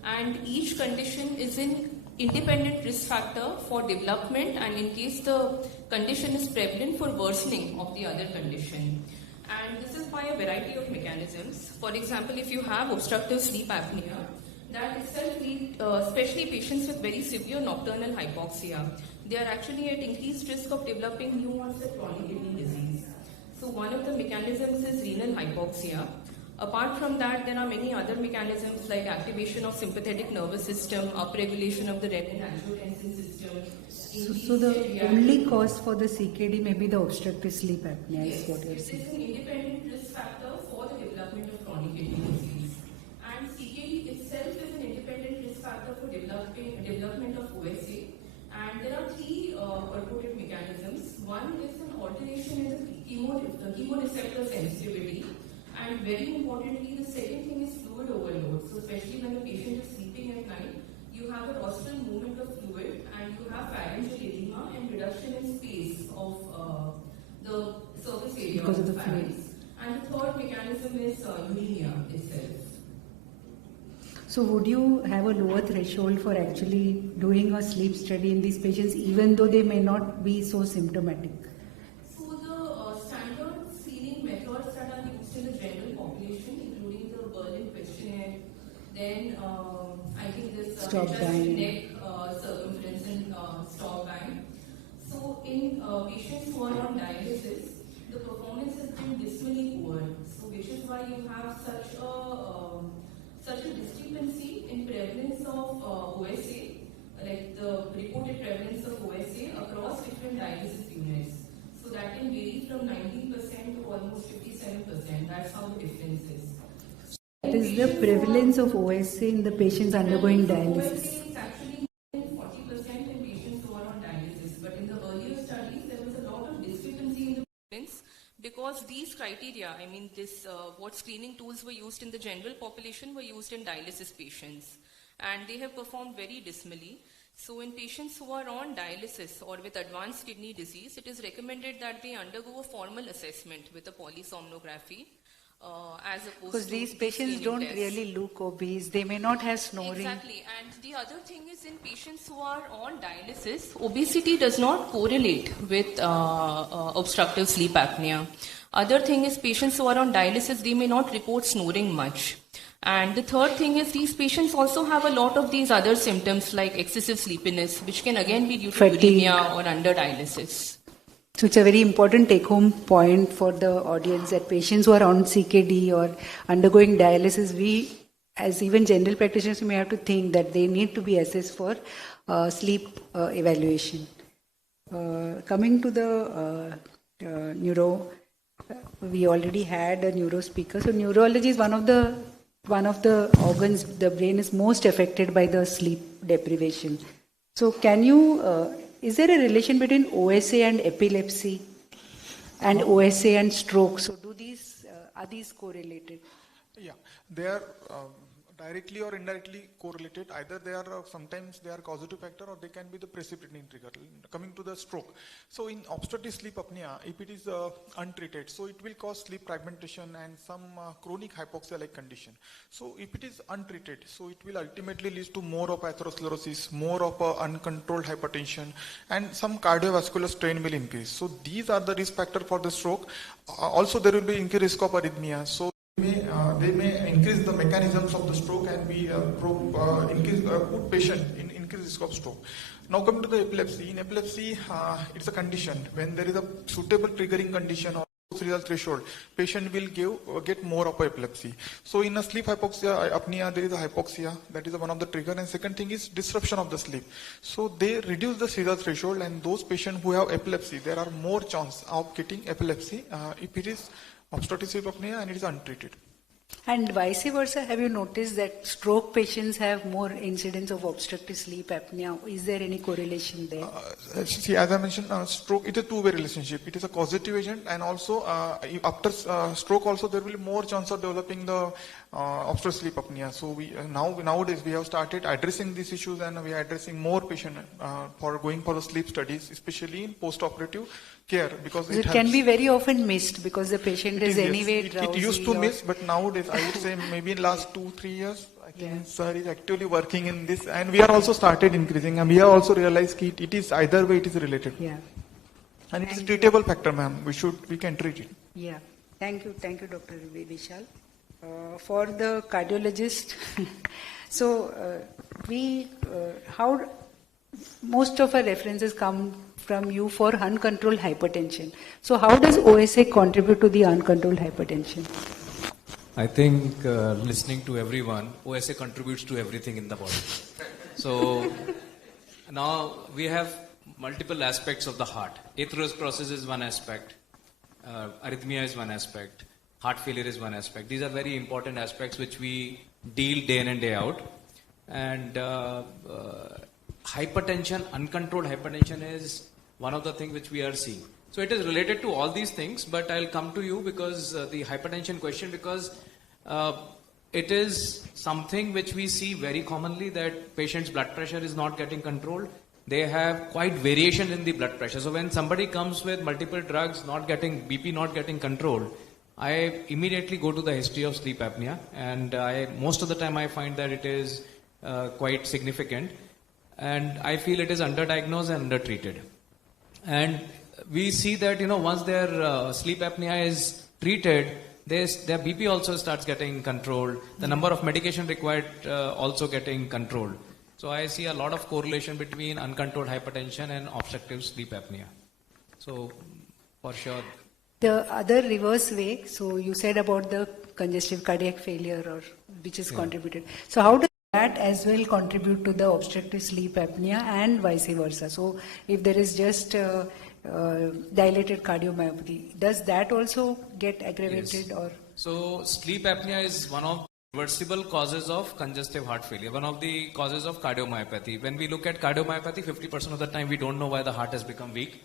And each condition is an independent risk factor for development, and in case the condition is prevalent, for worsening of the other condition. And this is by a variety of mechanisms. For example, if you have obstructive sleep apnea, that itself leads, especially patients with very severe nocturnal hypoxia, they are actually at increased risk of developing new onset chronic kidney disease. So one of the mechanisms is renal hypoxia. Apart from that, there are many other mechanisms like activation of sympathetic nervous system, upregulation of the renin-angiotensin system. So the only cause for the CKD may be the obstructive sleep apnea, is what you're saying. It is an independent risk factor for the development of chronic kidney disease. And CKD itself is an independent risk factor for development of OSA. And there are three purported mechanisms. One is an alteration in the chemoreceptor sensitivity. And very importantly, the second thing is fluid overload. So especially when the patient is sleeping at night, you have a rostral movement of fluid, and you have pharyngeal edema and reduction in space of the surface area because of of the the pharynx. And the third mechanism is uremia itself. So would you have a lower threshold for actually doing a sleep study in these patients, even though they may not be so symptomatic? So the standard screening methods that are used in the general population, including the Berlin questionnaire, then I think this Stop bang. neck circumference and stop bang. So in patients who are on dialysis, the performance has been dismally poor. So which is why you have such a discrepancy in prevalence of OSA, like the reported prevalence of OSA across different dialysis units. So that can vary from 19% to almost 57%. That's how the difference is. What is the prevalence of OSA in the patients undergoing dialysis? OSA is actually 40% in patients who are on dialysis. But in the earlier studies, there was a lot of discrepancy in the prevalence, because these criteria, I mean, what screening tools were used in the general population were used in dialysis patients, and they have performed very dismally. So in patients who are on dialysis or with advanced kidney disease, it is recommended that they undergo a formal assessment with a polysomnography, as opposed Because to these patients screening don't tests. really look obese. They may not have snoring. Exactly. And the other thing is, in patients who are on dialysis, obesity does not correlate with obstructive sleep apnea. Other thing is, patients who are on dialysis, they may not report snoring much. And the third thing is, these patients also have a lot of these other symptoms like excessive sleepiness, which can again be due to Fatigue. uremia or under dialysis. So it's a very important take-home point for the audience that patients who are on CKD or undergoing dialysis, we as even general practitioners, we may have to think that they need to be assessed for sleep evaluation. Coming to the neuro, we already had a neuro speaker. So neurology is one of the organs. The brain is most affected by the sleep deprivation. So can you? Is there a relation between OSA and epilepsy, and OSA and stroke? So are these correlated? Yeah, they are directly or indirectly correlated. Either they are sometimes they are causative factor, or they can be the precipitating trigger. Coming to the stroke, so in obstructive sleep apnea, if it is untreated, so it will cause sleep fragmentation and some chronic hypoxia-like condition. So if it is untreated, so it will ultimately lead to more of atherosclerosis, more of uncontrolled hypertension, and some cardiovascular strain will increase. So these are the risk factor for the stroke. Also, there will be increased risk of arrhythmia. So they may increase the mechanisms of the stroke, and we put patient in increased risk of stroke. Now coming to the epilepsy. In epilepsy, it's a condition when there is a suitable triggering condition or serial threshold, patient will get more of epilepsy. So in a sleep apnea, there is a hypoxia, that is one of the trigger, and second thing is disruption of the sleep. So they reduce the serial threshold, and those patients who have epilepsy, there are more chance of getting epilepsy if it is obstructive sleep apnea and it is untreated. And vice versa, have you noticed that stroke patients have more incidence of obstructive sleep apnea? Is there any correlation there? See, as I mentioned, stroke, it is a two-way relationship. It is a causative agent, and also after stroke also there will be more chance of developing the obstructive sleep apnea. So we nowadays we have started addressing these issues, and we are addressing more patients for going for the sleep studies, especially in post-operative care, because it can be very often missed because the patient is anyway drowsy. It used to miss, but nowadays I would say maybe in last 2-3 years, I think sir is actively working in this, and we are also started increasing, and we have also realized that it is either way it is related. Yeah. And it is a treatable factor, ma'am. We can treat it. Yeah. Thank you, Dr. Vishal. For the cardiologist, so how most of our references come from you for uncontrolled hypertension. So how does OSA contribute to the uncontrolled hypertension? I think listening to everyone, OSA contributes to everything in the body. So now we have multiple aspects of the heart. Atherosclerosis is one aspect, arrhythmia is one aspect, heart failure is one aspect. These are very important aspects which we deal day in and day out. And hypertension, uncontrolled hypertension is one of the things which we are seeing. So it is related to all these things, but I'll come to you because the hypertension question, because it is something which we see very commonly, that patient's blood pressure is not getting controlled. They have quite variation in the blood pressure. So when somebody comes with multiple drugs, BP not getting controlled, I immediately go to the history of sleep apnea, and most of the time I find that it is quite significant, and I feel it is underdiagnosed and undertreated. And we see that once their sleep apnea is treated, their BP also starts getting controlled. The number of medication required also getting controlled. So I see a lot of correlation between uncontrolled hypertension and obstructive sleep apnea. So for sure. The other reverse way, so you said about the congestive cardiac failure, which is contributed. So how does that as well contribute to the obstructive sleep apnea and vice versa? So if there is just dilated cardiomyopathy, does that also get aggravated? Yes. Or? So sleep apnea is one of the reversible causes of congestive heart failure, one of the causes of cardiomyopathy. When we look at cardiomyopathy, 50% of the time we don't know why the heart has become weak.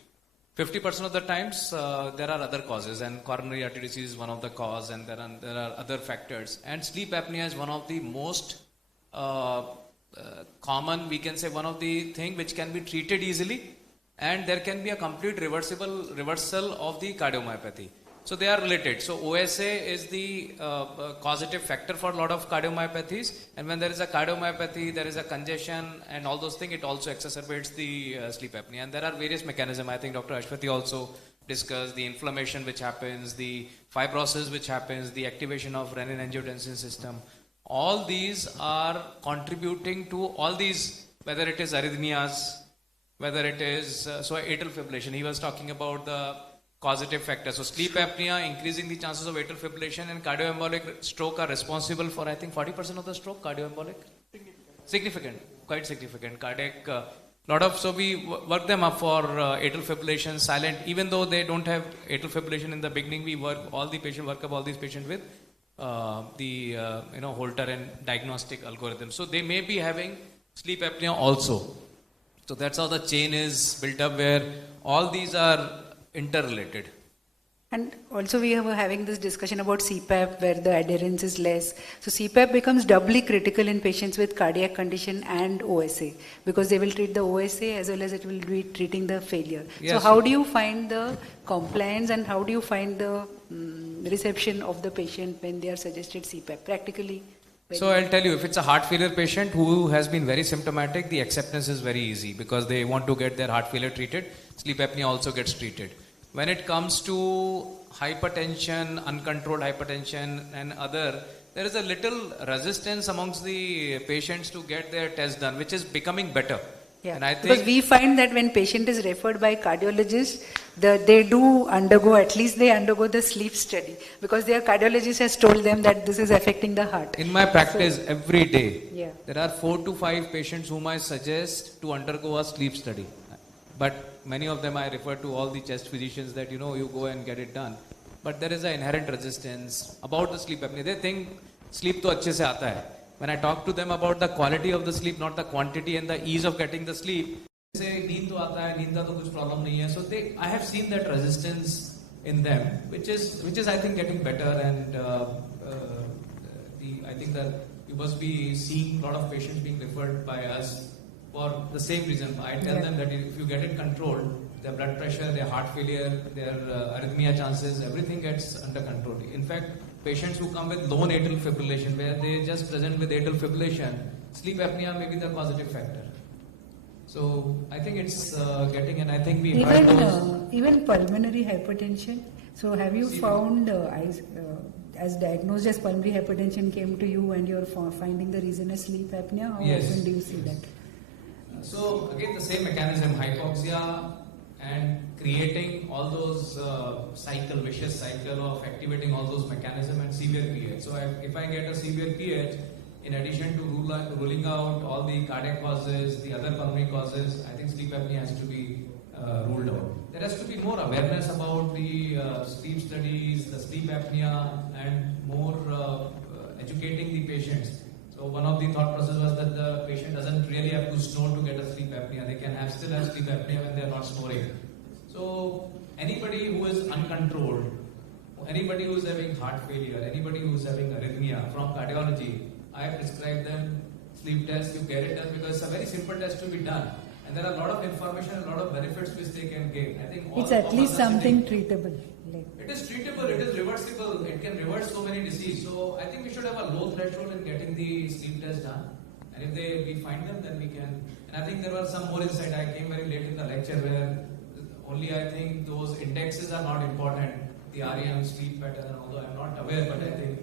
50% of the times there are other causes, and coronary artery disease is one of the cause, and there are other factors. And sleep apnea is one of the most common, we can say, one of the thing which can be treated easily, and there can be a complete reversal of the cardiomyopathy. So they are related. So OSA is the causative factor for a lot of cardiomyopathies, and when there is a cardiomyopathy, there is a congestion and all those things, it also exacerbates the sleep apnea. And there are various mechanisms. I think Dr. Ashwati also discussed the inflammation which happens, the fibrosis which happens, the activation of renin-angiotensin system. All these are contributing to all these, whether it is arrhythmias, whether it is atrial fibrillation. He was talking about the causative factor. So sleep apnea, increasing the chances of atrial fibrillation, and cardioembolic stroke are responsible for, I think, 40% of the stroke, cardioembolic. Significant, quite significant. Cardiac, so we work them up for atrial fibrillation, silent, even though they don't have atrial fibrillation in the beginning, we work up all these patients with Holter and diagnostic algorithm. So they may be having sleep apnea also. So that's how the chain is built up, where all these are interrelated. And also we were having this discussion about CPAP where the adherence is less. So CPAP becomes doubly critical in patients with cardiac condition and OSA, because they will treat the OSA as well as it will be treating the failure. Yes. So how do you find the compliance, and how do you find the reception of the patient when they are suggested CPAP practically? So I'll tell you, if it's a heart failure patient who has been very symptomatic, the acceptance is very easy because they want to get their heart failure treated. Sleep apnea also gets treated. When it comes to hypertension, uncontrolled hypertension and other, there is a little resistance amongst the patients to get their test done, which is becoming better. Yeah, and I think because we find that when patient is referred by cardiologist, they do undergo, at least they undergo the sleep study, because their cardiologist has told them that this is affecting the heart. In my practice, every day, there are 4 to 5 patients whom I suggest to undergo a sleep study. But many of them I refer to all the chest physicians that, you go and get it done. but there is an inherent resistance about the sleep apnea. They think sleep to अच्छे से आता है. When I talk to them about the quality of the sleep, not the quantity and the ease of getting the sleep, they say नींद तो आता है, नींद का तो कुछ problem नहीं है. So I have seen that resistance in them, which is I think getting better, and I think that you must be seeing a lot of patients being referred by us for the same reason. I tell them that if you get it controlled, their blood pressure, their heart failure, their arrhythmia chances, everything gets under control. In fact, patients who come with low atrial fibrillation, where they just present with atrial fibrillation, sleep apnea may be the causative factor. So I think it's getting, and I think we heard those. Even pulmonary hypertension. So have you found, as diagnosed as pulmonary hypertension came to you and you're finding the reason as sleep apnea? How often do you see that? So again, the same mechanism, hypoxia and creating all those vicious cycle of activating all those mechanisms and severe PH. So if I get a severe PH, in addition to ruling out all the cardiac causes, the other pulmonary causes, I think sleep apnea has to be ruled out. There has to be more awareness about the sleep studies, the sleep apnea, and more educating the patients. So one of the thought process was that the patient doesn't really have to snore to get a sleep apnea. They can still have sleep apnea when they are not snoring. So anybody who is uncontrolled, anybody who is having heart failure, anybody who is having arrhythmia from cardiology, I prescribe them sleep test. You get it done because it's a very simple test to be done. And there are a lot of information, a lot of benefits which they can gain. I think it's at least something treatable. It is treatable, it is reversible, it can reverse so many diseases. So I think we should have a low threshold in getting the sleep test done. And if we find them, then we can. And I think there was some more insight. I came very late in the lecture where only I think those indexes are not important. The REM, sleep pattern, although I'm not aware, but I think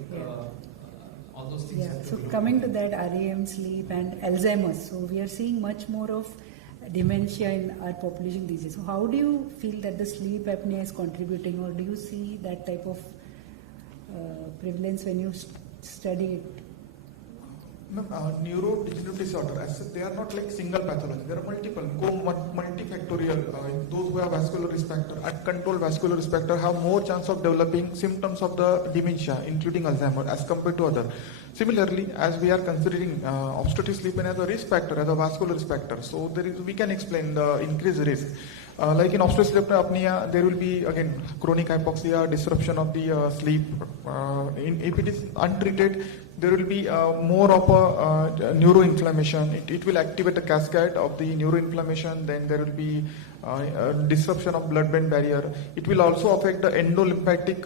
all those things. Yeah, so coming to that REM, sleep and Alzheimer's. So we are seeing much more of dementia in our population these days. So how do you feel that the sleep apnea is contributing, or do you see that type of prevalence when you study it? Neurodegenerative disorder, as they are not like single pathology, there are multiple, multifactorial. Those who have vascular risk factor, uncontrolled vascular risk factor, have more chance of developing symptoms of the dementia, including Alzheimer's, as compared to other. Similarly, as we are considering obstructive sleep apnea as a risk factor, as a vascular risk factor, so we can explain the increased risk. Like in obstructive sleep apnea, there will be again chronic hypoxia, disruption of the sleep. If it is untreated, there will be more of a neuroinflammation. It will activate a cascade of the neuroinflammation. Then there will be disruption of blood-brain barrier. It will also affect the endolymphatic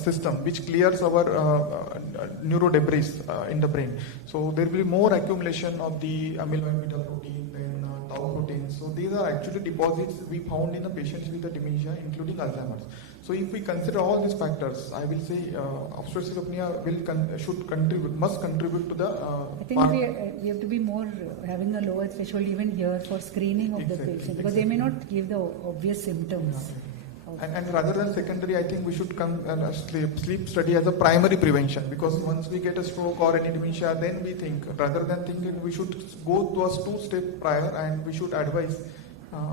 system, which clears our neuro debris in the brain. So there will be more accumulation of the amyloid beta protein, then tau protein. So these are actually deposits we found in the patients with the dementia, including Alzheimer's. So if we consider all these factors, I will say obstructive sleep apnea must contribute to the. I think we have to be more having a lower threshold even here for screening of the patient, because they may not give the obvious symptoms. And rather than secondary, I think we should sleep study as a primary prevention, because once we get a stroke or any dementia, then we think, rather than thinking, we should go to a 2-step prior, and we should advise,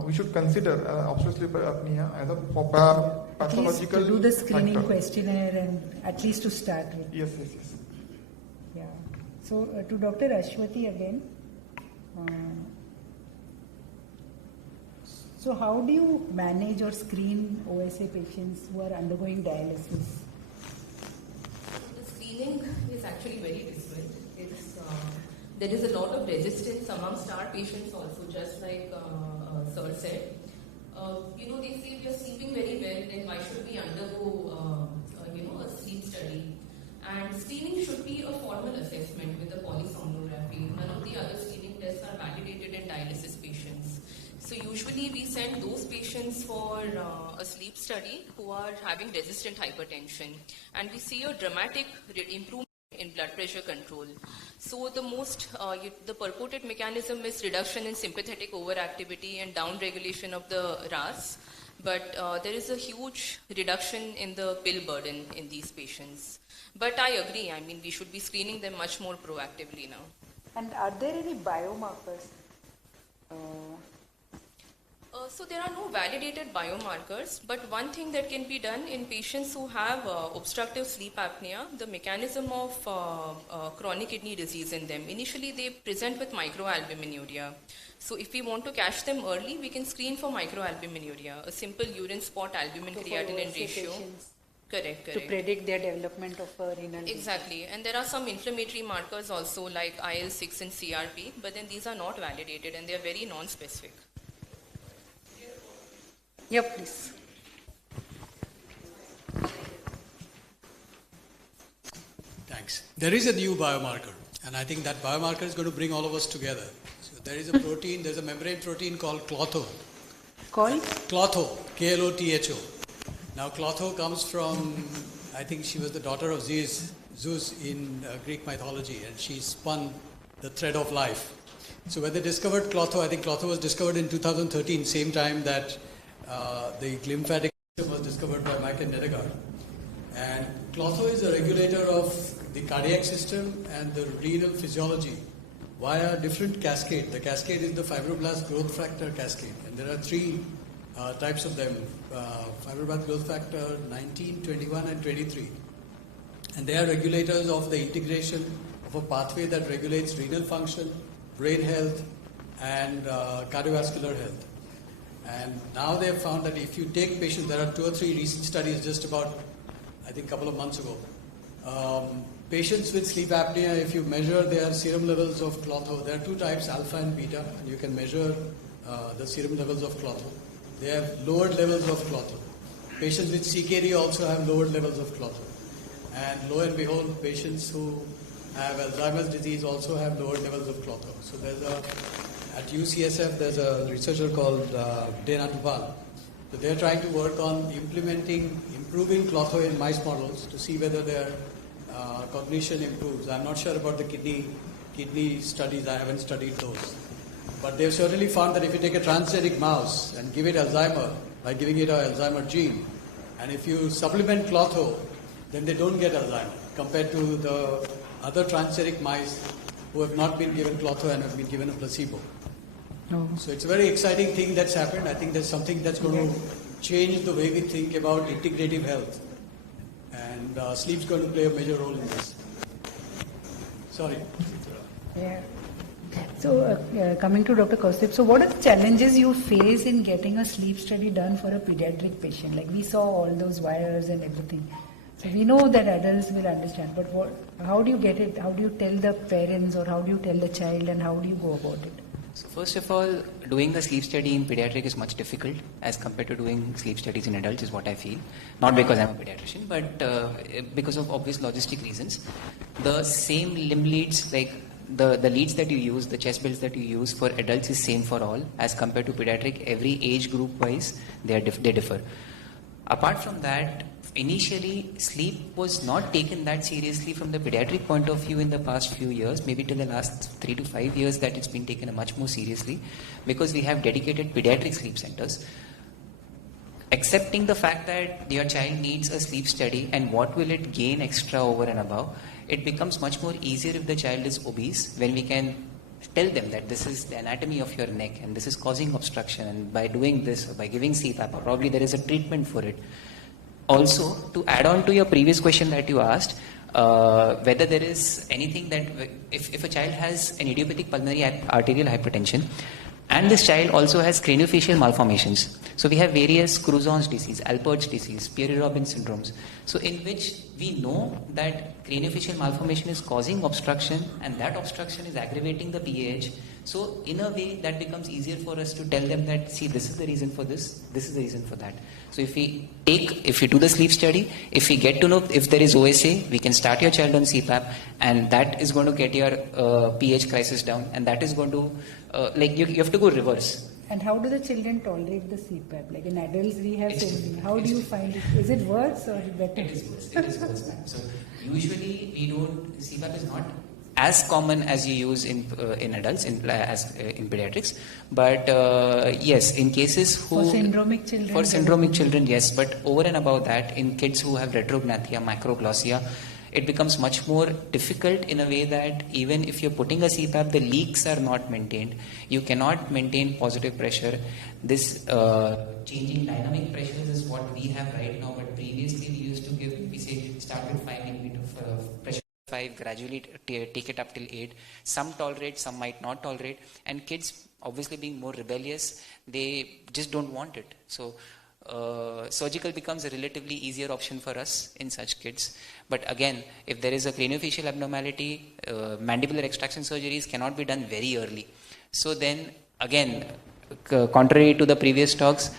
we should consider obstructive sleep apnea as a pathological at least to do the screening factor. questionnaire, and at least to start with. Yes. Yeah. So to Dr. Ashwati again. So how do you manage or screen OSA patients who are undergoing dialysis? The screening is actually very different. There is a lot of resistance amongst our patients also, just like Sir said. They say we are sleeping very well, then why should we undergo a sleep study? And screening should be a formal assessment with a polysomnography. None of the other screening tests are validated in dialysis patients. So usually we send those patients for a sleep study who are having resistant hypertension, and we see a dramatic improvement in blood pressure control. So the purported mechanism is reduction in sympathetic overactivity and downregulation of the RAS, but there is a huge reduction in the pill burden in these patients. But I agree, we should be screening them much more proactively now. And are there any biomarkers? So there are no validated biomarkers, but one thing that can be done in patients who have obstructive sleep apnea, the mechanism of chronic kidney disease in them. Initially, they present with microalbuminuria. So if we want to catch them early, we can screen for microalbuminuria, a simple urine spot albumin creatinine ratio. Correct. To predict their development of renal disease. Exactly. And there are some inflammatory markers also like IL-6 and CRP, but then these are not validated and they are very non-specific. Yeah, please. Thanks. There is a new biomarker, and I think that biomarker is going to bring all of us together. So there is a protein, there's a membrane protein called klotho. Called? Klotho, K-L-O-T-H-O. Now klotho comes from, I think she was the daughter of Zeus in Greek mythology, and she spun the thread of life. So when they discovered klotho, I think klotho was discovered in 2013, same time that the lymphatic system was discovered by Mike and Nedegard. And klotho is a regulator of the cardiac system and the renal physiology via different cascade. The cascade is the fibroblast growth factor cascade, and there are three types of them, fibroblast growth factor 19, 21 and 23. And they are regulators of the integration of a pathway that regulates renal function, brain health and cardiovascular health. And now they have found that if you take patients, there are 2 or 3 recent studies just about, I think, a couple of months ago. Patients with sleep apnea, if you measure their serum levels of klotho, there are 2 types, alpha and beta, and you can measure the serum levels of klotho. They have lowered levels of klotho. Patients with CKD also have lowered levels of klotho. And lo and behold, patients who have Alzheimer's disease also have lowered levels of klotho. So at UCSF, there's a researcher called Dana Dubal. So they're trying to work on improving klotho in mice models to see whether their cognition improves. I'm not sure about the kidney studies. I haven't studied those. But they've certainly found that if you take a transgenic mouse and give it Alzheimer by giving it an Alzheimer gene, and if you supplement klotho, then they don't get Alzheimer compared to the other transgenic mice who have not been given klotho and have been given a placebo. Oh. So it's a very exciting thing that's happened. I think there's something that's going to change the way we think about integrative health. And sleep's going to play a major role in this. Sorry. Yeah. So coming to Dr. Kaustubh, so what are the challenges you face in getting a sleep study done for a pediatric patient? Like we saw all those wires and everything. So we know that adults will understand, but how do you get it? How do you tell the parents, or how do you tell the child, and how do you go about it? So first of all, doing a sleep study in pediatric is much difficult as compared to doing sleep studies in adults is what I feel. Not because I'm a pediatrician, but because of obvious logistic reasons. The same limb leads, like the leads that you use, the chest belts that you use for adults is same for all. As compared to pediatric, every age group wise, they differ. Apart from that, initially, sleep was not taken that seriously from the pediatric point of view in the past few years, maybe till the last 3 to 5 years that it's been taken much more seriously, because we have dedicated pediatric sleep centers. Accepting the fact that your child needs a sleep study and what will it gain extra over and above, it becomes much more easier if the child is obese, when we can tell them that this is the anatomy of your neck and this is causing obstruction, and by doing this, or by giving CPAP, or probably there is a treatment for it. Also, to add on to your previous question that you asked, whether there is anything that, if a child has an idiopathic pulmonary arterial hypertension, and this child also has craniofacial malformations. So we have various Cruzon's disease, Alpert's disease, Pierre-Robin syndromes. So in which we know that craniofacial malformation is causing obstruction, and that obstruction is aggravating the PAH. So in a way that becomes easier for us to tell them that, see, this is the reason for this is the reason for that. So if we do the sleep study, if we get to know if there is OSA, we can start your child on CPAP, and that is going to get your pH crisis down, and that is going to, you have to go reverse. And how do the children tolerate the CPAP? Like in adults, we have something. How do you find it? Is it worse or better? It is worse. So usually CPAP is not as common as you use in adults, as in pediatrics. But yes, in cases for syndromic children, yes. But over and above that, in kids who have retrognathia, macroglossia, it becomes much more difficult in a way that even if you're putting a CPAP, the leaks are not maintained. You cannot maintain positive pressure. This changing dynamic pressures is what we have right now, but previously we used to give, we say, start with 5 millimeter pressure. 5, gradually take it up till 8. Some tolerate, some might not tolerate, and kids obviously being more rebellious, they just don't want it. So surgical becomes a relatively easier option for us in such kids. But again, if there is a craniofacial abnormality, mandibular extraction surgeries cannot be done very early. So then again, contrary to the previous talks,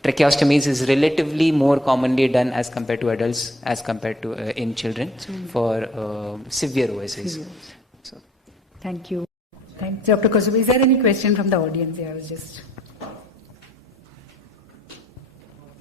tracheostomies is relatively more commonly done as compared to adults, as compared to in children for severe OSAs. So, thank you. Thanks, Dr. Kosubi. Is there any question from the audience? Yeah, I was just.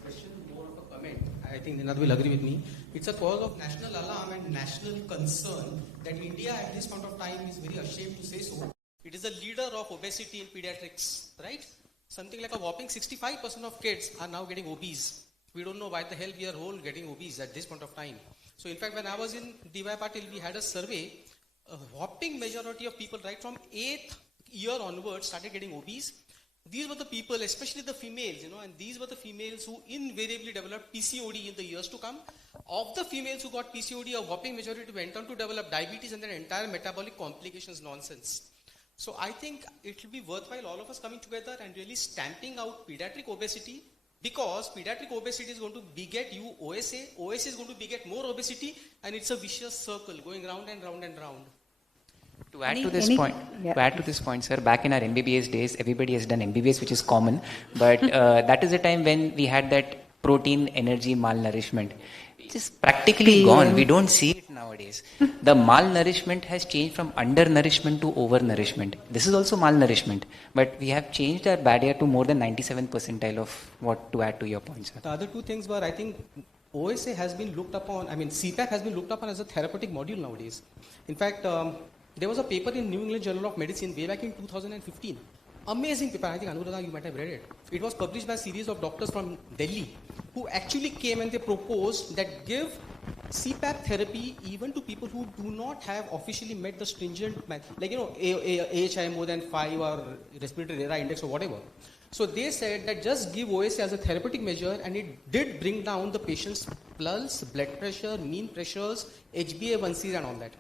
Question more of a comment. I think Navi will agree with me. It's a cause of national alarm and national concern that India at this point of time is very ashamed to say so. It is the leader of obesity in pediatrics, right? Something like a whopping 65% of kids are now getting obese. We don't know why the hell we are all getting obese at this point of time. So in fact, when I was in DY Patil, we had a survey. A whopping majority of people right from 8th year onwards started getting obese. These were the people, especially the females, and these were the females who invariably developed PCOD in the years to come. Of the females who got PCOD, a whopping majority went on to develop diabetes and their entire metabolic complications nonsense. So I think it will be worthwhile all of us coming together and really stamping out pediatric obesity, because pediatric obesity is going to beget you OSA, OSA is going to beget more obesity, and it's a vicious circle going round and round and round. To add to this point, sir, back in our MBBS days, everybody has done MBBS, which is common, but that is a time when we had that protein energy malnourishment. It is practically gone. We don't see it nowadays. The malnourishment has changed from undernourishment to overnourishment. This is also malnourishment, but we have changed our barrier to more than 97th percentile of what to add to your point, sir. The other two things were, I think, OSA has been looked upon, CPAP has been looked upon as a therapeutic module nowadays. In fact, there was a paper in New England Journal of Medicine way back in 2015. Amazing paper. I think Anuradha, you might have read it. It was published by a series of doctors from Delhi who actually came and they proposed that give CPAP therapy even to people who do not have officially met the stringent, like AHI more than 5 or respiratory rare index or whatever. So they said that just give OSA as a therapeutic measure, and it did bring down the patient's pulse, blood pressure, mean pressures, HbA1c and all that.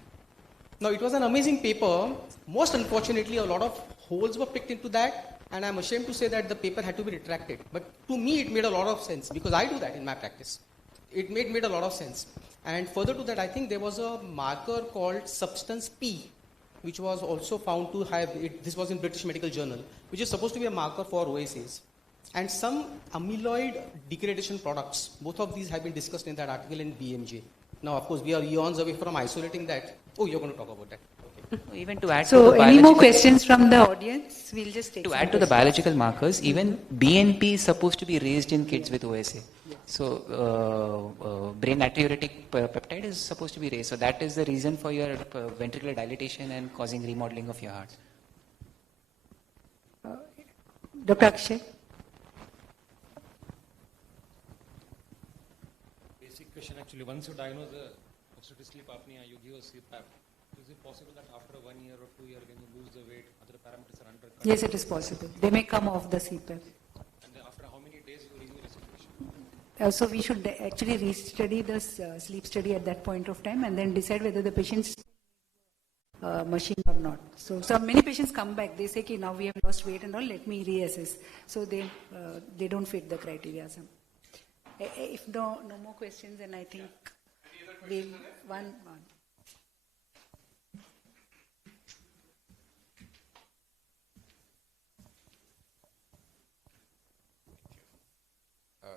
Now it was an amazing paper. Most unfortunately, a lot of holes were picked into that, and I'm ashamed to say that the paper had to be retracted. But to me, it made a lot of sense because I do that in my practice. It made a lot of sense. And further to that, I think there was a marker called substance P, which was also found to have, this was in British Medical Journal, which is supposed to be a marker for OSAs. And some amyloid degradation products, both of these have been discussed in that article in BMJ. Now, of course, we are eons away from isolating that. Oh, you're going to talk about that. Okay. Even to add so to the any more questions from the audience? We'll just take to add to the biological markers, even BNP is supposed to be raised in kids with OSA. So brain natriuretic peptide is supposed to be raised. So that is the reason for your ventricular dilatation and causing remodeling of your heart. Dr. Akshay? Basic question actually. Once you diagnose obstructive sleep apnea, you give a CPAP. Is it possible that after 1 year or 2 years, when you lose the weight, other parameters are under control? Yes, it is possible. They may come off the CPAP. And then after how many days you renew the situation? So we should actually restudy the sleep study at that point of time and then decide whether the patient's machine or not. So many patients come back. They say, "Okay, now we have lost weight and all. Let me reassess." So they don't fit the criteria. If no more questions, then I think we'll one.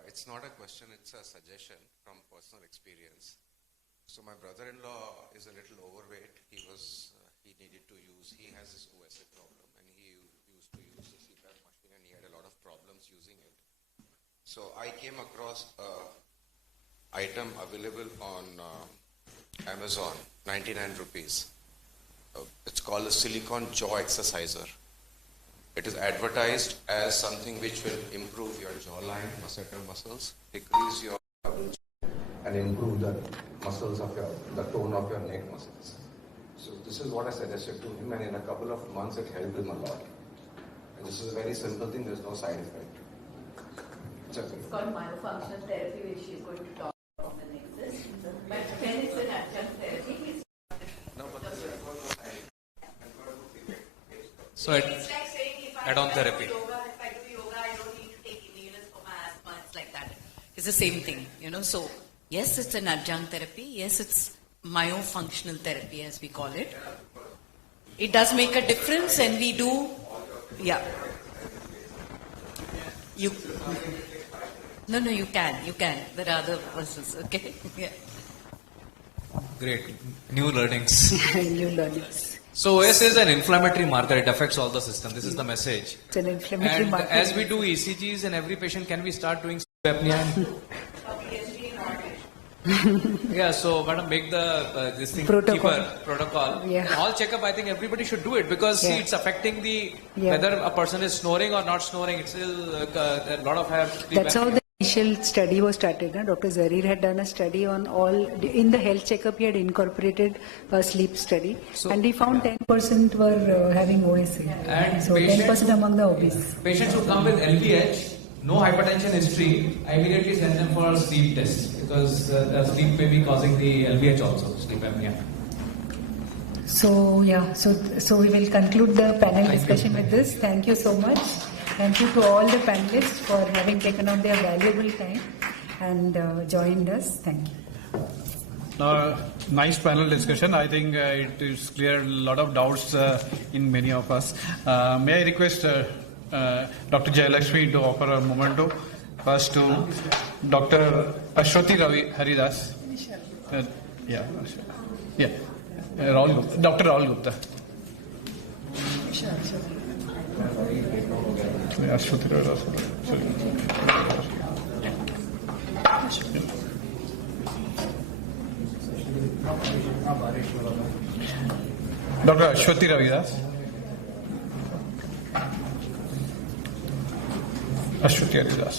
It's not a question, it's a suggestion from personal experience. So my brother-in-law is a little overweight. He has this OSA problem and he used to use the CPAP machine and he had a lot of problems using it. So I came across an item available on Amazon, 99 rupees. It's called the silicone jaw exerciser. It is advertised as something which will improve your jawline, masseter muscles, decrease your and improve the muscles of the tone of your neck muscles. So this is what I suggested to him, and in a couple of months it helped him a lot. And this is a very simple thing, there's no side effect. It's called myofunctional therapy, which she's going to talk about in the next session. But when it's an adjunct therapy, So it's like saying add-on therapy. If I do yoga, I don't need to take inhalers for my asthma. It's like that. It's the same thing, you know. So yes, it's an adjunct therapy. Yes, it's myofunctional therapy, as we call it. It does make a difference, and we do. Yeah. You. No, you can. There are other persons. Okay. Yeah. Great. New learnings. New learnings. So OS is an inflammatory marker. It affects all the system. This is the message. It's an inflammatory And marker. as we do ECGs in every patient, can we start doing sleep apnea? Yeah, so madam, make the this thing protocol. Yeah. All checkup, I think everybody should do it because see, it's affecting the whether a person is snoring or not snoring. It's still a lot of hair. That's how the initial study was started. Dr. Zarir had done a study on all, in the health checkup he had incorporated a sleep study, and he found 10% were having OSA. And So 10% among the obese. Patients who come with LVH, no hypertension history, I immediately send them for a sleep test because sleep may be causing the LVH also, sleep apnea. So so we will conclude the panel discussion with this. Thank you so much. Thank you to all the panelists for having taken out their valuable time and joined us. Thank you. Nice panel discussion. I think it is cleared a lot of doubts in many of us. May I request Dr. Jayalakshmi to offer a memento first to Dr. Ashwati Haridas. Dr. Rahul Gupta. Ashwati Haridas. Dr. Ashwati Ravidas. Ashwati Ravidas.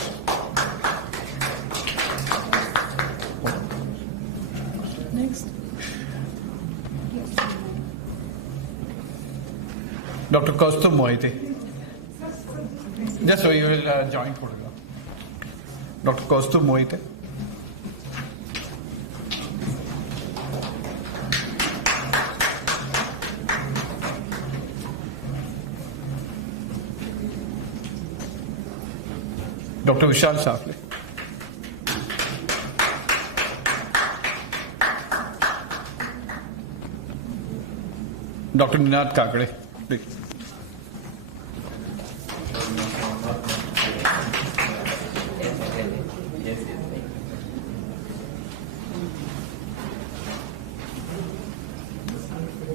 Next. Dr. Kaustubh Moite. Just so you will join photograph. Dr. Kaustubh Moite. Dr. Vishal Safle. Dr. Ninad Kakade.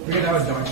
We can have a joint.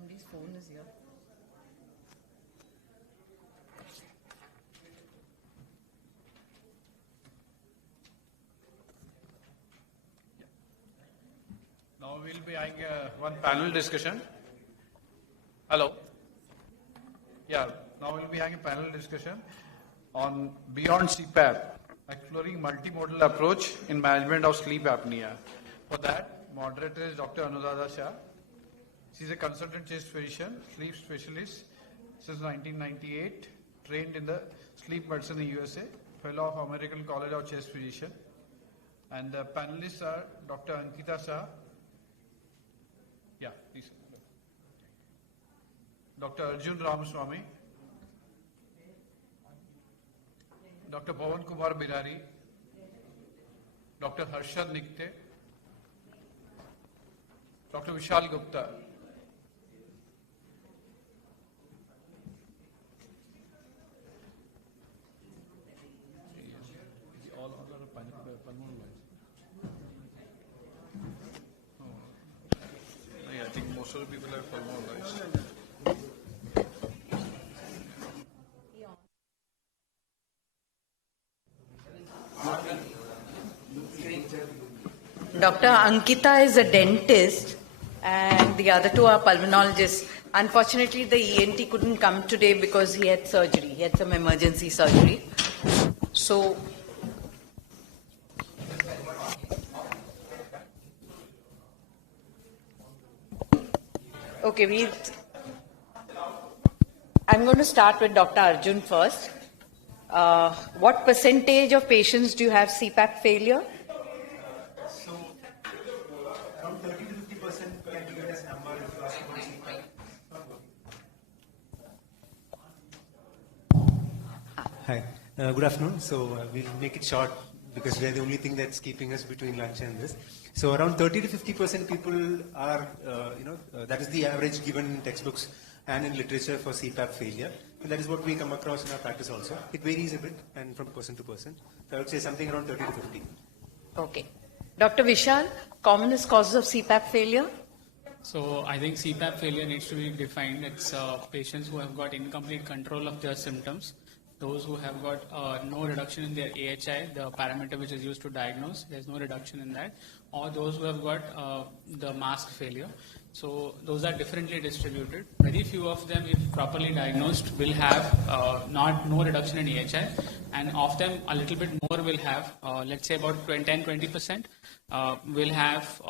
Somebody's phone is here. Now we'll be having one panel discussion. Hello. Yeah, now we'll be having a panel discussion on Beyond CPAP, exploring multimodal approach in management of sleep apnea. For that, moderator is Dr. Anudada Shah. She's a consultant chest physician, sleep specialist since 1998, trained in the sleep medicine in USA, fellow of American College of Chest Physician. And the panelists are Dr. Ankita Shah. Yeah, please. Dr. Arjun Ramaswamy, Dr. Pawan Kumar Birari, Dr. Harshad Nikte, Dr. Vishal Gupta. All are pulmonary. I think most of the people are pulmonary. Dr. Ankita is a dentist and the other two are pulmonologists. Unfortunately, the ENT couldn't come today because he had surgery. He had some emergency surgery. So, okay, I'm going to start with Dr. Arjun first. What percentage of patients do you have CPAP failure? So, around 30 to 50% can be get as number if you ask about CPAP. Hi, good afternoon. So, we'll make it short because we are the only thing that's keeping us between lunch and this. So, around 30 to 50% people are, that is the average given in textbooks and in literature for CPAP failure. And that is what we come across in our practice also. It varies a bit and from person to person. So, I would say something around 30 to 50. Okay. Dr. Vishal, commonest causes of CPAP failure? So I think CPAP failure needs to be defined. It's patients who have got incomplete control of their symptoms, those who have got no reduction in their AHI, the parameter which is used to diagnose, there's no reduction in that, or those who have got the mask failure. So those are differently distributed. Very few of them, if properly diagnosed, will have no reduction in AHI, and of them a little bit more will have, let's say about 10-20%, will have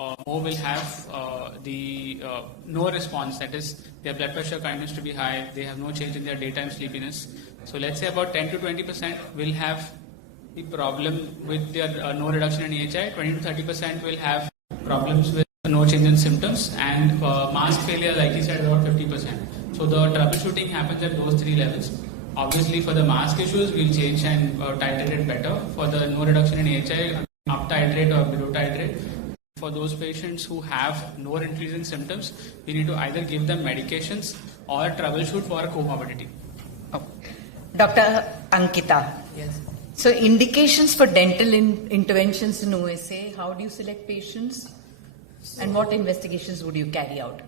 the no response. That is, their blood pressure continues to be high. They have no change in their daytime sleepiness. So let's say about 10 to 20% will have the problem with their no reduction in AHI. 20 to 30% will have problems with no change in symptoms, and mask failure, like he said, about 50%. So the troubleshooting happens at those three levels. Obviously, for the mask issues, we'll change and titrate it better. For the no reduction in AHI, up titrate or below titrate. For those patients who have no increase in symptoms, we need to either give them medications or troubleshoot for comorbidity. Oh. Dr. Ankita. Yes. So indications for dental interventions in OSA, how do you select patients? And what investigations would you carry out?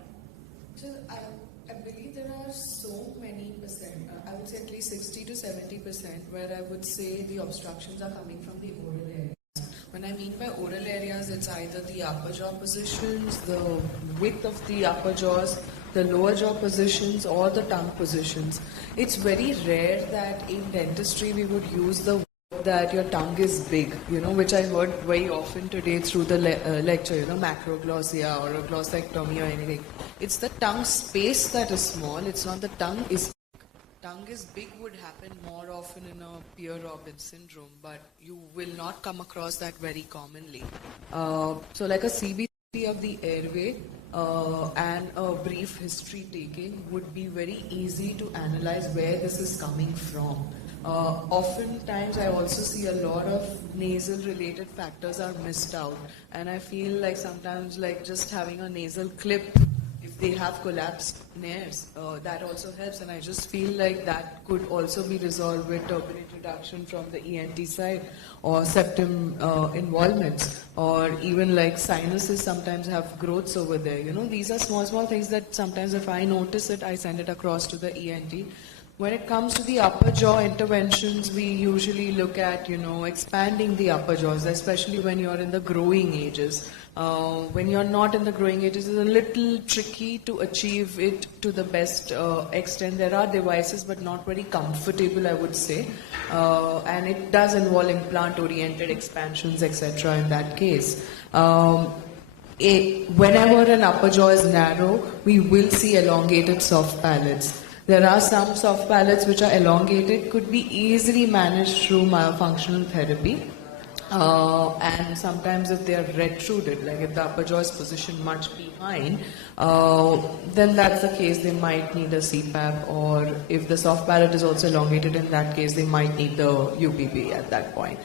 So I believe there are so many percent, I would say at least 60 to 70%, where I would say the obstructions are coming from the oral areas. When I mean by oral areas, it's either the upper jaw positions, the width of the upper jaws, the lower jaw positions, or the tongue positions. It's very rare that in dentistry we would use the that your tongue is big, which I heard very often today through the lecture, macroglossia or a glossectomy or anything. It's the tongue space that is small, it's not the tongue is big. Tongue is big would happen more often in a Pierre-Robin syndrome, but you will not come across that very commonly. So like a CBC of the airway and a brief history taking would be very easy to analyze where this is coming from. Oftentimes I also see a lot of nasal related factors are missed out, and I feel like sometimes like just having a nasal clip if they have collapsed nares, that also helps. And I just feel like that could also be resolved with turbinate reduction from the ENT side, or septum involvements, or even like sinuses sometimes have growths over there. You know, these are small things that sometimes if I notice it, I send it across to the ENT. When it comes to the upper jaw interventions, we usually look at, you know, expanding the upper jaws, especially when you're in the growing ages. When you're not in the growing ages, it's a little tricky to achieve it to the best extent. There are devices, but not very comfortable, I would say. And it does involve implant-oriented expansions, etc. in that case. Whenever an upper jaw is narrow, we will see elongated soft palates. There are some soft palates which are elongated, could be easily managed through myofunctional therapy. And sometimes if they are retruded, like if the upper jaw is positioned much behind, then that's the case, they might need a CPAP, or if the soft palate is also elongated, in that case they might need the UPB at that point.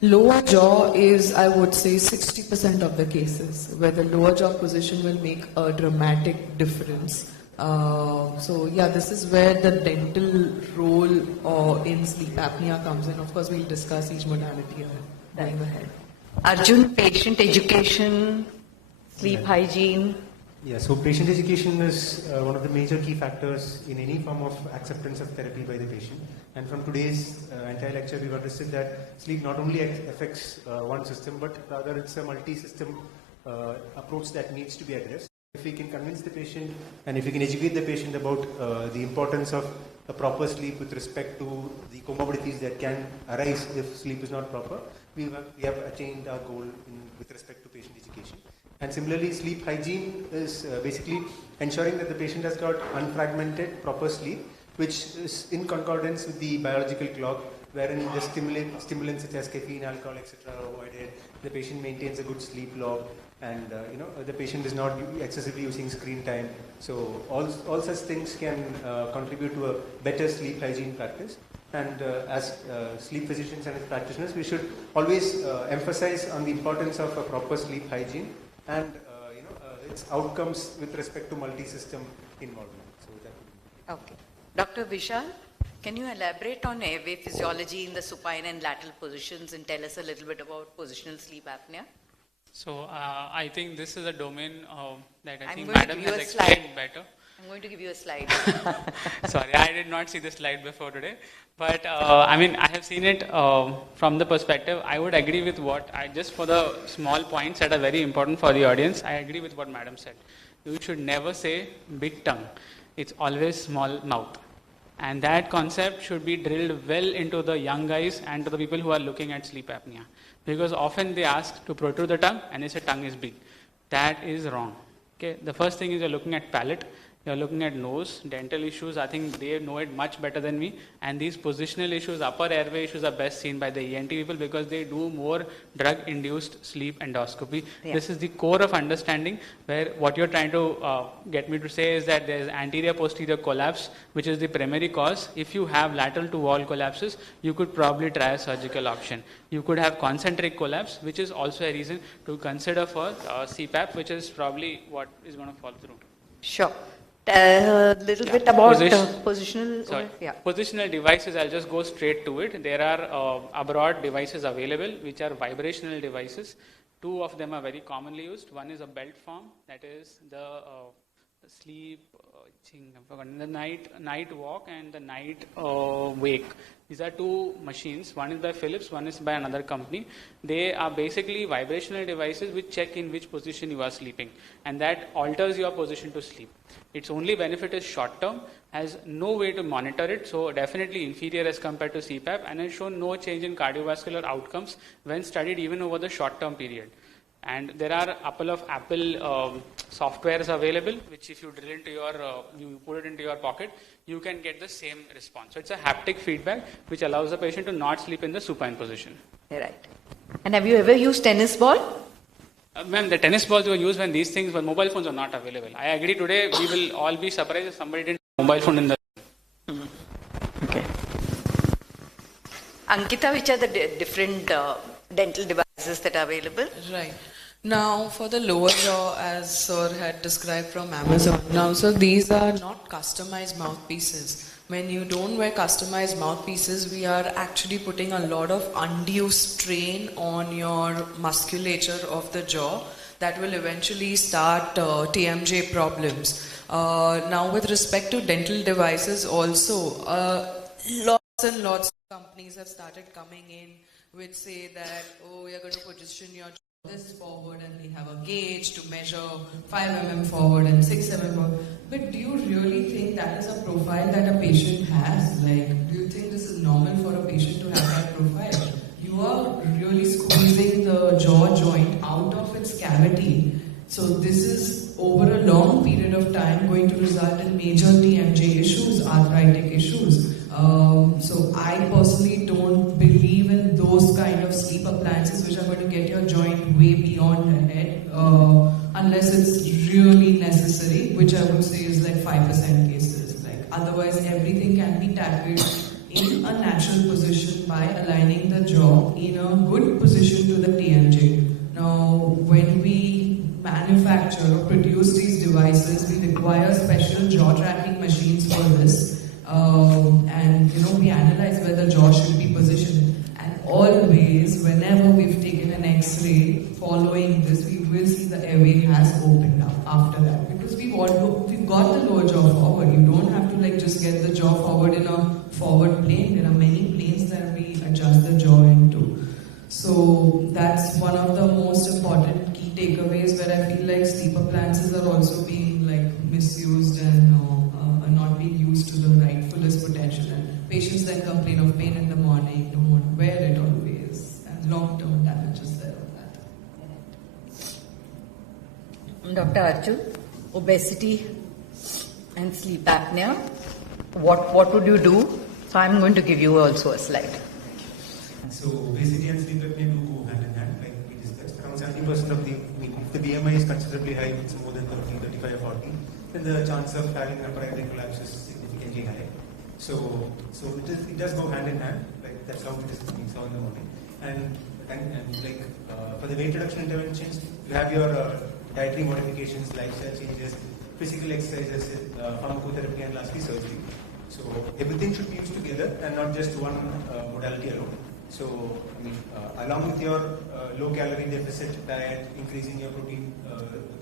Lower jaw is, I would say, 60% of the cases where the lower jaw position will make a dramatic difference. So yeah, this is where the dental role in sleep apnea comes in. Of course, we'll discuss each modality going ahead. Arjun, patient education, sleep hygiene. Yeah, so patient education is one of the major key factors in any form of acceptance of therapy by the patient. And from today's entire lecture, we've understood that sleep not only affects one system, but rather it's a multi-system approach that needs to be addressed. If we can convince the patient and if we can educate the patient about the importance of a proper sleep with respect to the comorbidities that can arise if sleep is not proper, we have attained our goal with respect to patient education. And similarly, sleep hygiene is basically ensuring that the patient has got unfragmented, proper sleep, which is in concordance with the biological clock, wherein the stimulants such as caffeine, alcohol, etc. are avoided. The patient maintains a good sleep log, and the patient is not excessively using screen time. So all such things can contribute to a better sleep hygiene practice. And as sleep physicians and as practitioners, we should always emphasize on the importance of a proper sleep hygiene and its outcomes with respect to multi-system involvement. So that Okay. Dr. Vishal, can you elaborate on airway physiology in the supine and lateral positions and tell us a little bit about positional sleep apnea? So I think this is a domain that I think going to Madam give you has a explained slide. better. I'm going to give you a slide. Sorry, I did not see the slide before today. But I mean, I have seen it from the perspective. I would agree with what just for the small points that are very important for the audience, I agree with what Madam said. You should never say big tongue. It's always small mouth. And that concept should be drilled well into the young guys and to the people who are looking at sleep apnea. Because often they ask to protrude the tongue and they say tongue is big. That is wrong. Okay, the first thing is you're looking at palate. You're looking at nose, dental issues, I think they know it much better than me. And these positional issues, upper airway issues are best seen by the ENT people because they do more drug-induced sleep endoscopy. Yeah. This is the core of understanding where what you're trying to get me to say is that there's anterior-posterior collapse, which is the primary cause. If you have lateral to wall collapses, you could probably try a surgical option. You could have concentric collapse, which is also a reason to consider for CPAP, which is probably what is going to fall through. Sure. A little bit about positional. Sorry. Yeah. Positional devices, I'll just go straight to it. There are abroad devices available, which are vibrational devices. Two of them are very commonly used. One is a belt form, that is the sleep, I've forgotten, the night walk and the night wake. These are two machines. One is by Philips, one is by another company. They are basically vibrational devices which check in which position you are sleeping, and that alters your position to sleep. Its only benefit is short term, has no way to monitor it, so definitely inferior as compared to CPAP, and has shown no change in cardiovascular outcomes when studied even over the short term period. And there are a couple of Apple softwares available, which if you drill into you put it into your pocket, you can get the same response. So it's a haptic feedback, which allows the patient to not sleep in the supine position. Right. And have you ever used tennis ball? Ma'am, the tennis balls were used when these things, but mobile phones are not available. I agree today, we will all be surprised if somebody didn't have a mobile phone in the... Okay. Ankita, which are the different dental devices that are available? Right. Now, for the lower jaw, as Sir had described from Amazon, now, so these are not customized mouthpieces. When you don't wear customized mouthpieces, we are actually putting a lot of undue strain on your musculature of the jaw that will eventually start TMJ problems. Now, with respect to dental devices also, lots and lots of companies have started coming in which say that, oh, you're going to position your jaw this forward and they have a gauge to measure 5 mm forward and 6 mm forward. But do you really think that is a profile that a patient has? Like, do you think this is normal for a patient to have that profile? You are really squeezing the jaw joint out of its cavity. So this is over a long period of time going to result in major TMJ issues, arthritic issues. So I personally don't believe in those kind of sleep appliances which are going to get your joint way beyond the head unless it's really necessary, which I would say is like 5% cases. Like otherwise everything can be tackled in a natural position by aligning the jaw in a good position to the TMJ. Now when we manufacture or produce these devices, we require special jaw tracking machines for this. And we analyze where the jaw should be positioned. And always, whenever we've taken an X-ray following this, we will see the airway has opened up after that. Because we've got the lower jaw forward. You don't have to like just get the jaw forward in a forward plane. There are many planes that we adjust the jaw into. So that's one of the most important key takeaways where I feel like sleep appliances are also being like misused and not being used to the right fullest potential. And patients then complain of pain in the morning, don't want to wear it always, and long-term damages there of that. Dr. Arjun, obesity and sleep apnea, what would you do? So I'm going to give you also a slide. So obesity and sleep apnea do go hand in hand, like we discussed. Around 70% of if the BMI is considerably high, it's more than 30, 35 or 40, then the chance of having upper airway collapse is significantly high. So it does go hand in hand, like that's how it is being saw in the morning. And like for the weight reduction interventions, you have your dietary modifications, lifestyle changes, physical exercises, pharmacotherapy, and lastly surgery. So everything should be used together and not just one modality alone. So, along with your low-calorie deficit diet, increasing your protein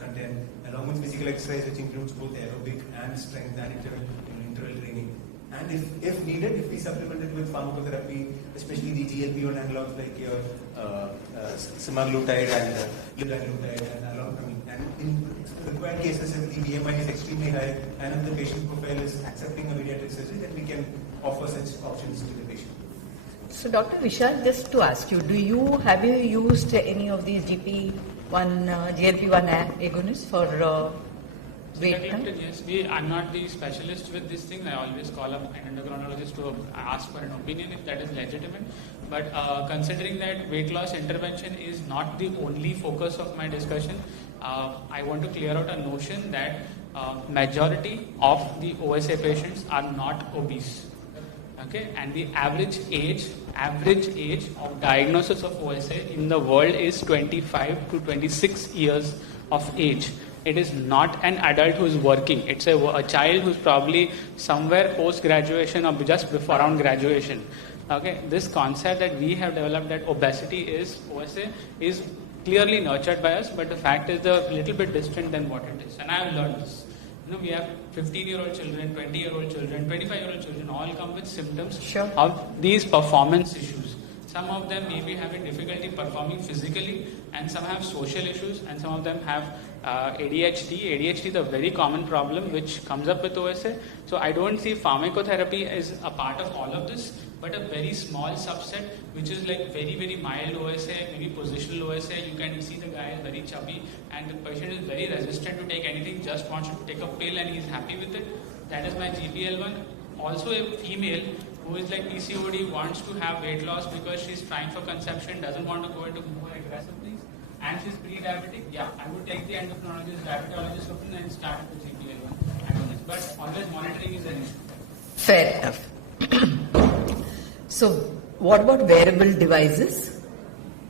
content, along with physical exercise, which includes both aerobic and strength and interval training. And if needed, if we supplement it with pharmacotherapy, especially the GLP-1 analogs like your semaglutide and liraglutide, and in required cases, if the BMI is extremely high and if the patient profile is accepting a pediatric surgery, then we can offer such options to the patient. So, Dr. Vishal, just to ask you, have you used any of these GLP-1 agonists for weight loss? Yes, I'm not the specialist with this thing. I always call up an endocrinologist to ask for an opinion if that is legitimate. But considering that weight loss intervention is not the only focus of my discussion, I want to clear out a notion that majority of the OSA patients are not obese. Okay, and the average age of diagnosis of OSA in the world is 25 to 26 years of age. It is not an adult who is working. It's a child who's probably somewhere post-graduation or just before around graduation. Okay, this concept that we have developed that obesity is OSA is clearly nurtured by us, but the fact is a little bit distant than what it is. And I have learned this. We have 15-year-old children, 20-year-old children, 25-year-old children, all come with symptoms of these performance issues. Some of them may be having difficulty performing physically, and some have social issues, and some of them have ADHD. ADHD is a very common problem which comes up with OSA. So I don't see pharmacotherapy as a part of all of this, but a very small subset which is like very, very mild OSA, maybe positional OSA. You can see the guy is very chubby and the patient is very resistant to take anything, just wants to take a pill and he's happy with it. That is my GPL1. Also a female who is like PCOD, wants to have weight loss because she's trying for conception, doesn't want to go into more aggressive things, and she's pre-diabetic. Yeah, I would take the endocrinologist, diabetologist opinion and start with the GPL1. But always monitoring is an issue. Fair enough. So, what about wearable devices,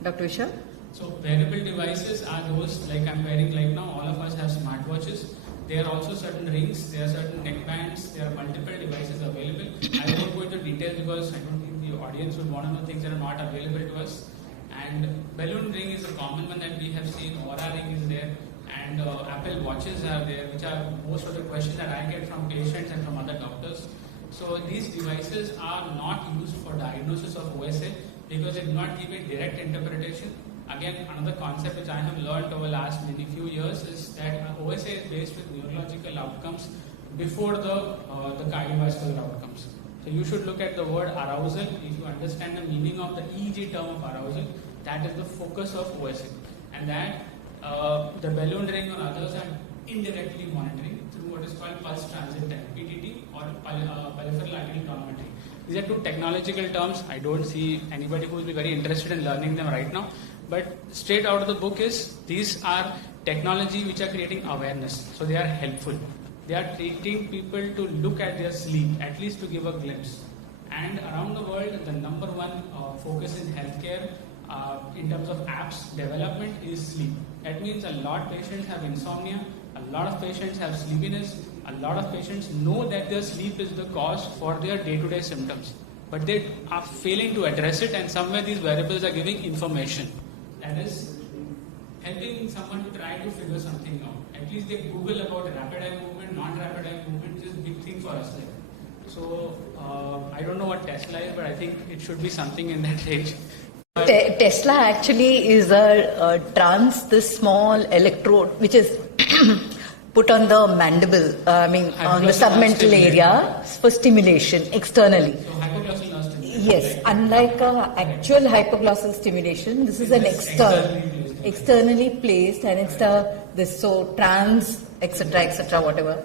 Dr. Vishal? So wearable devices are those like I'm wearing right now. All of us have smartwatches. There are also certain rings, there are certain neckbands, there are multiple devices available. I won't go into details because I don't think the audience would want to know things that are not available to us. And balloon ring is a common one that we have seen. Aura ring is there, and Apple watches are there, which are most of the questions that I get from patients and from other doctors. So these devices are not used for diagnosis of OSA because they do not give a direct interpretation. Again, another concept which I have learned over the last few years is that OSA is based with neurological outcomes before the cardiovascular outcomes. So you should look at the word arousal. If you understand the meaning of the EEG term of arousal, that is the focus of OSA. And that the balloon ring or others are indirectly monitoring through what is called pulse transit time, PTT, or peripheral arterial tonometry. These are two technological terms. I don't see anybody who will be very interested in learning them right now. But straight out of the book is, these are technology which are creating awareness. So they are helpful. They are treating people to look at their sleep, at least to give a glimpse. And around the world, the number one focus in healthcare in terms of apps development is sleep. That means a lot of patients have insomnia, a lot of patients have sleepiness, a lot of patients know that their sleep is the cause for their day-to-day symptoms. But they are failing to address it, and somewhere these wearables are giving information. That is helping someone to try to figure something out. At least they Google about rapid eye movement, non-rapid eye movement, which is a big thing for us. So I don't know what Tesla is, but I think it should be something in that range. Tesla actually is this small electrode which is put on the mandible, on the submental area for stimulation externally. So hypoglossal nerve stimulation. Yes, unlike actual hypoglossal stimulation, this is an externally placed, and it's trans, etc., whatever.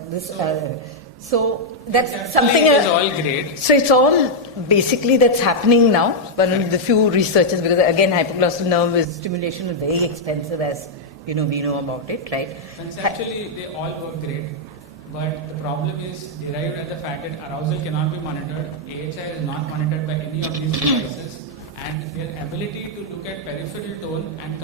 So that's something. It is all great. So it's all basically that's happening now. One of the few researchers, because again, hypoglossal nerve stimulation is very expensive, as we know about it, right? Conceptually, they all work great, but the problem is derived at the fact that arousal cannot be monitored. AHI is not monitored by any of these devices, and their ability to look at peripheral tone and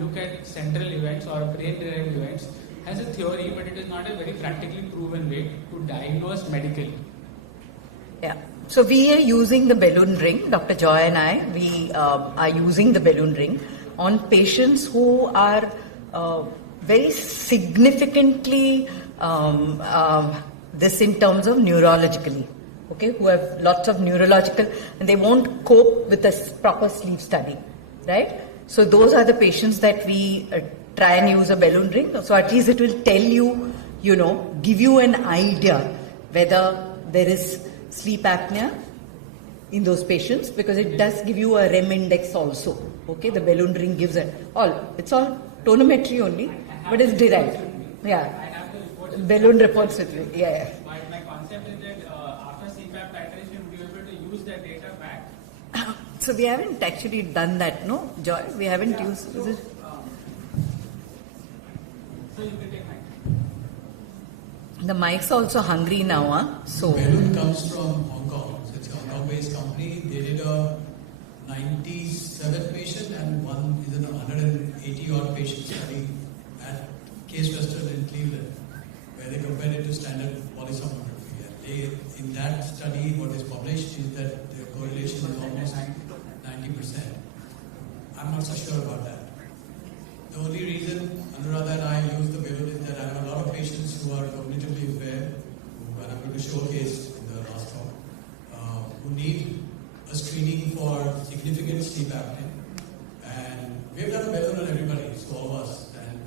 look at central events or brain-derived events has a theory, but it is not a very practically proven way to diagnose medically. Yeah. So we are using the balloon ring. Dr. Joy and I, we are using the balloon ring on patients who are very significantly this in terms of neurologically, okay, who have lots of neurological, and they won't cope with a proper sleep study, right? So those are the patients that we try and use a balloon ring. So at least it will tell you, give you an idea whether there is sleep apnea in those patients, because it does give you a REM index also. Okay, the balloon ring gives it all. It's all tonometry only, but it's derived. Yeah. Balloon reports with me. Yeah. My concept is that after CPAP titration, we will be able to use that data back. So we haven't actually done that, no, Joy? We haven't used it. So you can take the mic's also hungry now, huh? So balloon comes from Hong Kong. So it's a Hong Kong-based company. They did a 97 patient and one is an 180 odd patient study at Case Western in Cleveland, where they compared it to standard polysomnography. And in that study, what is published is that the correlation is almost 90%. I'm not so sure about that. The only reason Anuradha and I use the balloon is that I have a lot of patients who are cognitively impaired, who I'm going to showcase in the last talk, who need a screening for significant sleep apnea. And we've done a balloon on everybody, so all of us. And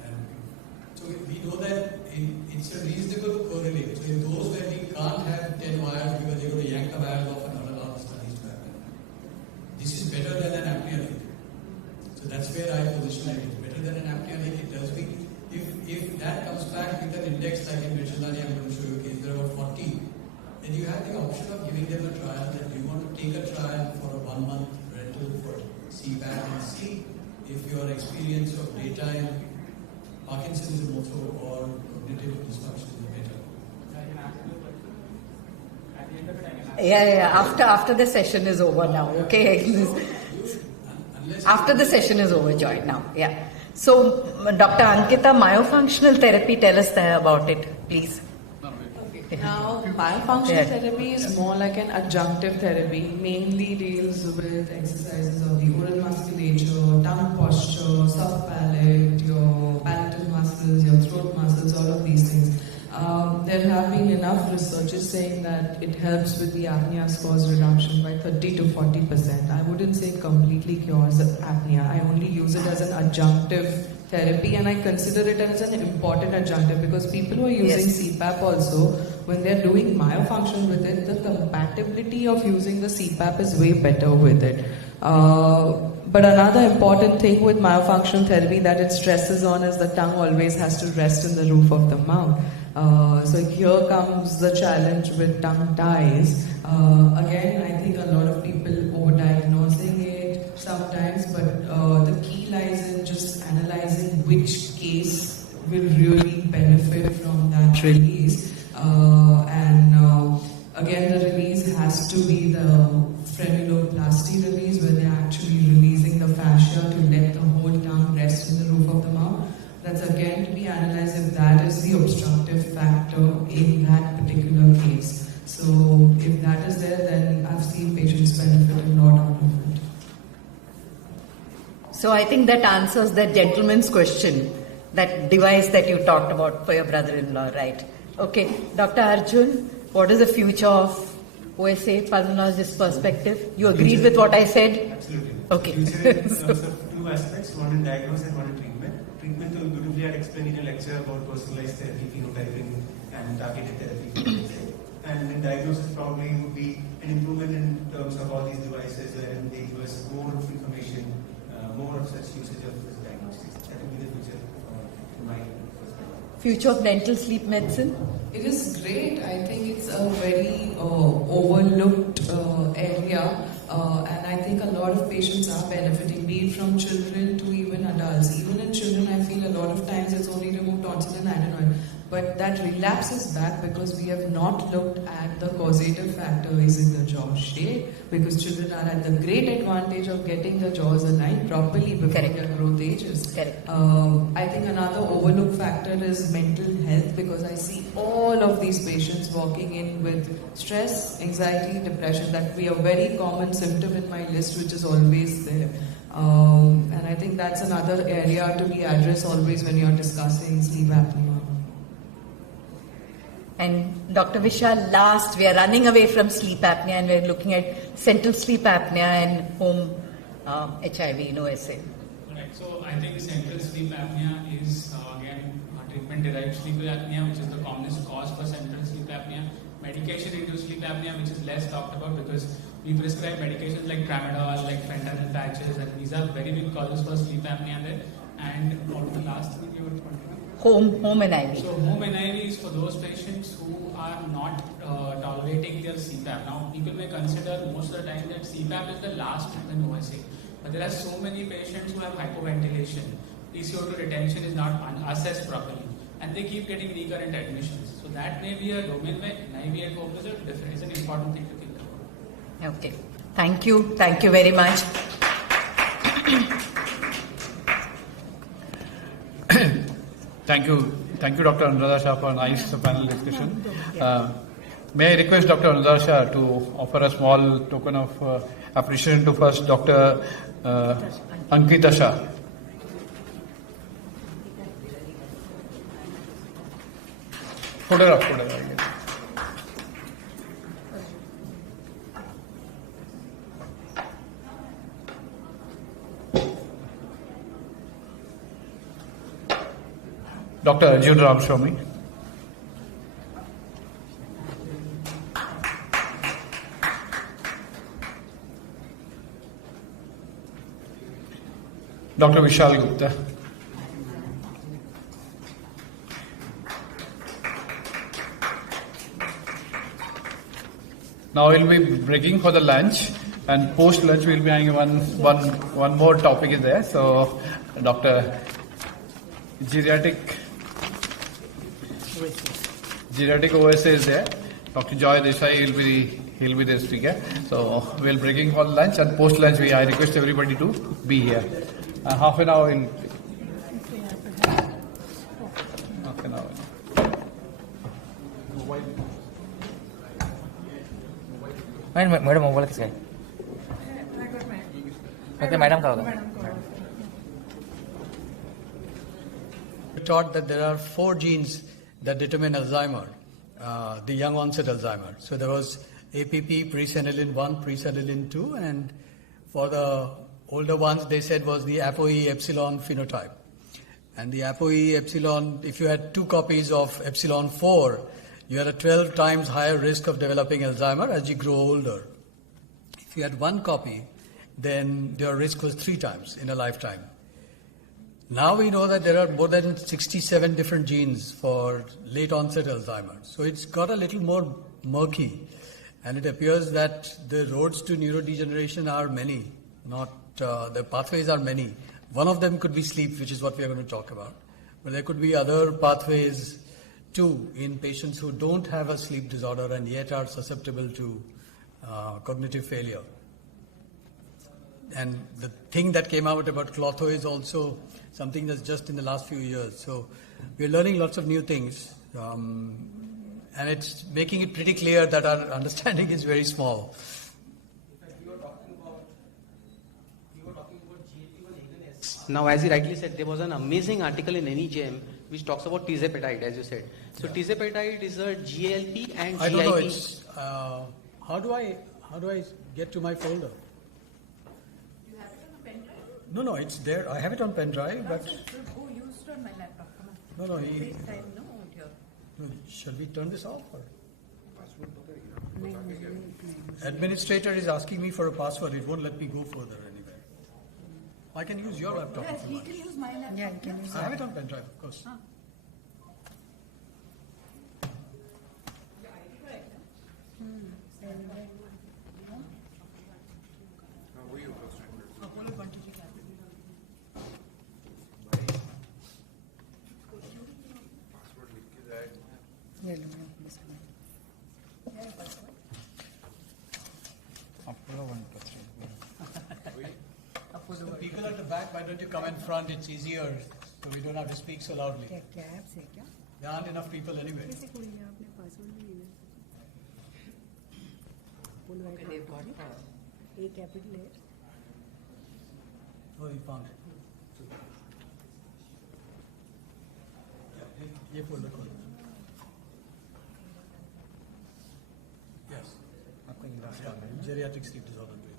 so we know that it's a reasonable correlate. So in those where we can't have 10 wires because they're going to yank the wires off and not allow the studies to happen, this is better than an apnea rate. So that's where I position it. It's better than an apnea rate. It does be. If that comes back with an index like in Richardani, I'm going to show you a case, there are about 40, then you have the option of giving them a trial that you want to take a trial for a 1 month rental for CPAP and see if your experience of daytime Parkinsonism also or cognitive dysfunction is better. Yeah. After the session is over now, okay? Unless After the session is over, Joy, now. Yeah. So, Dr. Ankita, myofunctional therapy, tell us about it, please. Now, myofunctional therapy is more like an adjunctive therapy, mainly deals with exercises of the oral musculature, tongue posture, soft palate, your palatal muscles, your throat muscles, all of these things. There have been enough researches saying that it helps with the apnea scores reduction by 30 to 40%. I wouldn't say it completely cures apnea. I only use it as an adjunctive therapy, and I consider it as an important adjunctive because people who are using CPAP also, when they're doing myofunction with it, the compatibility of using the CPAP is way better with it. But another important thing with myofunctional therapy that it stresses on is the tongue always has to rest in the roof of the mouth. So here comes the challenge with tongue ties. Again, I think a lot of people overdiagnosing it sometimes, but the key lies in just analyzing which case will really benefit from that release. Again, the release has to be the frenuloplasty release, where they're actually releasing the fascia to let the whole tongue rest in the roof of the mouth. That's again to be analyzed if that is the obstructive factor in that particular case. So if that is there, then I've seen patients benefit a lot out of it. So I think that answers that gentleman's question, that device that you talked about for your brother-in-law, right? Okay, Dr. Arjun, what is the future of OSA, pulmonologist perspective? You agreed with what I said? Absolutely. Okay. Future in terms of two aspects, one in diagnosis and one in treatment. Treatment, you beautifully had explained in a lecture about personalized therapy, phenotyping, and targeted therapy. And in diagnosis, probably would be an improvement in terms of all these devices, wherein they give us more information, more of such usage of this diagnostics. That would be the future from my perspective. Future of dental sleep medicine? It is great. I think it's a very overlooked area, and I think a lot of patients are benefiting, be it from children to even adults. Even in children, I feel a lot of times it's only removed tonsil and adenoid. But that relapses back because we have not looked at the causative factor. Is it the jaw shape? Because children are at the great advantage of getting the jaws aligned properly before their growth ages. I think another overlooked factor is mental health, because I see all of these patients walking in with stress, anxiety, depression. That would be a very common symptom in my list, which is always there. And I think that's another area to be addressed always when you're discussing sleep apnea. And Dr. Vishal, last, we are running away from sleep apnea and we're looking at central sleep apnea and home HIV in OSA. Right. So I think central sleep apnea is again treatment-derived sleep apnea, which is the commonest cause for central sleep apnea. Medication-induced sleep apnea, which is less talked about because we prescribe medications like tramadol, like fentanyl patches, and these are very big causes for sleep apnea there. And what was the last thing you would point out? Home and IV. So home and IV is for those patients who are not tolerating their CPAP. Now people may consider most of the time that CPAP is the last in OSA, but there are so many patients who have hypoventilation. PCO2 retention is not assessed properly, and they keep getting recurrent admissions. So that may be a domain where NIV at home is an important thing to think about. Okay. Thank you. Thank you very much. Thank you, Dr. Anuradha Shah, for a nice panel discussion. May I request Dr. Anuradha Shah to offer a small token of appreciation to first Dr. Ankita Shah. Photograph. Dr. Arjun Ramswamy. Dr. Vishal Gupta. Now we'll be breaking for the lunch, and post lunch we'll be having one more topic is there. So Dr. Geriatric OSA is there. Dr. Joy Desai will be He'll be the speaker. So we'll breaking for lunch, and post lunch I request everybody to be here. Half an hour in. Half an hour. Madam mobile किसका है? Okay madam का होगा. Taught that there are 4 genes that determine Alzheimer, the young onset Alzheimer. So there was APP, presenilin 1, presenilin 2, and for the older ones they said was the ApoE epsilon phenotype. And the ApoE epsilon, if you had 2 copies of epsilon 4, you had a 12 times higher risk of developing Alzheimer as you grow older. If you had 1 copy, then your risk was 3 times in a lifetime. Now we know that there are more than 67 different genes for late onset Alzheimer. So it's got a little more murky, and it appears that the roads to neurodegeneration are many, not the pathways are many. One of them could be sleep, which is what we are going to talk about. But there could be other pathways too in patients who don't have a sleep disorder and yet are susceptible to cognitive failure. And the thing that came out about Klotho is also something that's just in the last few years. So we're learning lots of new things, and it's making it pretty clear that our understanding is very small. Now, as he rightly said, there was an amazing article in NEJM which talks about tirzepatide, as you said. So tirzepatide is a GLP and GIP. I don't know. It's, how do I get to my folder? You have it on a pen drive? No, it's there. I have it on pen drive, but Oh, you used it on my laptop. Come on. no. Take time, no, here. Shall we turn this off? Or? Administrator is asking me for a password. It won't let me go further anywhere. I can use your laptop. Yes, if you he want. can use my laptop. Yeah, you can use I have it on pen drive, of course. So people at the back, why don't you come in front? It's easier, so we don't have to speak so loudly. There aren't enough people anyway. Okay, they've got A capital A. Oh, you found it. ये folder खोलो. Yes. आपका English का geriatric sleep disorder breathing.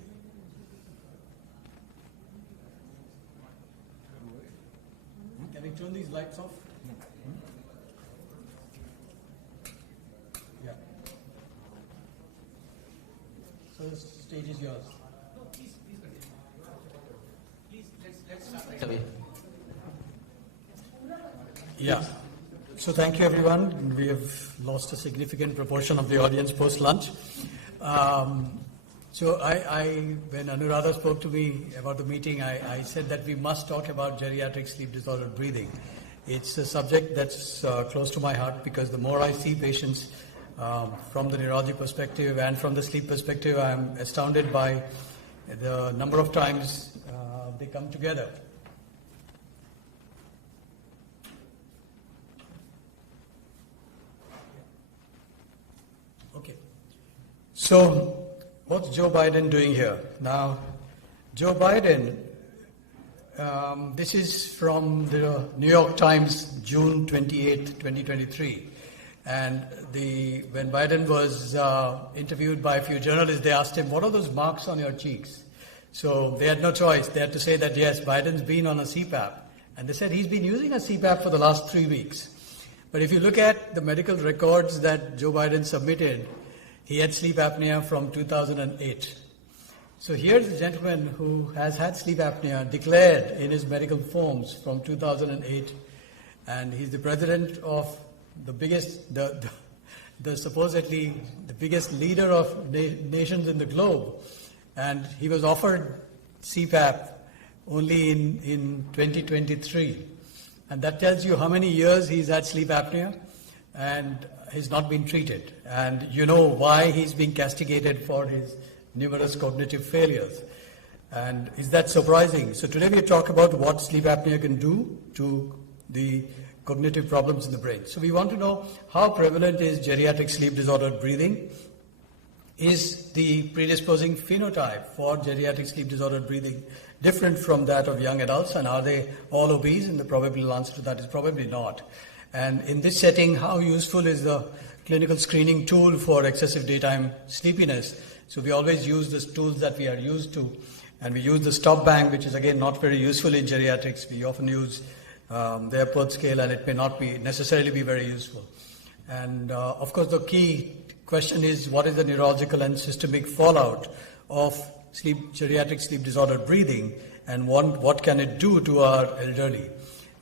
Can you turn these lights off? Yeah. So the stage is yours. Yeah. So thank you, everyone. We have lost a significant proportion of the audience post-lunch. So when Anuradha spoke to me about the meeting, I said that we must talk about geriatric sleep disorder breathing. It's a subject that's close to my heart because the more I see patients from the neurology perspective and from the sleep perspective, I'm astounded by the number of times they come together. Okay. So, what's Joe Biden doing here? Now, Joe Biden, this is from the New York Times, June 28, 2023. And when Biden was interviewed by a few journalists, they asked him, what are those marks on your cheeks? So they had no choice. They had to say that, yes, Biden's been on a CPAP. And they said he's been using a CPAP for the last 3 weeks. But if you look at the medical records that Joe Biden submitted, he had sleep apnea from 2008. So here's a gentleman who has had sleep apnea declared in his medical forms from 2008, and he's the president of the biggest, the supposedly the biggest leader of nations in the globe, and he was offered CPAP only in 2023. And that tells you how many years he's had sleep apnea. and he's not been treated. And you know why he's being castigated for his numerous cognitive failures. And is that surprising? So today we talk about what sleep apnea can do to the cognitive problems in the brain. So we want to know how prevalent is geriatric sleep disordered breathing. Is the predisposing phenotype for geriatric sleep disordered breathing different from that of young adults, and are they all obese? And the probable answer to that is probably not. And in this setting, how useful is the clinical screening tool for excessive daytime sleepiness? So we always use the tools that we are used to, and we use the stop bang, which is again not very useful in geriatrics. We often use the Epworth scale, and it may not be necessarily be very useful. And of course, the key question is, what is the neurological and systemic fallout of geriatric sleep disordered breathing, and what can it do to our elderly?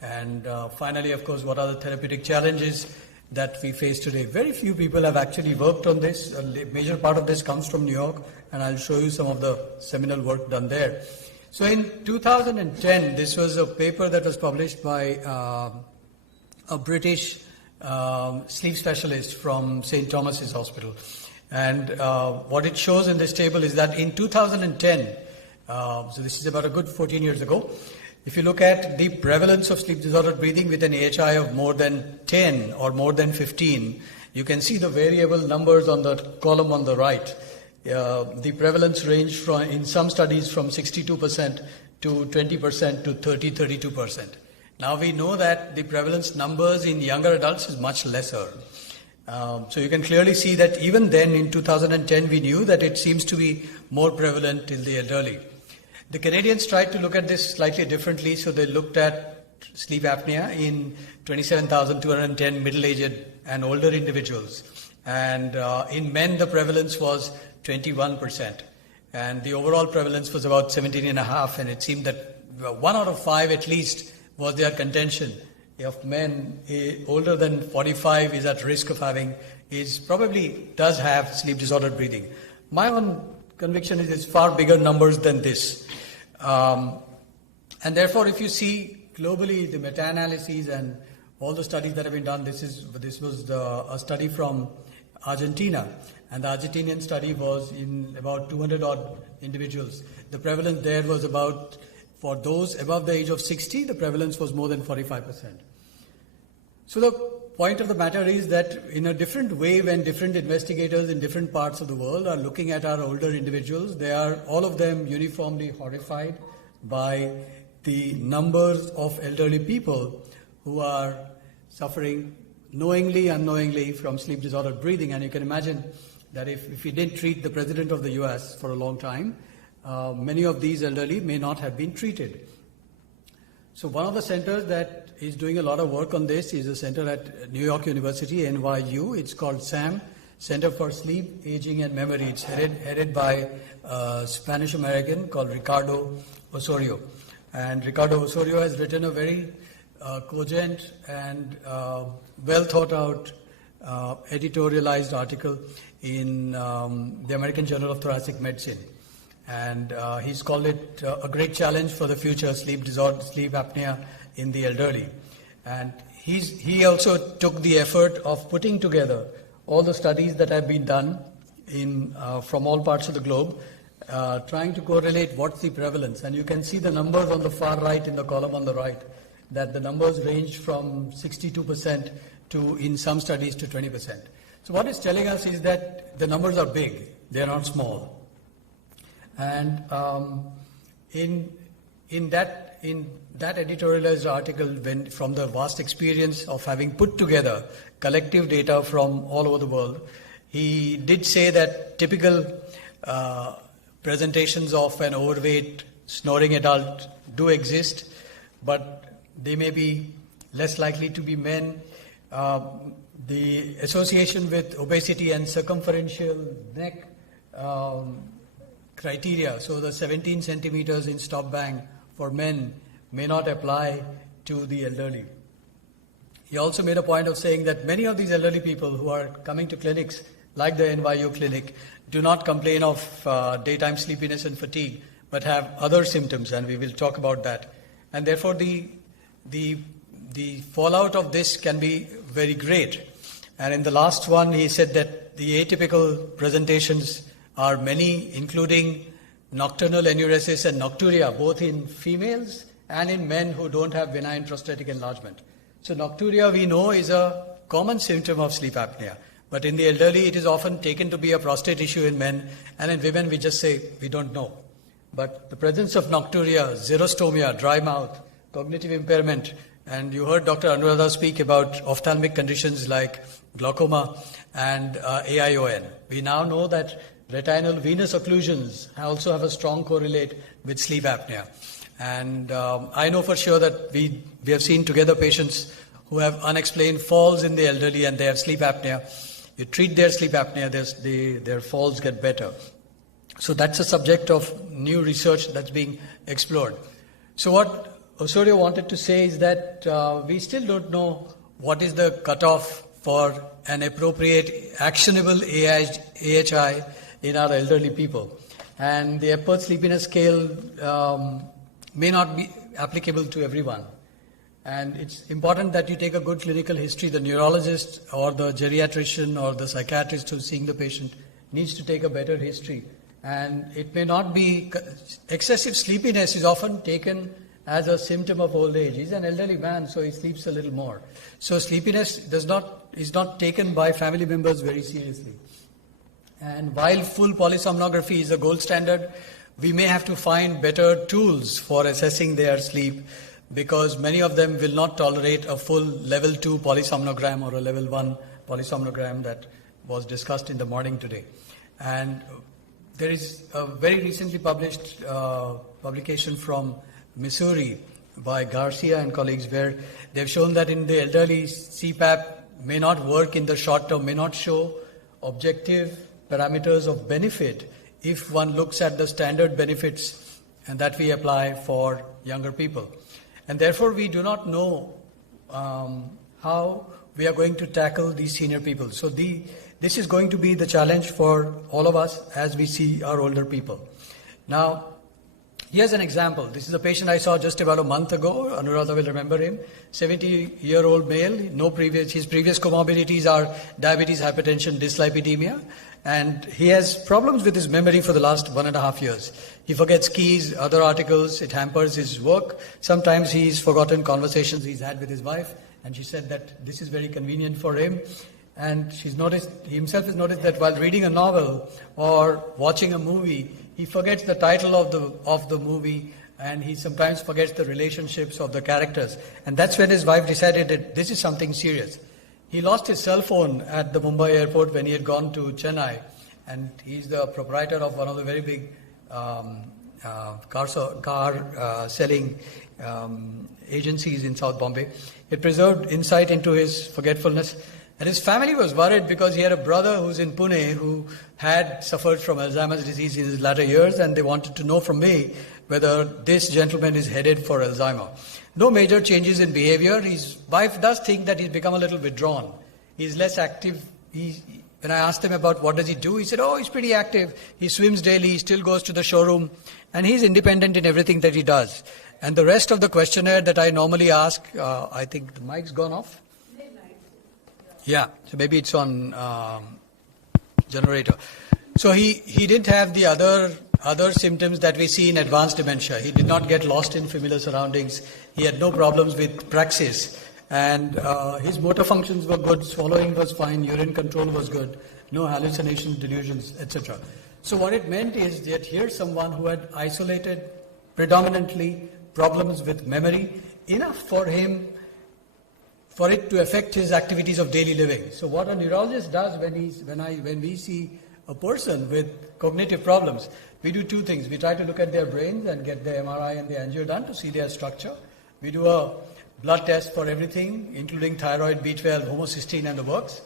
And finally, of course, what are the therapeutic challenges that we face today? Very few people have actually worked on this. A major part of this comes from New York, and I'll show you some of the seminal work done there. So in 2010, this was a paper that was published by a British sleep specialist from St. Thomas's Hospital. And what it shows in this table is that in 2010, so this is about a good 14 years ago, if you look at the prevalence of sleep disordered breathing with an AHI of more than 10 or more than 15, you can see the variable numbers on the column on the right. The prevalence ranged from, in some studies, from 62% to 20% to 32%. Now we know that the prevalence numbers in younger adults is much lesser. So you can clearly see that even then in 2010 we knew that it seems to be more prevalent in the elderly. The Canadians tried to look at this slightly differently, so they looked at sleep apnea in 27,210 middle-aged and older individuals. And in men the prevalence was 21%. And the overall prevalence was about 17.5%, and it seemed that 1 out of 5 at least was their contention of men older than 45 is at risk of having, does have sleep disordered breathing. My own conviction is it's far bigger numbers than this. And therefore, if you see globally the meta-analyses and all the studies that have been done, this was a study from Argentina, and the Argentinian study was in about 200 odd individuals. The prevalence there was about, for those above the age of 60, the prevalence was more than 45%. So the point of the matter is that in a different way, when different investigators in different parts of the world are looking at our older individuals, they are all of them uniformly horrified by the numbers of elderly people who are suffering knowingly, unknowingly from sleep disordered breathing. And you can imagine that if we didn't treat the president of the US for a long time, many of these elderly may not have been treated. So one of the centers that is doing a lot of work on this is a center at New York University, NYU. It's called SAM, Center for Sleep, Aging and Memory. It's headed by a Spanish American called Ricardo Osorio. And Ricardo Osorio has written a very cogent and well thought out editorialized article in the American Journal of Thoracic Medicine. And he's called it a great challenge for the future, sleep apnea in the elderly. And he also took the effort of putting together all the studies that have been done from all parts of the globe, trying to correlate what's the prevalence. And you can see the numbers on the far right in the column on the right, that the numbers range from 62% to, in some studies, to 20%. So what it's telling us is that the numbers are big, they are not small. And in that editorialized article, from the vast experience of having put together collective data from all over the world, he did say that typical presentations of an overweight, snoring adult do exist, but they may be less likely to be men. The association with obesity and circumferential neck criteria, so the 17 centimeters in stop bang for men may not apply to the elderly. He also made a point of saying that many of these elderly people who are coming to clinics like the NYU clinic do not complain of daytime sleepiness and fatigue, but have other symptoms, and we will talk about that. And therefore the fallout of this can be very great. And in the last one, he said that the atypical presentations are many, including nocturnal enuresis and nocturia, both in females and in men who don't have benign prostatic enlargement. So nocturia, we know, is a common symptom of sleep apnea. But in the elderly, it is often taken to be a prostate issue in men, and in women, we just say, we don't know. But the presence of nocturia, xerostomia, dry mouth, cognitive impairment, and you heard Dr. Anuradha speak about ophthalmic conditions like glaucoma and AION. We now know that retinal venous occlusions also have a strong correlate with sleep apnea. And I know for sure that we have seen together patients who have unexplained falls in the elderly and they have sleep apnea. You treat their sleep apnea, their falls get better. So that's a subject of new research that's being explored. So what Osorio wanted to say is that we still don't know what is the cutoff for an appropriate actionable AHI in our elderly people. And the Epworth Sleepiness Scale may not be applicable to everyone. And it's important that you take a good clinical history. The neurologist or the geriatrician or the psychiatrist who's seeing the patient needs to take a better history. And it may not be, excessive sleepiness is often taken as a symptom of old age. He's an elderly man, so he sleeps a little more. So sleepiness is not taken by family members very seriously. And while full polysomnography is a gold standard, we may have to find better tools for assessing their sleep, because many of them will not tolerate a full level 2 polysomnogram or a level 1 polysomnogram that was discussed in the morning today. And there is a very recently published publication from Missouri by Garcia and colleagues where they've shown that in the elderly, CPAP may not work in the short term, may not show objective parameters of benefit if one looks at the standard benefits and that we apply for younger people. And therefore, we do not know how we are going to tackle these senior people. So this is going to be the challenge for all of us as we see our older people. Now, here's an example. This is a patient I saw just about a month ago. Anuradha will remember him. 70-year-old male. His previous comorbidities are diabetes, hypertension, dyslipidemia. And he has problems with his memory for the last 1.5 years. He forgets keys, other articles, it hampers his work. Sometimes he's forgotten conversations he's had with his wife, and she said that this is very convenient for him. And he himself has noticed that while reading a novel or watching a movie, he forgets the title of the movie, and he sometimes forgets the relationships of the characters. And that's when his wife decided that this is something serious. He lost his cell phone at the Mumbai airport when he had gone to Chennai, and he's the proprietor of one of the very big car selling agencies in South Bombay. It preserved insight into his forgetfulness. And his family was worried because he had a brother who's in Pune who had suffered from Alzheimer's disease in his latter years, and they wanted to know from me whether this gentleman is headed for Alzheimer. No major changes in behavior. His wife does think that he's become a little withdrawn. He's less active. When I asked him about what does he do, he said, he's pretty active. He swims daily, he still goes to the showroom, and he's independent in everything that he does. And the rest of the questionnaire that I normally ask, I think the mic's gone off. Yeah, so maybe it's on generator. So he didn't have the other symptoms that we see in advanced dementia. He did not get lost in familiar surroundings. He had no problems with praxis. And his motor functions were good, swallowing was fine, urine control was good, no hallucinations, delusions, etc. So what it meant is that here's someone who had isolated predominantly problems with memory, enough for him, for it to affect his activities of daily living. So what a neurologist does when we see a person with cognitive problems, we do two things. We try to look at their brains and get the MRI and the angio done to see their structure. We do a blood test for everything, including thyroid, B12, homocysteine and the works.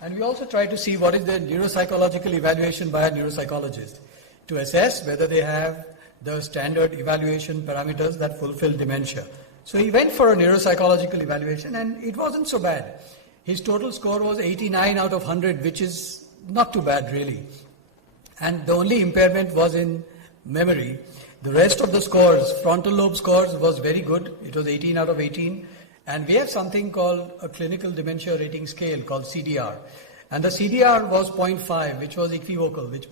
And we also try to see what is their neuropsychological evaluation by a neuropsychologist to assess whether they have the standard evaluation parameters that fulfill dementia. So he went for a neuropsychological evaluation and it wasn't so bad. His total score was 89 out of 100, which is not too bad really. And the only impairment was in memory. The rest of the scores, frontal lobe scores was very good. It was 18 out of 18. And we have something called a clinical dementia rating scale called CDR. And the CDR was 0.5, which was equivocal, which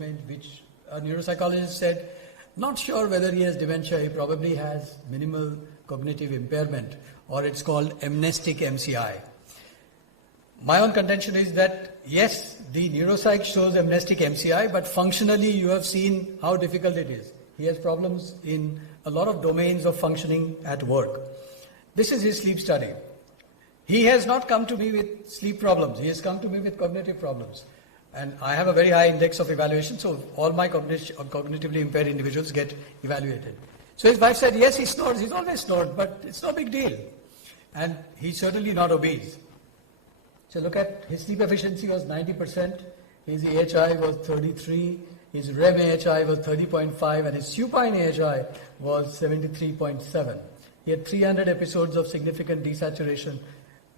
a neuropsychologist said, not sure whether he has dementia, he probably has minimal cognitive impairment, or it's called amnestic MCI. My own contention is that, yes, the neuropsych shows amnestic MCI, but functionally you have seen how difficult it is. He has problems in a lot of domains of functioning at work. This is his sleep study. He has not come to me with sleep problems. He has come to me with cognitive problems. And I have a very high index of evaluation, so all my cognitively impaired individuals get evaluated. So his wife said, yes, he snores. He's always snored, but it's no big deal. And he's certainly not obese. So look at his sleep efficiency was 90%, his AHI was 33, his REM AHI was 30.5, and his supine AHI was 73.7. He had 300 episodes of significant desaturation.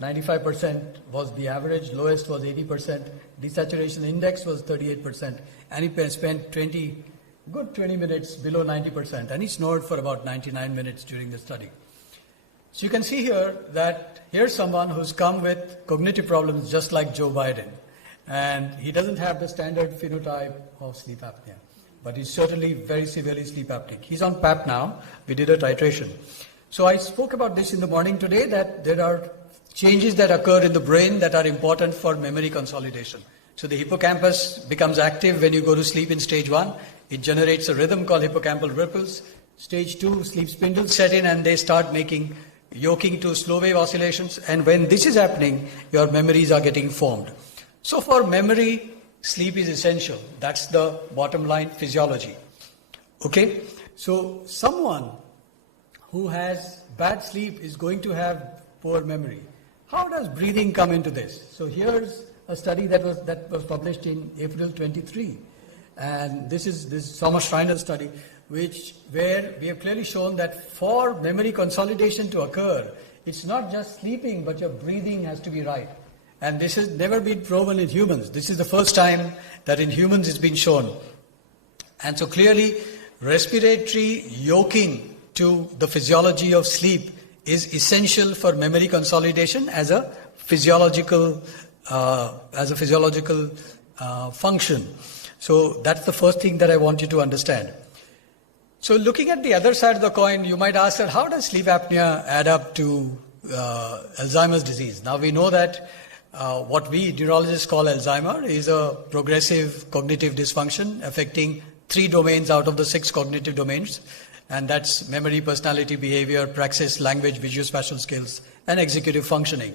95% was the average, lowest was 80%, desaturation index was 38%, and he spent 20 minutes below 90%, and he snored for about 99 minutes during the study. So you can see here that here's someone who's come with cognitive problems just like Joe Biden, and he doesn't have the standard phenotype of sleep apnea, but he's certainly very severely sleep apneic. He's on PAP now. We did a titration. So I spoke about this in the morning today, that there are changes that occur in the brain that are important for memory consolidation. So the hippocampus becomes active when you go to sleep in stage 1. It generates a rhythm called hippocampal ripples. Stage 2, sleep spindles set in and they start making yoking to slow wave oscillations. And when this is happening, your memories are getting formed. So for memory, sleep is essential. That's the bottom line physiology. Okay? So someone who has bad sleep is going to have poor memory. How does breathing come into this? So here's a study that was published in April 23. And this is Thomas Schreiner's study, where we have clearly shown that for memory consolidation to occur, it's not just sleeping, but your breathing has to be right. And this has never been proven in humans. This is the first time that in humans it's been shown. And so clearly, respiratory yoking to the physiology of sleep is essential for memory consolidation as a physiological function. So that's the first thing that I want you to understand. So looking at the other side of the coin, you might ask that how does sleep apnea add up to Alzheimer's disease? Now we know that what we neurologists call Alzheimer is a progressive cognitive dysfunction affecting 3 domains out of the 6 cognitive domains. And that's memory, personality, behavior, praxis, language, visuospatial skills, and executive functioning.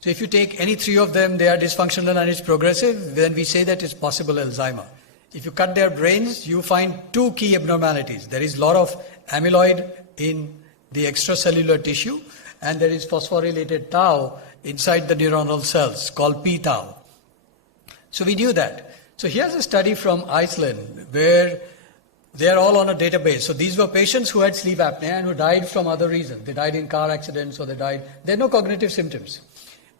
So if you take any 3 of them, they are dysfunctional and it's progressive, then we say that it's possible Alzheimer. If you cut their brains, you find 2 key abnormalities. There is a lot of amyloid in the extracellular tissue, and there is phosphorylated tau inside the neuronal cells called p-tau. So we knew that. So here's a study from Iceland where they are all on a database. So these were patients who had sleep apnea and who died from other reasons. They died in car accidents or they had no cognitive symptoms.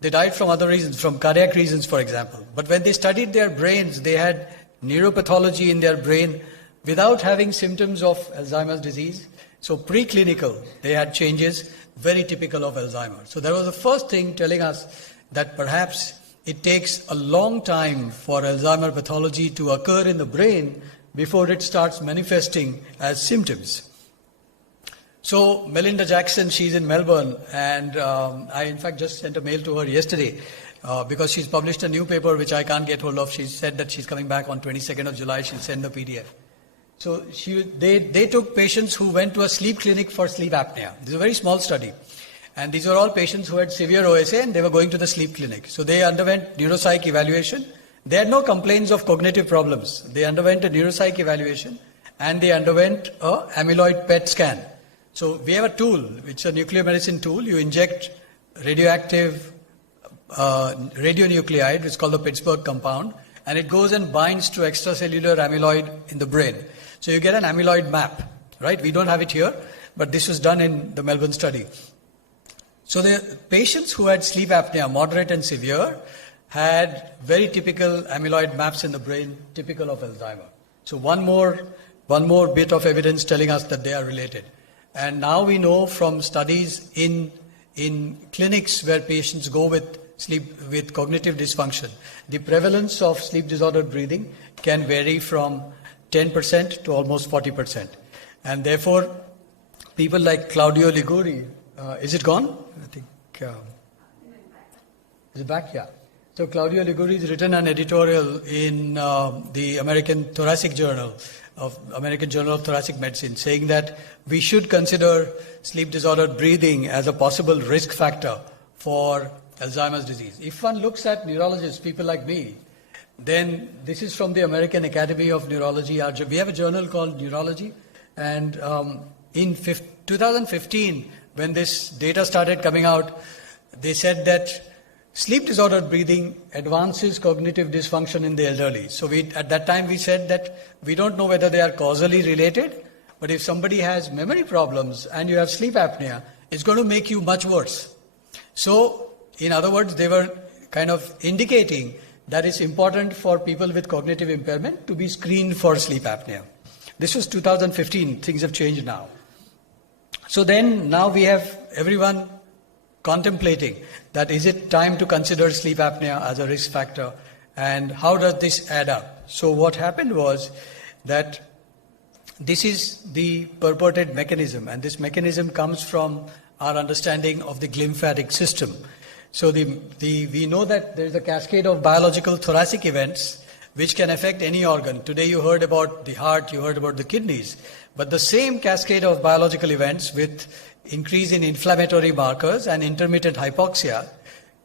They died from other reasons, from cardiac reasons, for example. But when they studied their brains, they had neuropathology in their brain without having symptoms of Alzheimer's disease. So preclinical, they had changes very typical of Alzheimer's. So that was the first thing telling us that perhaps it takes a long time for Alzheimer's pathology to occur in the brain before it starts manifesting as symptoms. So Melinda Jackson, she's in Melbourne, and I in fact just sent a mail to her yesterday because she's published a new paper which I can't get hold of. She said that she's coming back on 22nd of July, she'll send the PDF. So they took patients who went to a sleep clinic for sleep apnea. This is a very small study. And these were all patients who had severe OSA and they were going to the sleep clinic. So they underwent neuropsych evaluation. They had no complaints of cognitive problems. They underwent a neuropsych evaluation and they underwent a amyloid PET scan. So we have a tool, which is a nuclear medicine tool. You inject radioactive radionuclide, which is called the Pittsburgh compound, and it goes and binds to extracellular amyloid in the brain. So you get an amyloid map, right? We don't have it here, but this was done in the Melbourne study. So the patients who had sleep apnea, moderate and severe, had very typical amyloid maps in the brain, typical of Alzheimer. So one more bit of evidence telling us that they are related. And now we know from studies in in clinics where patients go with cognitive dysfunction, the prevalence of sleep disordered breathing can vary from 10% to almost 40%. And therefore, people like Claudio Liguri, is it gone? I think, is it back? Yeah. So Claudio Liguri has written an editorial in the American Journal of Thoracic Medicine saying that we should consider sleep disordered breathing as a possible risk factor for Alzheimer's disease. If one looks at neurologists, people like me, then this is from the American Academy of Neurology. We have a journal called Neurology, and in 2015, when this data started coming out, they said that sleep disordered breathing advances cognitive dysfunction in the elderly. So at that time we said that we don't know whether they are causally related, but if somebody has memory problems and you have sleep apnea, it's going to make you much worse. So, in other words, they were kind of indicating that it's important for people with cognitive impairment to be screened for sleep apnea. This was 2015. Things have changed now. So then now we have everyone contemplating that is it time to consider sleep apnea as a risk factor, and how does this add up? So what happened was that this is the purported mechanism, and this mechanism comes from our understanding of the glymphatic system. So we know that there is a cascade of biological thoracic events which can affect any organ. Today you heard about the heart, you heard about the kidneys, but the same cascade of biological events with increase in inflammatory markers and intermittent hypoxia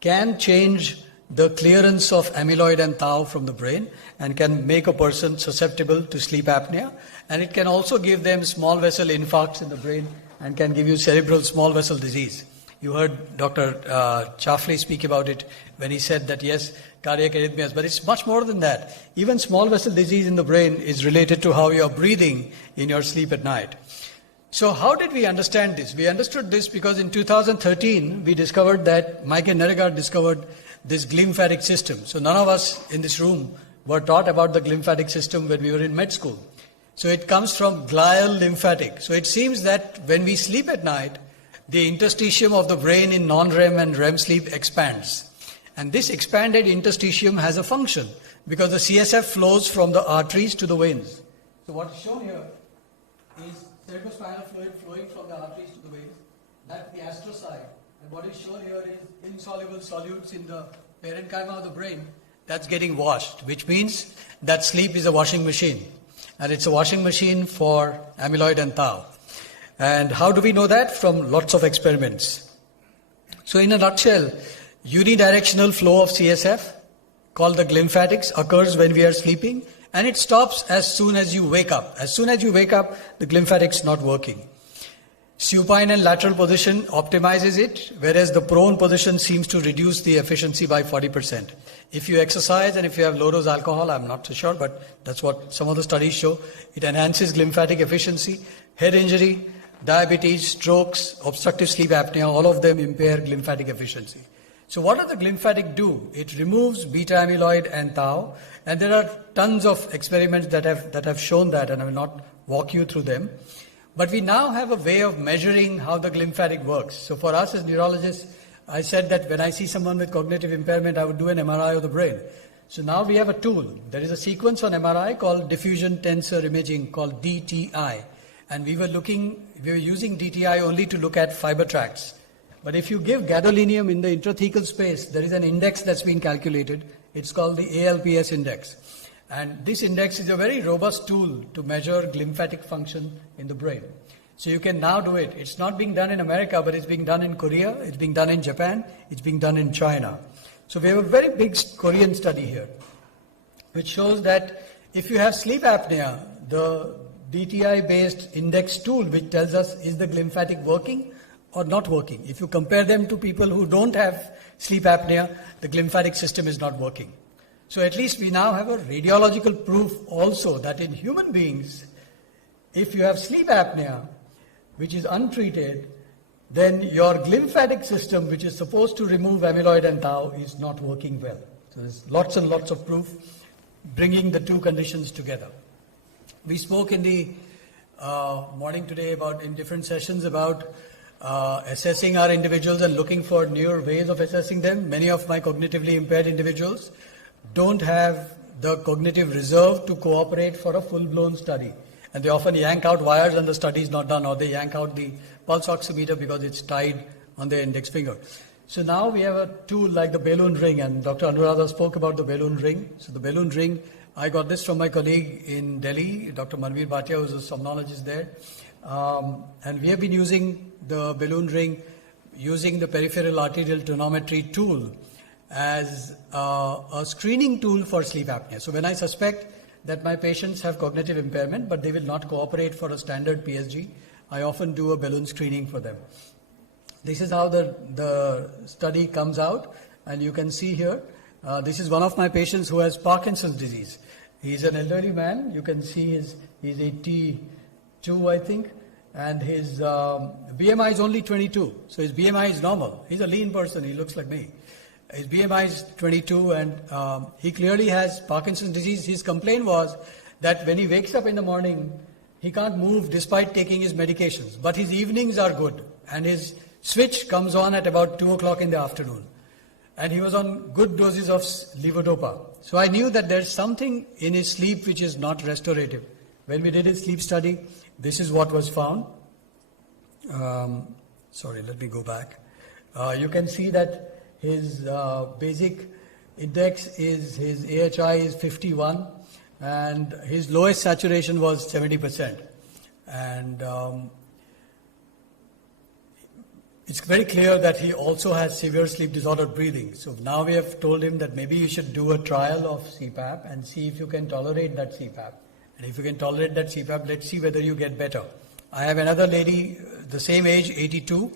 can change the clearance of amyloid and tau from the brain and can make a person susceptible to sleep apnea, and it can also give them small vessel infarcts in the brain and can give you cerebral small vessel disease. You heard Dr. Chafley speak about it when he said that yes, cardiac arrhythmias, but it's much more than that. Even small vessel disease in the brain is related to how you're breathing in your sleep at night. So how did we understand this? We understood this because in 2013 we discovered that Mike and Nergard discovered this glymphatic system. So none of us in this room were taught about the glymphatic system when we were in med school. So it comes from glial lymphatic. So it seems that when we sleep at night, the interstitium of the brain in non-REM and REM sleep expands. And this expanded interstitium has a function because the CSF flows from the arteries to the veins. So what is shown here is cerebrospinal fluid flowing from the arteries to the veins. That's the astrocyte. And what is shown here is insoluble solutes in the parenchyma of the brain. That's getting washed, which means that sleep is a washing machine. And it's a washing machine for amyloid and tau. And how do we know that? From lots of experiments. So in a nutshell, unidirectional flow of CSF, called the glymphatics, occurs when we are sleeping, and it stops as soon as you wake up. As soon as you wake up, the glymphatics not working. Supine and lateral position optimizes it, whereas the prone position seems to reduce the efficiency by 40%. If you exercise and if you have low dose alcohol, I'm not so sure, but that's what some of the studies show. It enhances glymphatic efficiency. Head injury, diabetes, strokes, obstructive sleep apnea, all of them impair glymphatic efficiency. So what does the glymphatic do? It removes beta amyloid and tau, and there are tons of experiments that have shown that, and I will not walk you through them. But we now have a way of measuring how the glymphatic works. So for us as neurologists, I said that when I see someone with cognitive impairment, I would do an MRI of the brain. So now we have a tool. There is a sequence on MRI called diffusion tensor imaging, called DTI. And we were using DTI only to look at fiber tracts. But if you give gadolinium in the intrathecal space, there is an index that's been calculated. It's called the ALPS index. And this index is a very robust tool to measure glymphatic function in the brain. So you can now do it. It's not being done in America, but it's being done in Korea, it's being done in Japan, it's being done in China. So we have a very big Korean study here, which shows that if you have sleep apnea, the DTI-based index tool, which tells us is the glymphatic working or not working. If you compare them to people who don't have sleep apnea, the glymphatic system is not working. So at least we now have a radiological proof also that in human beings, if you have sleep apnea, which is untreated, then your glymphatic system, which is supposed to remove amyloid and tau, is not working well. So there's lots and lots of proof bringing the two conditions together. We spoke in the morning today in different sessions about assessing our individuals and looking for newer ways of assessing them. Many of my cognitively impaired individuals don't have the cognitive reserve to cooperate for a full-blown study. And they often yank out wires and the study is not done, or they yank out the pulse oximeter because it's tied on their index finger. So now we have a tool like the balloon ring, and Dr. Anuradha spoke about the balloon ring. So the balloon ring, I got this from my colleague in Delhi, Dr. Manveer Bhatia, who's a somnologist there. And we have been using the balloon ring, using the peripheral arterial tonometry tool as a screening tool for sleep apnea. So when I suspect that my patients have cognitive impairment, but they will not cooperate for a standard PSG, I often do a balloon screening for them. This is how the study comes out, and you can see here, this is one of my patients who has Parkinson's disease. He's an elderly man. You can see he's 82, I think, and his BMI is only 22. So his BMI is normal. He's a lean person. He looks like me. His BMI is 22, and he clearly has Parkinson's disease. His complaint was that when he wakes up in the morning, he can't move despite taking his medications. But his evenings are good, and his switch comes on at about 2 o'clock in the afternoon. And he was on good doses of levodopa. So I knew that there's something in his sleep which is not restorative. When we did his sleep study, this is what was found. Sorry, let me go back. You can see that his basic index is, his AHI is 51, and his lowest saturation was 70%. And it's very clear that he also has severe sleep disordered breathing. So now we have told him that maybe you should do a trial of CPAP and see if you can tolerate that CPAP. And if you can tolerate that CPAP, let's see whether you get better. I have another lady, the same age, 82,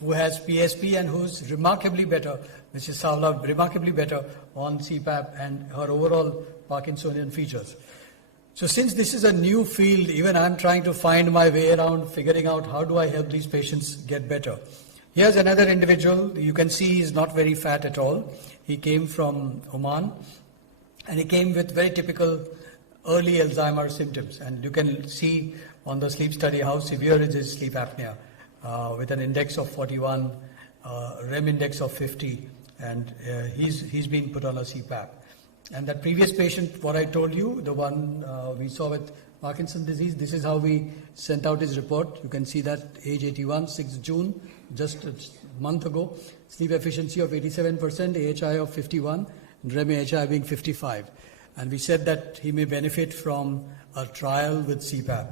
who has PSP and who's remarkably better, Mrs. Savla, remarkably better on CPAP and her overall Parkinsonian features. So since this is a new field, even I'm trying to find my way around figuring out how do I help these patients get better. Here's another individual. You can see he's not very fat at all. He came from Oman, and he came with very typical early Alzheimer's symptoms. And you can see on the sleep study how severe is his sleep apnea, with an index of 41, REM index of 50, and he's been put on a CPAP. And that previous patient, what I told you, the one we saw with Parkinson's disease, this is how we sent out his report. You can see that age 81, 6th June, just a month ago. Sleep efficiency of 87%, AHI of 51, and REM AHI being 55. And we said that he may benefit from a trial with CPAP.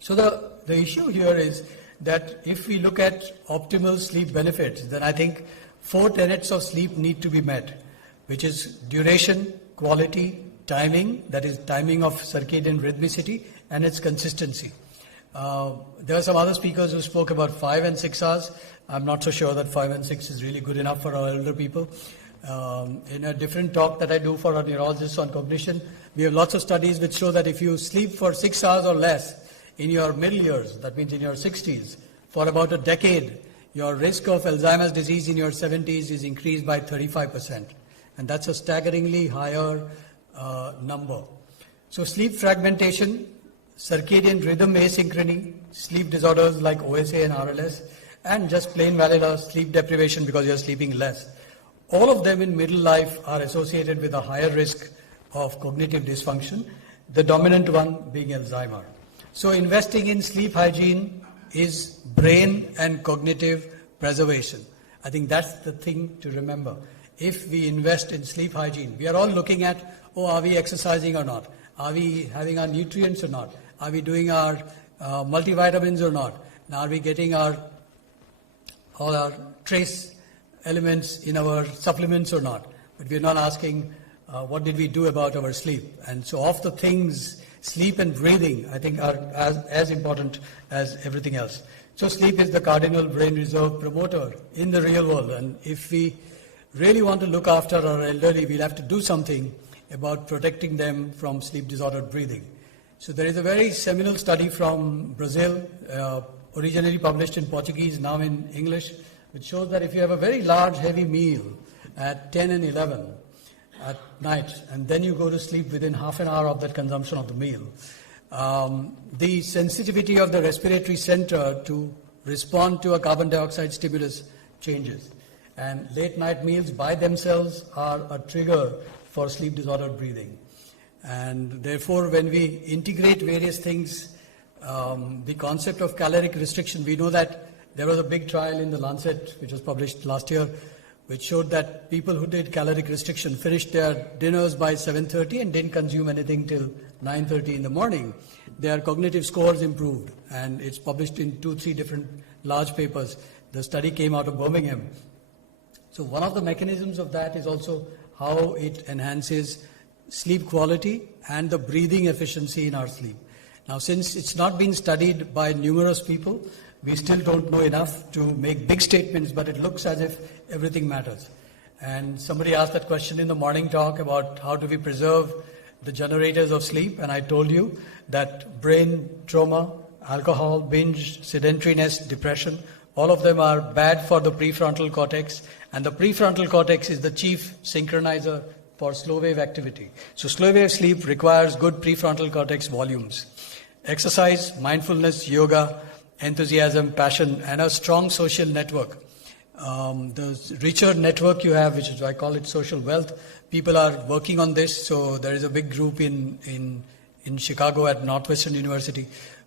So the issue here is that if we look at optimal sleep benefits, then I think 4 tenets of sleep need to be met, which is duration, quality, timing, that is timing of circadian rhythmicity, and its consistency. There are some other speakers who spoke about 5 and 6 hours. I'm not so sure that 5 and 6 is really good enough for our elder people. In a different talk that I do for our neurologists on cognition, we have lots of studies which show that if you sleep for 6 hours or less in your middle years, that means in your 60s, for about a decade, your risk of Alzheimer's disease in your 70s is increased by 35%. And that's a staggeringly higher number. So sleep fragmentation, circadian rhythm asynchrony, sleep disorders like OSA and RLS, and just plain vanilla sleep deprivation because you're sleeping less. All of them in middle life are associated with a higher risk of cognitive dysfunction, the dominant one being Alzheimer. So investing in sleep hygiene is brain and cognitive preservation. I think that's the thing to remember. If we invest in sleep hygiene, we are all looking at, are we exercising or not? Are we having our nutrients or not? Are we doing our multivitamins or not? And are we getting all our trace elements in our supplements or not? But we're not asking, what did we do about our sleep? And so of the things, sleep and breathing, I think are as important as everything else. So sleep is the cardinal brain reserve promoter in the real world. And if we really want to look after our elderly, we'll have to do something about protecting them from sleep disordered breathing. So there is a very seminal study from Brazil, originally published in Portuguese, now in English, which shows that if you have a very large, heavy meal at 10 and 11 at night, and then you go to sleep within half an hour of that consumption of the meal, the sensitivity of the respiratory center to respond to a carbon dioxide stimulus changes. And late night meals by themselves are a trigger for sleep disordered breathing. And therefore, when we integrate various things, the concept of caloric restriction, we know that there was a big trial in the Lancet, which was published last year, which showed that people who did caloric restriction finished their dinners by 7:30 and didn't consume anything till 9:30 in the morning. Their cognitive scores improved, and it's published in 2-3 different large papers. The study came out of Birmingham. So one of the mechanisms of that is also how it enhances sleep quality and the breathing efficiency in our sleep. Now, since it's not been studied by numerous people, we still don't know enough to make big statements, but it looks as if everything matters. And somebody asked that question in the morning talk about how do we preserve the generators of sleep, and I told you that brain trauma, alcohol, binge, sedentariness, depression, all of them are bad for the prefrontal cortex, and the prefrontal cortex is the chief synchronizer for slow wave activity. So slow wave sleep requires good prefrontal cortex volumes. Exercise, mindfulness, yoga, enthusiasm, passion, and a strong social network. The richer network you have, which is, I call it social wealth, people are working on this. So there is a big group in Chicago at Northwestern University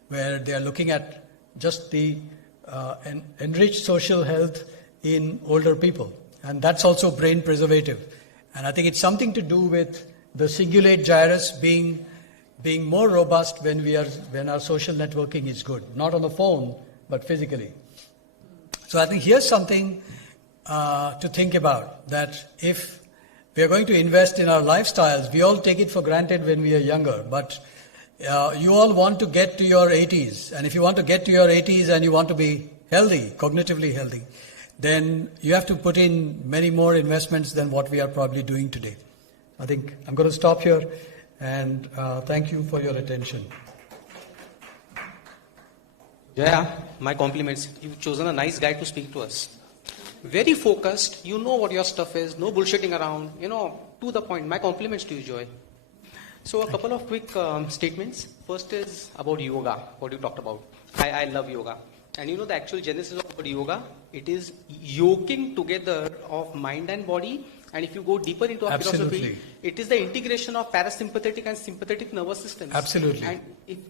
where they are looking at just the enriched social health in older people. And that's also brain preservative. And I think it's something to do with the cingulate gyrus being more robust when our social networking is good. Not on the phone, but physically. So I think here's something to think about, that if we are going to invest in our lifestyles, we all take it for granted when we are younger, but you all want to get to your 80s. And if you want to get to your 80s and you want to be healthy, cognitively healthy, then you have to put in many more investments than what we are probably doing today. I think I'm going to stop here, and thank you for your attention. Jaya, my compliments. You've chosen a nice guy to speak to us. Very focused. You know what your stuff is. No bullshitting around. To the point. My compliments to you, Joy. So a couple of quick statements. First is about yoga, what you talked about. I love yoga. And the actual genesis of yoga, it is yoking together of mind and body. And if you go deeper into our philosophy, it is the integration of parasympathetic and sympathetic nervous systems. Absolutely. And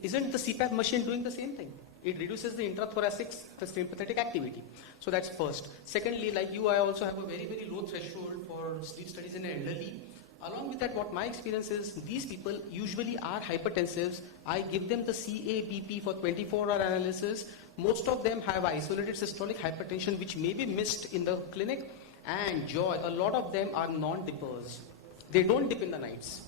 isn't the CPAP machine doing the same thing? It reduces the intrathoracic sympathetic activity. So that's first. Secondly, like you, I also have a very, very low threshold for sleep studies in an elderly. Along with that, what my experience is, these people usually are hypertensives. I give them the CABP for 24-hour analysis. Most of them have isolated systolic hypertension, which may be missed in the clinic. And Joy, a lot of them are non-dippers. They don't dip in the nights.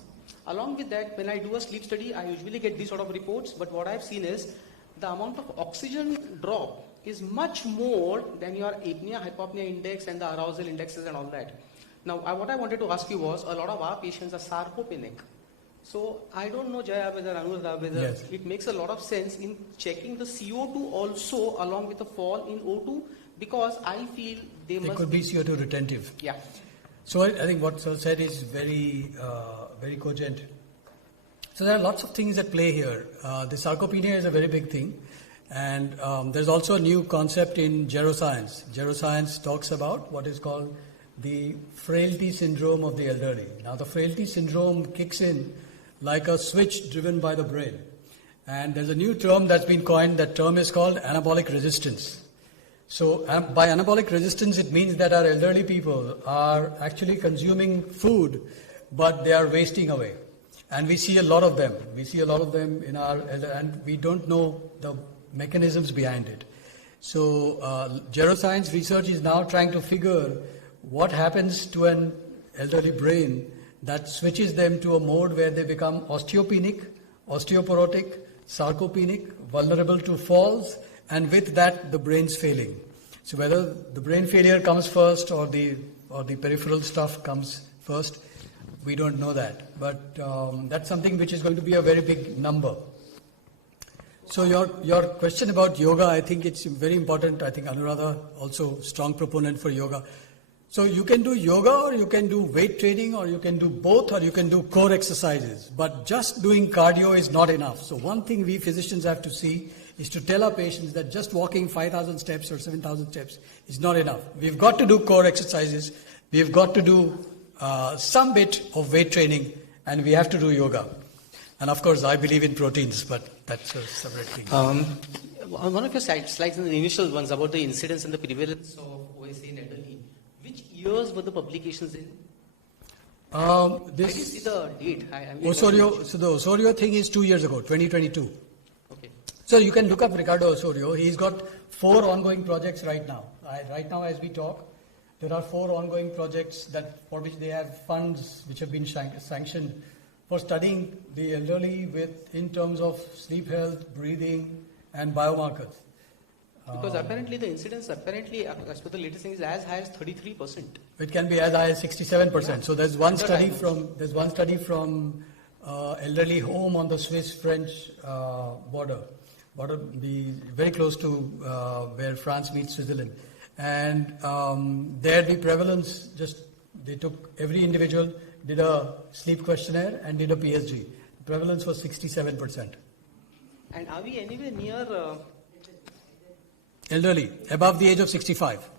Along with that, when I do a sleep study, I usually get these sort of reports. But what I've seen is the amount of oxygen drop is much more than your apnea-hypopnea index and the arousal indexes and all that. Now, what I wanted to ask you was, a lot of our patients are sarcopenic. So, I don't know, Jaya, whether it makes a lot of sense in checking the CO2 also along with the fall in O2, because I feel they could be CO2 retentive. Yeah. So I think what Sir said is very cogent. So there are lots of things at play here. The sarcopenia is a very big thing. And there's also a new concept in geroscience. Geroscience talks about what is called the frailty syndrome of the elderly. Now, the frailty syndrome kicks in like a switch driven by the brain. And there's a new term that's been coined. That term is called anabolic resistance. So by anabolic resistance, it means that our elderly people are actually consuming food, but they are wasting away. And we see a lot of them. We see a lot of them in our and we don't know the mechanisms behind it. So geroscience research is now trying to figure what happens to an elderly brain that switches them to a mode where they become osteopenic, osteoporotic, sarcopenic, vulnerable to falls, and with that the brain's failing. So whether the brain failure comes first or the peripheral stuff comes first, we don't know that. But that's something which is going to be a very big number. So your question about yoga, I think it's very important. I think Anuradha also strong proponent for yoga. So you can do yoga, or you can do weight training, or you can do both, or you can do core exercises. But just doing cardio is not enough. So one thing we physicians have to see is to tell our patients that just walking 5,000 steps or 7,000 steps is not enough. We've got to do core exercises. We've got to do some bit of weight training, and we have to do yoga. And of course, I believe in proteins, but that's a separate thing. On one of your slides in the initial ones about the incidence and the prevalence of OSA in elderly, which years were the publications in? I can see the date. Osorio, so the Osorio thing is 2 years ago, 2022. Okay. So you can look up Ricardo Osorio. He's got 4 ongoing projects right now. Right now, as we talk, there are 4 ongoing projects for which they have funds which have been sanctioned for studying the elderly in terms of sleep health, breathing, and biomarkers. Because apparently the incidence, as per the latest thing, is as high as 33%. It can be as high as 67%. So there's one study from elderly home on the Swiss-French border, very close to where France meets Switzerland. And there the prevalence, they took every individual, did a sleep questionnaire and did a PSG. The prevalence was 67%. And are we anywhere near elderly, above the age of 65?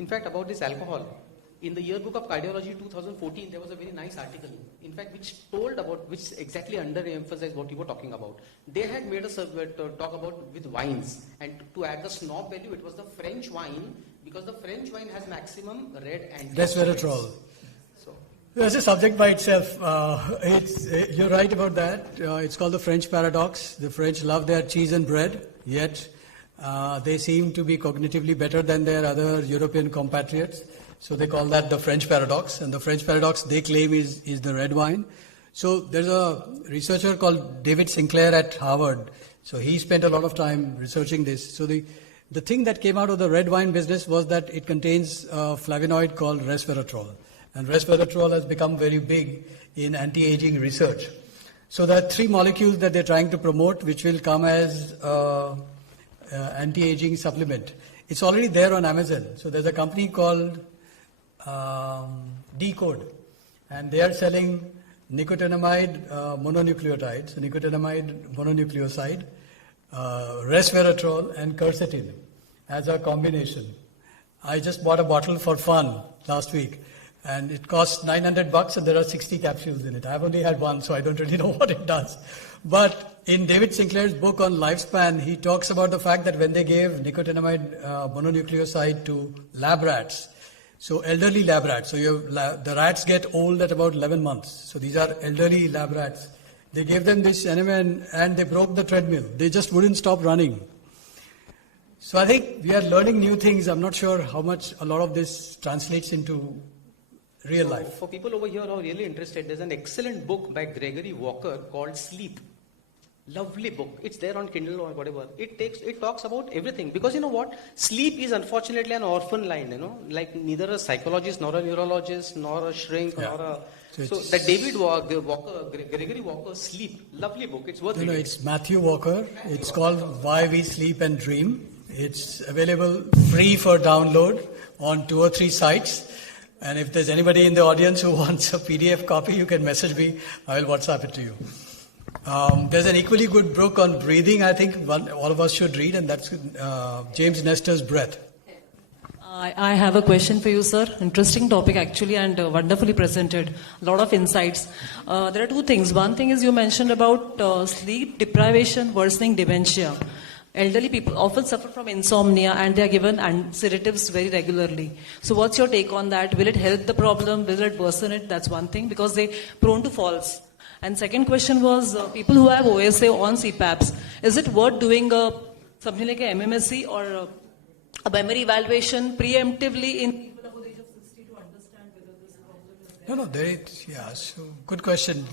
In fact, about this alcohol, in the Yearbook of Cardiology 2014, there was a very nice article, in fact, which exactly underemphasized what you were talking about. They had made a survey to talk about with wines, and to add the snob value, it was the French wine, because the French wine has maximum red and resveratrol. That's a subject by itself. You're right about that. It's called the French paradox. The French love their cheese and bread, yet they seem to be cognitively better than their other European compatriots. So they call that the French paradox. And the French paradox, they claim, is the red wine. So there's a researcher called David Sinclair at Harvard. So he spent a lot of time researching this. So the thing that came out of the red wine business was that it contains a flavonoid called resveratrol. And resveratrol has become very big in anti-aging research. So there are 3 molecules that they're trying to promote, which will come as anti-aging supplement. It's already there on Amazon. So there's a company called Decode, and they are selling nicotinamide mononucleoside, resveratrol, and quercetin as a combination. I just bought a bottle for fun last week, and it costs $900, and there are 60 capsules in it. I've only had one, so I don't really know what it does. But in David Sinclair's book on lifespan, he talks about the fact that when they gave nicotinamide mononucleoside to lab rats, so elderly lab rats, so the rats get old at about 11 months. So these are elderly lab rats. They gave them this enema and they broke the treadmill. They just wouldn't stop running. So I think we are learning new things. I'm not sure how much a lot of this translates into real life. For people over here who are really interested, there's an excellent book by Gregory Walker called Sleep. Lovely book. It's there on Kindle or whatever. It talks about everything. Because you know what? Sleep is unfortunately an orphan line, like neither a psychologist, nor a neurologist, nor a shrink, nor a... So that Gregory Walker, Sleep. Lovely book. It's worth reading. It's Matthew Walker. It's called Why We Sleep and Dream. It's available free for download on 2 or 3 sites. And if there's anybody in the audience who wants a PDF copy, you can message me. I will WhatsApp it to you. There's an equally good book on breathing, I think all of us should read, and that's James Nestor's Breath. I have a question for you, sir. Interesting topic actually, and wonderfully presented. A lot of insights. There are 2 things. One thing is you mentioned about sleep deprivation worsening dementia. Elderly people often suffer from insomnia and they are given sedatives very regularly. So what's your take on that? Will it help the problem? Will it worsen it? That's one thing, because they're prone to falls. And second question was, people who have OSA on CPAPs, is it worth doing something like a MMSC or a memory evaluation preemptively in people above the age of 60 to understand whether this problem is... No, so good question.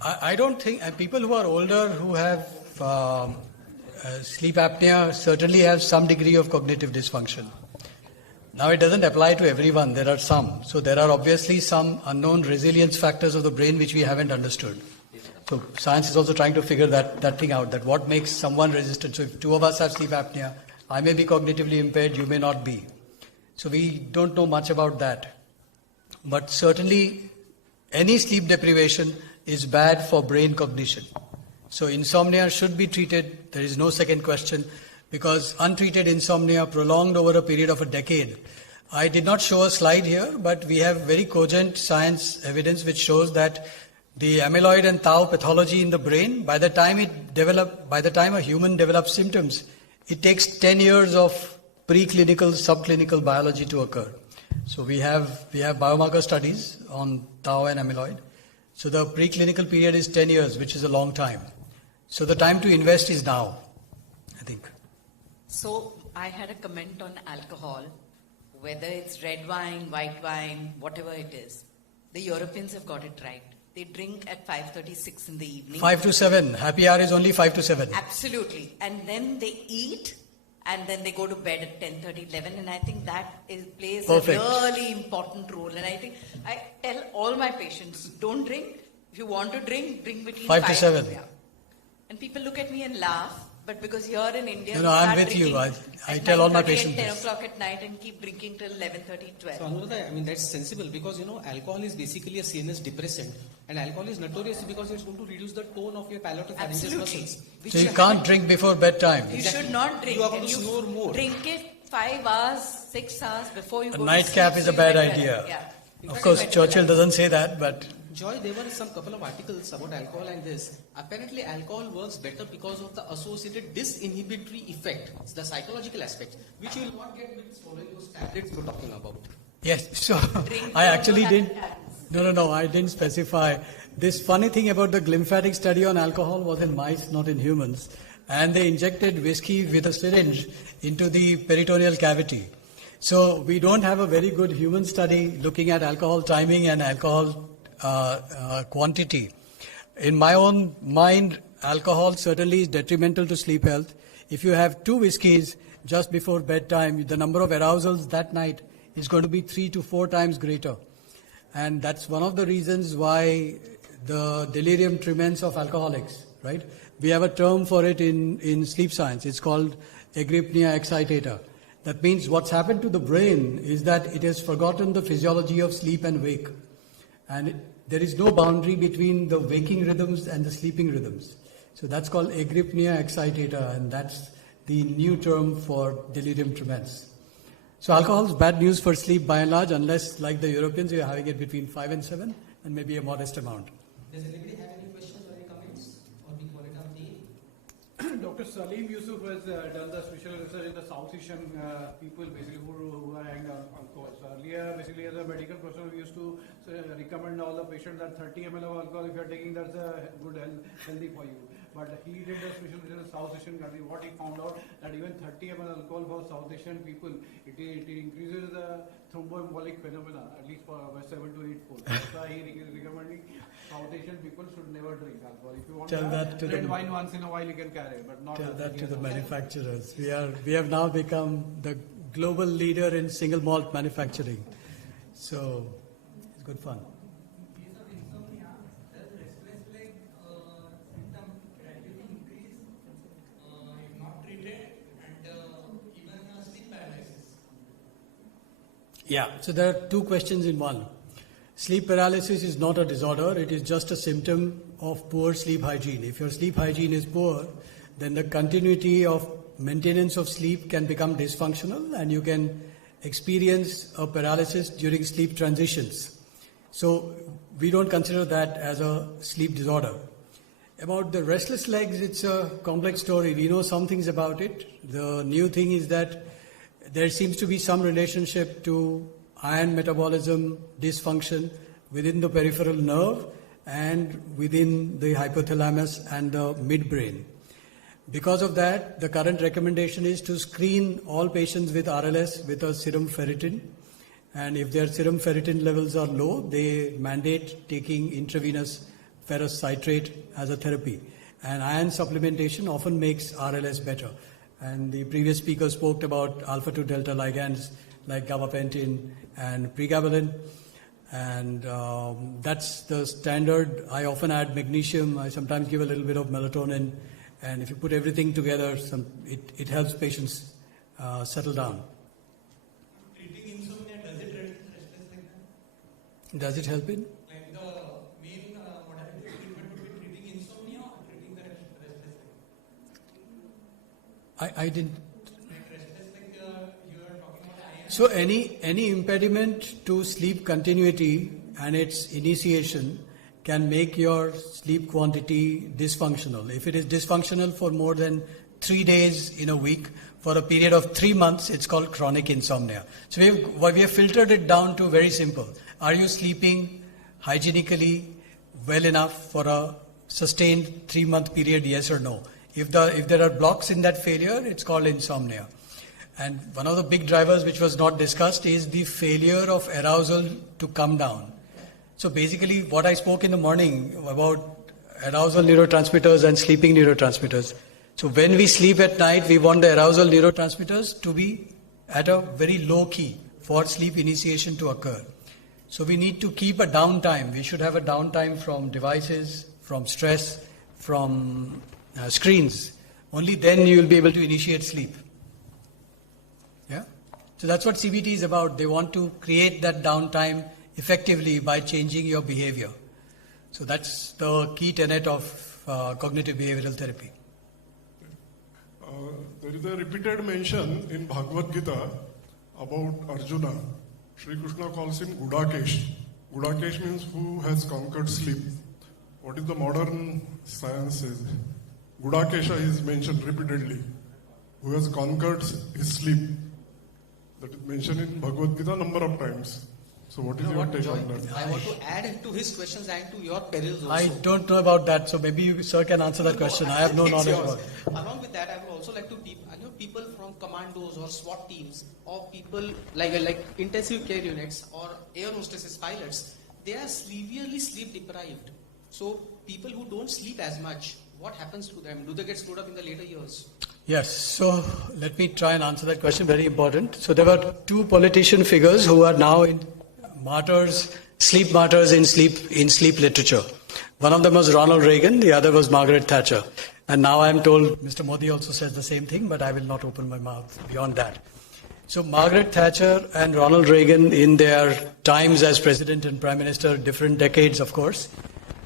I don't think, and people who are older who have sleep apnea certainly have some degree of cognitive dysfunction. Now, it doesn't apply to everyone. There are some. So there are obviously some unknown resilience factors of the brain which we haven't understood. So science is also trying to figure that thing out, that what makes someone resistant. So if 2 of us have sleep apnea, I may be cognitively impaired, you may not be. So we don't know much about that. But certainly, any sleep deprivation is bad for brain cognition. So insomnia should be treated. There is no second question, because untreated insomnia prolonged over a period of a decade. I did not show a slide here, but we have very cogent science evidence which shows that the amyloid and tau pathology in the brain, by the time a human develops symptoms, it takes 10 years of preclinical, subclinical biology to occur. So we have biomarker studies on tau and amyloid. So the preclinical period is 10 years, which is a long time. So the time to invest is now, I think. So I had a comment on alcohol, whether it's red wine, white wine, whatever it is. The Europeans have got it right. They drink at 5:36 in the evening. 5 to 7. Happy hour is only 5 to 7. Absolutely. And then they eat, and then they go to bed at 10:30, 11. And I think that plays Perfect. a really important role. And I think I tell all my patients, don't drink. If you want to drink, drink between 5 to 7. Yeah. And people look at me and laugh. But because here in India, No, I'm with you. I tell all my patients 10 this. o'clock at night and keep drinking till 11:30, 12. So Anuradha, I mean, that's sensible because, alcohol is basically a CNS depressant. And alcohol is notorious because it's going to reduce the tone of your palatopharyngeal muscles. So you can't drink before bedtime. You should not drink. You are going And to snore more. Drink it 5 hours, 6 hours before you A go nightcap to sleep. is a bad idea. Yeah. Of course, Churchill doesn't say that, but Joy, there were some couple of articles about alcohol and this. Apparently, alcohol works better because of the associated disinhibitory effect, it's the psychological aspect, which you will not get with swallowing those tablets you're talking about. yes. So I actually didn't. No. I didn't specify. This funny thing about the glymphatic study on alcohol was in mice, not in humans, and they injected whiskey with a syringe into the peritoneal cavity. So we don't have a very good human study looking at alcohol timing and alcohol quantity. In my own mind, alcohol certainly is detrimental to sleep health. If you have 2 whiskeys just before bedtime, the number of arousals that night is going to be 3 to 4 times greater. And that's one of the reasons why the delirium tremens of alcoholics, right? We have a term for it in sleep science. It's called agrypnia excitata. That means what's happened to the brain is that it has forgotten the physiology of sleep and wake. And there is no boundary between the waking rhythms and the sleeping rhythms. So that's called agrypnia excitata, and that's the new term for delirium tremens. So alcohol is bad news for sleep by and large, unless, like the Europeans, you're having it between 5 and 7, and maybe a modest amount. Does anybody have any questions or any comments? Or we call it up Dr. Salim Yusuf has done the special research in the South Asian people basically who are hanged on alcohol. So earlier, basically as a medical professional, we used to recommend all the patients that 30 ml of alcohol, if you are taking, that's good healthy for you. But he did the special research in the South Asian country. What he found out that even 30 ml alcohol for South Asian people, it increases the thromboembolic phenomena, at least for 7 to 8 fold. That's why he is recommending South Asian people should never drink alcohol. If you want Tell that to red the- wine once in a while, you can carry, but not. Tell that to the manufacturers. We have now become the global leader in single malt manufacturing. So it's good fun. Yeah, so there are 2 questions in one. Sleep paralysis is not a disorder, it is just a symptom of poor sleep hygiene. If your sleep hygiene is poor, then the continuity of maintenance of sleep can become dysfunctional and you can experience a paralysis during sleep transitions. So we don't consider that as a sleep disorder. About the restless legs, it's a complex story. We know some things about it. The new thing is that there seems to be some relationship to iron metabolism dysfunction within the peripheral nerve and within the hypothalamus and the midbrain. Because of that, the current recommendation is to screen all patients with RLS with a serum ferritin. And if their serum ferritin levels are low, they mandate taking intravenous ferrous citrate as a therapy. And iron supplementation often makes RLS better. And the previous speaker spoke about alpha-2 delta ligands like gabapentin and pregabalin. And that's the standard. I often add magnesium. I sometimes give a little bit of melatonin. And if you put everything together, it helps patients settle down. Treating insomnia, does it reduce restless leg? Does it help in? Like the main modality of treatment would be treating insomnia or treating the restless I didn't. So any impediment to sleep continuity and its initiation can make your sleep quantity dysfunctional. If it is dysfunctional for more than 3 days in a week, for a period of 3 months, it's called chronic insomnia. So we have filtered it down to very simple. Are you sleeping hygienically well enough for a sustained 3-month period, yes or no? If there are blocks in that failure, it's called insomnia. And one of the big drivers which was not discussed is the failure of arousal to come down. So basically what I spoke in the morning about arousal neurotransmitters and sleeping neurotransmitters. So when we sleep at night, we want the arousal neurotransmitters to be at a very low key for sleep initiation to occur. So we need to keep a downtime. We should have a downtime from devices, from stress, from screens. Only then you will be able to initiate sleep. Yeah? So that's what CBT is about. They want to create that downtime effectively by changing your behavior. So that's the key tenet of cognitive behavioral therapy. There is a repeated mention in Bhagavad Gita about Arjuna. Sri Krishna calls him Gudakesh. Gudakesh means who has conquered sleep. What is the modern science says? Gudakesha is mentioned repeatedly. Who has conquered his sleep. That is mentioned in Bhagavad Gita number of times. So what is your take on that? I want to add to his questions and to your perils also. I don't know about that, so maybe you, sir, can answer that question. I have no knowledge about it. Along with that, I would also like to people from commandos or SWAT teams or people like intensive care units or air hostesses, pilots, they are severely sleep deprived. So people who don't sleep as much, what happens to them? Do they get screwed up in the later years? Yes, so let me try and answer that question, very important. So there were 2 politician figures who are now in martyrs, sleep martyrs in sleep literature. One of them was Ronald Reagan, the other was Margaret Thatcher. And now I am told Mr. Modi also says the same thing, but I will not open my mouth beyond that. So Margaret Thatcher and Ronald Reagan, in their times as president and prime minister, different decades of course,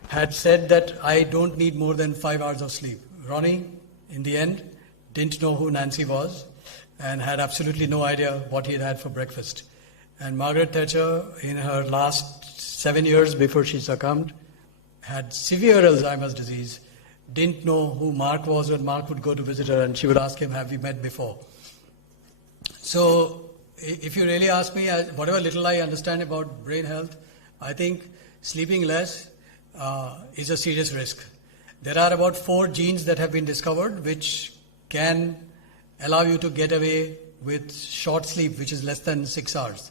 had said that I don't need more than 5 hours of sleep. Ronnie, in the end, didn't know who Nancy was and had absolutely no idea what he had had for breakfast. And Margaret Thatcher, in her last 7 years before she succumbed, had severe Alzheimer's disease, didn't know who Mark was when Mark would go to visit her, and she would ask him, have we met before? So, if you really ask me, whatever little I understand about brain health, I think sleeping less is a serious risk. There are about 4 genes that have been discovered which can allow you to get away with short sleep, which is less than 6 hours.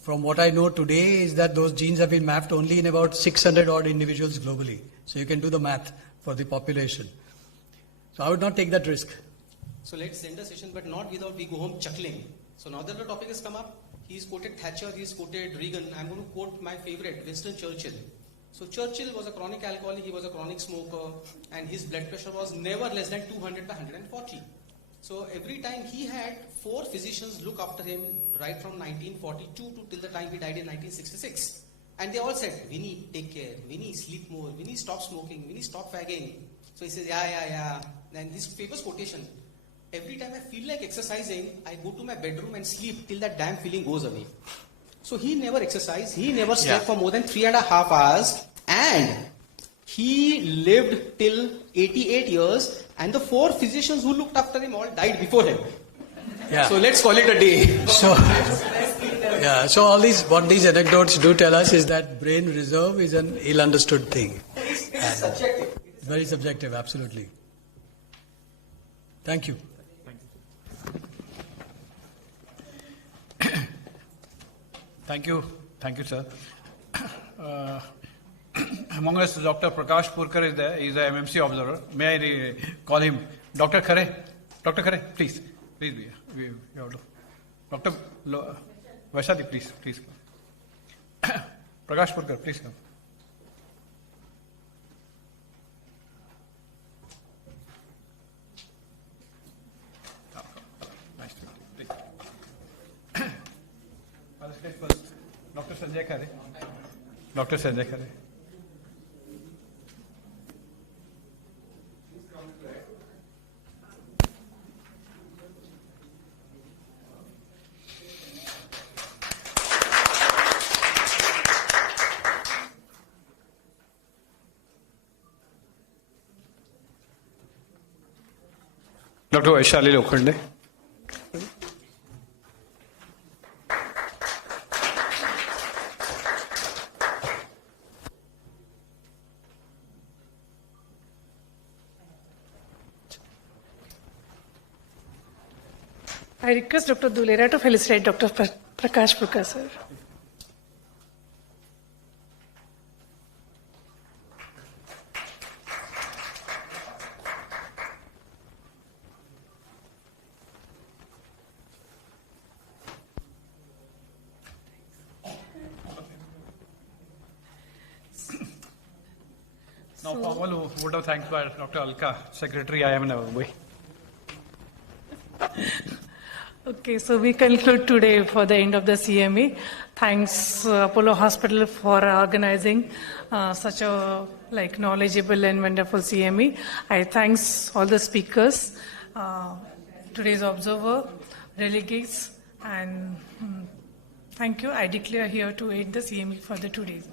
From what I know today is that those genes have been mapped only in about 600 odd individuals globally. So you can do the math for the population. So I would not take that risk. So let's end the session, but not without we go home chuckling. So now that the topic has come up, he's quoted Thatcher, he's quoted Reagan. I'm going to quote my favorite, Winston Churchill. So Churchill was a chronic alcoholic, he was a chronic smoker, and his blood pressure was never less than 200 by 140. So every time he had 4 physicians look after him right from 1942 to till the time he died in 1966. And they all said, Vinny, take care. Vinny, sleep more. Vinny, stop smoking. Vinny, stop fagging. So he says, yeah. And this famous quotation, every time I feel like exercising, I go to my bedroom and sleep till that damn feeling goes away. So he never exercised. He never slept for more than 3.5 hours. And he lived till 88 years. And the 4 physicians who looked after him all died before him. Yeah. So let's call it a day. So all what these anecdotes do tell us is that brain reserve is an ill-understood thing. It's subjective. It's very subjective, absolutely. Thank you. Thank you, sir. Among us, Dr. Prakash Purkar is there. He is an MMC observer. May I call him Dr. Khare? Dr. Khare, please be here. We have to. Dr. Vaishali, please come. Prakash Purkar, please come. Nice to meet you. First, Dr. Sanjay Khare. Dr. Sanjay Khare. Dr. Vaishali Lokhande. I request Dr. Dulera to felicitate Dr. Prakash Purkar, sir. Now, formal vote of thanks by Dr. Alka, Secretary, IIM Mumbai. Okay, so we conclude today for the end of the CME. Thanks Apollo Hospital for organizing such a knowledgeable and wonderful CME. I thanks all the speakers, today's observer, delegates, and thank you. I declare here to end the CME for the 2 days.